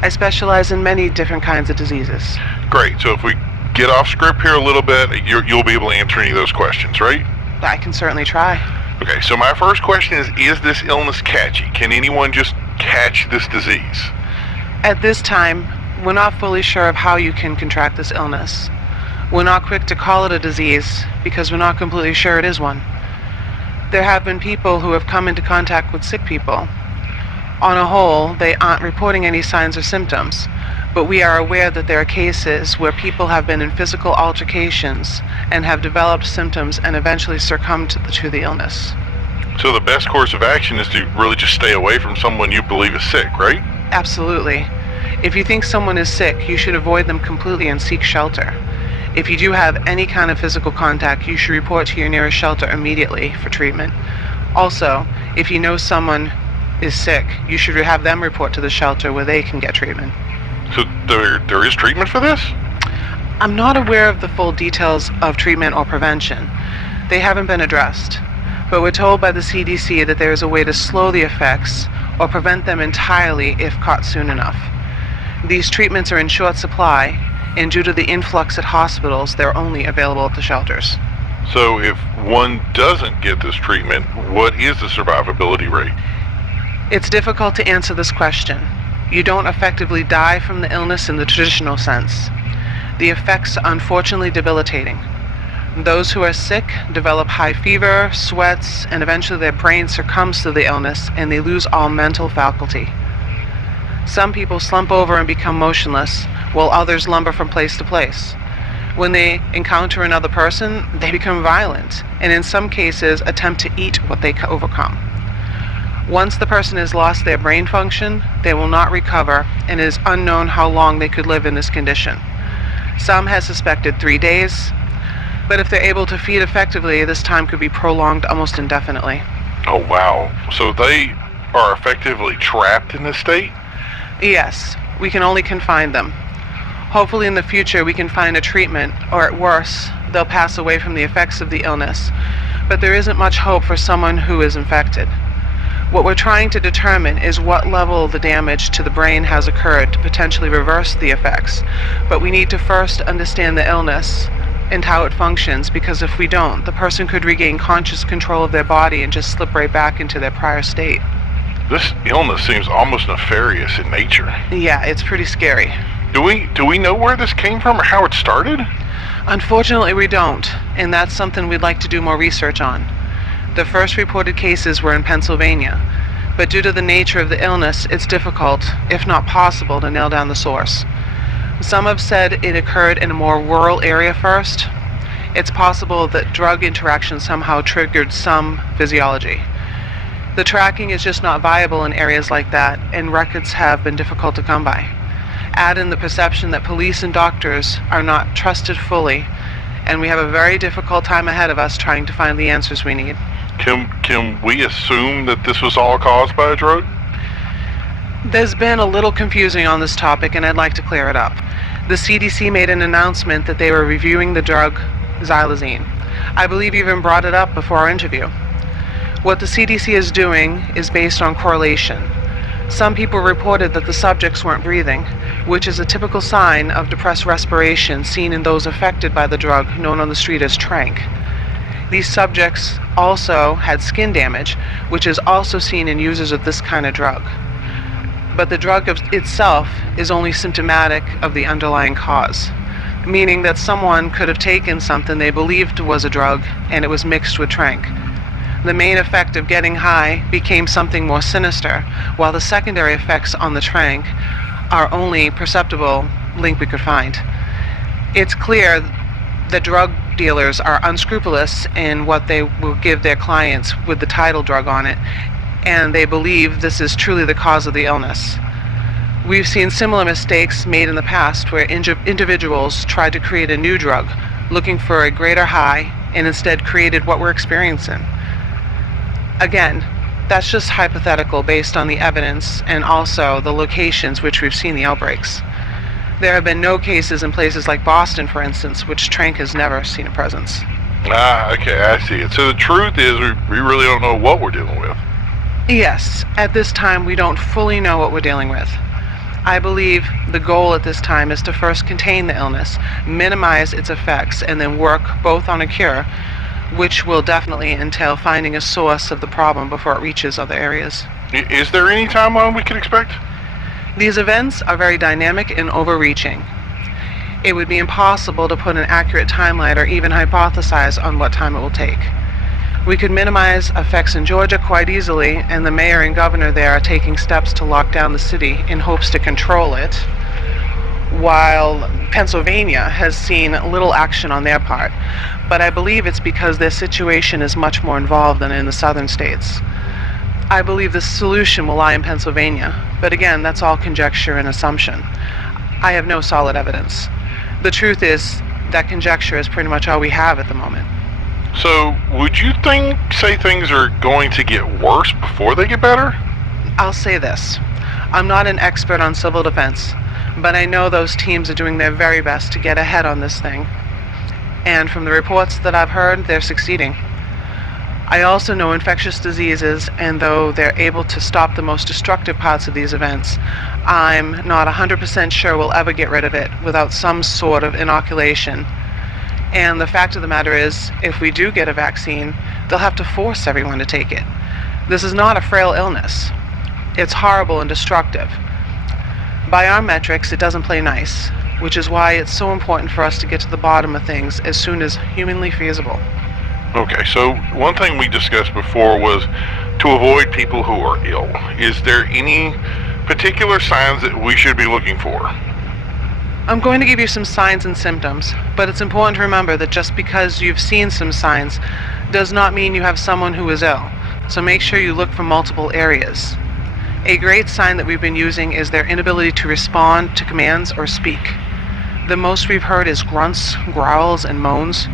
I specialize in many different kinds of diseases. Great. So if we get off script here a little bit, you'll be able to answer any of those questions, right? I can certainly try. Okay, so my first question is this illness catchy? Can anyone just catch this disease? At this time, we're not fully sure of how you can contract this illness. We're not quick to call it a disease because we're not completely sure it is one. There have been people who have come into contact with sick people. On a whole, they aren't reporting any signs or symptoms, but we are aware that there are cases where people have been in physical altercations and have developed symptoms and eventually succumbed to the illness. So the best course of action is to really just stay away from someone you believe is sick, right? Absolutely. If you think someone is sick, you should avoid them completely and seek shelter. If you do have any kind of physical contact, you should report to your nearest shelter immediately for treatment. Also, if you know someone is sick, you should have them report to the shelter where they can get treatment. So there is treatment for this? I'm not aware of the full details of treatment or prevention. They haven't been addressed, but we're told by the CDC that there is a way to slow the effects or prevent them entirely if caught soon enough. These treatments are in short supply, and due to the influx at hospitals, they're only available at the shelters. So if one doesn't get this treatment, what is the survivability rate? It's difficult to answer this question. You don't effectively die from the illness in the traditional sense. The effects are unfortunately debilitating. Those who are sick develop high fever, sweats, and eventually their brain succumbs to the illness and they lose all mental faculty. Some people slump over and become motionless, while others lumber from place to place. When they encounter another person, they become violent, and in some cases attempt to eat what they overcome. Once the person has lost their brain function, they will not recover, and it is unknown how long they could live in this condition. Some have suspected 3 days, but if they're able to feed effectively, this time could be prolonged almost indefinitely. Oh wow, so they are effectively trapped in this state? Yes, we can only confine them. Hopefully in the future we can find a treatment, or at worst, they'll pass away from the effects of the illness, but there isn't much hope for someone who is infected. What we're trying to determine is what level the damage to the brain has occurred to potentially reverse the effects, but we need to first understand the illness and how it functions, because if we don't, the person could regain conscious control of their body and just slip right back into their prior state. This illness seems almost nefarious in nature. Yeah, it's pretty scary. Do we know where this came from or how it started? Unfortunately, we don't, and that's something we'd like to do more research on. The first reported cases were in Pennsylvania, but due to the nature of the illness, it's difficult, if not possible, to nail down the source. Some have said it occurred in a more rural area first. It's possible that drug interaction somehow triggered some physiology. The tracking is just not viable in areas like that, and records have been difficult to come by. Add in the perception that police and doctors are not trusted fully, and we have a very difficult time ahead of us trying to find the answers we need. Can we assume that this was all caused by a drug? There's been a little confusing on this topic, and I'd like to clear it up. The CDC made an announcement that they were reviewing the drug xylazine. I believe you even brought it up before our interview. What the CDC is doing is based on correlation. Some people reported that the subjects weren't breathing, which is a typical sign of depressed respiration seen in those affected by the drug, known on the street as tranq. These subjects also had skin damage, which is also seen in users of this kind of drug. but the drug itself is only symptomatic of the underlying cause, meaning that someone could have taken something they believed was a drug and it was mixed with tranq. The main effect of getting high became something more sinister, while the secondary effects on the tranq are only perceptible link we could find. It's clear that drug dealers are unscrupulous in what they will give their clients with the title drug on it, and they believe this is truly the cause of the illness. We've seen similar mistakes made in the past where individuals tried to create a new drug looking for a greater high and instead created what we're experiencing. Again, that's just hypothetical based on the evidence and also the locations which we've seen the outbreaks. There have been no cases in places like Boston, for instance, which tranq has never seen a presence. Okay, I see it. So the truth is we really don't know what we're dealing with. Yes, at this time we don't fully know what we're dealing with. I believe the goal at this time is to first contain the illness, minimize its effects, and then work both on a cure, which will definitely entail finding a source of the problem before it reaches other areas. Is there any timeline we can expect? These events are very dynamic and overreaching. It would be impossible to put an accurate timeline or even hypothesize on what time it will take. We could minimize effects in Georgia quite easily, and the mayor and governor there are taking steps to lock down the city in hopes to control it, while Pennsylvania has seen little action on their part. But I believe it's because their situation is much more involved than in the southern states. I believe the solution will lie in Pennsylvania, but again, that's all conjecture and assumption. I have no solid evidence. The truth is that conjecture is pretty much all we have at the moment. So, would you say things are going to get worse before they get better? I'll say this. I'm not an expert on civil defense, but I know those teams are doing their very best to get ahead on this thing. And from the reports that I've heard, they're succeeding. I also know infectious diseases, and though they're able to stop the most destructive parts of these events, I'm not 100% sure we'll ever get rid of it without some sort of inoculation. And the fact of the matter is, if we do get a vaccine, they'll have to force everyone to take it. This is not a frail illness. It's horrible and destructive. By our metrics, it doesn't play nice, which is why it's so important for us to get to the bottom of things as soon as humanly feasible. Okay, so one thing we discussed before was to avoid people who are ill. Is there any particular signs that we should be looking for? I'm going to give you some signs and symptoms, but it's important to remember that just because you've seen some signs does not mean you have someone who is ill, so make sure you look for multiple areas. A great sign that we've been using is their inability to respond to commands or speak. The most we've heard is grunts, growls, and moans.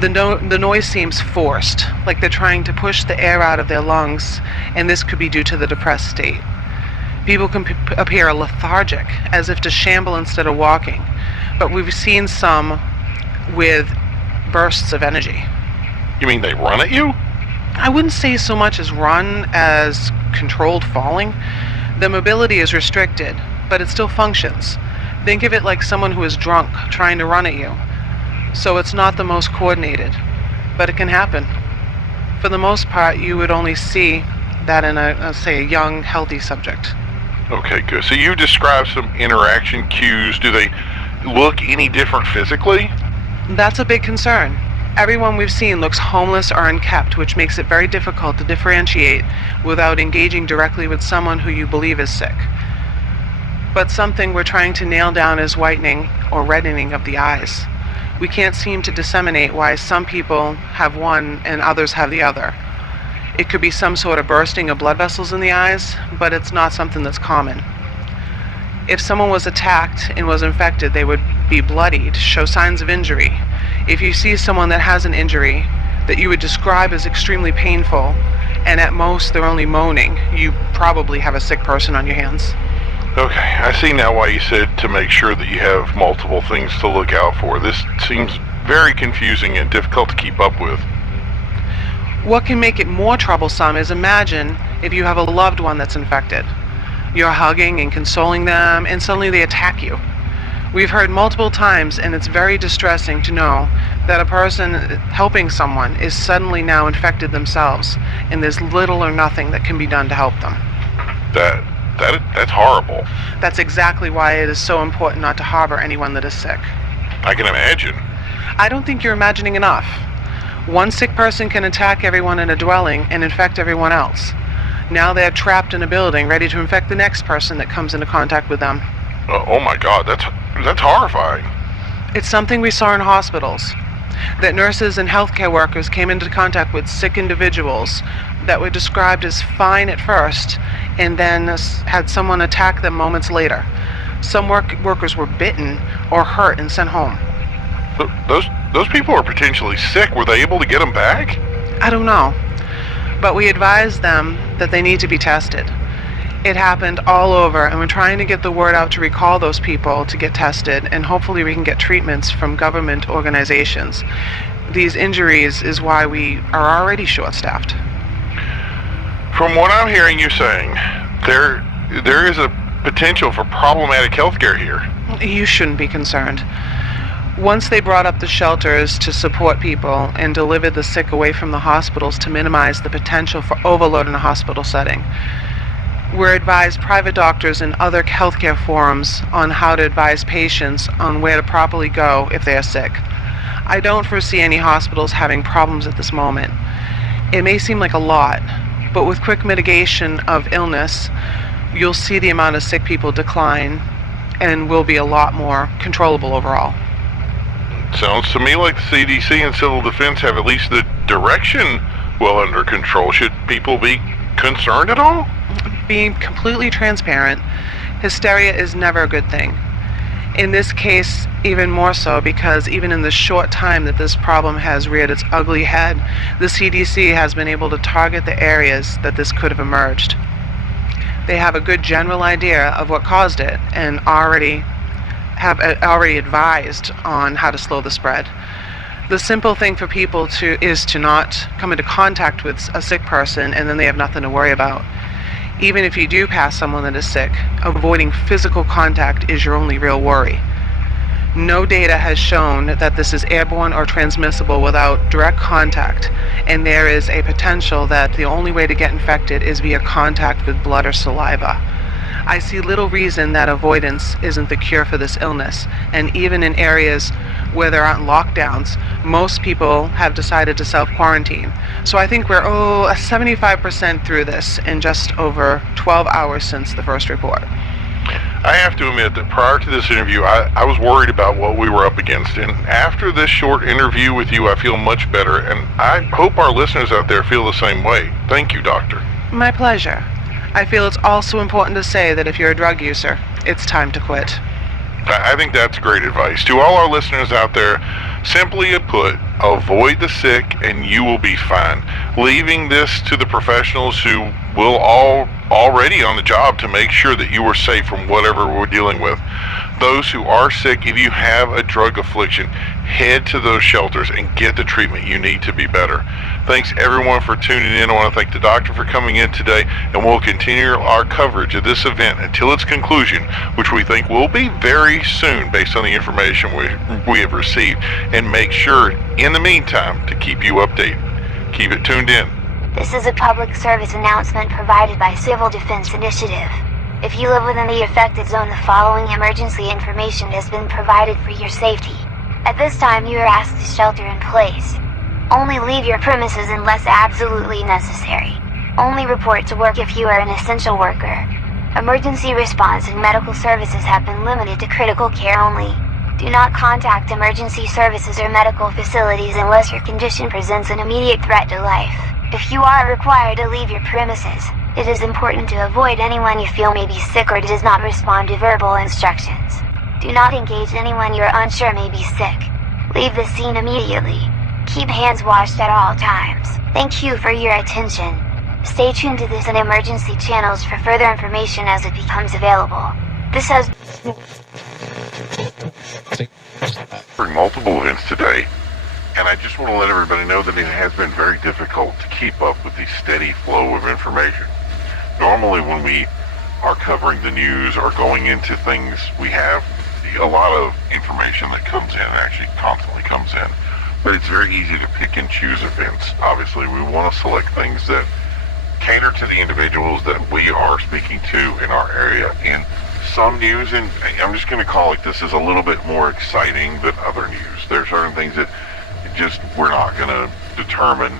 The noise seems forced, like they're trying to push the air out of their lungs, and this could be due to the depressed state. People can appear lethargic, as if to shamble instead of walking, but we've seen some with bursts of energy. You mean they run at you? I wouldn't say so much as run as controlled falling. The mobility is restricted, but it still functions. Think of it like someone who is drunk trying to run at you. So it's not the most coordinated, but it can happen. For the most part, you would only see that in a young, healthy subject. Okay, good. So you described some interaction cues. Do they look any different physically? That's a big concern. Everyone we've seen looks homeless or unkept, which makes it very difficult to differentiate without engaging directly with someone who you believe is sick. But something we're trying to nail down is whitening or reddening of the eyes. We can't seem to disseminate why some people have one and others have the other. It could be some sort of bursting of blood vessels in the eyes, but it's not something that's common. If someone was attacked and was infected, they would be bloodied, show signs of injury. If you see someone that has an injury that you would describe as extremely painful, and at most they're only moaning, you probably have a sick person on your hands. Okay, I see now why you said to make sure that you have multiple things to look out for. This seems very confusing and difficult to keep up with. What can make it more troublesome is imagine if you have a loved one that's infected. You're hugging and consoling them, and suddenly they attack you. We've heard multiple times, and it's very distressing to know that a person helping someone is suddenly now infected themselves, and there's little or nothing that can be done to help them. That That's horrible. That's exactly why it is so important not to harbor anyone that is sick. I can imagine. I don't think you're imagining enough. One sick person can attack everyone in a dwelling and infect everyone else. Now they're trapped in a building, ready to infect the next person that comes into contact with them. Oh my God, that's horrifying. It's something we saw in hospitals, that nurses and healthcare workers came into contact with sick individuals that were described as fine at first and then had someone attack them moments later. Some workers were bitten or hurt and sent home. Those people are potentially sick. Were they able to get them back? I don't know, but we advised them that they need to be tested. It happened all over, and we're trying to get the word out to recall those people to get tested, and hopefully we can get treatments from government organizations. These injuries is why we are already short-staffed. From what I'm hearing you saying, there is a potential for problematic healthcare here. You shouldn't be concerned. Once they brought up the shelters to support people and delivered the sick away from the hospitals to minimize the potential for overload in a hospital setting, we're advised private doctors and other healthcare forums on how to advise patients on where to properly go if they are sick. I don't foresee any hospitals having problems at this moment. It may seem like a lot, but with quick mitigation of illness, you'll see the amount of sick people decline and will be a lot more controllable overall. Sounds to me like the CDC and Civil Defense have at least the direction well under control. Should people be concerned at all? Being completely transparent, hysteria is never a good thing. In this case, even more so, because even in the short time that this problem has reared its ugly head, the CDC has been able to target the areas that this could have emerged. They have a good general idea of what caused it and already advised on how to slow the spread. The simple thing for people is to not come into contact with a sick person and then they have nothing to worry about. Even if you do pass someone that is sick, avoiding physical contact is your only real worry. No data has shown that this is airborne or transmissible without direct contact, and there is a potential that the only way to get infected is via contact with blood or saliva. I see little reason that avoidance isn't the cure for this illness, and even in areas where there aren't lockdowns, most people have decided to self-quarantine. So I think we're 75% through this in just over 12 hours since the first report. I have to admit that prior to this interview, I was worried about what we were up against, and after this short interview with you, I feel much better, and I hope our listeners out there feel the same way. Thank you, Doctor. My pleasure. I feel it's also important to say that if you're a drug user, it's time to quit. I think that's great advice. To all our listeners out there, simply put, avoid the sick and you will be fine. Leaving this to the professionals who will already on the job to make sure that you are safe from whatever we're dealing with. Those who are sick, if you have a drug affliction, head to those shelters and get the treatment you need to be better. Thanks everyone for tuning in. I want to thank the doctor for coming in today, and we'll continue our coverage of this event until its conclusion, which we think will be very soon based on the information we have received, and make sure in the meantime to keep you updated. Keep it tuned in. This is a public service announcement provided by Civil Defense Initiative. If you live within the affected zone, the following emergency information has been provided for your safety. At this time, you are asked to shelter in place. Only leave your premises unless absolutely necessary. Only report to work if you are an essential worker. Emergency response and medical services have been limited to critical care only. Do not contact emergency services or medical facilities unless your condition presents an immediate threat to life. If you are required to leave your premises, it is important to avoid anyone you feel may be sick or does not respond to verbal instructions. Do not engage anyone you are unsure may be sick. Leave the scene immediately. Keep hands washed at all times. Thank you for your attention. Stay tuned to this and emergency channels for further information as it becomes available. This has multiple events today, and I just want to let everybody know that it has been very difficult to keep up with the steady flow of information. Normally when we are covering the news or going into things, we have a lot of information that comes in, actually constantly comes in, but it's very easy to pick and choose events. Obviously we want to select things that cater to the individuals that we are speaking to in our area. And some news, and I'm just going to call it, this is a little bit more exciting than other news. There are certain things that just we're not going to determine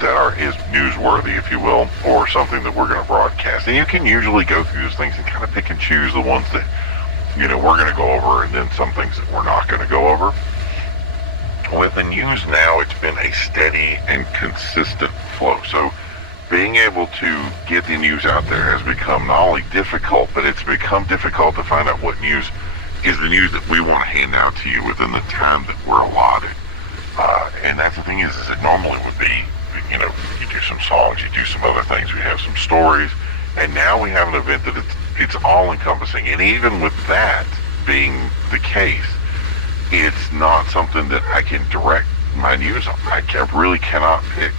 that is newsworthy, if you will, or something that we're going to broadcast. And you can usually go through those things and kind of pick and choose the ones that, we're going to go over, and then some things that we're not going to go over. With the news now, it's been a steady and consistent flow. So being able to get the news out there has become not only difficult, but it's become difficult to find out what news is the news that we want to hand out to you within the time that we're allotted. And that's the thing is it normally would be, you do some songs, you do some other things, we have some stories, and now we have an event that it's all encompassing. And even with that being the case, it's not something that I can direct my news on. I really cannot pick.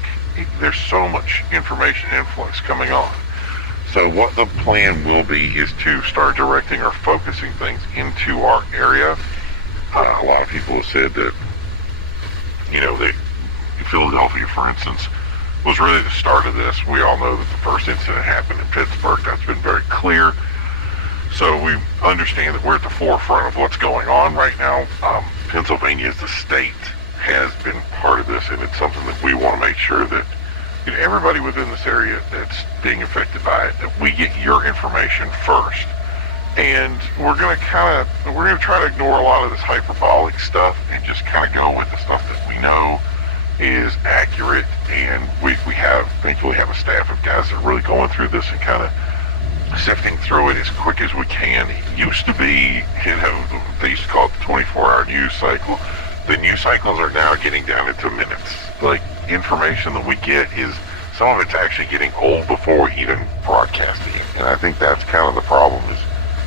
There's so much information influx coming on. So what the plan will be is to start directing or focusing things into our area. A lot of people have said that, that Philadelphia, for instance, was really the start of this. We all know that the first incident happened in Pittsburgh. That's been very clear. So we understand that we're at the forefront of what's going on right now. Pennsylvania as the state has been part of this, and it's something that we want to make sure that everybody within this area that's being affected by it, that we get your information first. And we're going to try to ignore a lot of this hyperbolic stuff and just kind of go with the stuff that we know is accurate. And we thankfully have a staff of guys that are really going through this and kind of sifting through it as quick as we can. It used to be, they used to call it the 24-hour news cycle. The news cycles are now getting down into minutes. Like, information that we get is, some of it's actually getting old before we even broadcasting it. And I think that's kind of the problem, is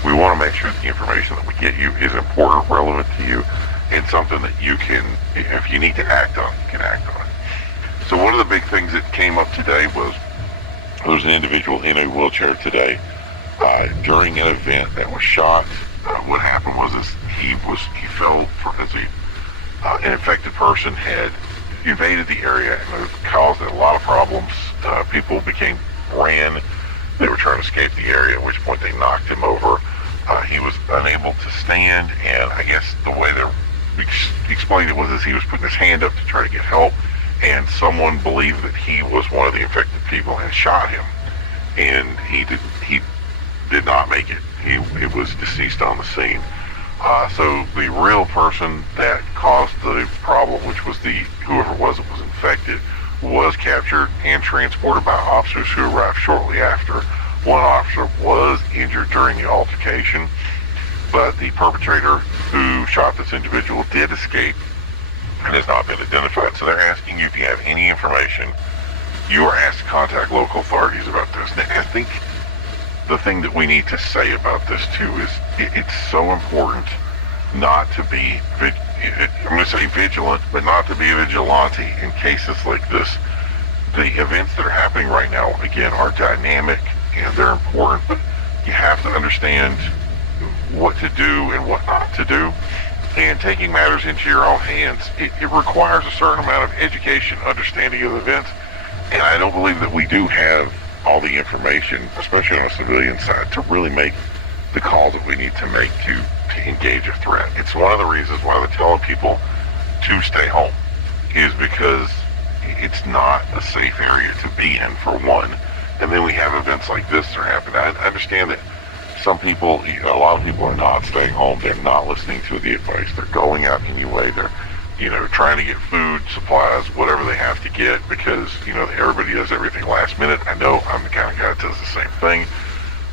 we want to make sure that the information that we get you is important, relevant to you, and something that you can, if you need to act on, you can act on. So one of the big things that came up today was, there was an individual in a wheelchair today during an event that was shot. What happened was he fell as an infected person had invaded the area, and it caused a lot of problems. People ran. They were trying to escape the area, at which point they knocked him over. He was unable to stand, and I guess the way they explained it was he was putting his hand up to try to get help, and someone believed that he was one of the infected people and shot him, and he did not make it. He was deceased on the scene. So the real person that caused the problem, which was whoever it was that was infected, was captured and transported by officers who arrived shortly after. One officer was injured during the altercation, but the perpetrator who shot this individual did escape and has not been identified. So they're asking you if you have any information. You are asked to contact local authorities about this. Now, I think the thing that we need to say about this too is it's so important not to be, I'm going to say vigilant, but not to be a vigilante in cases like this. The events that are happening right now, again, are dynamic and they're important, but you have to understand what to do and what not to do. And taking matters into your own hands, it requires a certain amount of education, understanding of events. And I don't believe that we do have all the information, especially on the civilian side, to really make the calls that we need to make to engage a threat. It's one of the reasons why they're telling people to stay home, is because it's not a safe area to be in, for one. And then we have events like this that are happening. I understand that some people, a lot of people are not staying home. They're not listening to the advice. They're going out anyway. They're, trying to get food, supplies, whatever they have to get, because, everybody does everything last minute. I know I'm the kind of guy that does the same thing.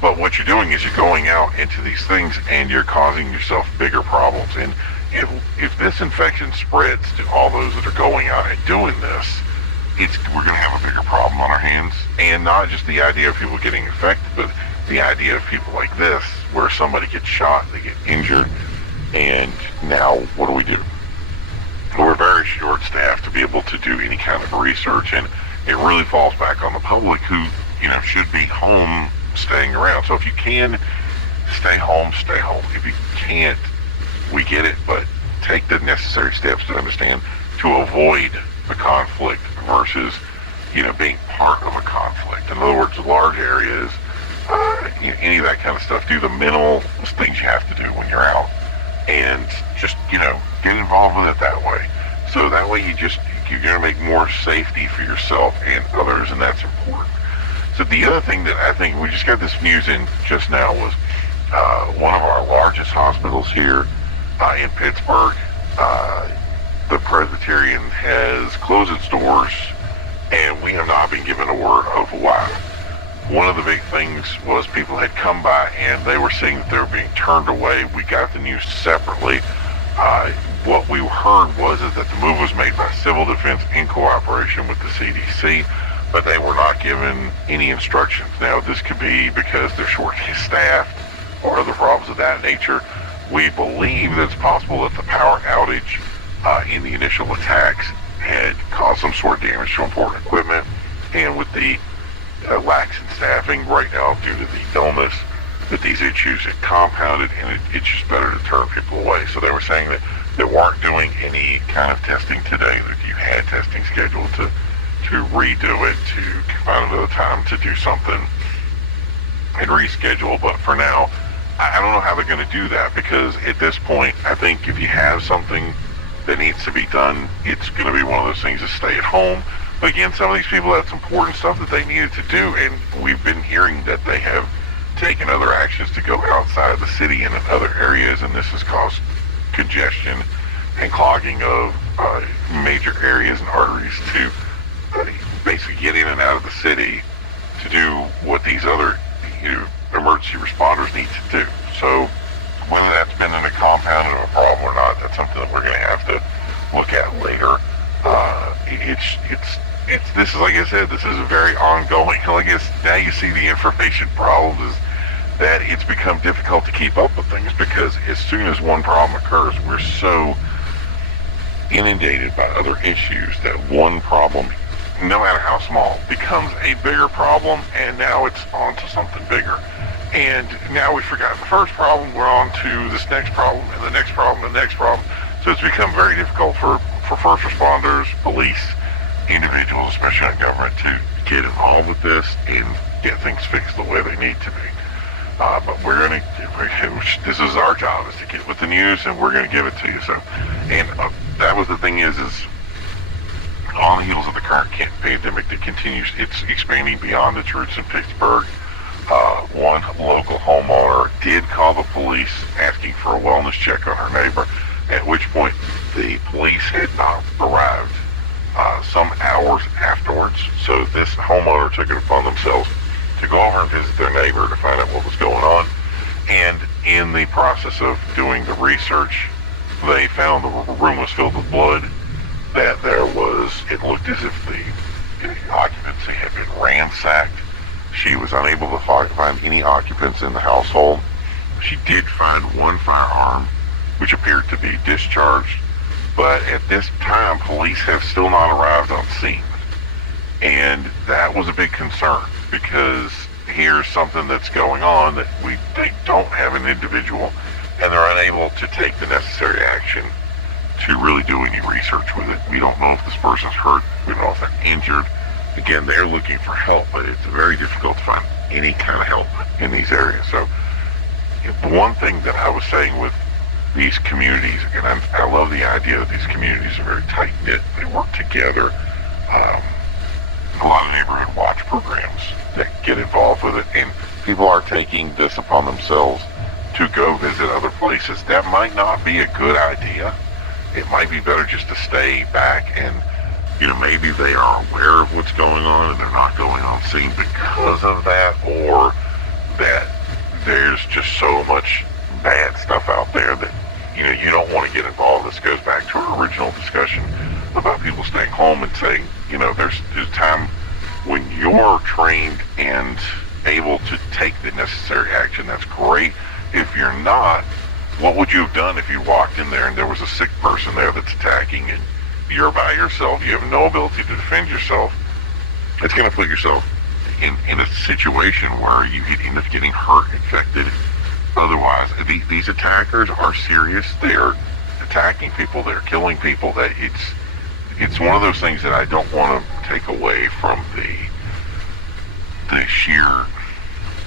But what you're doing is you're going out into these things and you're causing yourself bigger problems. And if this infection spreads to all those that are going out and doing this, we're going to have a bigger problem on our hands. And not just the idea of people getting infected, but the idea of people like this, where somebody gets shot, they get injured, and now what do? We're very short-staffed to be able to do any kind of research, and it really falls back on the public who, should be home staying around. So if you can stay home, stay home. If you can't, we get it, but take the necessary steps to understand to avoid the conflict versus being part of a conflict. In other words, large areas, any of that kind of stuff. Do the minimal things you have to do when you're out, and just get involved with it that way. So that way you're going to make more safety for yourself and others, and that's important. So the other thing that I think we just got this news in just now was one of our largest hospitals here in Pittsburgh. The Presbyterian has closed its doors, and we have not been given a word of why. One of the big things was people had come by and they were saying that they were being turned away. We got the news separately. What we heard was is that the move was made by Civil Defense in cooperation with the CDC, but they were not given any instructions. Now, this could be because they're short-staffed or other problems of that nature. We believe that it's possible that the power outage in the initial attacks had caused some sort of damage to important equipment, and with the lax in staffing right now due to the illness, that these issues had compounded, and it's just better to turn people away. So they were saying that they weren't doing any kind of testing today, that you had testing scheduled to redo it, to find another time to do something and reschedule. But for now, I don't know how they're going to do that, because at this point, I think if you have something that needs to be done, it's going to be one of those things to stay at home. But again, some of these people had some important stuff that they needed to do, and we've been hearing that they have taken other actions to go outside the city and in other areas, and this has caused congestion and clogging of major areas and arteries to basically get in and out of the city to do what these other emergency responders need to do. So whether that's been in a compound of a problem or not, that's something that we're going to have to look at later. This is, like I said, this is a very ongoing. I guess now you see the information problems is that it's become difficult to keep up with things, because as soon as one problem occurs, we're so inundated by other issues that one problem, no matter how small, becomes a bigger problem, and now it's on to something bigger. And now we forgot the first problem, we're on to this next problem, and the next problem, and the next problem. So it's become very difficult for first responders, police, individuals, especially in government, to get involved with this and get things fixed the way they need to be. But this is our job, is to get with the news, and we're going to give it to you. So, and that was the thing is on the heels of the current pandemic that continues, it's expanding beyond its roots in Pittsburgh. One local homeowner did call the police asking for a wellness check on her neighbor, at which point the police had not arrived some hours afterwards. So this homeowner took it upon themselves to go over and visit their neighbor to find out what was going on. And in the process of doing the research, they found the room was filled with blood, that it looked as if the occupancy had been ransacked. She was unable to find any occupants in the household. She did find one firearm, which appeared to be discharged, but at this time, police have still not arrived on scene. And that was a big concern, because here's something that's going on that they don't have an individual, and they're unable to take the necessary action to really do any research with it. We don't know if this person's hurt. We don't know if they're injured. Again, they're looking for help, but it's very difficult to find any kind of help in these areas. So the one thing that I was saying with these communities, and I love the idea that these communities are very tight-knit. They work together. A lot of neighborhood watch programs that get involved with it, and people are taking this upon themselves to go visit other places. That might not be a good idea. It might be better just to stay back, and maybe they are aware of what's going on and they're not going on scene because of that, or that there's just so much bad stuff out there that you don't want to get involved. This goes back to our original discussion about people staying home and saying, there's time when you're trained and able to take the necessary action. That's great. If you're not, what would you have done if you walked in there and there was a sick person there that's attacking, and you're by yourself, you have no ability to defend yourself? It's going to put yourself in a situation where you could end up getting hurt, infected. Otherwise, these attackers are serious. They are attacking people. They're killing people. it's one of those things that I don't want to take away from the sheer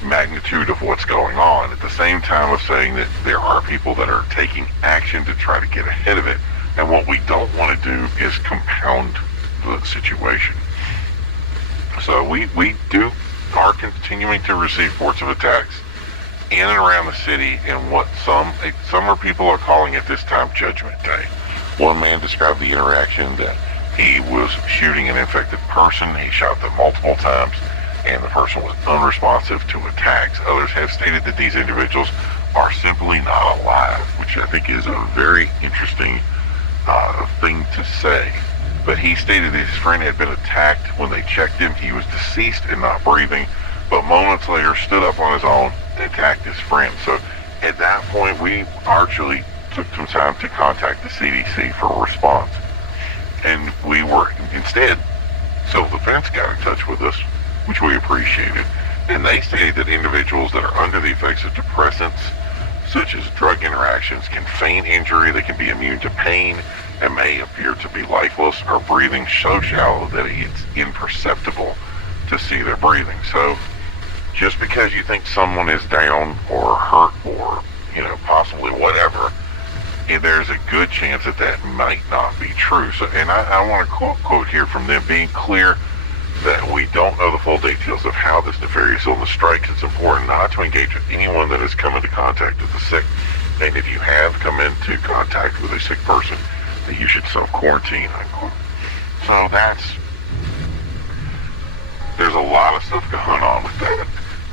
magnitude of what's going on. At the same time of saying that there are people that are taking action to try to get ahead of it, and what we don't want to do is compound the situation. So we are continuing to receive reports of attacks in and around the city, and what some people are calling at this time Judgment Day. One man described the interaction that he was shooting an infected person. He shot them multiple times, and the person was unresponsive to attacks. Others have stated that these individuals are simply not alive, which I think is a very interesting thing to say. But he stated that his friend had been attacked. When they checked him, he was deceased and not breathing, but moments later stood up on his own and attacked his friend. So at that point, we actually took some time to contact the CDC for a response. And we were, instead, self-defense got in touch with us, which we appreciated. And they stated that individuals that are under the effects of depressants, such as drug interactions, can feign injury, they can be immune to pain, and may appear to be lifeless or breathing so shallow that it's imperceptible to see their breathing. So just because you think someone is down or hurt or, possibly whatever, there's a good chance that that might not be true. So, and I want to quote here from them, being clear that we don't know the full details of how this nefarious illness strikes. It's important not to engage with anyone that has come into contact with the sick. And if you have come into contact with a sick person, that you should self-quarantine, unquote. So there's a lot of stuff going on with that.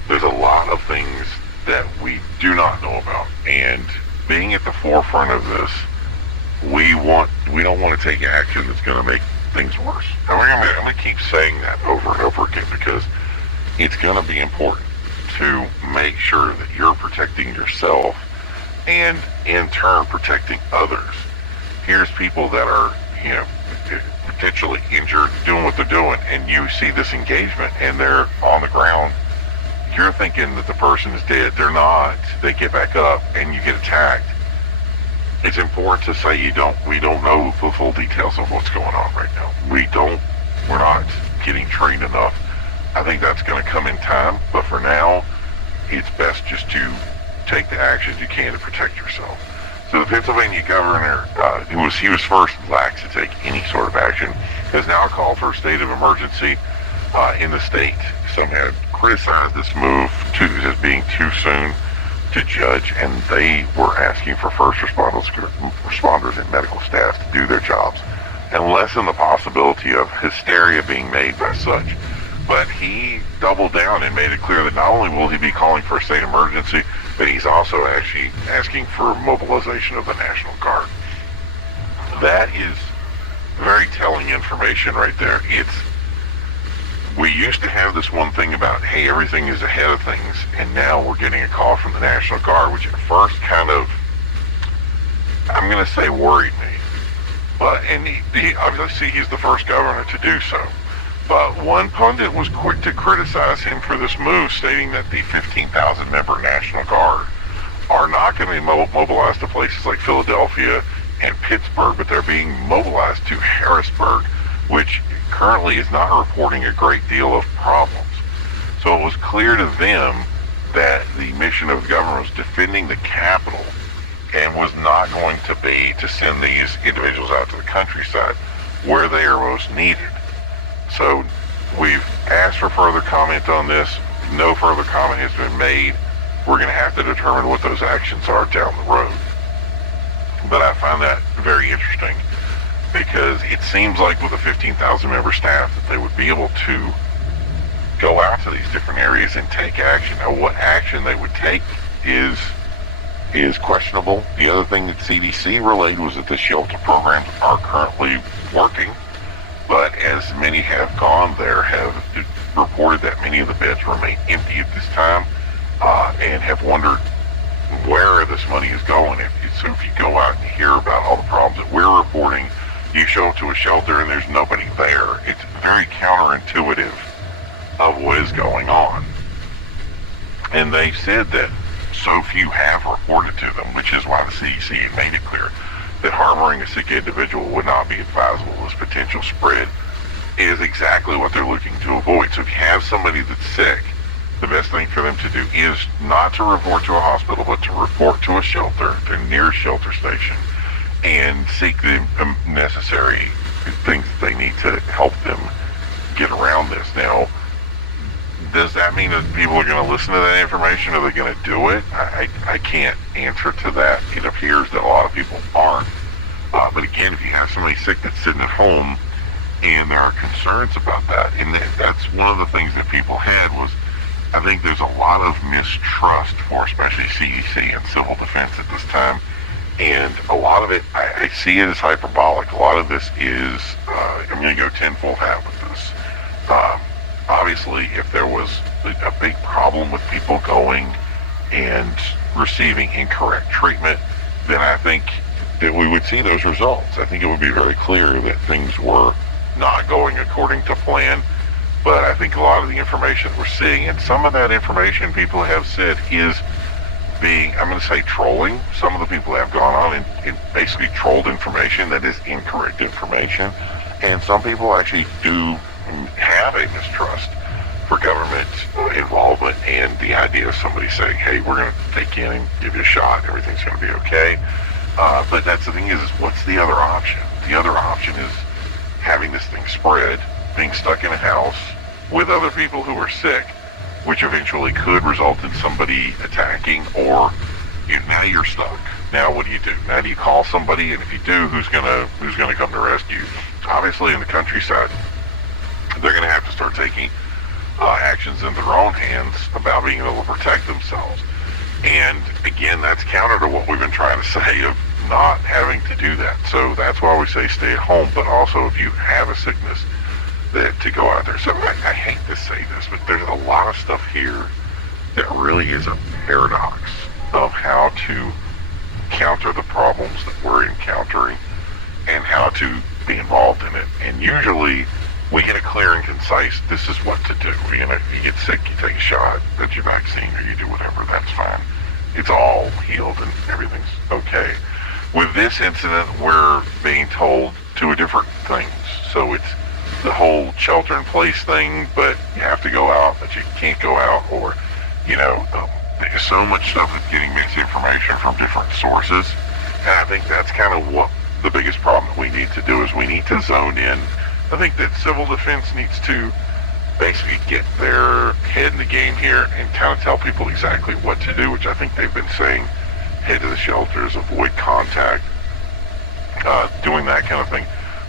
There's a lot of things that we do not know about. And being at the forefront of this, we don't want to take action that's going to make things worse. And I'm going to keep saying that over and over again, because it's going to be important to make sure that you're protecting yourself and in turn protecting others. Here's people that are, potentially injured, doing what they're doing, and you see this engagement and they're on the ground. You're thinking that the person is dead. They're not. They get back up and you get attacked. It's important to say we don't know the full details of what's going on right now. We're not getting trained enough. I think that's going to come in time, but for now, it's best just to take the actions you can to protect yourself. So the Pennsylvania governor, he was first lax to take any sort of action, has now called for a state of emergency in the state. Some have criticized this move as being too soon to judge, and they were asking for first responders and medical staff to do their jobs and lessen the possibility of hysteria being made by such. But he doubled down and made it clear that not only will he be calling for a state emergency, but he's also actually asking for mobilization of the National Guard. That is very telling information right there. We used to have this one thing about, hey, everything is ahead of things, and now we're getting a call from the National Guard, which at first kind of, I'm going to say, worried me. But, and he obviously he's the first governor to do so. But one pundit was quick to criticize him for this move, stating that the 15,000-member National Guard are not going to be mobilized to places like Philadelphia and Pittsburgh, but they're being mobilized to Harrisburg, which currently is not reporting a great deal of problems. So it was clear to them that the mission of the government was defending the capital and was not going to be to send these individuals out to the countryside where they are most needed. So we've asked for further comment on this. No further comment has been made. We're going to have to determine what those actions are down the road. But I find that very interesting, because it seems like with a 15,000 member staff that they would be able to go out to these different areas and take action. Now, what action they would take is questionable. The other thing that CDC relayed was that the shelter programs are currently working, but as many have gone there, have reported that many of the beds remain empty at this time, and have wondered where this money is going. So if you go out and hear about all the problems that we're reporting, you show up to a shelter and there's nobody there. It's very counterintuitive of what is going on. And they said that so few have reported to them, which is why the CDC had made it clear. that harboring a sick individual would not be advisable as potential spread is exactly what they're looking to avoid. So if you have somebody that's sick, the best thing for them to do is not to report to a hospital, but to report to a shelter, their nearest shelter station, and seek the necessary things that they need to help them get around this. Now, does that mean that people are going to listen to that information? Are they going to do it? I can't answer to that. It appears that a lot of people aren't. But again, if you have somebody sick that's sitting at home and there are concerns about that, and that's one of the things that people had was, I think there's a lot of mistrust for especially CDC and civil defense at this time. And a lot of it, I see it as hyperbolic. A lot of this is, I'm going to go tenfold hat with this. Obviously, if there was a big problem with people going and receiving incorrect treatment, then I think that we would see those results. I think it would be very clear that things were not going according to plan. But I think a lot of the information we're seeing, and some of that information people have said is being, I'm going to say, trolling. Some of the people have gone on and basically trolled information that is incorrect information. And some people actually do have a mistrust for government involvement and the idea of somebody saying, hey, we're going to take you in and give you a shot, everything's going to be okay. But that's the thing is what's the other option? The other option is having this thing spread, being stuck in a house with other people who are sick, which eventually could result in somebody attacking, or now you're stuck. Now what do you do? Now do you call somebody, and if you do, who's gonna come to rescue? Obviously in the countryside, they're gonna have to start taking actions in their own hands about being able to protect themselves. And again, that's counter to what we've been trying to say of not having to do that. So that's why we say stay at home, but also if you have a sickness, that to go out there. So I hate to say this, but there's a lot of stuff here that really is a paradox of how to counter the problems that we're encountering and how to be involved in it. And usually we get a clear and concise, this is what to do. You get sick, you take a shot, that's your vaccine, or you do whatever, that's fine. It's all healed and everything's okay. With this incident, we're being told two different things. So it's the whole shelter in place thing, but you have to go out, but you can't go out, or, there's so much stuff that's getting misinformation from different sources. And I think that's kind of what the biggest problem that we need to do is we need to zone in. I think that civil defense needs to basically get their head in the game here and kind of tell people exactly what to do, which I think they've been saying, head to the shelters, avoid contact, doing that kind of thing.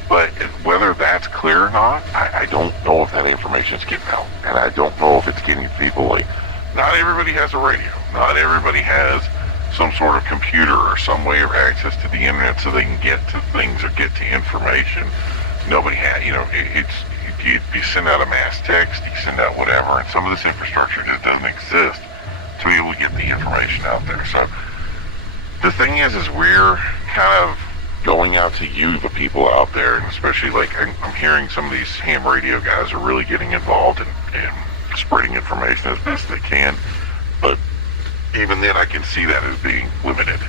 But whether that's clear or not, I don't know if that information is getting out. And I don't know if it's getting people like, not everybody has a radio. Not everybody has some sort of computer or some way of access to the internet so they can get to things or get to information. Nobody has, you send out a mass text, you send out whatever, and some of this infrastructure just doesn't exist to be able to get the information out there. So the thing is we're kind of going out to you, the people out there, and especially like I'm hearing some of these ham radio guys are really getting involved in spreading information as best they can, but even then I can see that as being limited.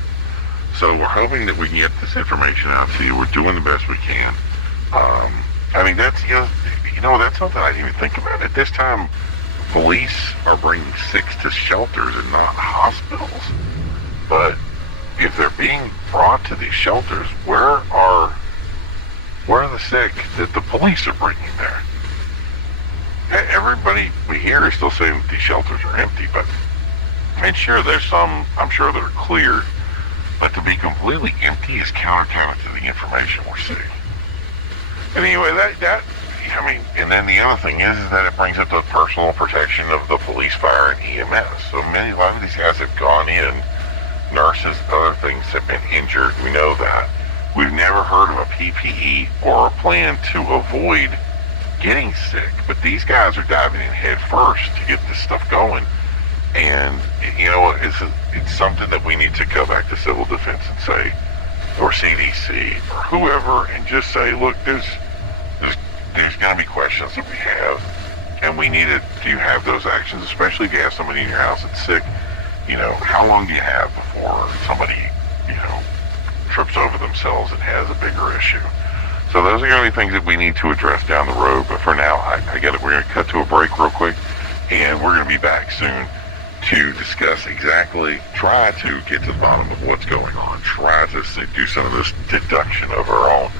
So we're hoping that we can get this information out to you. We're doing the best we can. That's something I didn't even think about. At this time, police are bringing six to shelters and not hospitals. But if they're being brought to these shelters, where are the sick that the police are bringing there? Everybody we hear is still saying that these shelters are empty, but sure, there's some, I'm sure, that are clear, but to be completely empty is counter to the information we're seeing. And anyway, and then the other thing is that it brings up the personal protection of the police, fire, and EMS. So a lot of these guys have gone in, nurses, other things have been injured. We know that. We've never heard of a PPE or a plan to avoid getting sick, but these guys are diving in head first to get this stuff going. And it's something that we need to go back to civil defense and say, or CDC or whoever, and just say, look, there's going to be questions that we have, and we need to have those actions, especially if you have somebody in your house that's sick. How long do you have before somebody trips over themselves and has a bigger issue. So those are going to be things that we need to address down the road. But for now, I get it. We're going to cut to a break real quick, and we're going to be back soon to discuss try to get to the bottom of what's going on, try to do some of this deduction of our own,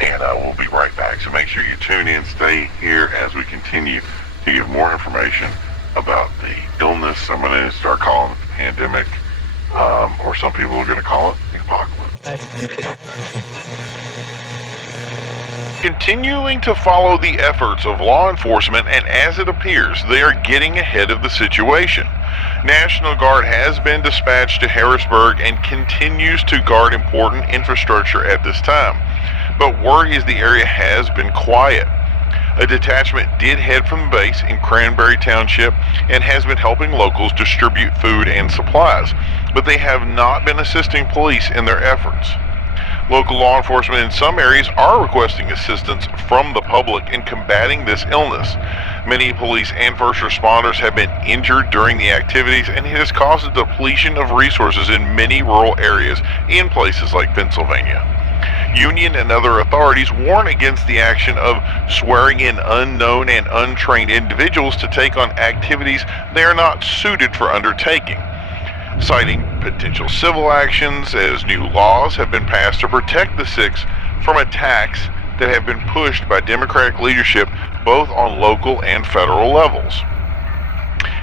and we'll be right back. So make sure you tune in, stay here as we continue to give more information about the illness. I'm going to start calling it the pandemic, or some people are going to call it the apocalypse. Continuing to follow the efforts of law enforcement, and as it appears, they are getting ahead of the situation. National Guard has been dispatched to Harrisburg and continues to guard important infrastructure at this time. But word is the area has been quiet. A detachment did head from the base in Cranberry Township and has been helping locals distribute food and supplies, but they have not been assisting police in their efforts. Local law enforcement in some areas are requesting assistance from the public in combating this illness. Many police and first responders have been injured during the activities, and it has caused a depletion of resources in many rural areas in places like Pennsylvania. Union and other authorities warn against the action of swearing in unknown and untrained individuals to take on activities they are not suited for undertaking, citing potential civil actions as new laws have been passed to protect the sick from attacks that have been pushed by Democratic leadership both on local and federal levels.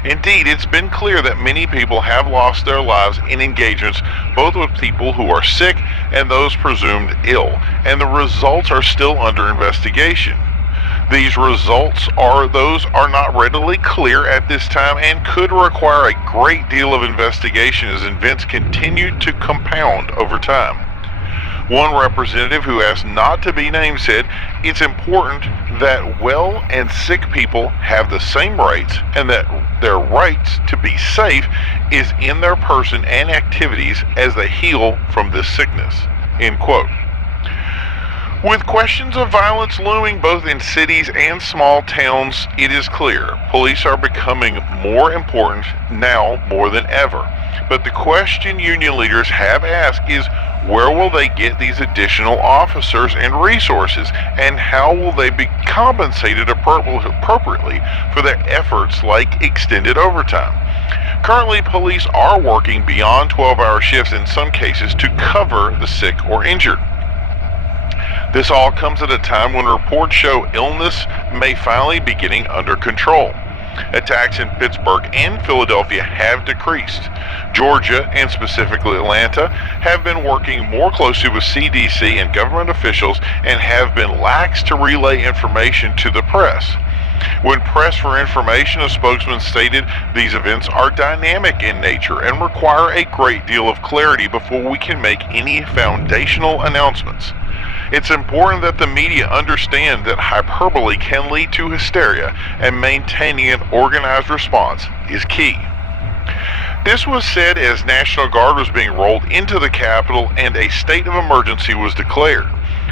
Indeed, it's been clear that many people have lost their lives in engagements both with people who are sick and those presumed ill, and the results are still under investigation. These results are not readily clear at this time and could require a great deal of investigation as events continue to compound over time. One representative who asked not to be named said, "It's important that well and sick people have the same rights and that their rights to be safe is in their person and activities as they heal from this sickness." End quote. With questions of violence looming both in cities and small towns, it is clear police are becoming more important now more than ever. But the question union leaders have asked is, where will they get these additional officers and resources, and how will they be compensated appropriately for their efforts like extended overtime? Currently, police are working beyond 12-hour shifts in some cases to cover the sick or injured. This all comes at a time when reports show illness may finally be getting under control. Attacks in Pittsburgh and Philadelphia have decreased. Georgia, and specifically Atlanta, have been working more closely with CDC and government officials and have been lax to relay information to the press. When pressed for information, a spokesman stated these events are dynamic in nature and require a great deal of clarity before we can make any foundational announcements. It's important that the media understand that hyperbole can lead to hysteria, and maintaining an organized response is key. This was said as National Guard was being rolled into the Capitol and a state of emergency was declared.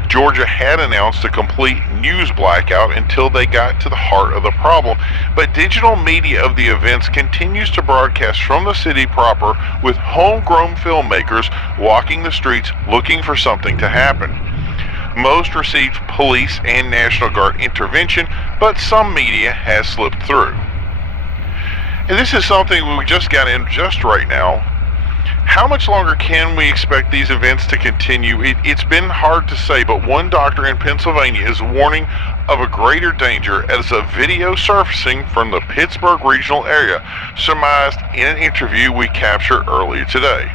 Georgia had announced a complete news blackout until they got to the heart of the problem, but digital media of the events continues to broadcast from the city proper with homegrown filmmakers walking the streets looking for something to happen. Most received police and National Guard intervention, but some media has slipped through. And this is something we just got in just right now. How much longer can we expect these events to continue? It's been hard to say, but one doctor in Pennsylvania is warning of a greater danger as a video surfacing from the Pittsburgh regional area surmised in an interview we captured earlier today.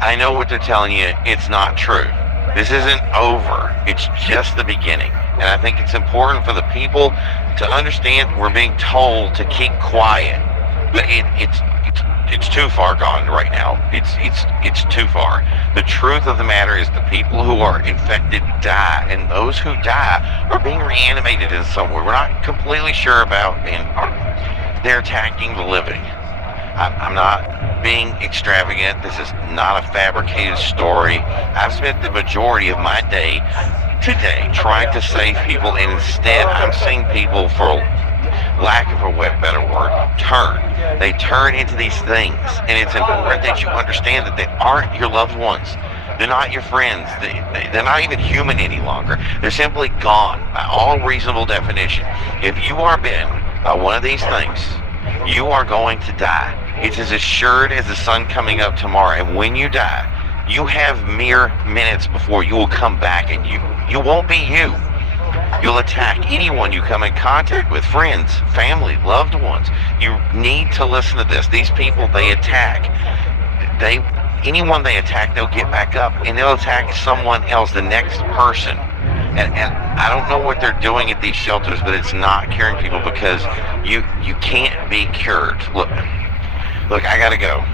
I know what they're telling you. It's not true. This isn't over. It's just the beginning. And I think it's important for the people to understand we're being told to keep quiet. But it's too far gone right now. It's too far. The truth of the matter is the people who are infected die, and those who die are being reanimated in some way. We're not completely sure about, and they're attacking the living. I'm not being extravagant. This is not a fabricated story. I've spent the majority of my day today trying to save people, and instead I'm seeing people for lack of a better word, turn. They turn into these things, and it's important that you understand that they aren't your loved ones. They're not your friends. They're not even human any longer. They're simply gone by all reasonable definition. If you are bitten by one of these things, you are going to die. It's as assured as the sun coming up tomorrow. And when you die, you have mere minutes before you will come back, and you won't be you. You'll attack anyone you come in contact with, friends, family, loved ones. You need to listen to this. These people, they attack. Anyone they attack, they'll get back up, and they'll attack someone else, the next person. And I don't know what they're doing at these shelters, but it's not curing people, because you can't be cured. Look, I gotta go.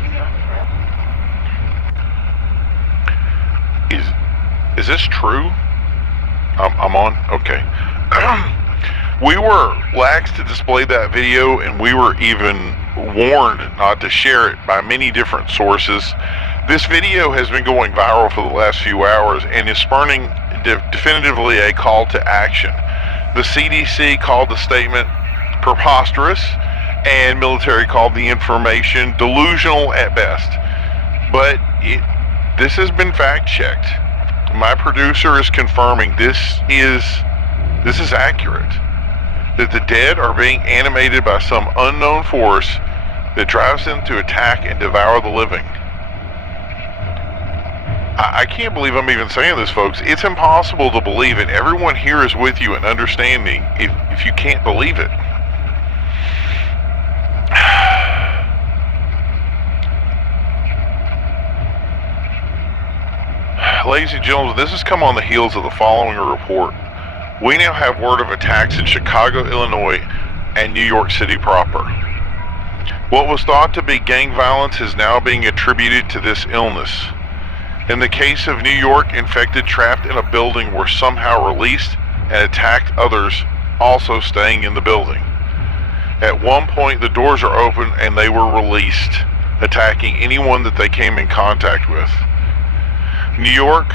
Is this true? I'm on? Okay. We were lax to display that video, and we were even warned not to share it by many different sources. This video has been going viral for the last few hours and is spurning definitively a call to action. The CDC called the statement preposterous, and military called the information delusional at best. But this has been fact-checked. My producer is confirming this is accurate. That the dead are being animated by some unknown force that drives them to attack and devour the living. I can't believe I'm even saying this, folks. It's impossible to believe, and everyone here is with you in understanding if you can't believe it. Ladies and gentlemen, this has come on the heels of the following report. We now have word of attacks in Chicago, Illinois, and New York City proper. What was thought to be gang violence is now being attributed to this illness. In the case of New York, infected trapped in a building were somehow released and attacked others also staying in the building. At one point, the doors are open and they were released, attacking anyone that they came in contact with. New York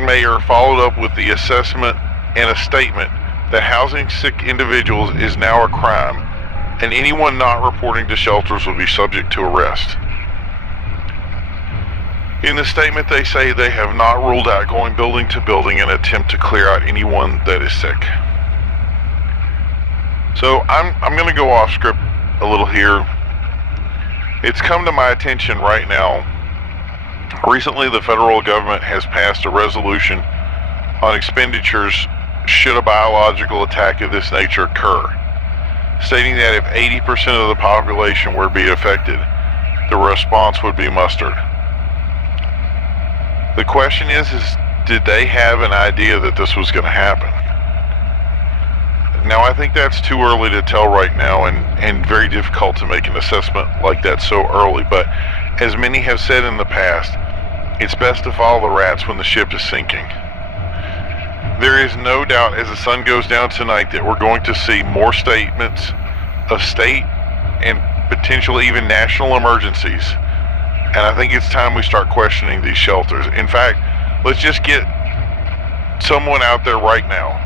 mayor followed up with the assessment and a statement that housing sick individuals is now a crime, and anyone not reporting to shelters will be subject to arrest. In the statement, they say they have not ruled out going building to building in an attempt to clear out anyone that is sick. So I'm going to go off script a little here. It's come to my attention right now. Recently, the federal government has passed a resolution on expenditures should a biological attack of this nature occur, stating that if 80% of the population were to be affected, the response would be mustered. The question is did they have an idea that this was going to happen? Now, I think that's too early to tell right now, and very difficult to make an assessment like that so early, but as many have said in the past, it's best to follow the rats when the ship is sinking. There is no doubt as the sun goes down tonight that we're going to see more statements of state and potentially even national emergencies. And I think it's time we start questioning these shelters. In fact, let's just get someone out there right now.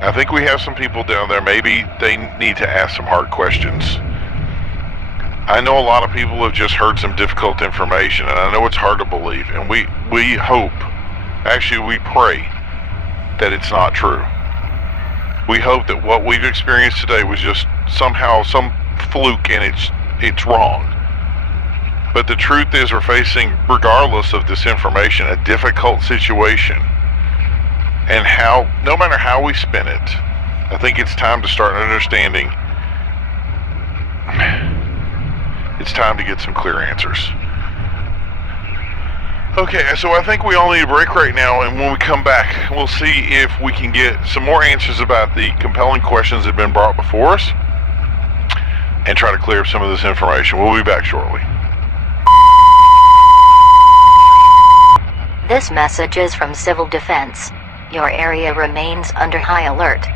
I think we have some people down there. Maybe they need to ask some hard questions. I know a lot of people have just heard some difficult information, and I know it's hard to believe. And we hope, actually we pray, that it's not true. We hope that what we've experienced today was just somehow some fluke and it's wrong. But the truth is we're facing, regardless of this information, a difficult situation. And no matter how we spin it, I think it's time to start understanding. It's time to get some clear answers. Okay, so I think we all need a break right now, and when we come back, we'll see if we can get some more answers about the compelling questions that have been brought before us, and try to clear up some of this information. We'll be back shortly. This message is from Civil Defense. Your area remains under high alert.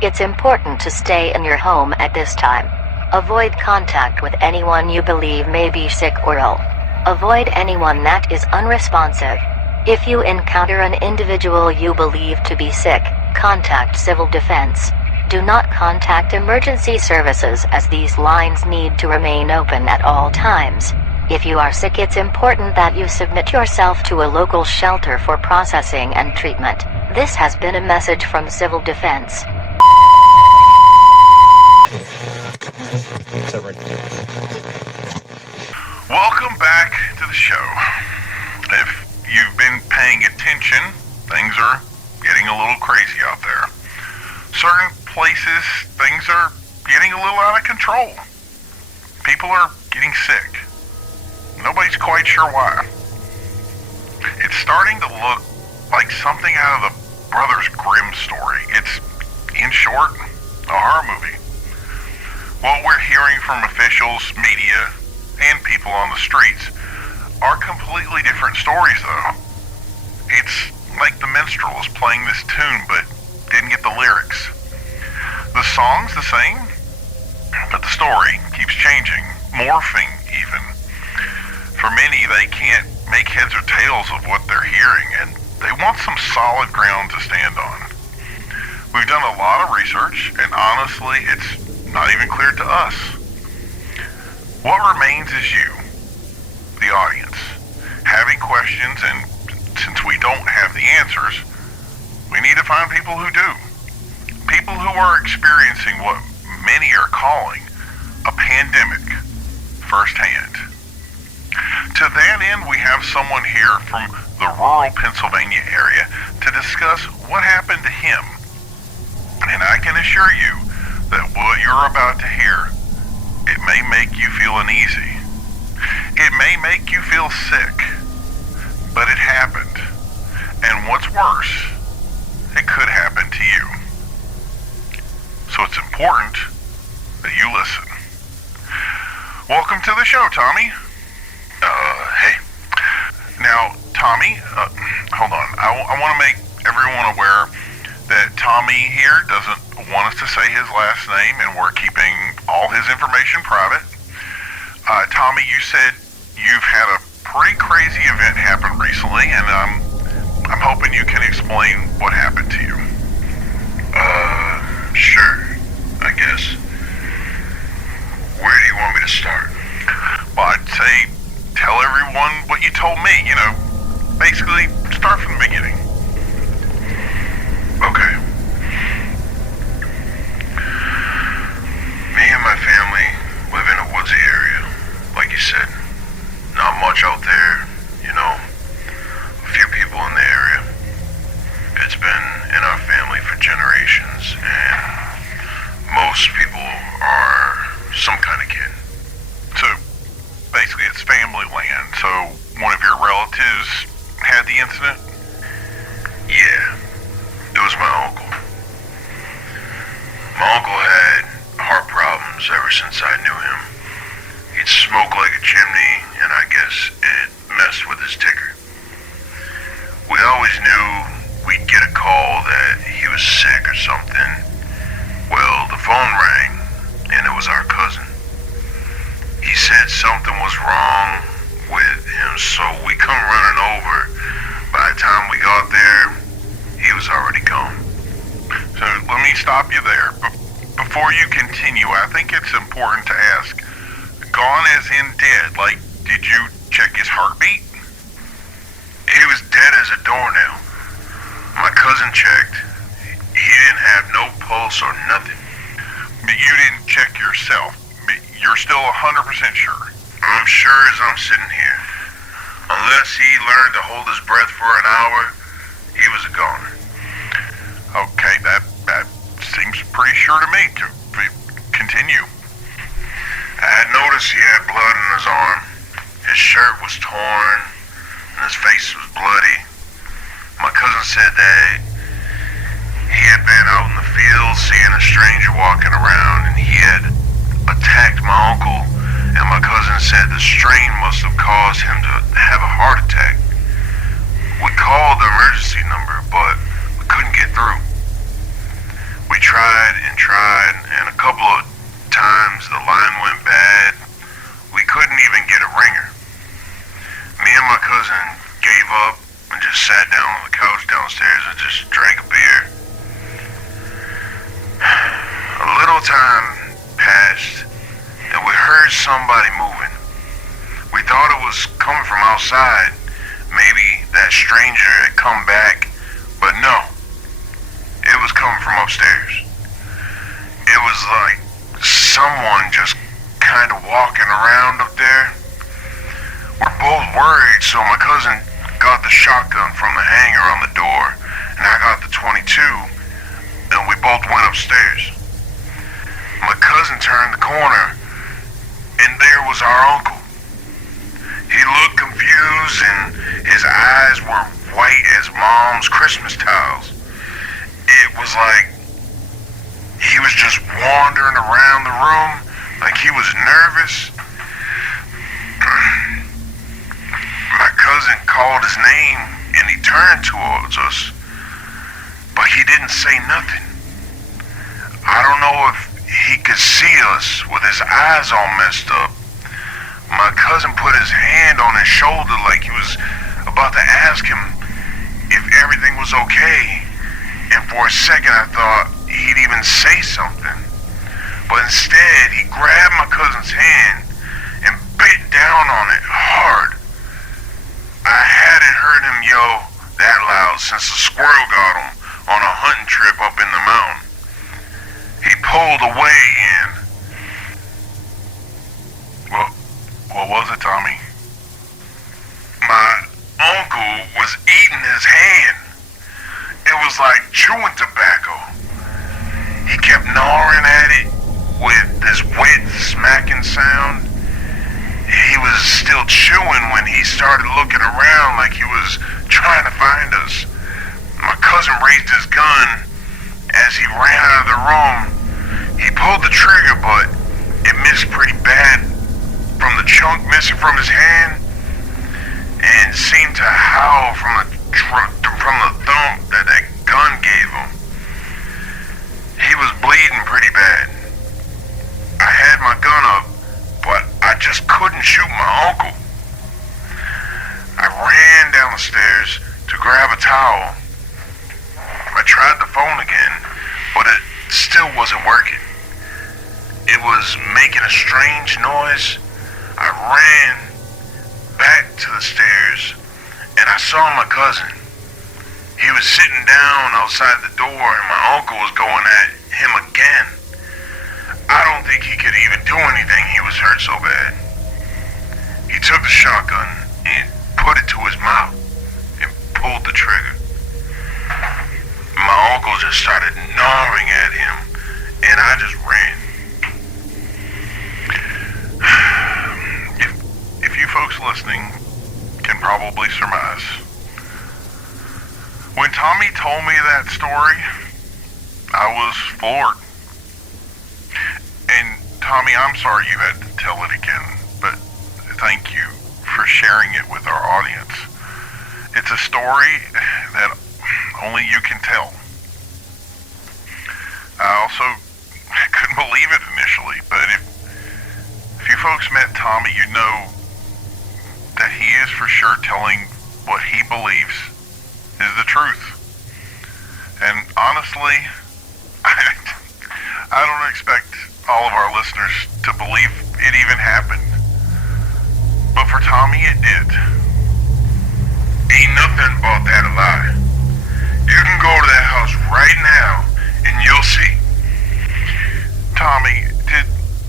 It's important to stay in your home at this time. Avoid contact with anyone you believe may be sick or ill. Avoid anyone that is unresponsive. If you encounter an individual you believe to be sick, contact Civil Defense. Do not contact emergency services as these lines need to remain open at all times. If you are sick, it's important that you submit yourself to a local shelter for processing and treatment. This has been a message from Civil Defense. Welcome back to the show. If you've been paying attention, things are getting a little crazy out there. Certain places, things are getting a little out of control. People are getting sick. Nobody's quite sure why. It's starting to look like something out of the Brothers Grimm story. It's, in short, a horror movie. What we're hearing from officials, media, and people on the streets are completely different stories, though. It's like the minstrel is playing this tune but didn't get the lyrics. The song's the same, but the story keeps changing, morphing even. For many, they can't make heads or tails of what they're hearing, and they want some solid ground to stand on. We've done a lot of research, and honestly, it's not even clear to us. What remains is you, the audience, having questions, and since we don't have the answers, we need to find people who do. People who are experiencing what many are calling a pandemic firsthand. To that end, we have someone here from the rural Pennsylvania area to discuss what happened to him. And I can assure you that what you're about to hear, it may make you feel uneasy. It may make you feel sick. But it happened. And what's worse, it could happen to you. So it's important that you listen. Welcome to the show, Tommy. Hey. Now, Tommy, hold on. I want to make everyone aware that Tommy here doesn't want us to say his last name, and we're keeping all his information private. Tommy, you said you've had a pretty crazy event happen recently, and I'm hoping you can explain what happened to you. Sure, I guess. Where do you want me to start? Well, I'd say tell everyone what you told me, basically start from the beginning. Okay. Me and my family live in a woodsy area, like you said. Not much out there, a few people in the area. It's been in our family for generations, and most people are some kind of kid. So, basically it's family land, so one of your relatives had the incident? Yeah, it was my uncle. My uncle had heart problems ever since I knew him. He'd smoke like a chimney, and I guess it messed with his ticker. We always knew we'd get a call that he was sick or something. Well, the phone rang, and it was our cousin. He said something was wrong with him, so we come running over. By the time we got there, he was already gone. So let me stop you there. Before you continue, I think it's important to ask, gone as in dead, like, did you check his heartbeat? He was dead as a doornail. My cousin checked. He didn't have no pulse or nothing. But you didn't check yourself. You're still 100% sure? I'm sure as I'm sitting here. Unless he learned to hold his breath for an hour, he was a goner. Okay, that seems pretty sure to me. Continue. I had noticed he had blood in his arm. His shirt was torn, and his face was bloody. My cousin said that he had been out in the field seeing a stranger walking around, and he had attacked my uncle, and my cousin said the strain must have caused him to have a heart attack. We called the emergency number, but we couldn't get through. We tried, and a couple of times the line went bad. We couldn't even get a ringer. Me and my cousin gave up and just sat down on the couch downstairs and just drank a beer. little time passed, and we heard somebody moving. We thought it was coming from outside. Maybe that stranger had come back, but no. It was coming from upstairs. It was like someone just kind of walking around up there. We're both worried, so my cousin got the shotgun from the hanger on the door, and I got the 22, and we both went upstairs. My cousin turned the corner, and there was our uncle. He looked confused, and his eyes were white as Mom's Christmas tiles. It was like he was just wandering around the room like he was nervous. My cousin called his name, and he turned towards us, but he didn't say nothing. I don't know if he could see us with his eyes all messed up. My cousin put his hand on his shoulder like he was about to ask him if everything was okay. And for a second I thought he'd even say something. But instead he grabbed my cousin's hand and bit down on it hard. I hadn't heard him yell that loud since the squirrel got him on a hunting trip up in the mountain. He pulled away and... What was it, Tommy? My uncle was eating his hand. It was like chewing tobacco. He kept gnawing at it with this wet smacking sound. He was still chewing when he started looking around like he was trying to find us. My cousin raised his gun as he ran out of the room. He pulled the trigger, but it missed pretty bad from the chunk missing from his hand, and seemed to howl from the thump that gun gave him. He was bleeding pretty bad. I had my gun up, but I just couldn't shoot my uncle. I ran down the stairs to grab a towel. I tried the phone again, but it still wasn't working. It was making a strange noise. I ran back to the stairs, and I saw my cousin. He was sitting down outside the door, and my uncle was going at him again. I don't think he could even do anything. He was hurt so bad. He took the shotgun and put it to his mouth and pulled the trigger. My uncle just started gnawing at him, and I just ran. If you folks listening can probably surmise, when Tommy told me that story, I was floored. And Tommy, I'm sorry you had to tell it again, but thank you for sharing it with our audience. It's a story that only you can tell. I also couldn't believe it initially, but if you folks met Tommy, you know that he is for sure telling what he believes is the truth. And honestly, I don't expect all of our listeners to believe it even happened. But for Tommy, it did. Ain't nothing about that a lie. You can go to that house right now and you'll see. Tommy,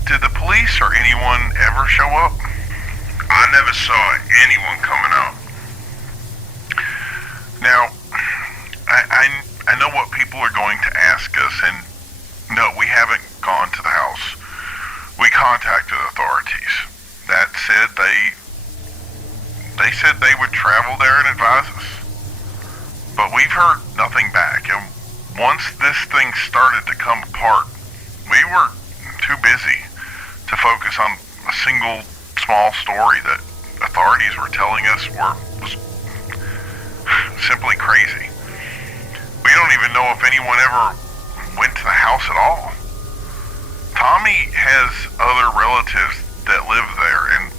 did the police or anyone ever show up? I never saw anyone coming out. Now, I know what people are going to ask us, and no, we haven't gone to the house. We contacted authorities. That said, they said they would travel there and advise us. But we've heard nothing back, and once this thing started to come apart, we were too busy to focus on a single small story that authorities were telling us was simply crazy. We don't even know if anyone ever went to the house at all. Tommy has other relatives that live there, and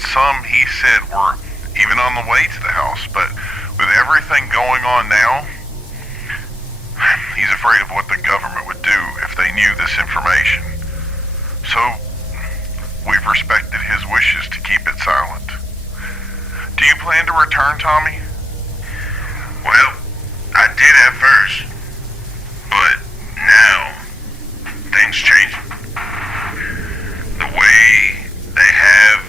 some, he said, were even on the way to the house. But with everything going on now, he's afraid of what the government would do if they knew this information. So, we've respected his wishes to keep it silent. Do you plan to return, Tommy? Well, I did at first, but now things change. The way they have,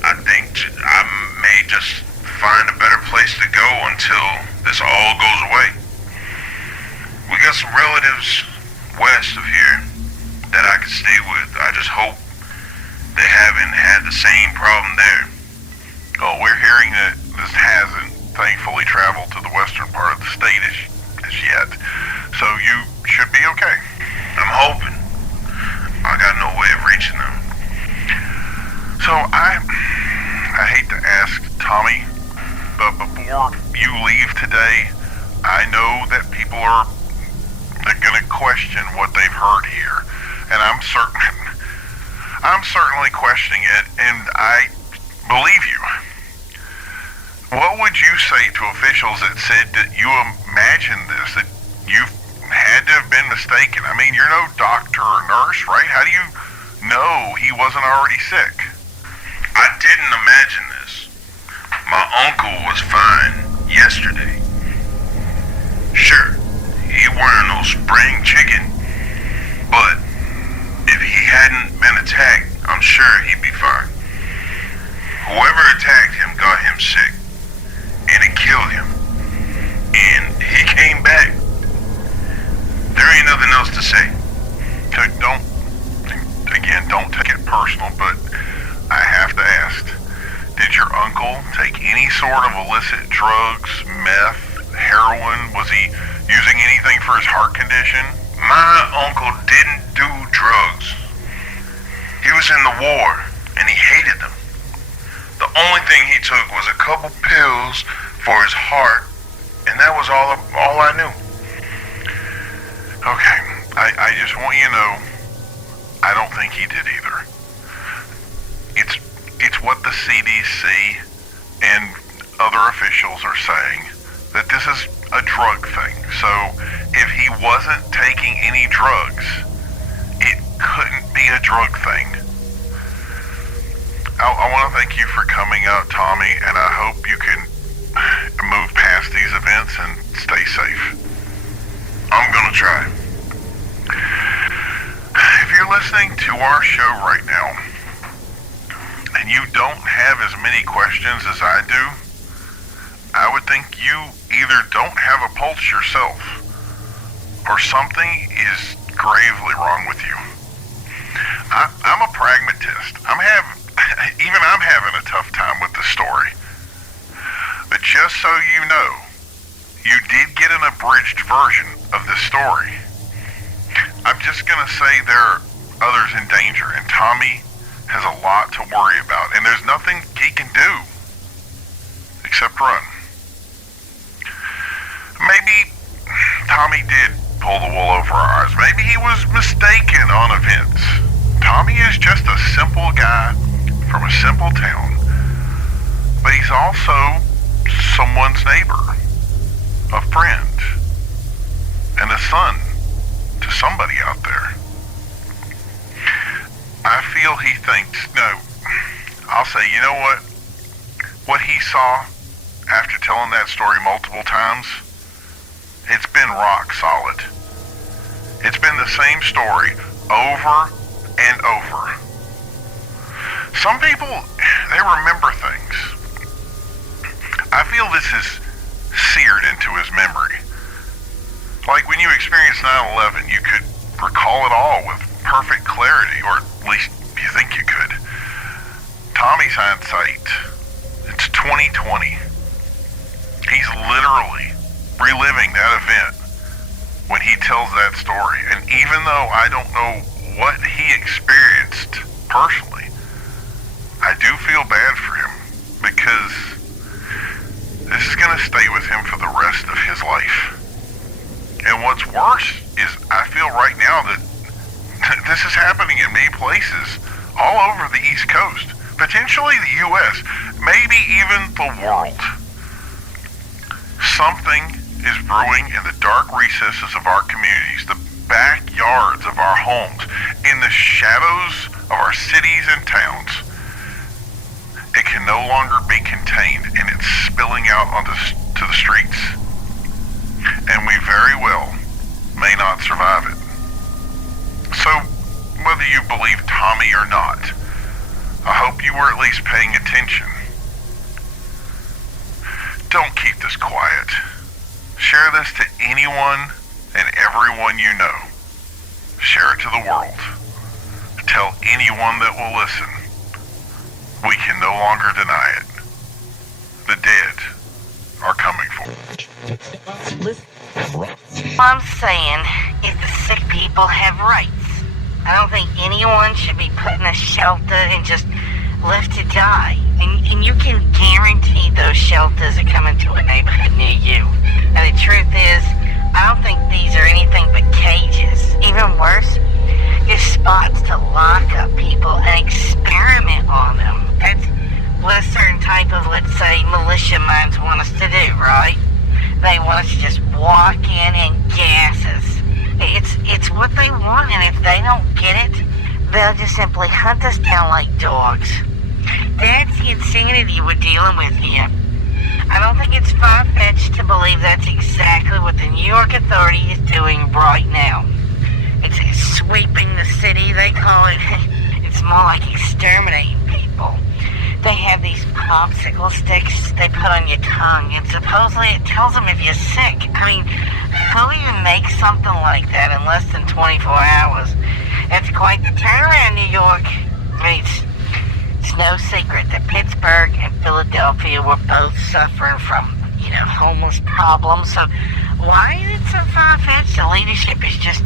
I think I may just find a better place to go until this all goes away. We got some relatives west of here that I can stay with. I just hope they haven't had the same problem there. Oh, we're hearing that this hasn't thankfully traveled to the western part of the state as yet. So you should be okay. I'm hoping. I got no way of reaching them. So I hate to ask, Tommy, but before you leave today, I know that people they're gonna question what they've heard here. And I'm certainly questioning it, and I believe you. What would you say to officials that said that you imagined this, that you had to have been mistaken? I mean, you're no doctor or nurse, right? How do you know he wasn't already sick? I didn't imagine this. My uncle was fine yesterday. Sure, he weren't no spring chicken, but if he hadn't been attacked, I'm sure he'd be fine. Whoever attacked him got him sick, and it killed him. And he came back. There ain't nothing else to say. So don't take it personal, but I have to ask, did your uncle take any sort of illicit drugs, meth, heroin? Was he using anything for his heart condition? My uncle didn't do drugs. He was in the war, and he hated them. The only thing he took was a couple pills for his heart, and that was all I knew. Okay, I just want you to know, I don't think he did either. It's what the CDC and other officials are saying, that this is a drug thing. So if he wasn't taking any drugs, it couldn't be a drug thing. I want to thank you for coming out, Tommy, and I hope you can move past these events and stay safe. I'm gonna try. If you're listening to our show right now, and you don't have as many questions as I do, I would think you either don't have a pulse yourself, or something is gravely wrong with you. I'm a pragmatist. I'm having a tough time with this story. But just so you know, you did get an abridged version of this story. I'm just gonna say there are others in danger, and Tommy has a lot to worry about, and there's nothing he can do except run. Maybe Tommy did pull the wool over our eyes. Maybe he was mistaken on events. Tommy is just a simple guy from a simple town, but he's also someone's neighbor, a friend, and a son to somebody out there. I feel he thinks, no, I'll say, you know what? What he saw after telling that story multiple times, it's been rock solid. It's been the same story over and over. Some people, they remember things. I feel this is seared into his memory. Like when you experienced 9/11, you could recall it all with perfect clarity, or at least you think you could. Tommy's hindsight, it's 2020. He's literally reliving that event when he tells that story. And even though I don't know what he experienced personally, I do feel bad for him, because this is going to stay with him for the rest of his life. And what's worse is I feel right now that this is happening in many places all over the East Coast, potentially the U.S., maybe even the world. Something is brewing in the dark recesses of our communities, the backyards of our homes, in the shadows of our cities and towns. It can no longer be contained, and it's spilling out to the streets. And we very well may not survive it. So, whether you believe Tommy or not, I hope you were at least paying attention. Don't keep this quiet. Share this to anyone and everyone you know. Share it to the world. Tell anyone that will listen. We can no longer deny it. The dead are coming for us. All I'm saying is the sick people have rights. I don't think anyone should be put in a shelter and just left to die. And you can guarantee those shelters are coming to a neighborhood near you. And the truth is, I don't think these are anything but cages. Even worse, they're spots to lock up people and experiment on them. That's what a certain type of, let's say, militia minds want us to do, right? They want us to just walk in and gas us. It's what they want, and if they don't get it, they'll just simply hunt us down like dogs. That's the insanity we're dealing with here. I don't think it's far-fetched to believe that's exactly what the New York Authority is doing right now. It's sweeping the city, they call it. It's more like exterminating people. They have these popsicle sticks they put on your tongue, and supposedly it tells them if you're sick. I mean, who even makes something like that in less than 24 hours? It's quite the turnaround, New York. I mean, it's no secret that Pittsburgh and Philadelphia were both suffering from, homeless problems. So why is it so far-fetched? The leadership is just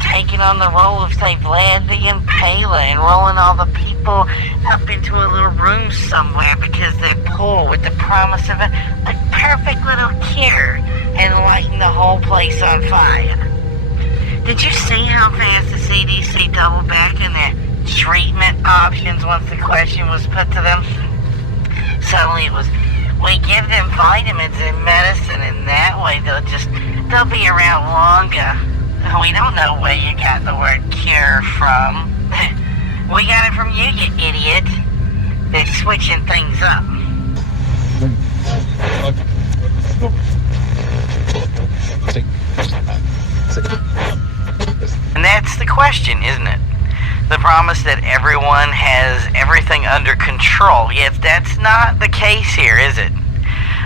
taking on the role of, say, Vlad the Impaler and rolling all the people up into a little room somewhere because they're poor with the promise of a perfect little cure and lighting the whole place on fire. Did you see how fast the CDC doubled back in their treatment options once the question was put to them? Suddenly it was, we give them vitamins and medicine, and that way they'll be around longer. We don't know where you got the word cure from. We got it from you, you idiot. They're switching things up. And that's the question, isn't it? The promise that everyone has everything under control. Yet that's not the case here, is it?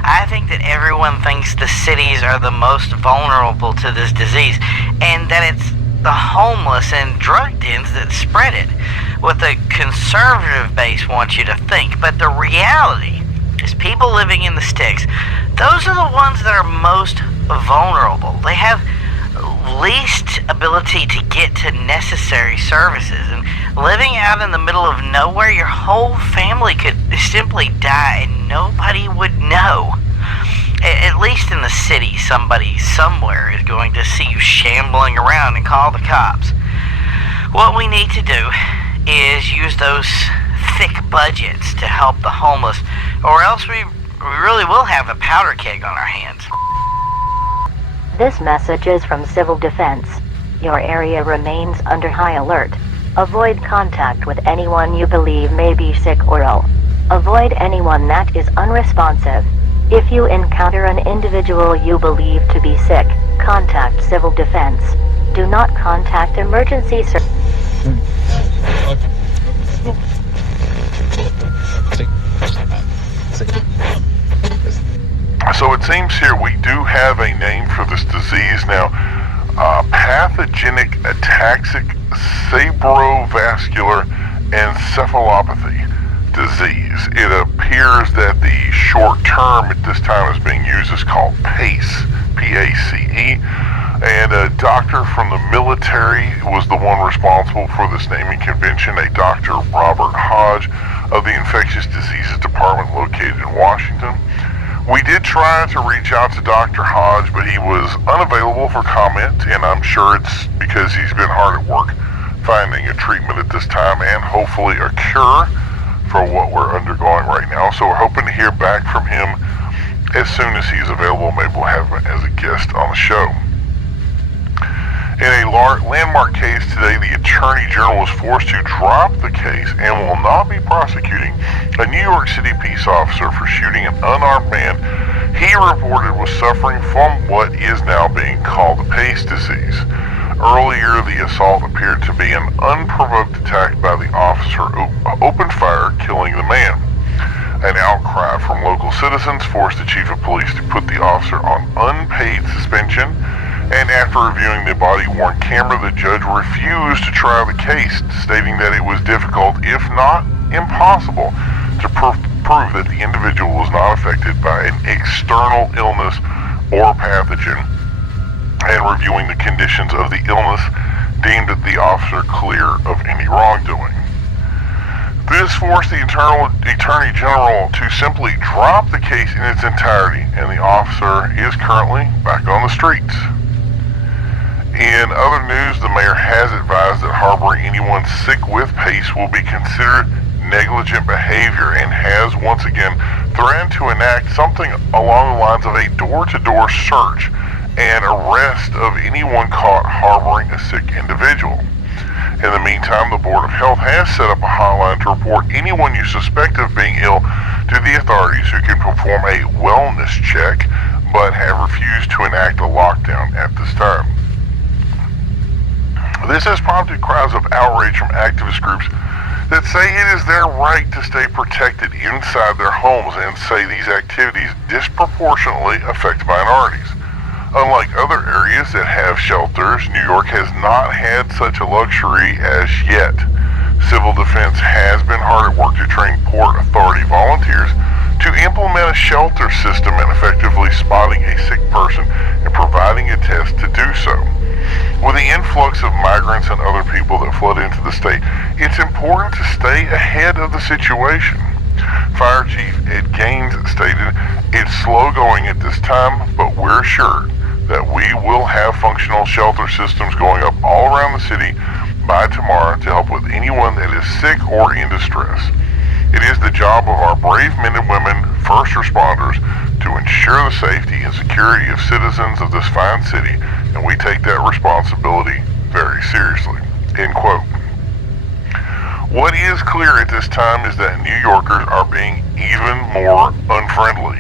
I think that everyone thinks the cities are the most vulnerable to this disease, and that it's the homeless and drug dens that spread it, what the conservative base wants you to think. But the reality is people living in the sticks, those are the ones that are most vulnerable. They have least ability to get to necessary services, and living out in the middle of nowhere, your whole family could simply die and nobody would know. At least in the city, somebody somewhere is going to see you shambling around and call the cops. What we need to do is use those thick budgets to help the homeless, or else we really will have a powder keg on our hands. This message is from Civil Defense. Your area remains under high alert. Avoid contact with anyone you believe may be sick or ill. Avoid anyone that is unresponsive. If you encounter an individual you believe to be sick, contact Civil Defense. Do not contact emergency services. So it seems here we do have a name for this disease now. Pathogenic ataxic cerebrovascular encephalopathy disease. It appears that the short term at this time is being used is called PACE, P-A-C-E, and a doctor from the military was the one responsible for this naming convention, a Dr. Robert Hodge of the Infectious Diseases Department located in Washington. We did try to reach out to Dr. Hodge, but he was unavailable for comment, and I'm sure it's because he's been hard at work finding a treatment at this time and hopefully a cure for what we're undergoing right now. So we're hoping to hear back from him As soon as he is available, maybe we'll have him as a guest on the show. In a landmark case today, the Attorney General was forced to drop the case and will not be prosecuting a New York City peace officer for shooting an unarmed man he reported was suffering from what is now being called the pace disease. Earlier, the assault appeared to be an unprovoked attack by the officer who opened fire, killing the man. An outcry from local citizens forced the chief of police to put the officer on unpaid suspension, and after reviewing the body-worn camera, the judge refused to try the case, stating that it was difficult, if not impossible, to prove that the individual was not affected by an external illness or pathogen, and reviewing the conditions of the illness, deemed the officer clear of any wrongdoing. This forced the Attorney General to simply drop the case in its entirety, and the officer is currently back on the streets. In other news, the mayor has advised that harboring anyone sick with pace will be considered negligent behavior, and has once again threatened to enact something along the lines of a door-to-door search and arrest of anyone caught harboring a sick individual. In the meantime, the Board of Health has set up a hotline to report anyone you suspect of being ill to the authorities, who can perform a wellness check but have refused to enact a lockdown at this time. This has prompted cries of outrage from activist groups that say it is their right to stay protected inside their homes, and say these activities disproportionately affect minorities. Unlike other areas that have shelters, New York has not had such a luxury as yet. Civil Defense has been hard at work to train Port Authority volunteers to implement a shelter system and effectively spotting a sick person and providing a test to do so. With the influx of migrants and other people that flood into the state, it's important to stay ahead of the situation. Fire Chief Ed Gaines stated, "It's slow going at this time, but we're assured that we will have functional shelter systems going up all around the city by tomorrow to help with anyone that is sick or in distress. It is the job of our brave men and women, first responders, to ensure the safety and security of citizens of this fine city, and we take that responsibility very seriously." End quote. What is clear at this time is that New Yorkers are being even more unfriendly,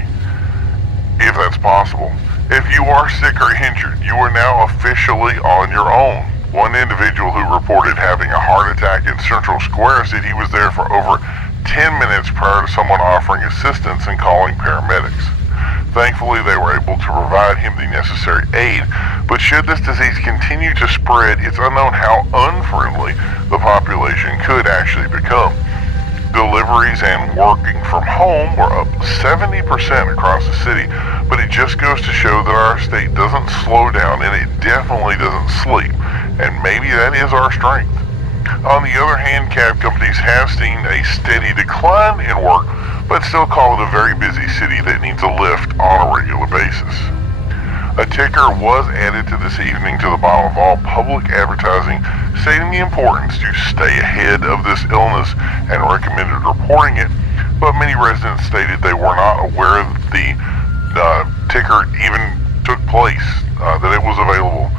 if that's possible. If you are sick or injured, you are now officially on your own. One individual who reported having a heart attack in Central Square said he was there for over 10 minutes prior to someone offering assistance and calling paramedics. Thankfully, they were able to provide him the necessary aid, but should this disease continue to spread, it's unknown how unfriendly the population could actually become. Deliveries and working from home were up 70% across the city, but it just goes to show that our state doesn't slow down, and it definitely doesn't sleep, and maybe that is our strength. On the other hand, cab companies have seen a steady decline in work, but still call it a very busy city that needs a lift on a regular basis. A ticker was added to this evening to the bottom of all public advertising, stating the importance to stay ahead of this illness and recommended reporting it, but many residents stated they were not aware that the ticker even took place, that it was available.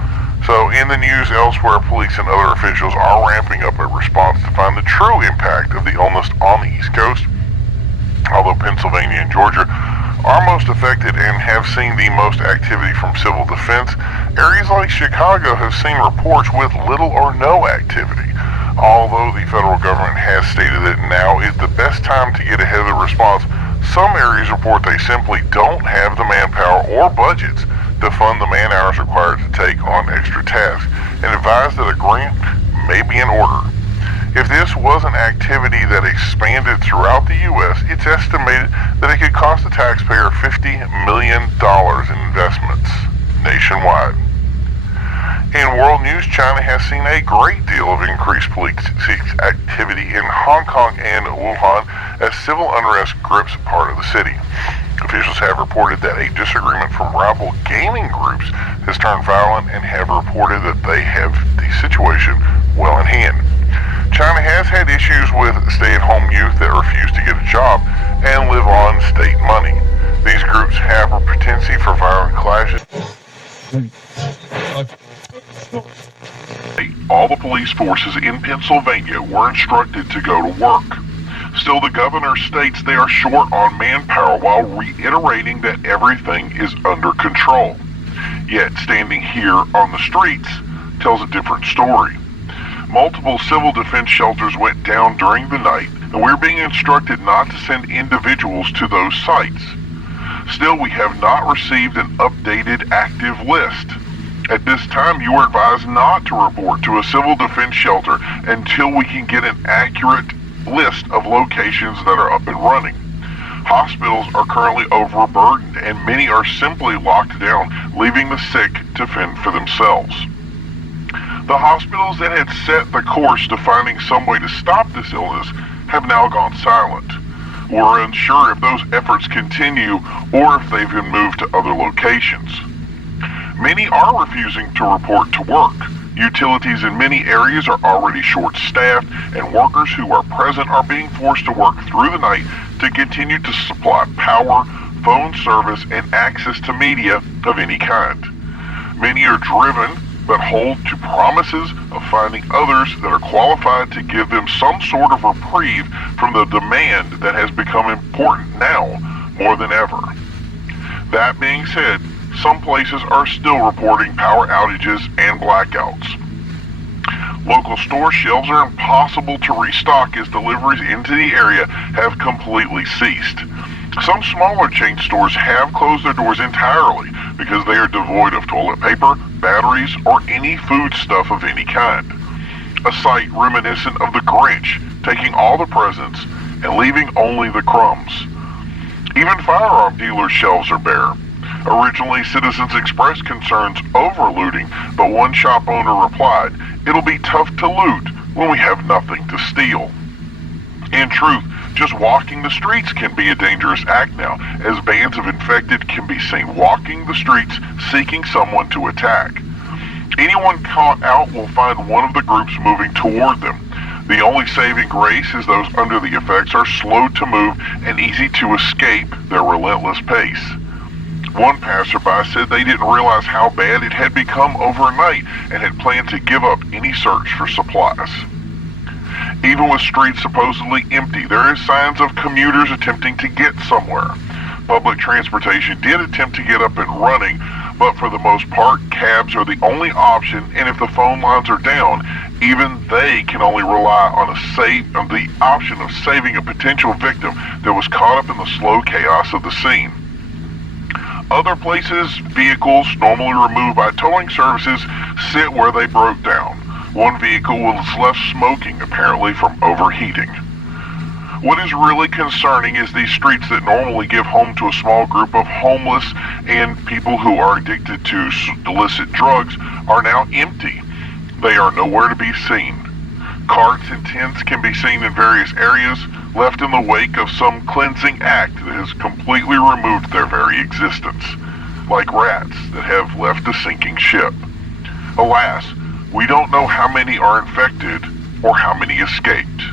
So in the news elsewhere, police and other officials are ramping up a response to find the true impact of the illness on the East Coast. Although Pennsylvania and Georgia are most affected and have seen the most activity from civil defense, areas like Chicago have seen reports with little or no activity. Although the federal government has stated that now is the best time to get ahead of the response, some areas report they simply don't have the manpower or budgets to fund the man hours required to take on extra tasks, and advise that a grant may be in order. If this was an activity that expanded throughout the U.S., it's estimated that it could cost the taxpayer $50 million in investments nationwide. In world news, China has seen a great deal of increased police activity in Hong Kong and Wuhan as civil unrest grips part of the city. Officials have reported that a disagreement from rival gaming groups has turned violent, and have reported that they have the situation well in hand. China has had issues with stay-at-home youth that refuse to get a job and live on state money. These groups have a propensity for violent clashes. All the police forces in Pennsylvania were instructed to go to work. Still, the governor states they are short on manpower while reiterating that everything is under control. Yet, standing here on the streets tells a different story. Multiple civil defense shelters went down during the night, and we're being instructed not to send individuals to those sites. Still, we have not received an updated active list. At this time, you are advised not to report to a civil defense shelter until we can get an accurate list of locations that are up and running. Hospitals are currently overburdened, and many are simply locked down, leaving the sick to fend for themselves. The hospitals that had set the course to finding some way to stop this illness have now gone silent. We're unsure if those efforts continue or if they've been moved to other locations. Many are refusing to report to work. Utilities in many areas are already short-staffed, and workers who are present are being forced to work through the night to continue to supply power, phone service, and access to media of any kind. Many are driven but hold to promises of finding others that are qualified to give them some sort of reprieve from the demand that has become important now more than ever. That being said, some places are still reporting power outages and blackouts. Local store shelves are impossible to restock as deliveries into the area have completely ceased. Some smaller chain stores have closed their doors entirely because they are devoid of toilet paper, batteries, or any food stuff of any kind. A sight reminiscent of the Grinch, taking all the presents and leaving only the crumbs. Even firearm dealers' shelves are bare. Originally, citizens expressed concerns over looting, but one shop owner replied, "It'll be tough to loot when we have nothing to steal." In truth, just walking the streets can be a dangerous act now, as bands of infected can be seen walking the streets seeking someone to attack. Anyone caught out will find one of the groups moving toward them. The only saving grace is those under the effects are slow to move and easy to escape their relentless pace. One passerby said they didn't realize how bad it had become overnight and had planned to give up any search for supplies. Even with streets supposedly empty, there is signs of commuters attempting to get somewhere. Public transportation did attempt to get up and running, but for the most part, cabs are the only option, and if the phone lines are down, even they can only rely on the option of saving a potential victim that was caught up in the slow chaos of the scene. Other places, vehicles normally removed by towing services sit where they broke down. One vehicle was left smoking, apparently from overheating. What is really concerning is these streets that normally give home to a small group of homeless and people who are addicted to illicit drugs are now empty. They are nowhere to be seen. Carts and tents can be seen in various areas, left in the wake of some cleansing act that has completely removed their very existence, like rats that have left a sinking ship. Alas, we don't know how many are infected or how many escaped.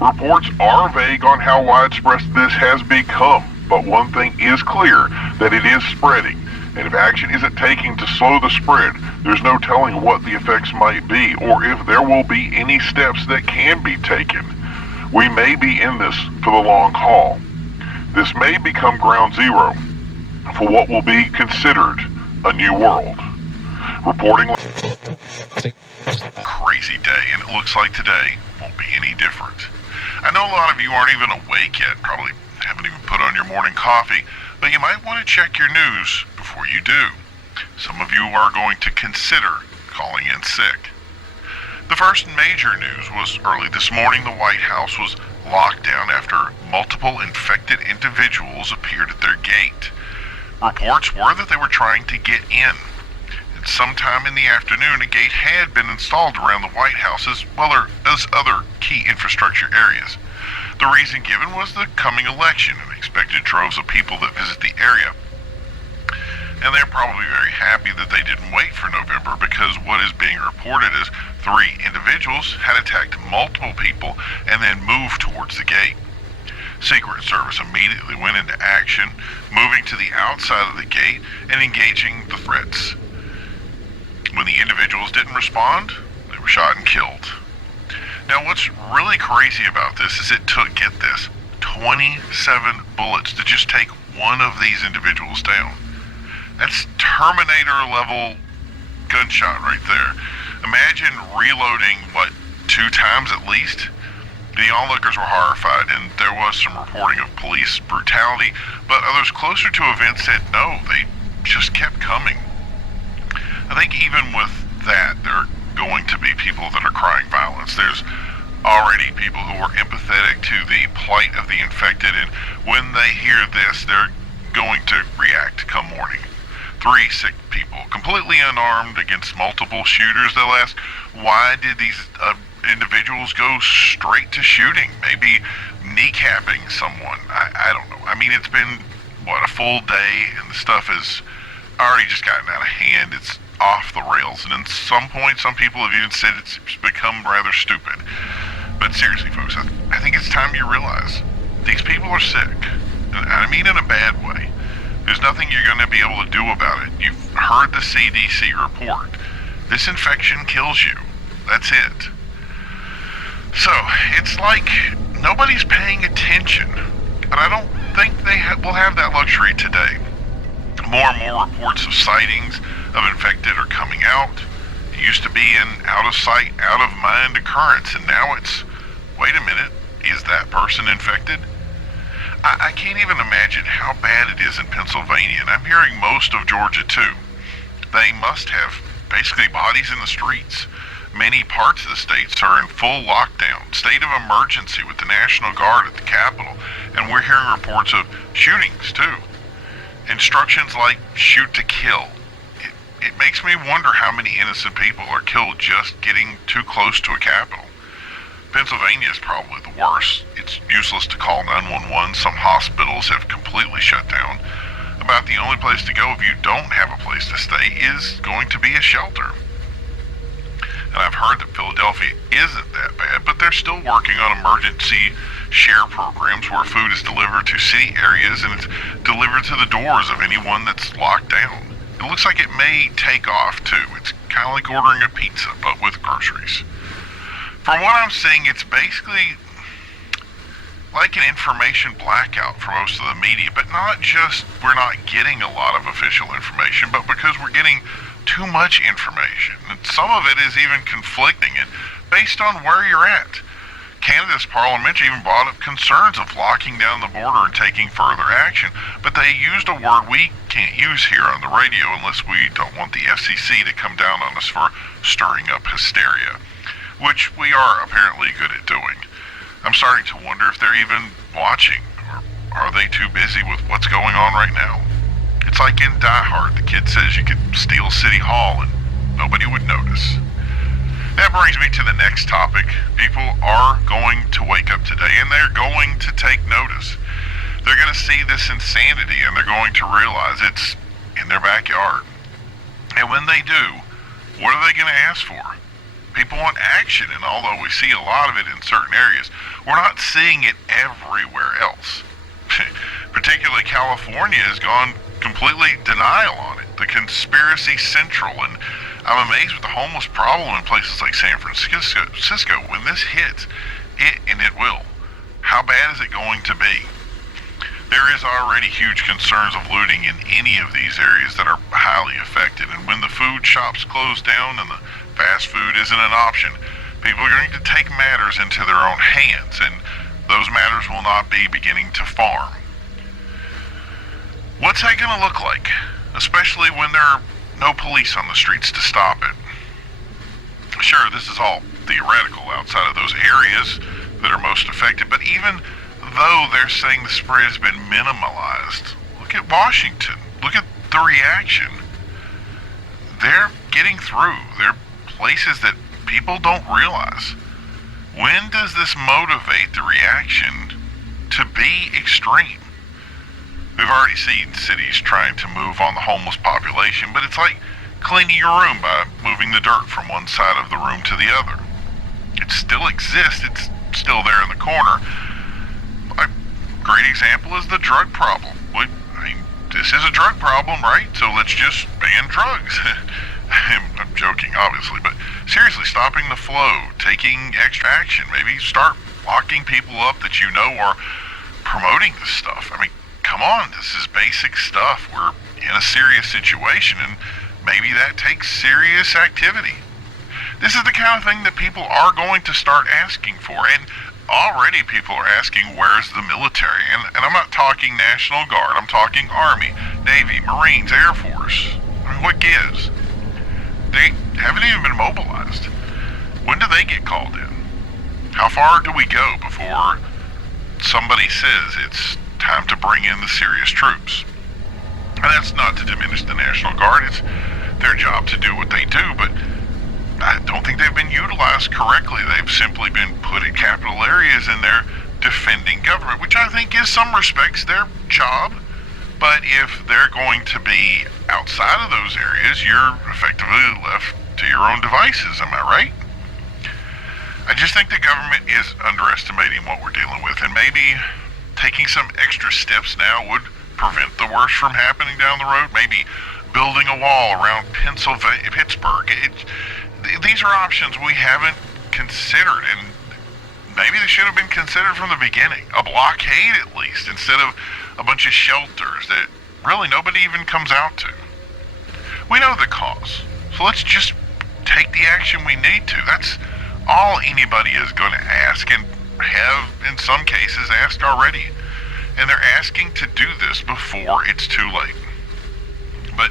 Reports are vague on how widespread this has become, but one thing is clear, that it is spreading, and if action isn't taken to slow the spread, there's no telling what the effects might be or if there will be any steps that can be taken. We may be in this for the long haul. This may become ground zero for what will be considered a new world. Reporting. Crazy day, and it looks like today won't be any different. I know a lot of you aren't even awake yet, probably haven't even put on your morning coffee, but you might want to check your news before you do. Some of you are going to consider calling in sick. The first major news was early this morning. The White House was locked down after multiple infected individuals appeared at their gate. Reports were that they were trying to get in. And sometime in the afternoon, a gate had been installed around the White House as well as other key infrastructure areas. The reason given was the coming election and expected droves of people that visit the area. And they're probably very happy that they didn't wait for November, because what is being reported is 3 individuals had attacked multiple people and then moved towards the gate. Secret Service immediately went into action, moving to the outside of the gate and engaging the threats. When the individuals didn't respond, they were shot and killed. Now, what's really crazy about this is it took, get this, 27 bullets to just take one of these individuals down. That's Terminator level gunshot right there. Imagine reloading, 2 times at least? The onlookers were horrified, and there was some reporting of police brutality, but others closer to events said no, they just kept coming. I think even with that, there are going to be people that are crying violence. There's already people who are empathetic to the plight of the infected, and when they hear this, they're going to react come morning. 3 sick people, completely unarmed against multiple shooters. They'll ask, why did these individuals go straight to shooting? Maybe kneecapping someone. I don't know. I mean, it's been, a full day, and the stuff has already just gotten out of hand. It's off the rails, and at some point, some people have even said it's become rather stupid. But seriously, folks, I think it's time you realize these people are sick. And I mean in a bad way. There's nothing you're going to be able to do about it. You've heard the CDC report. This infection kills you. That's it. So, it's like nobody's paying attention. But I don't think they will have that luxury today. More and more reports of sightings of infected are coming out. It used to be an out of sight, out of mind occurrence, and now it's, wait a minute, is that person infected? I can't even imagine how bad it is in Pennsylvania, and I'm hearing most of Georgia too. They must have basically bodies in the streets. Many parts of the states are in full lockdown, state of emergency with the National Guard at the Capitol, and we're hearing reports of shootings too. Instructions like shoot to kill. It makes me wonder how many innocent people are killed just getting too close to a Capitol. Pennsylvania is probably the worst. It's useless to call 911. Some hospitals have completely shut down. About the only place to go if you don't have a place to stay is going to be a shelter. And I've heard that Philadelphia isn't that bad, but they're still working on emergency share programs where food is delivered to city areas and it's delivered to the doors of anyone that's locked down. It looks like it may take off too. It's kind of like ordering a pizza, but with groceries. From what I'm seeing, it's basically like an information blackout for most of the media, but not just we're not getting a lot of official information, but because we're getting too much information. And some of it is even conflicting and based on where you're at. Canada's parliament even brought up concerns of locking down the border and taking further action, but they used a word we can't use here on the radio unless we don't want the FCC to come down on us for stirring up hysteria, which we are apparently good at doing. I'm starting to wonder if they're even watching, or are they too busy with what's going on right now? It's like in Die Hard, the kid says you could steal City Hall and nobody would notice. That brings me to the next topic. People are going to wake up today and they're going to take notice. They're going to see this insanity and they're going to realize it's in their backyard. And when they do, what are they going to ask for? People want action, and although we see a lot of it in certain areas, we're not seeing it everywhere else. Particularly California has gone completely denial on it. The conspiracy central, and I'm amazed with the homeless problem in places like San Francisco. When this hits, and it will, how bad is it going to be? There is already huge concerns of looting in any of these areas that are highly affected, and when the food shops close down and the fast food isn't an option, people are going to take matters into their own hands, and those matters will not be beginning to farm. What's that going to look like? Especially when there are no police on the streets to stop it. Sure, this is all theoretical outside of those areas that are most affected, but even though they're saying the spread has been minimalized, look at Washington. Look at the reaction. They're getting through. They're places that people don't realize. When does this motivate the reaction to be extreme? We've already seen cities trying to move on the homeless population, but it's like cleaning your room by moving the dirt from one side of the room to the other. It still exists. It's still there in the corner. great example is the drug problem. This is a drug problem, right? So let's just ban drugs. I'm joking, obviously, but seriously, stopping the flow, taking extra action, maybe start locking people up that you know are promoting this stuff. I mean, come on, this is basic stuff. We're in a serious situation, and maybe that takes serious activity. This is the kind of thing that people are going to start asking for, and already people are asking, where's the military? And I'm not talking National Guard, I'm talking Army, Navy, Marines, Air Force. I mean, what gives? They haven't even been mobilized. When do they get called in? How far do we go before somebody says it's time to bring in the serious troops? And that's not to diminish the National Guard, it's their job to do what they do, but I don't think they've been utilized correctly. They've simply been put in capital areas and they're defending government, which I think is some respects their job. But if they're going to be outside of those areas, you're effectively left to your own devices, am I right? I just think the government is underestimating what we're dealing with, and maybe taking some extra steps now would prevent the worst from happening down the road. Maybe building a wall around Pittsburgh. These are options we haven't considered, and maybe they should have been considered from the beginning. A blockade, at least, instead of a bunch of shelters that really nobody even comes out to. We know the cause, so let's just take the action we need to. That's all anybody is going to ask, and have in some cases asked already. And they're asking to do this before it's too late. But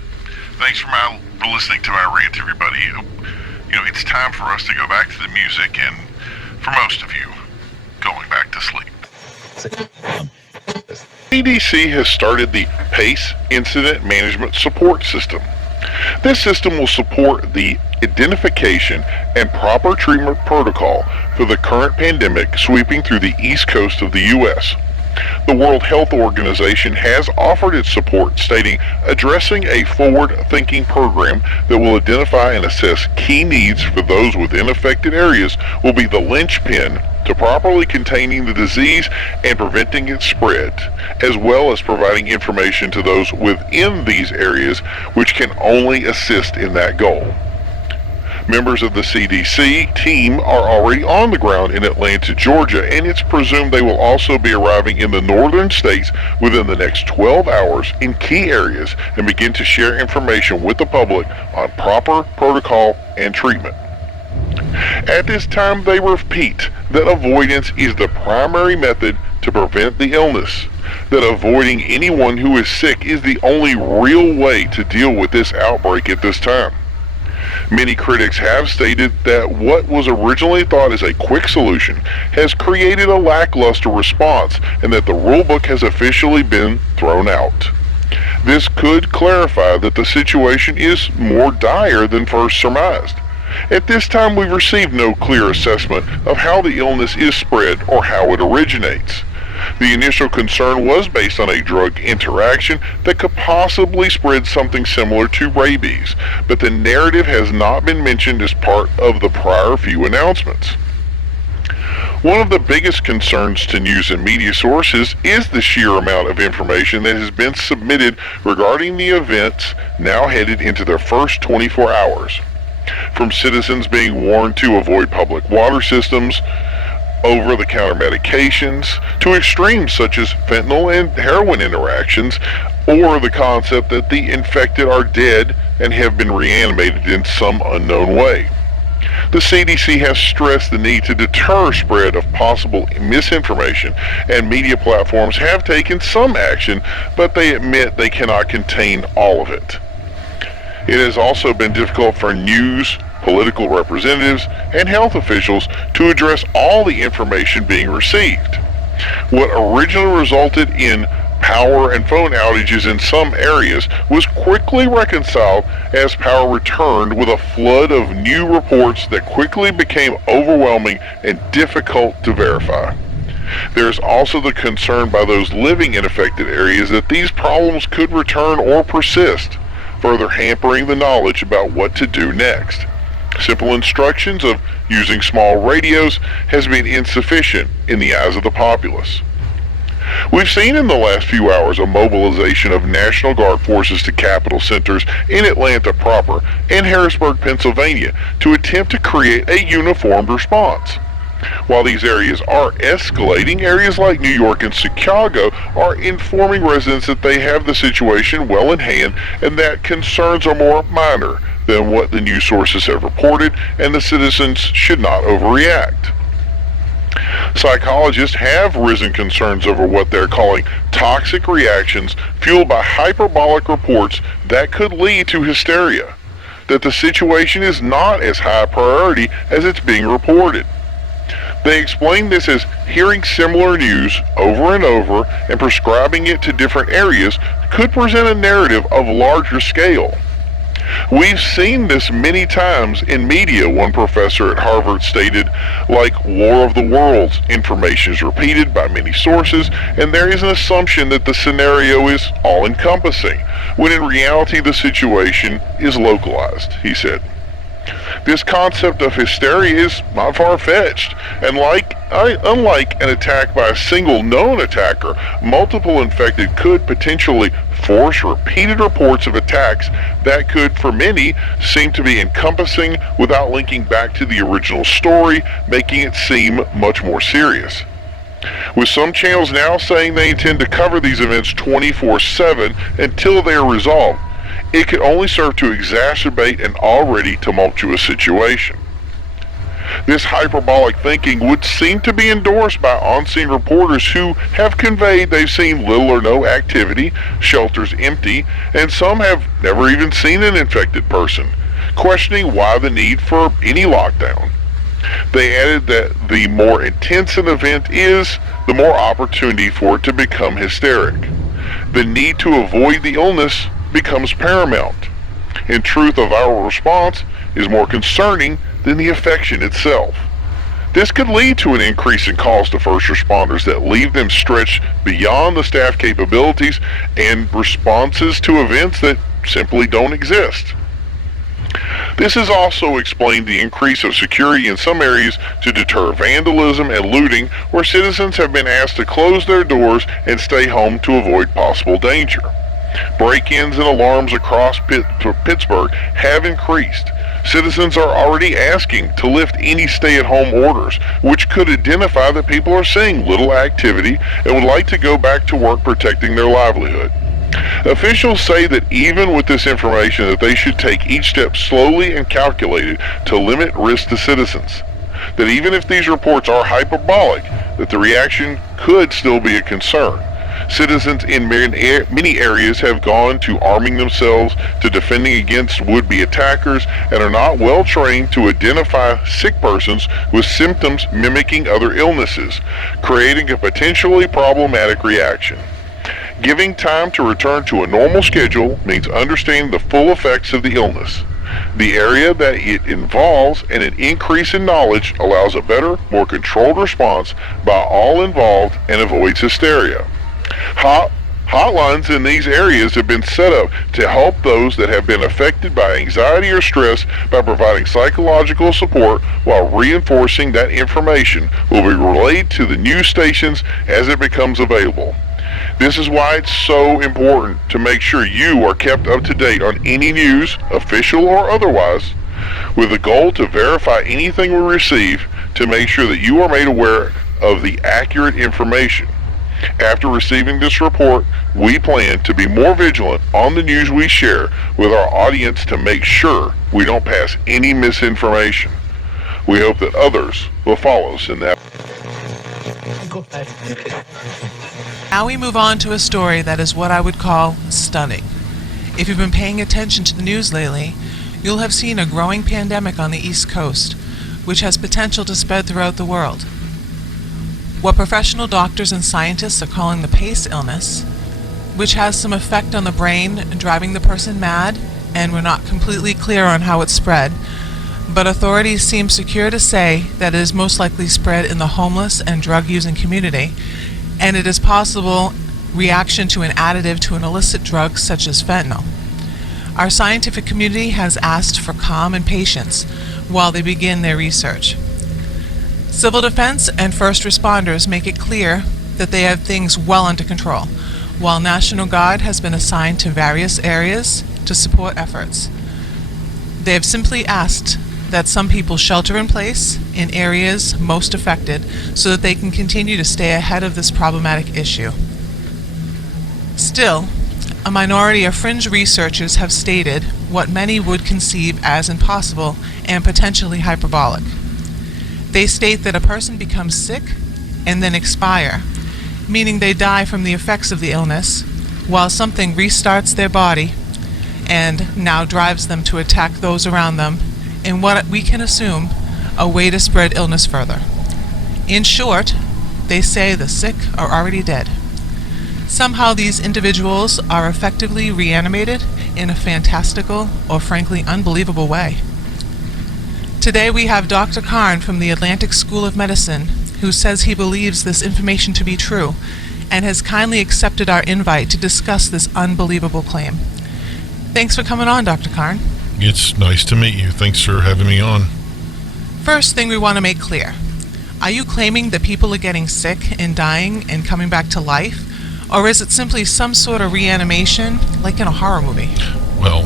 thanks for listening to my rant, everybody. You know, it's time for us to go back to the music, and for most of you, going back to sleep. CDC has started the PACE Incident Management Support System. This system will support the identification and proper treatment protocol for the current pandemic sweeping through the East Coast of the U.S. The World Health Organization has offered its support, stating, addressing a forward-thinking program that will identify and assess key needs for those within affected areas will be the linchpin to properly containing the disease and preventing its spread, as well as providing information to those within these areas which can only assist in that goal. Members of the CDC team are already on the ground in Atlanta, Georgia, and it's presumed they will also be arriving in the northern states within the next 12 hours in key areas and begin to share information with the public on proper protocol and treatment. At this time, they repeat that avoidance is the primary method to prevent the illness, that avoiding anyone who is sick is the only real way to deal with this outbreak at this time. Many critics have stated that what was originally thought as a quick solution has created a lackluster response, and that the rulebook has officially been thrown out. This could clarify that the situation is more dire than first surmised. At this time, we've received no clear assessment of how the illness is spread or how it originates. The initial concern was based on a drug interaction that could possibly spread something similar to rabies, but the narrative has not been mentioned as part of the prior few announcements. One of the biggest concerns to news and media sources is the sheer amount of information that has been submitted regarding the events now headed into their first 24 hours. From citizens being warned to avoid public water systems, over-the-counter medications, to extremes such as fentanyl and heroin interactions, or the concept that the infected are dead and have been reanimated in some unknown way. The CDC has stressed the need to deter spread of possible misinformation, and media platforms have taken some action, but they admit they cannot contain all of it. It has also been difficult for news, political representatives, and health officials to address all the information being received. What originally resulted in power and phone outages in some areas was quickly reconciled as power returned with a flood of new reports that quickly became overwhelming and difficult to verify. There is also the concern by those living in affected areas that these problems could return or persist, further hampering the knowledge about what to do next. Simple instructions of using small radios has been insufficient in the eyes of the populace. We've seen in the last few hours a mobilization of National Guard forces to capital centers in Atlanta proper and Harrisburg, Pennsylvania, to attempt to create a uniformed response. While these areas are escalating, areas like New York and Chicago are informing residents that they have the situation well in hand and that concerns are more minor than what the news sources have reported, and the citizens should not overreact. Psychologists have risen concerns over what they're calling toxic reactions fueled by hyperbolic reports that could lead to hysteria, that the situation is not as high priority as it's being reported. They explain this as hearing similar news over and over and prescribing it to different areas could present a narrative of larger scale. We've seen this many times in media, one professor at Harvard stated, like War of the Worlds, information is repeated by many sources, and there is an assumption that the scenario is all-encompassing, when in reality the situation is localized, he said. This concept of hysteria is not far-fetched, and unlike an attack by a single known attacker, multiple infected could potentially force repeated reports of attacks that could, for many, seem to be encompassing without linking back to the original story, making it seem much more serious. With some channels now saying they intend to cover these events 24/7 until they are resolved, it could only serve to exacerbate an already tumultuous situation. This hyperbolic thinking would seem to be endorsed by on-scene reporters who have conveyed they've seen little or no activity, shelters empty, and some have never even seen an infected person, questioning why the need for any lockdown. They added that the more intense an event is, the more opportunity for it to become hysteric. The need to avoid the illness becomes paramount. In truth, a viral response is more concerning than the infection itself. This could lead to an increase in calls to first responders that leave them stretched beyond the staff capabilities and responses to events that simply don't exist. This has also explained the increase of security in some areas to deter vandalism and looting, where citizens have been asked to close their doors and stay home to avoid possible danger. Break-ins and alarms across Pittsburgh have increased. Citizens are already asking to lift any stay-at-home orders, which could identify that people are seeing little activity and would like to go back to work protecting their livelihood. Officials say that even with this information that they should take each step slowly and calculated to limit risk to citizens. That even if these reports are hyperbolic, that the reaction could still be a concern. Citizens in many areas have gone to arming themselves, to defending against would-be attackers, and are not well trained to identify sick persons with symptoms mimicking other illnesses, creating a potentially problematic reaction. Giving time to return to a normal schedule means understanding the full effects of the illness, the area that it involves, and an increase in knowledge allows a better, more controlled response by all involved and avoids hysteria. Hotlines in these areas have been set up to help those that have been affected by anxiety or stress by providing psychological support while reinforcing that information will be relayed to the news stations as it becomes available. This is why it's so important to make sure you are kept up to date on any news, official or otherwise, with the goal to verify anything we receive to make sure that you are made aware of the accurate information. After receiving this report, we plan to be more vigilant on the news we share with our audience to make sure we don't pass any misinformation. We hope that others will follow us in that. Now we move on to a story that is what I would call stunning. If you've been paying attention to the news lately, you'll have seen a growing pandemic on the East Coast, which has potential to spread throughout the world. What professional doctors and scientists are calling the pace illness, which has some effect on the brain, driving the person mad, and we're not completely clear on how it's spread, but authorities seem secure to say that it is most likely spread in the homeless and drug-using community, and it is possible reaction to an additive to an illicit drug such as fentanyl. Our scientific community has asked for calm and patience while they begin their research. Civil defense and first responders make it clear that they have things well under control, while National Guard has been assigned to various areas to support efforts. They have simply asked that some people shelter in place in areas most affected so that they can continue to stay ahead of this problematic issue. Still, a minority of fringe researchers have stated what many would conceive as impossible and potentially hyperbolic. They state that a person becomes sick and then expire, meaning they die from the effects of the illness, while something restarts their body and now drives them to attack those around them in what we can assume a way to spread illness further. In short, they say the sick are already dead. Somehow these individuals are effectively reanimated in a fantastical or frankly unbelievable way. Today we have Dr. Karn from the Atlantic School of Medicine, who says he believes this information to be true and has kindly accepted our invite to discuss this unbelievable claim. Thanks for coming on, Dr. Karn. It's nice to meet you. Thanks for having me on. First thing we want to make clear, are you claiming that people are getting sick and dying and coming back to life? Or is it simply some sort of reanimation, like in a horror movie? Well,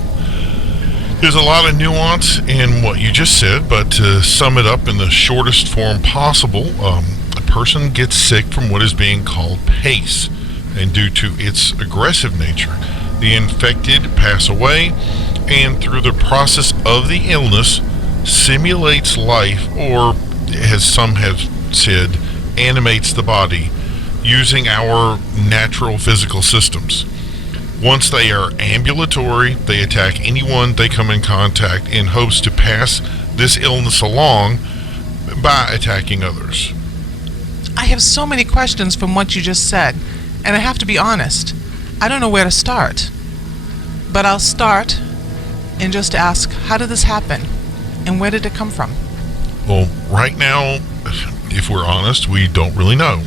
there's a lot of nuance in what you just said, but to sum it up in the shortest form possible, a person gets sick from what is being called PACE, and due to its aggressive nature, the infected pass away, and through the process of the illness, simulates life, or, as some have said, animates the body, using our natural physical systems. Once they are ambulatory, they attack anyone they come in contact in hopes to pass this illness along by attacking others. I have so many questions from what you just said, and I have to be honest, I don't know where to start. But I'll start and just ask, how did this happen? And where did it come from? Well, right now, if we're honest, we don't really know.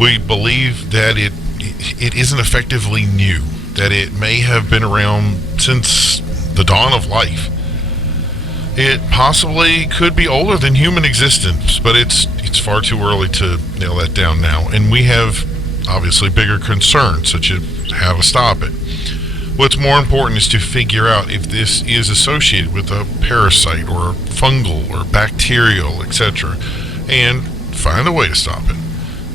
We believe that it isn't effectively new, that it may have been around since the dawn of life. It possibly could be older than human existence, but it's far too early to nail that down now. And we have, obviously, bigger concerns, such as how to stop it. What's more important is to figure out if this is associated with a parasite or fungal or bacterial, etc., and find a way to stop it.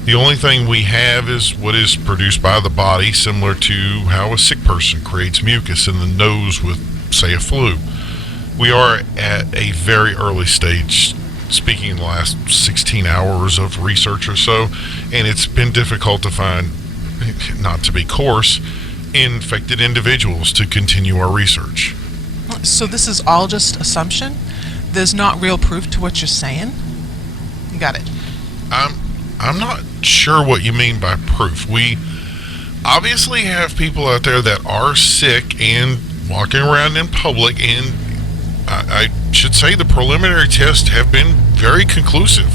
The only thing we have is what is produced by the body, similar to how a sick person creates mucus in the nose with, say, a flu. We are at a very early stage, speaking in the last 16 hours of research or so, and it's been difficult to find, not to be coarse, infected individuals to continue our research. So this is all just assumption? There's not real proof to what you're saying? Got it. I'm not sure what you mean by proof. We obviously have people out there that are sick and walking around in public, and I should say the preliminary tests have been very conclusive.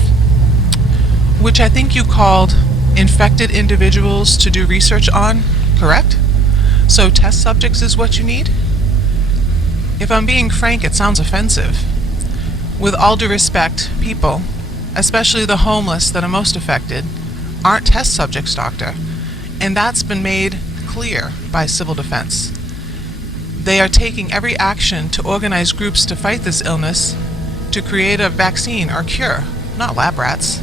Which I think you called infected individuals to do research on, correct? So test subjects is what you need? If I'm being frank, it sounds offensive. With all due respect, people, especially the homeless that are most affected, aren't test subjects, doctor. And that's been made clear by civil defense. They are taking every action to organize groups to fight this illness, to create a vaccine or cure, not lab rats.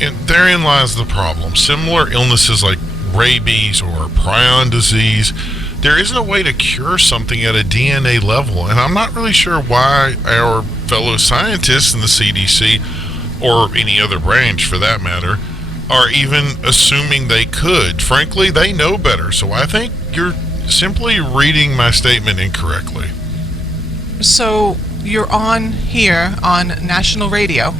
And therein lies the problem. Similar illnesses like rabies or prion disease, there isn't a way to cure something at a DNA level, and I'm not really sure why our fellow scientists in the CDC, or any other branch for that matter, are even assuming they could. Frankly, they know better, so I think you're simply reading my statement incorrectly. So you're on here on national radio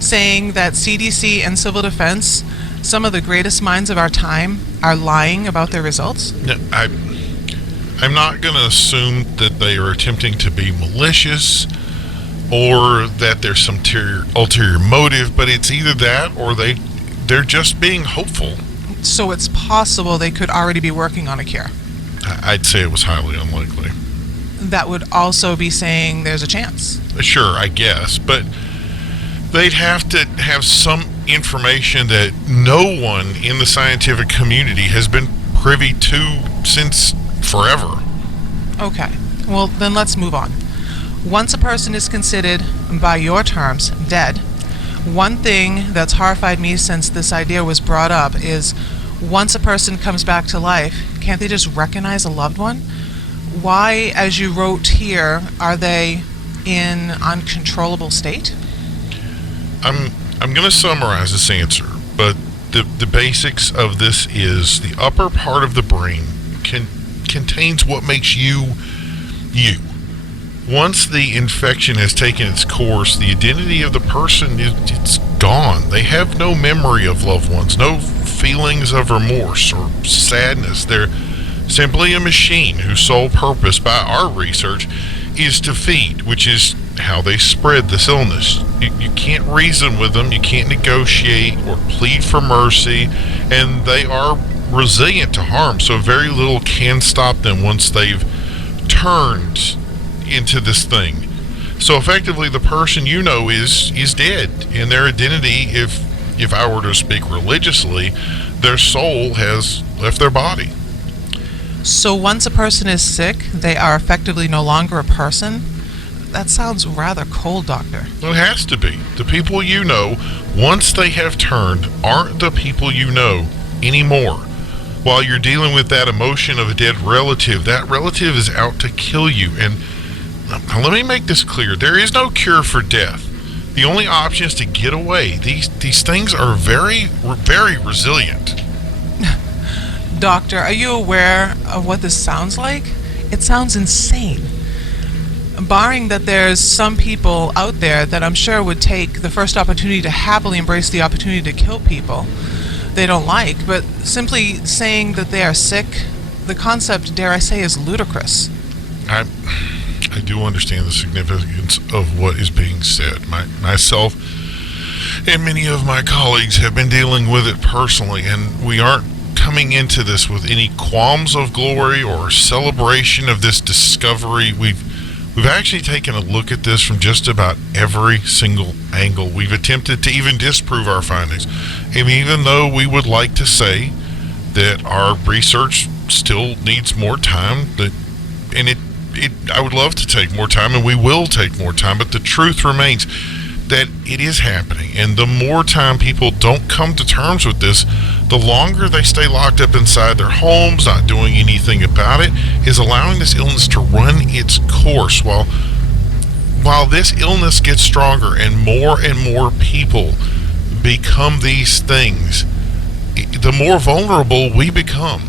saying that CDC and civil defense, some of the greatest minds of our time, are lying about their results? No, I'm not going to assume that they are attempting to be malicious or that there's some ulterior motive, but it's either that or they're just being hopeful. So it's possible they could already be working on a cure? I'd say it was highly unlikely. That would also be saying there's a chance. Sure, I guess, but they'd have to have some information that no one in the scientific community has been privy to since forever. Okay, well then let's move on. Once a person is considered, by your terms, dead, one thing that's horrified me since this idea was brought up is once a person comes back to life, can't they just recognize a loved one? Why, as you wrote here, are they in uncontrollable state? I'm going to summarize this answer, but the basics of this is the upper part of the brain contains what makes you you. Once the infection has taken its course, the identity of the person it's gone. They have no memory of loved ones, no feelings of remorse or sadness. They're simply a machine whose sole purpose, by our research, is to feed, which is how they spread this illness. You can't reason with them, you can't negotiate or plead for mercy, and they are resilient to harm, so very little can stop them once they've turned into this thing. So effectively, the person you know is dead, and their identity, if I were to speak religiously, their soul has left their body. So once a person is sick, they are effectively no longer a person? That sounds rather cold, Doctor. Well, it has to be. The people you know, once they have turned, aren't the people you know anymore. While you're dealing with that emotion of a dead relative, that relative is out to kill you. And let me make this clear. There is no cure for death. The only option is to get away. These things are very, very resilient. Doctor, are you aware of what this sounds like? It sounds insane. Barring that there's some people out there that I'm sure would take the first opportunity to happily embrace the opportunity to kill people they don't like, but simply saying that they are sick, the concept, dare I say, is ludicrous. I do understand the significance of what is being said. Myself and many of my colleagues have been dealing with it personally, and we aren't coming into this with any qualms of glory or celebration of this discovery. We've actually taken a look at this from just about every single angle. We've attempted to even disprove our findings. And even though we would like to say that our research still needs more time, I would love to take more time, and we will take more time, but the truth remains that it is happening. And the more time people don't come to terms with this, the longer they stay locked up inside their homes, not doing anything about it, is allowing this illness to run its course. While this illness gets stronger and more people become these things, the more vulnerable we become.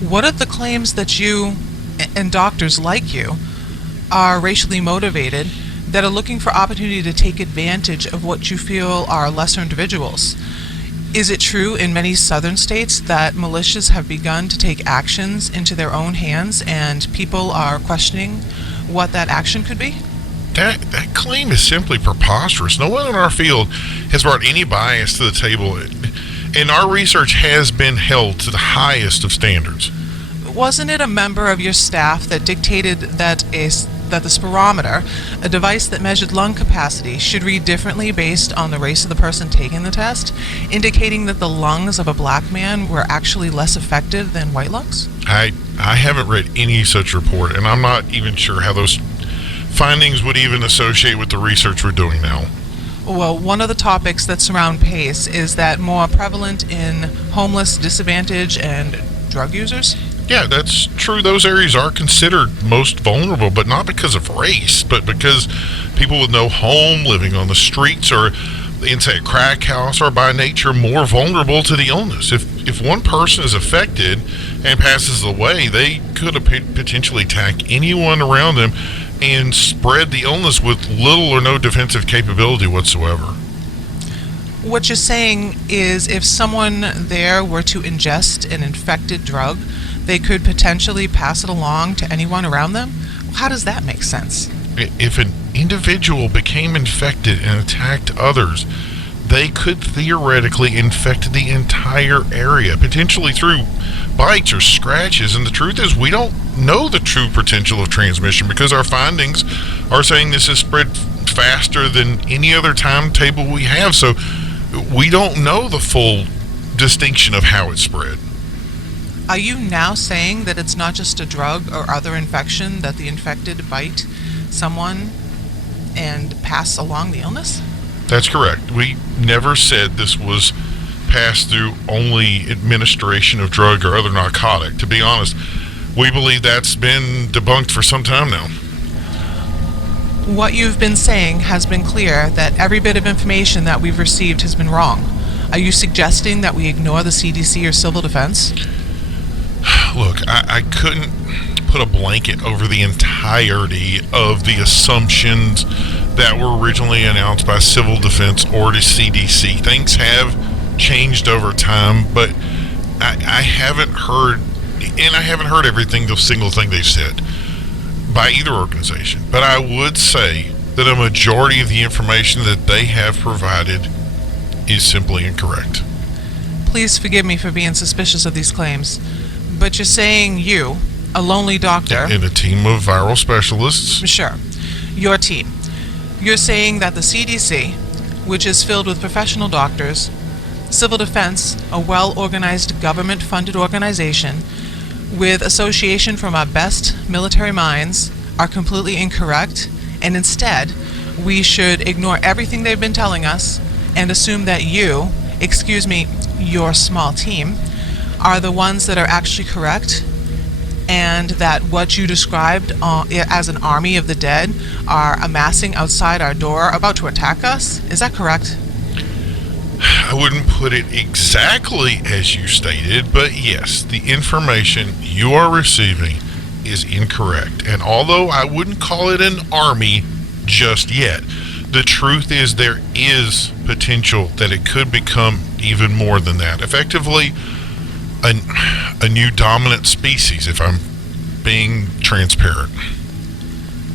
What are the claims that you and doctors like you are racially motivated, that are looking for opportunity to take advantage of what you feel are lesser individuals? Is it true in many southern states that militias have begun to take actions into their own hands, and people are questioning what that action could be? That claim is simply preposterous. No one in our field has brought any bias to the table, and our research has been held to the highest of standards. Wasn't it a member of your staff that dictated that the spirometer, a device that measured lung capacity, should read differently based on the race of the person taking the test, indicating that the lungs of a black man were actually less effective than white lungs? I haven't read any such report, and I'm not even sure how those findings would even associate with the research we're doing now. Well, one of the topics that surround PACE is that more prevalent in homeless, disadvantaged, and drug users? Yeah, that's true. Those areas are considered most vulnerable, but not because of race, but because people with no home, living on the streets, or inside a crack house, are by nature more vulnerable to the illness. If one person is affected and passes away, they could potentially attack anyone around them and spread the illness with little or no defensive capability whatsoever. What you're saying is if someone there were to ingest an infected drug, they could potentially pass it along to anyone around them? How does that make sense? If an individual became infected and attacked others, they could theoretically infect the entire area, potentially through bites or scratches. And the truth is, we don't know the true potential of transmission because our findings are saying this is spread faster than any other timetable we have. So we don't know the full distinction of how it spread. Are you now saying that it's not just a drug or other infection, that the infected bite someone and pass along the illness? That's correct. We never said this was passed through only administration of drug or other narcotic. To be honest, we believe that's been debunked for some time now. What you've been saying has been clear that every bit of information that we've received has been wrong. Are you suggesting that we ignore the CDC or civil defense? Look, I couldn't put a blanket over the entirety of the assumptions that were originally announced by civil defense or the CDC. Things have changed over time, but I haven't heard, and I haven't heard everything, the single thing they've said by either organization. But I would say that a majority of the information that they have provided is simply incorrect. Please forgive me for being suspicious of these claims, but you're saying you, a lonely doctor... And a team of viral specialists. Sure. Your team. You're saying that the CDC, which is filled with professional doctors, civil defense, a well-organized government-funded organization, with association from our best military minds, are completely incorrect, and instead, we should ignore everything they've been telling us and assume that you, your small team, are the ones that are actually correct, and that what you described as an army of the dead are amassing outside our door about to attack us? Is that correct? I wouldn't put it exactly as you stated, but yes, the information you are receiving is incorrect. And although I wouldn't call it an army just yet, the truth is there is potential that it could become even more than that. Effectively, a new dominant species, if I'm being transparent.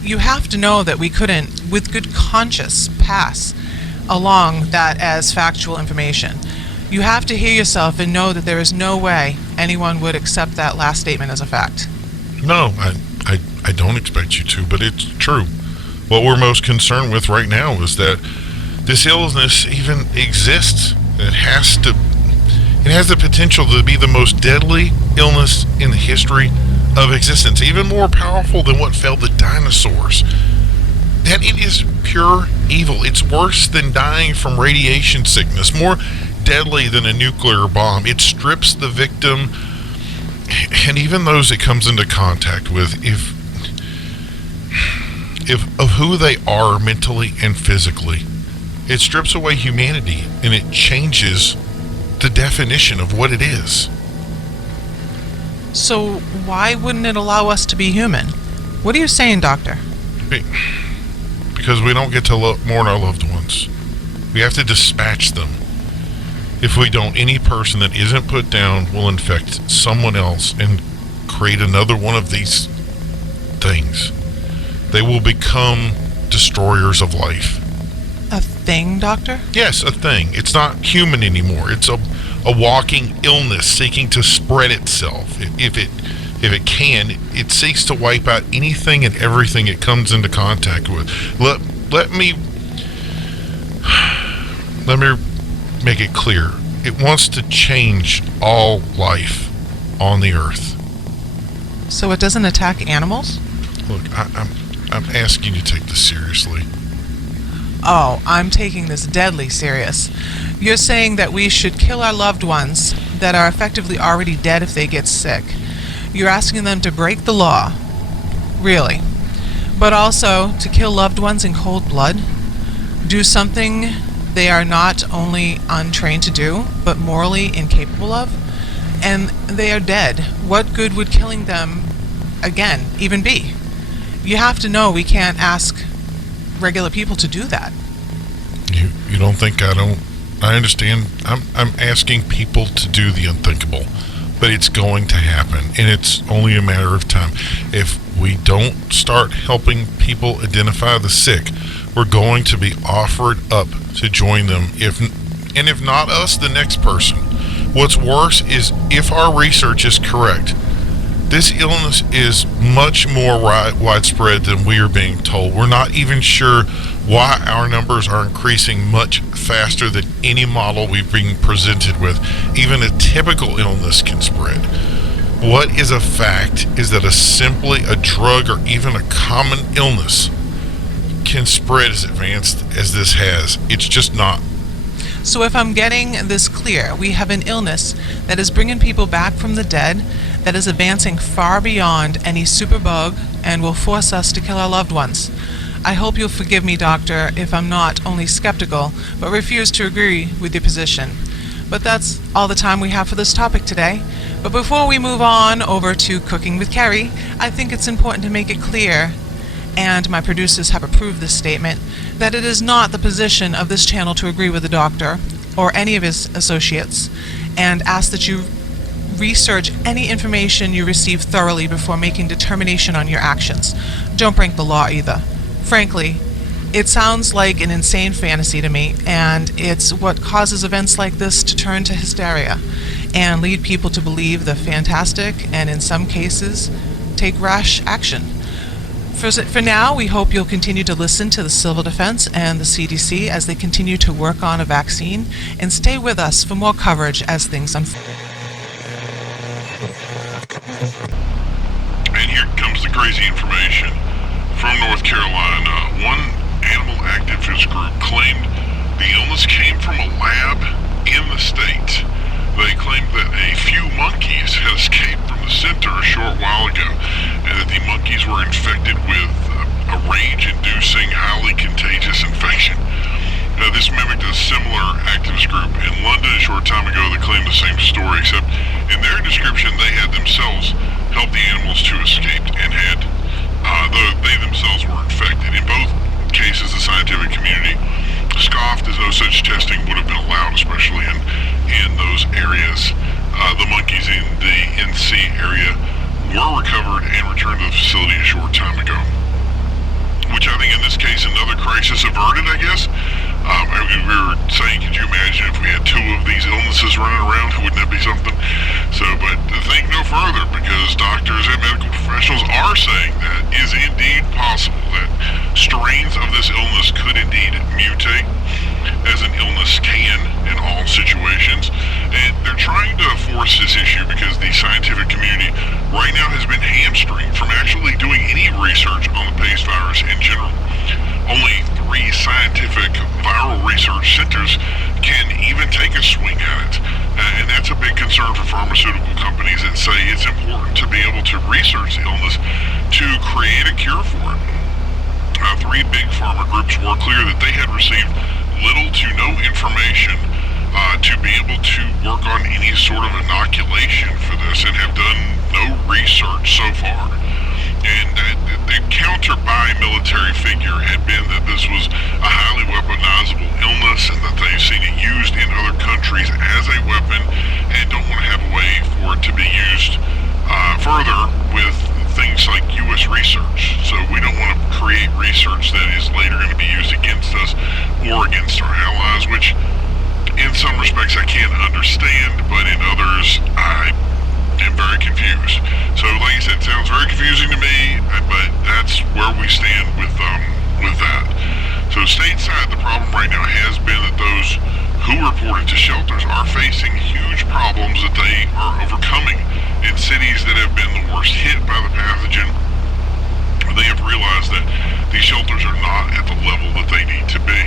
You have to know that we couldn't, with good conscience, pass along that as factual information. You have to hear yourself and know that there is no way anyone would accept that last statement as a fact. No, I don't expect you to, but it's true. What we're most concerned with right now is that this illness even exists. It has the potential to be the most deadly illness in the history of existence, even more powerful than what felled the dinosaurs. That it is pure evil. It's worse than dying from radiation sickness, more deadly than a nuclear bomb. It strips the victim and even those it comes into contact with of who they are mentally and physically. It strips away humanity and it changes the definition of what it is. So why wouldn't it allow us to be human? What are you saying, Doctor? Because we don't get to mourn our loved ones. We have to dispatch them. If we don't, any person that isn't put down will infect someone else and create another one of these things. They will become destroyers of life. A thing, Doctor? Yes, a thing. It's not human anymore. It's a walking illness seeking to spread itself. If it can, it seeks to wipe out anything and everything it comes into contact with. Let me make it clear. It wants to change all life on the earth. So it doesn't attack animals? Look, I'm asking you to take this seriously. Oh, I'm taking this deadly serious. You're saying that we should kill our loved ones that are effectively already dead if they get sick. You're asking them to break the law. Really. But also to kill loved ones in cold blood? Do something they are not only untrained to do, but morally incapable of? And they are dead. What good would killing them again even be? You have to know we can't ask regular people to do that. You don't think I don't? I understand. I'm asking people to do the unthinkable, but it's going to happen, and it's only a matter of time. If we don't start helping people identify the sick, we're going to be offered up to join them. If not us, the next person. What's worse is if our research is correct, This illness is much more widespread than we are being told. We're not even sure why our numbers are increasing much faster than any model we've been presented with. Even a typical illness can spread. What is a fact is that simply a drug or even a common illness can spread as advanced as this has. It's just not. So if I'm getting this clear, we have an illness that is bringing people back from the dead, that is advancing far beyond any superbug and will force us to kill our loved ones. I hope you'll forgive me, Doctor, if I'm not only skeptical, but refuse to agree with your position. But that's all the time we have for this topic today. But before we move on over to Cooking with Kerry, I think it's important to make it clear, and my producers have approved this statement, that it is not the position of this channel to agree with the doctor or any of his associates, and ask that you research any information you receive thoroughly before making determination on your actions. Don't break the law either. Frankly, it sounds like an insane fantasy to me, and it's what causes events like this to turn to hysteria and lead people to believe the fantastic and, in some cases, take rash action. For now, we hope you'll continue to listen to the Civil Defense and the CDC as they continue to work on a vaccine, and stay with us for more coverage as things unfold. And here comes the crazy information from North Carolina. One animal activist group claimed the illness came from a lab in the state. They claimed that a few monkeys had escaped from the center a short while ago, and that the monkeys were infected with a rage-inducing, highly contagious infection. This mimicked a similar activist group in London a short time ago that claimed the same story, except in their description they had themselves helped the animals to escape and had they themselves were infected. In both cases, the scientific community scoffed as no such testing would have been allowed, especially in those areas. The monkeys in the NC area were recovered and returned to the facility a short time ago, which I think in this case another crisis averted, I guess. We were saying, could you imagine if we had two of these illnesses running around? Wouldn't that be something? So, but think no further, because doctors and medical professionals are saying that is indeed possible, that strains of this illness could indeed mutate, as an illness can in all situations. And they're trying to force this issue because the scientific community right now has been hamstringed from actually doing any research on the PACE virus in general. Only 3 scientific viral research centers can even take a swing at it. And that's a big concern for pharmaceutical companies that say it's important to be able to research the illness to create a cure for it. 3 big pharma groups were clear that they had received little to no information to be able to work on any sort of inoculation for this, and have done no research so far. And the counter by military figure had been that this was a highly weaponizable illness, and that they've seen it used in other countries as a weapon, and don't want to have a way for it to be used further with things like U.S. research. So we don't want to create research that is later going to be used against us or against our allies, which in some respects I can't understand, but in others I am very confused. So like I said, it sounds very confusing to me, but that's where we stand with that. So stateside, the problem right now has been that those who reported to shelters are facing huge problems that they are overcoming. In cities that have been the worst hit by the pathogen, they have realized that these shelters are not at the level that they need to be.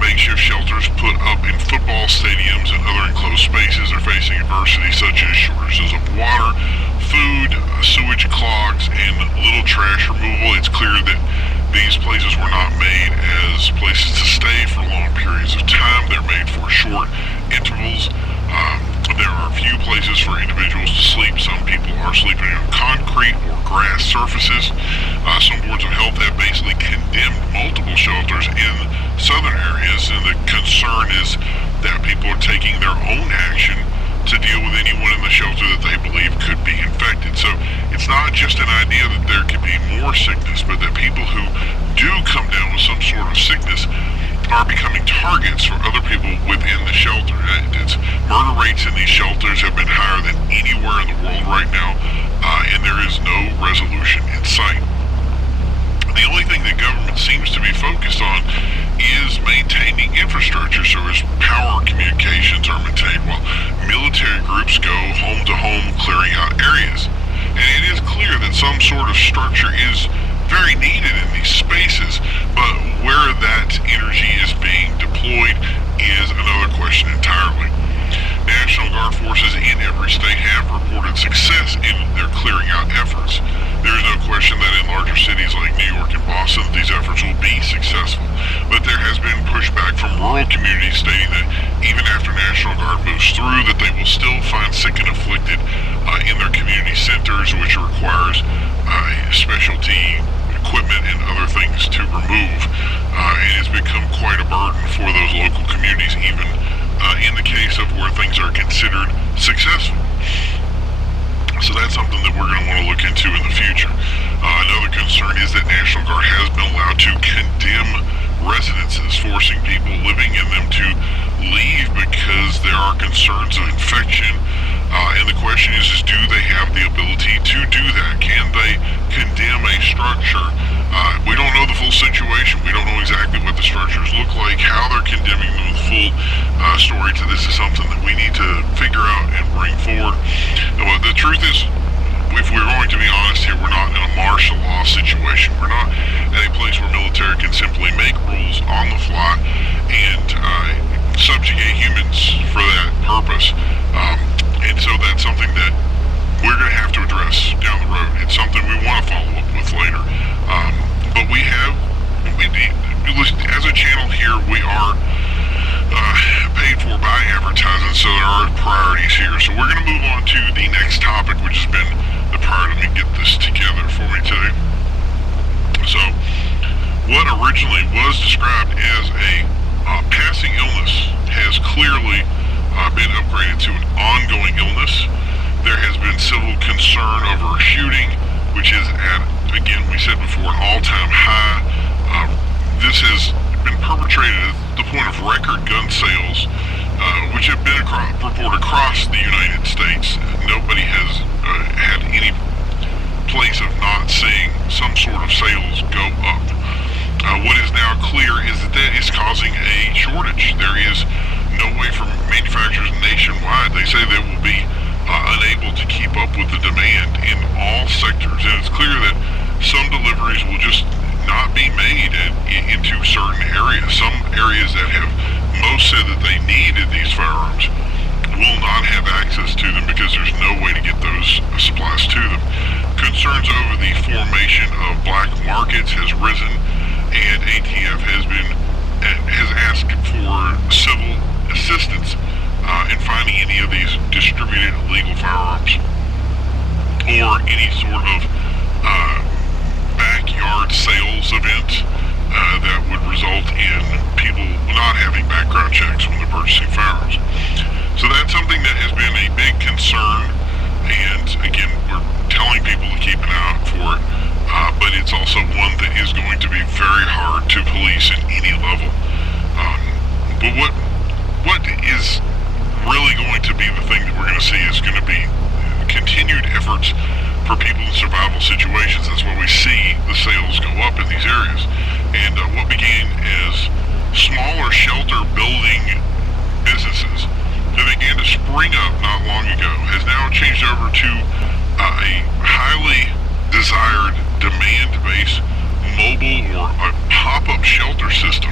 Makeshift shelters put up in football stadiums and other enclosed spaces are facing adversity such as shortages of water, food, sewage clogs, and little trash removal. It's clear that these places were not made as places to stay for long periods of time. They're made for short intervals. There are few places for individuals to sleep. Some people are sleeping on concrete or grass surfaces. Some boards of health have basically condemned multiple shelters in southern areas, and the concern is that people are taking their own action to deal with anyone in the shelter that they believe could be infected. So it's not just an idea that there could be more sickness, but that people who do come down with some sort of sickness are becoming targets for other people within the shelter. Murder rates in these shelters have been higher than anywhere in the world right now. and there is no resolution in sight. The only thing the government seems to be focused on is maintaining infrastructure, so as power communications are maintained, while military groups go home to home clearing out areas. And it is clear that some sort of structure is very needed in these spaces, but where that energy is being deployed is another question entirely. National Guard forces in every state have reported success in their clearing out efforts. There is no question that in larger cities like New York and Boston, these efforts will be successful. But there has been pushback from rural communities stating that even after National Guard moves through, that they will still find sick and afflicted in their community centers, which requires specialty equipment and other things to remove. And it's become quite a burden for those local communities, even in the case of where things are considered successful. So that's something that we're going to want to look into in the future. Another concern is that National Guard has been allowed to condemn residences, forcing people living in them to leave because there are concerns of infection. And the question is do they have the ability to do that? Can they condemn a structure? We don't know the full situation. We don't know exactly what the structures look like, how they're condemning them. The full story to this is something that we need to figure out and bring forward. The truth is, if we're going to be honest here, we're not in a martial law situation. We're not at a place where military can simply make rules on the fly and subjugate humans for that purpose. And so that's something that we're going to have to address down the road. It's something we want to follow up with later. But as a channel here, we are paid for by advertising, so there are priorities here. So we're going to move on to the next topic, which has been the priority. Let me get this together for me today. So, what originally was described as a passing illness has clearly been upgraded to an ongoing illness. There has been civil concern over a shooting, which is at, again, we said before, an all-time high. This has been perpetrated at the point of record gun sales, which have been reported across the United States. Nobody has had any place of not seeing some sort of sales go up. What is now clear is that is causing a shortage. There is no way for manufacturers nationwide. They say they will be unable to keep up with the demand in all sectors, and it's clear that some deliveries will just not be made into certain areas. Some areas that have most said that they needed these firearms will not have access to them because there's no way to get those supplies to them. Concerns over the formation of black markets has risen, and ATF has asked for civil assistance in finding any of these distributed illegal firearms or any sort of backyard sales event that would result in people not having background checks when they're purchasing firearms. So that's something that has been a big concern, and again, we're telling people to keep an eye out for it, but it's also one that is going to be very hard to police at any level. But what is really going to be the thing that we're going to see is going to be continued efforts for people in survival situations. That's why we see the sales go up in these areas. And what began as smaller shelter building businesses that began to spring up not long ago has now changed over to a highly desired demand-based mobile or a pop-up shelter system.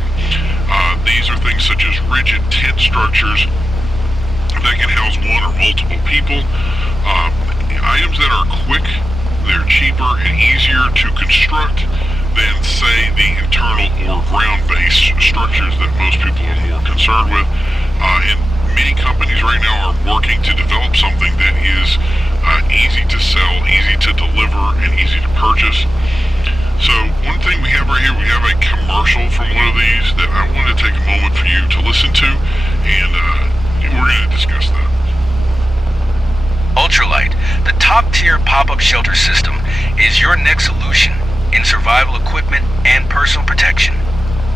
These are things such as rigid tent structures that can house one or multiple people. Items that are quick, they're cheaper and easier to construct than, say, the internal or ground-based structures that most people are more concerned with. And many companies right now are working to develop something that is easy to sell, easy to deliver, and easy to purchase. So one thing we have right here, we have a commercial from one of these that I want to take a moment for you to listen to, and we're going to discuss that. Ultralight, the top-tier pop-up shelter system, is your next solution in survival equipment and personal protection.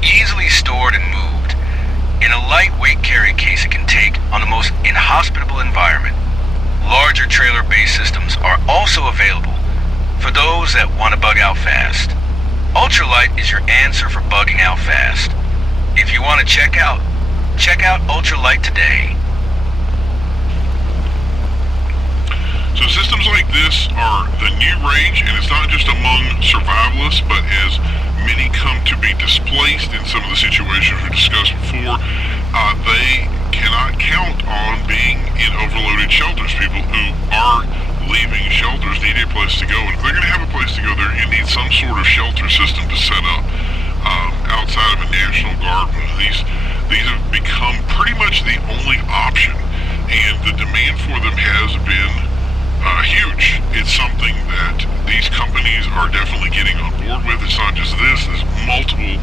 Easily stored and moved in a lightweight carry case it can take on the most inhospitable environment. Larger trailer-based systems are also available for those that want to bug out fast. Ultralight is your answer for bugging out fast. If you want to check out Ultralight today. So systems like this are the new rage, and it's not just among survivalists, but as many come to be displaced in some of the situations we discussed before, they cannot count on being in overloaded shelters. People who are leaving shelters need a place to go, and if they're going to have a place to go, they're going to need some sort of shelter system to set up outside of a National Guard. These have become pretty much the only option, and the demand for them has been huge. It's something that these companies are definitely getting on board with. It's not just this. There's multiple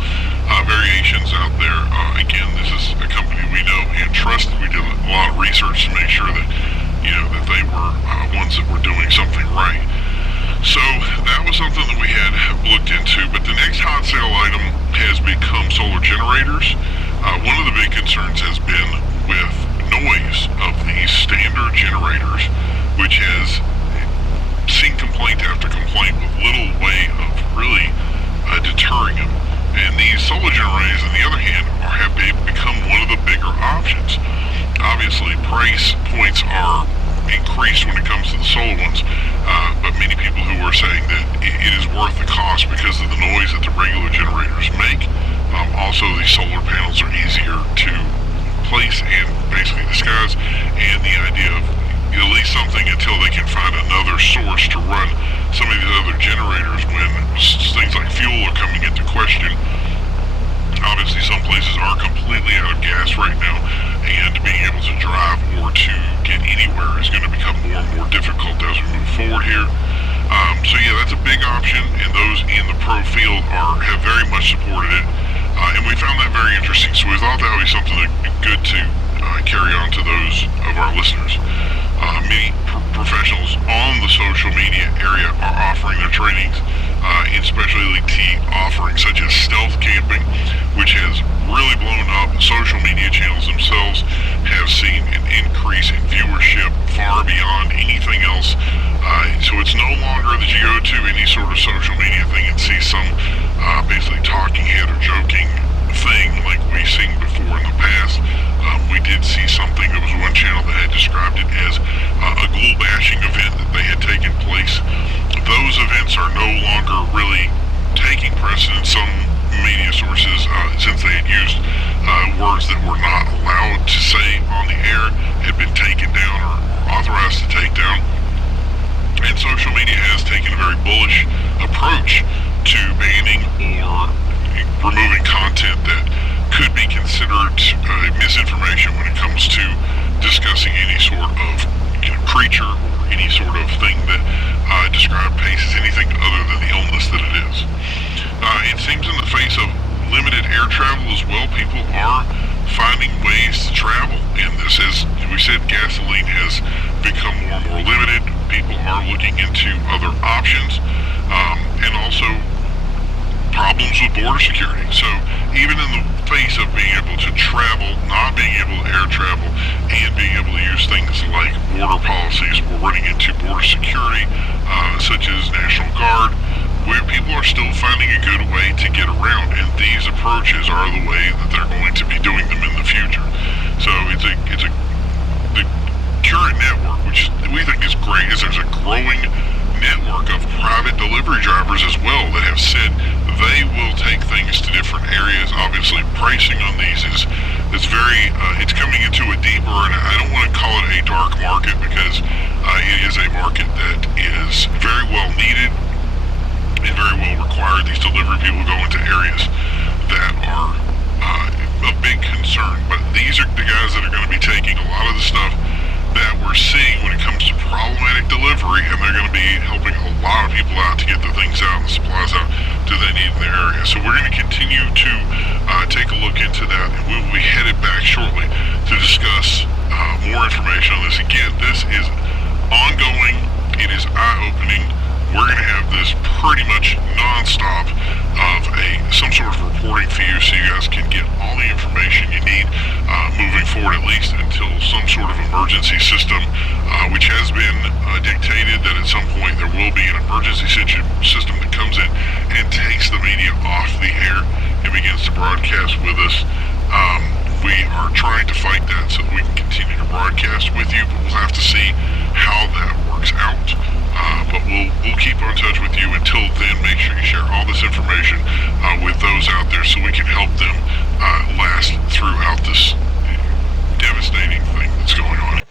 variations out there. Again, this is a company we know and trust. We did a lot of research to make sure that, that they were ones that were doing something right. So that was something that we had looked into. But the next hot sale item has become solar generators. One of the big concerns has been with noise of these standard generators, which has seen complaint after complaint with little way of really deterring them. And these solar generators, on the other hand, have become one of the bigger options. Obviously, price points are increased when it comes to the solar ones, but many people who are saying that it is worth the cost because of the noise that the regular generators make. Also, these solar panels are easier to place and basically disguise, and the idea of at least something until they can find another source to run some of these other generators when things like fuel are coming into question. Obviously, some places are completely out of gas right now, and being able to drive or to get anywhere is going to become more and more difficult as we move forward here. So yeah, that's a big option, and those in the pro field have very much supported it, and we found that very interesting. So we thought that would be something that would be good to carry on to those of our listeners. Many professionals on the social media area are offering their trainings in specialty offerings such as stealth camping, which has really blown up. Social media channels themselves have seen an increase in viewership far beyond anything else. So it's no longer that you go to any sort of social media thing and see some basically talking head or joking thing like we've seen before in the past. We did see something. There was one channel that had described it as a ghoul bashing event that they had taken place. Those events are no longer really taking precedence. Some media sources, since they had used words that were not allowed to say on the air, had been taken down or authorized to take down. And social media has taken a very bullish approach to banning or removing content that could be considered misinformation when it comes to discussing any sort of creature or any sort of thing that described pace as anything other than the illness that it is. It seems in the face of limited air travel as well, people are finding ways to travel. And this, as we said, gasoline has become more and more limited. People are looking into other options, and also problems with border security. So even in the face of being able to travel, not being able to air travel, and being able to use things like border policies, we're running into border security, such as National Guard, where people are still finding a good way to get around, and these approaches are the way that they're going to be doing them in the future. So the current network, which we think is great, is there's a growing network of private delivery drivers as well that have said they will take things to different areas. Obviously, pricing on these is very it's coming into a deeper, and I don't want to call it a dark market because it is a market that is very well needed and very well required. These delivery people go into areas that are a big concern, but these are the guys that are going to be taking a lot of the stuff that we're seeing when it comes to problematic delivery, and they're going to be helping a lot of people out to get the things out and the supplies out that they need in their area. So we're going to continue to take a look into that, and we will be headed back shortly to discuss more information on this. Again, this is ongoing. It is eye-opening. we're going to have this pretty much nonstop of some sort of reporting for you, so you guys can get all the information you need moving forward, at least until some sort of emergency system, which has been dictated that at some point there will be an emergency system that comes in and takes the media off the air and begins to broadcast with us. We are trying to fight that so that we can continue to broadcast with you, but we'll have to see how that works out. But we'll keep in touch with you. Until then, make sure you share all this information with those out there so we can help them last throughout this devastating thing that's going on.